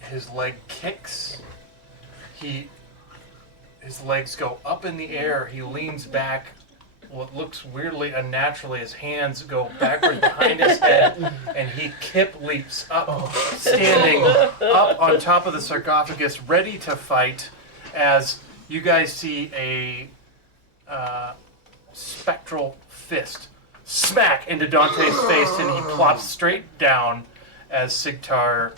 His leg kicks. His legs go up in the air. He leans back. What looks weirdly unnaturally, his hands go backward behind his head, and he kip leaps up, standing up on top of the sarcophagus, ready to fight, as you guys see a spectral fist smack into Dante's face, and he plops straight down as Sigtar,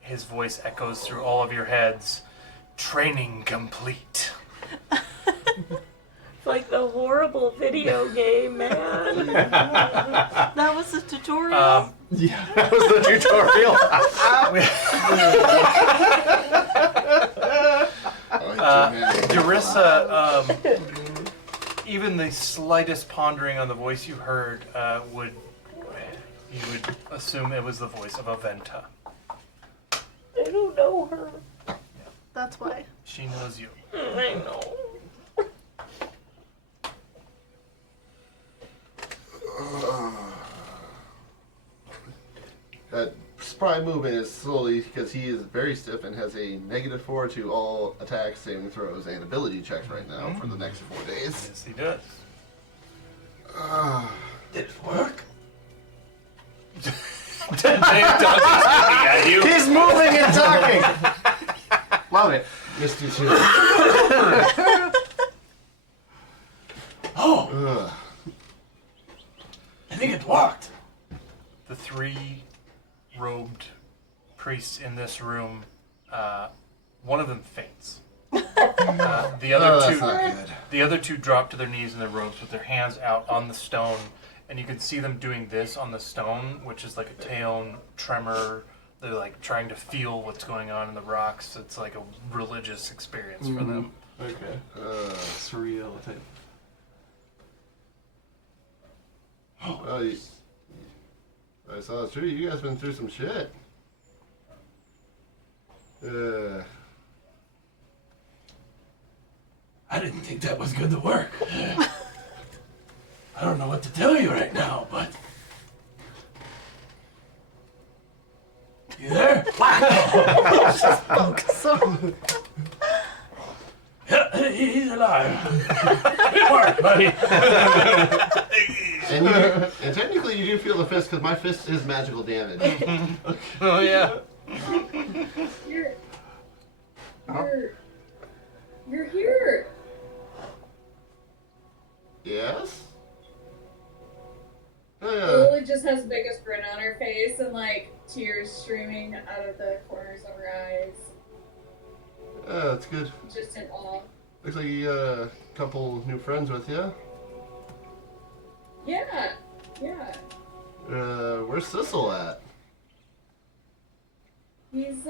his voice echoes through all of your heads. Training complete. It's like the horrible video game, man. That was the tutorial. Yeah, that was the tutorial. Eurissa, even the slightest pondering on the voice you heard you would assume it was the voice of Aventa. I don't know her. That's why. She knows you. I know. That spry movement is slowly, because he is very stiff and has a -4 to all attacks, saving throws, and ability checks right now for the next 4 days. Yes, he does. Did it work? Dante's looking at you. He's moving and talking. Love it. Missed you too. Oh, Ugh. I think it worked. The 3 robed priests in this room, one of them faints. The other that's two, not good. the other 2 drop to their knees in the robes with their hands out on the stone, and you can see them doing this on the stone, which is like a Teon tremor. They're like trying to feel what's going on in the rocks. It's like a religious experience for them. Okay. Surreal type. Well, I saw it's true. You guys been through some shit. I didn't think that was going to work. I don't know what to tell you right now, but... You there? Yeah, he's alive. It worked, buddy. and technically, you do feel the fist because my fist is magical damage. Oh yeah. You're here. Yes. tears streaming out of the corners of her eyes, That's good. just in awe. Looks like you got a couple new friends with you. Yeah, yeah. Where's Sissel at? He's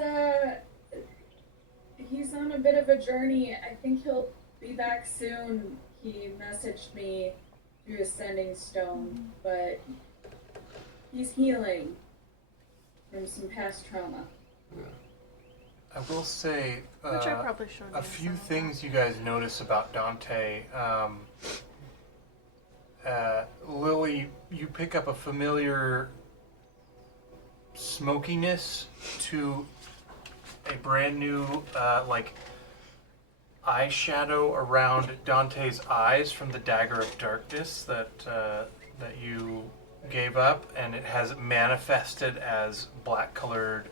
on a bit of a journey. I think he'll be back soon. He messaged me through Ascending Stone, but he's healing from some past trauma. I will say Which I probably showed a you few some of things you guys notice about Dante. Lily, you pick up a familiar smokiness to a brand new like eyeshadow around Dante's eyes from the Dagger of Darkness that you gave up, and it has manifested as black-colored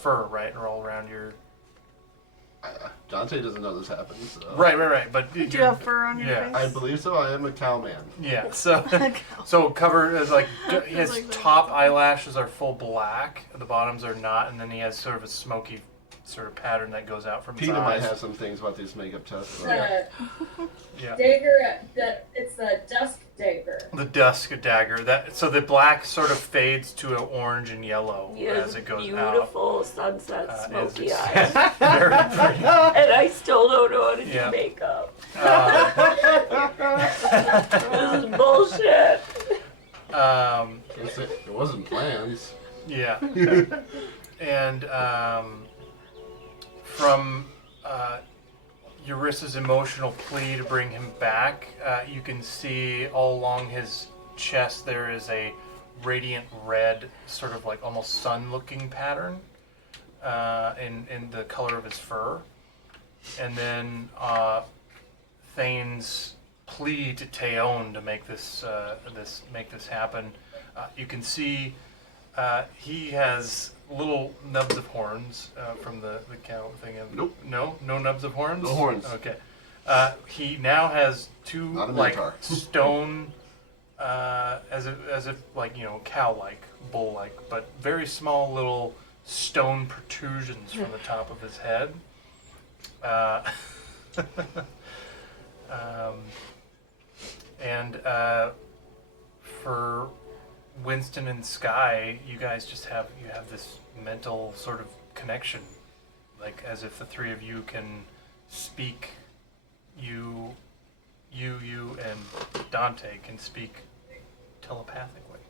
fur, right, or all around your. Dante doesn't know this happens. So. Right. But Did you have fur on your yeah. face? I believe so. I am a cow man. Yeah, so covered as like his like that. top eyelashes are full black, the bottoms are not, and then he has sort of a smoky sort of pattern that goes out from his Peter might eyes. have some things about these makeup tests. Though. Yeah. Dagger, it's the dusk dagger. The dusk dagger. So the black sort of fades to an orange and yellow He has as it goes beautiful sunset as smoky it's- eyes. Very pretty. And I still don't know how to Yeah. do makeup. Uh, This is bullshit. It wasn't plans. Yeah. And from Eurissa's emotional plea to bring him back, you can see all along his chest there is a radiant red, sort of like almost sun-looking pattern in the color of his fur. And then Thane's plea to Theon to make this happen. You can see he has little nubs of horns from the cow thing. Nope. No nubs of horns. No horns. Okay. He now has two Not a like minotaur. stone, as if like cow-like, bull-like, but very small little stone protrusions from the top of his head. And for Winston and Sky, you guys just have this mental sort of connection, like as if the three of you can speak. You and Dante can speak telepathically.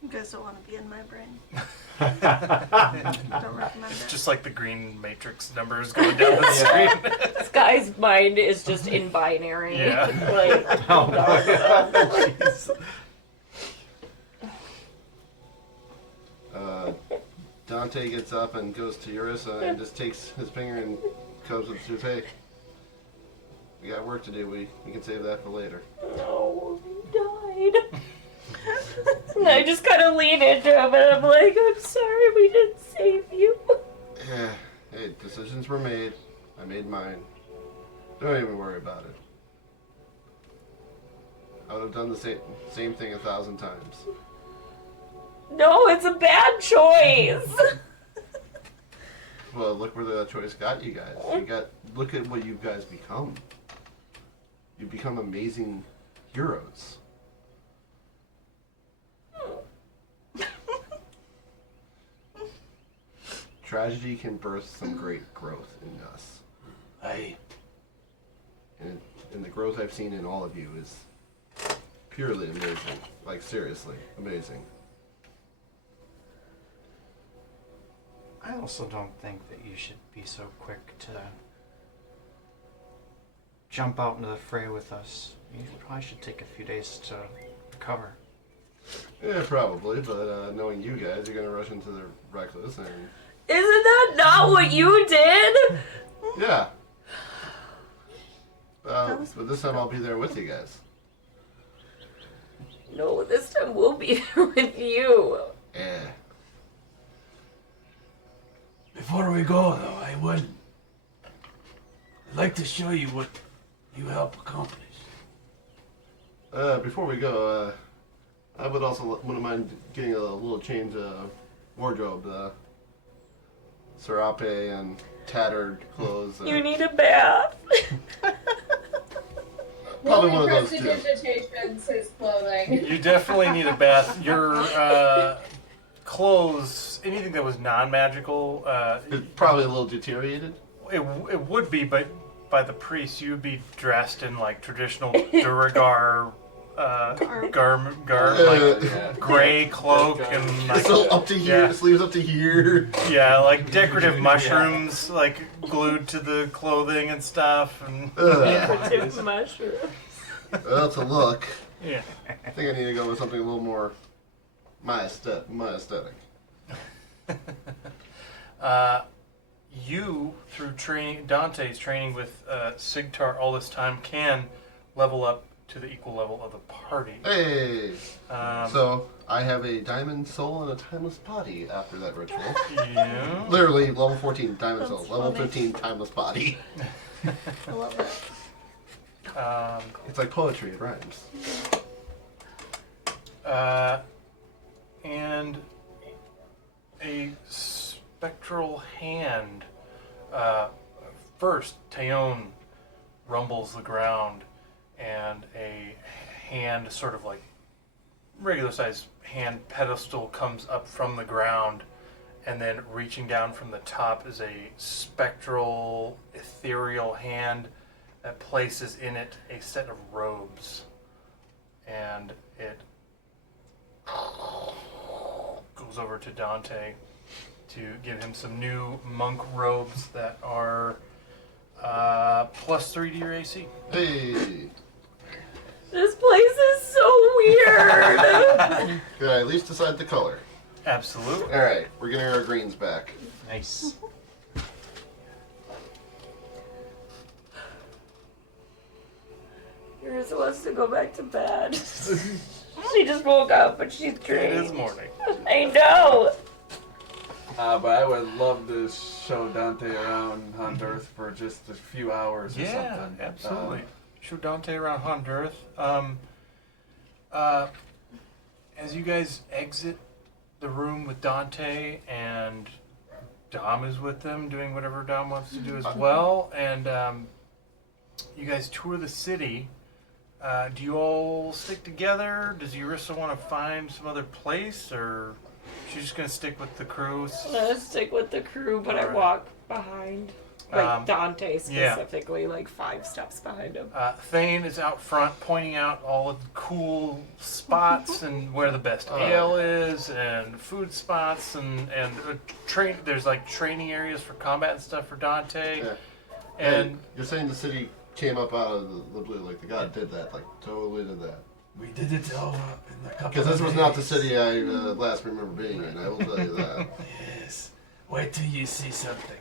You guys don't want to be in my brain. Don't recommend It's it. just like the green matrix numbers going down the screen. Sky's mind is just in binary. Yeah. Like, Dante gets up and goes to Eurissa and just takes his finger and comes with the toothpick. We got work to do. We can save that for later. No, he died. And I just kind of lean into him and I'm like, I'm sorry we didn't save you. Yeah. Hey, decisions were made. I made mine. Don't even worry about it. I would have done the same thing 1,000 times. No, it's a bad choice. Well, look where the choice got you guys. Look at what you guys become. You become amazing heroes. Tragedy can birth some great growth in us. And the growth I've seen in all of you is purely amazing. Like, seriously, amazing. I also don't think that you should be so quick to jump out into the fray with us. You probably should take a few days to recover. Yeah, probably, but knowing you guys, you're gonna rush into the reckless and... Isn't that not what you did? Yeah. But this time I'll be there with you guys. No, this time we'll be there with you. Yeah. Before we go, though, I'd like to show you what you help accomplish. Before we go, I would also wouldn't mind getting a little change of wardrobe. Serape and tattered clothes. You need a bath. Probably Lily one of those two. prestidigitations his clothing. You definitely need a bath. Your clothes, anything that was non-magical, It's probably a little deteriorated. it would be, but by the priest, you would be dressed in like traditional Duragar garb, like Yeah. gray cloak That and guy. like So up to here, yeah. sleeves up to here. yeah, like decorative mushrooms like glued to the clothing and stuff, and Ugh. mushroom. That's a look. yeah. I think I need to go with something a little more my aesthetic. You, through training, Dante's training with Sigtar all this time, can level up to the equal level of the party. Hey. Um, So I have a diamond soul and a timeless body after that ritual. yeah. Literally level 14 diamond That's soul, level funny. 15 timeless body. I love it. It's like poetry, it rhymes. And a spectral hand. First, Teon rumbles the ground, and a hand, sort of like regular sized hand pedestal, comes up from the ground, and then reaching down from the top is a spectral, ethereal hand that places in it a set of robes, and it goes over to Dante to give him some new monk robes that are +3 to your AC. Hey. This place is so weird. Could I at least decide the color? Absolutely. Alright, we're getting our greens back. Nice. Yours wants to go back to bed. She just woke up, but she's It dreaming. is morning. I know. But I would love to show Dante around Honduras for just a few hours or Yeah, something. absolutely. Show Dante around Honduras. As you guys exit the room with Dante, and Dom is with them, doing whatever Dom wants to do as well, and you guys tour the city. Do you all stick together? Does Eurissa want to find some other place, or she's just gonna stick with the crew? I'm gonna stick with the crew, but I Alright. walk behind. Like Dante yeah. specifically, like 5 steps behind him. Thane is out front pointing out all of the cool spots and where the best ale is, and food spots, and there's like training areas for combat and stuff for Dante. Yeah. And you're saying the city came up out of the blue, like the god did that, like totally did that. We did it all in a couple Because of this was not the days. city I last remember being in, I will tell you that. Yes. Wait till you see something.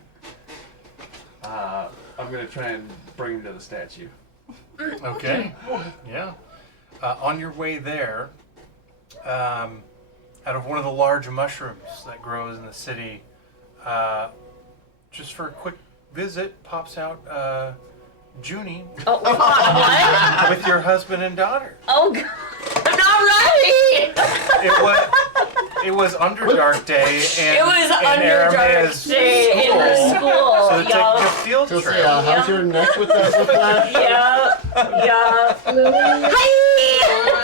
I'm gonna try and bring him to the statue. okay, yeah. On your way there, out of one of the large mushrooms that grows in the city, just for a quick visit, pops out Junie Oh, what? with your husband and daughter. Oh, God. I'm not ready! It was Underdark Day, and It was in Underdark Aramea's Day in her school. So they're taking a Yup. field So trip. say, how's your neck with that whiplash? Yeah. Lily,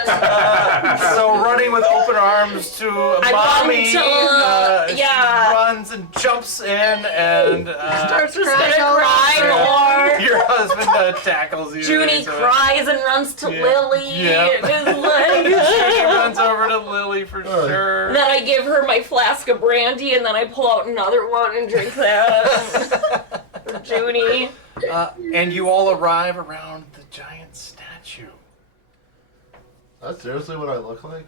Hi! So running with open arms to I mommy, run to- she yeah. runs and jumps in, and Starts Just crying gonna all cry more. your husband tackles you. Junie so- cries and runs to Yeah. Lily. Yep. And is like, She runs over to Lily for Oh. sure. And then I give her my flask of brandy, and then I pull out another one and drink that for Junie. And you all arrive around the giant statue. That's seriously what I look like?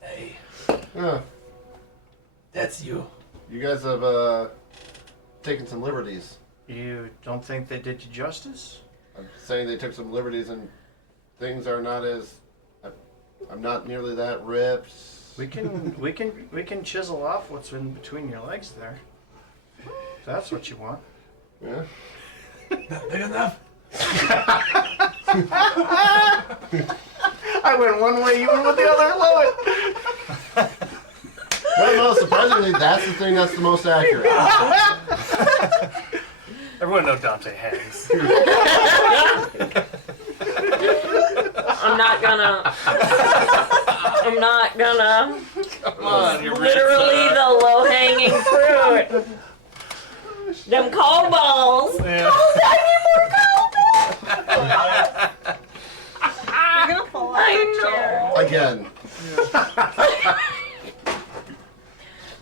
Hey, Yeah. that's you. You guys have taken some liberties. you don't think they did you justice? I'm saying they took some liberties and things are not as... I'm not nearly that ripped. We can chisel off what's in between your legs there. If that's what you want. Yeah. Not big enough. I went one way, you went with the other. Love it. No, surprisingly, that's the thing that's the most accurate. Everyone know Dante hangs. I'm not gonna. Come on, you're Literally the low hanging fruit. Them cold balls. Yeah. I need more cold balls. You're gonna fall off I the chair. know. Again.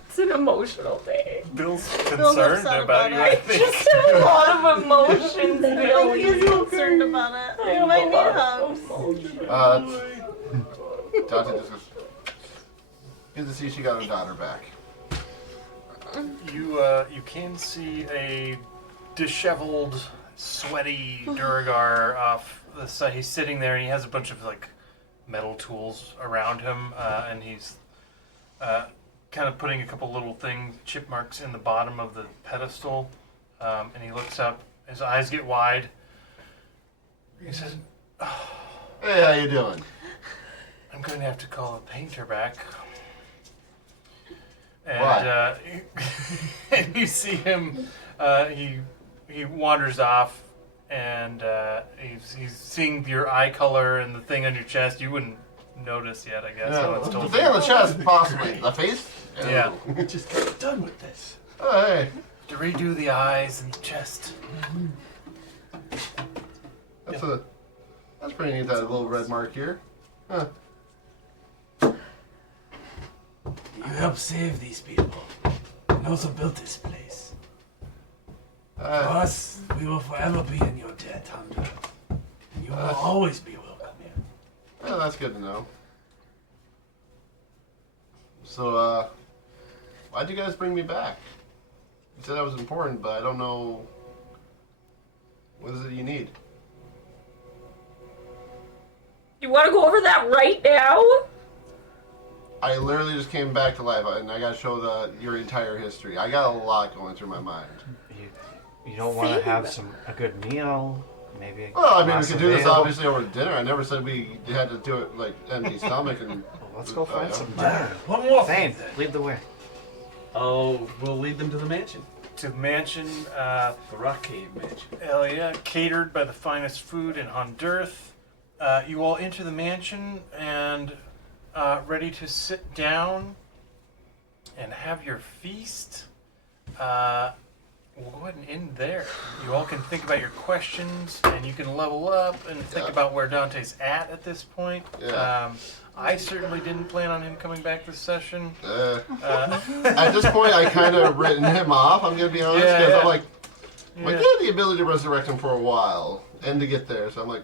It's an emotional day. Bill's concerned upset about you, about I it. think. Just have a lot of emotions, I Billy. think he's concerned about it. I He have might a need lot hugs. of emotions. Dante just goes, good to see she got her daughter back. You can see a disheveled, sweaty Duragar off the side. He's sitting there and he has a bunch of like metal tools around him, and he's kind of putting a couple little chip marks in the bottom of the pedestal. And he looks up, his eyes get wide. He says, Hey, how you doing? I'm going to have to call a painter back. Why? And and you see him, he wanders off, and he's seeing your eye color and the thing on your chest. You wouldn't notice yet, I guess. No one's The told thing you. on the chest, possibly. The face? Yeah. We just got done with this. Oh, hey. To redo the eyes and the chest. That's pretty neat, that little red mark here. Huh. You helped save these people. And also built this place. For us, we will forever be in your debt, Hunter. And you will always be welcome here. Well, that's good to know. So, why'd you guys bring me back? You said I was important, but I don't know. What is it you need? You want to go over that right now? I literally just came back to life, and I got to show your entire history. I got a lot going through my mind. You don't want to have a good meal, maybe. A Well, I mean, we glass could of do this ale? obviously over dinner. I never said we had to do it like empty stomach and. Let's go find some Yeah, dinner. one more Thane, thing. lead the way. Oh, we'll lead them to the mansion. To the mansion, The Rock Cave mansion. hell yeah, catered by the finest food in Hondirth. You all enter the mansion and ready to sit down and have your feast. We'll go ahead and end there. You all can think about your questions, and you can level up and think about where Dante's at this point. Yeah. I certainly didn't plan on him coming back this session. At this point, I kind of written him off. I'm gonna be honest, Yeah, because yeah. I'm like, Yeah. he had the ability to resurrect him for a while and to get there. So I'm like,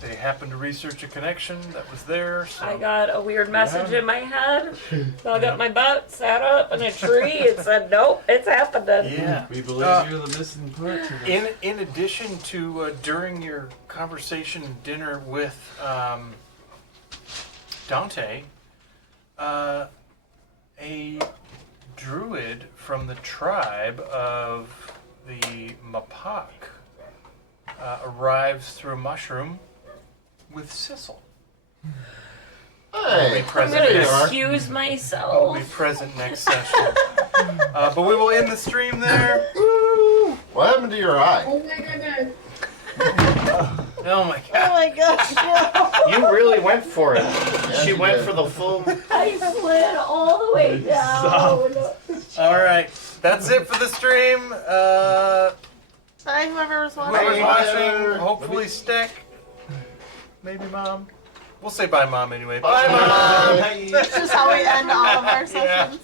They happened to research a connection that was there. So. I got a weird message in my head. Dug up my butt, sat up in a tree, and said, "Nope, it's happening." Yeah. We believe you're the missing part to this. In addition to during your conversation and dinner with Dante, a druid from the tribe of the Mapak arrives through a mushroom with Sissel. hey, Be I'm present gonna There you are. excuse Will myself. be present next session. But we will end the stream there. what happened to your eye? Oh my goodness. Oh my Oh god. my gosh, no. You really went for it. Yes, She you went did. for the full. I slid all the way down. All right, that's it for the stream. Bye, whoever was watching. Whoever's Bye. watching, hopefully stick. Maybe mom. We'll say bye, mom, anyway. Bye, Mom. This is how we end all of our Yeah. sessions.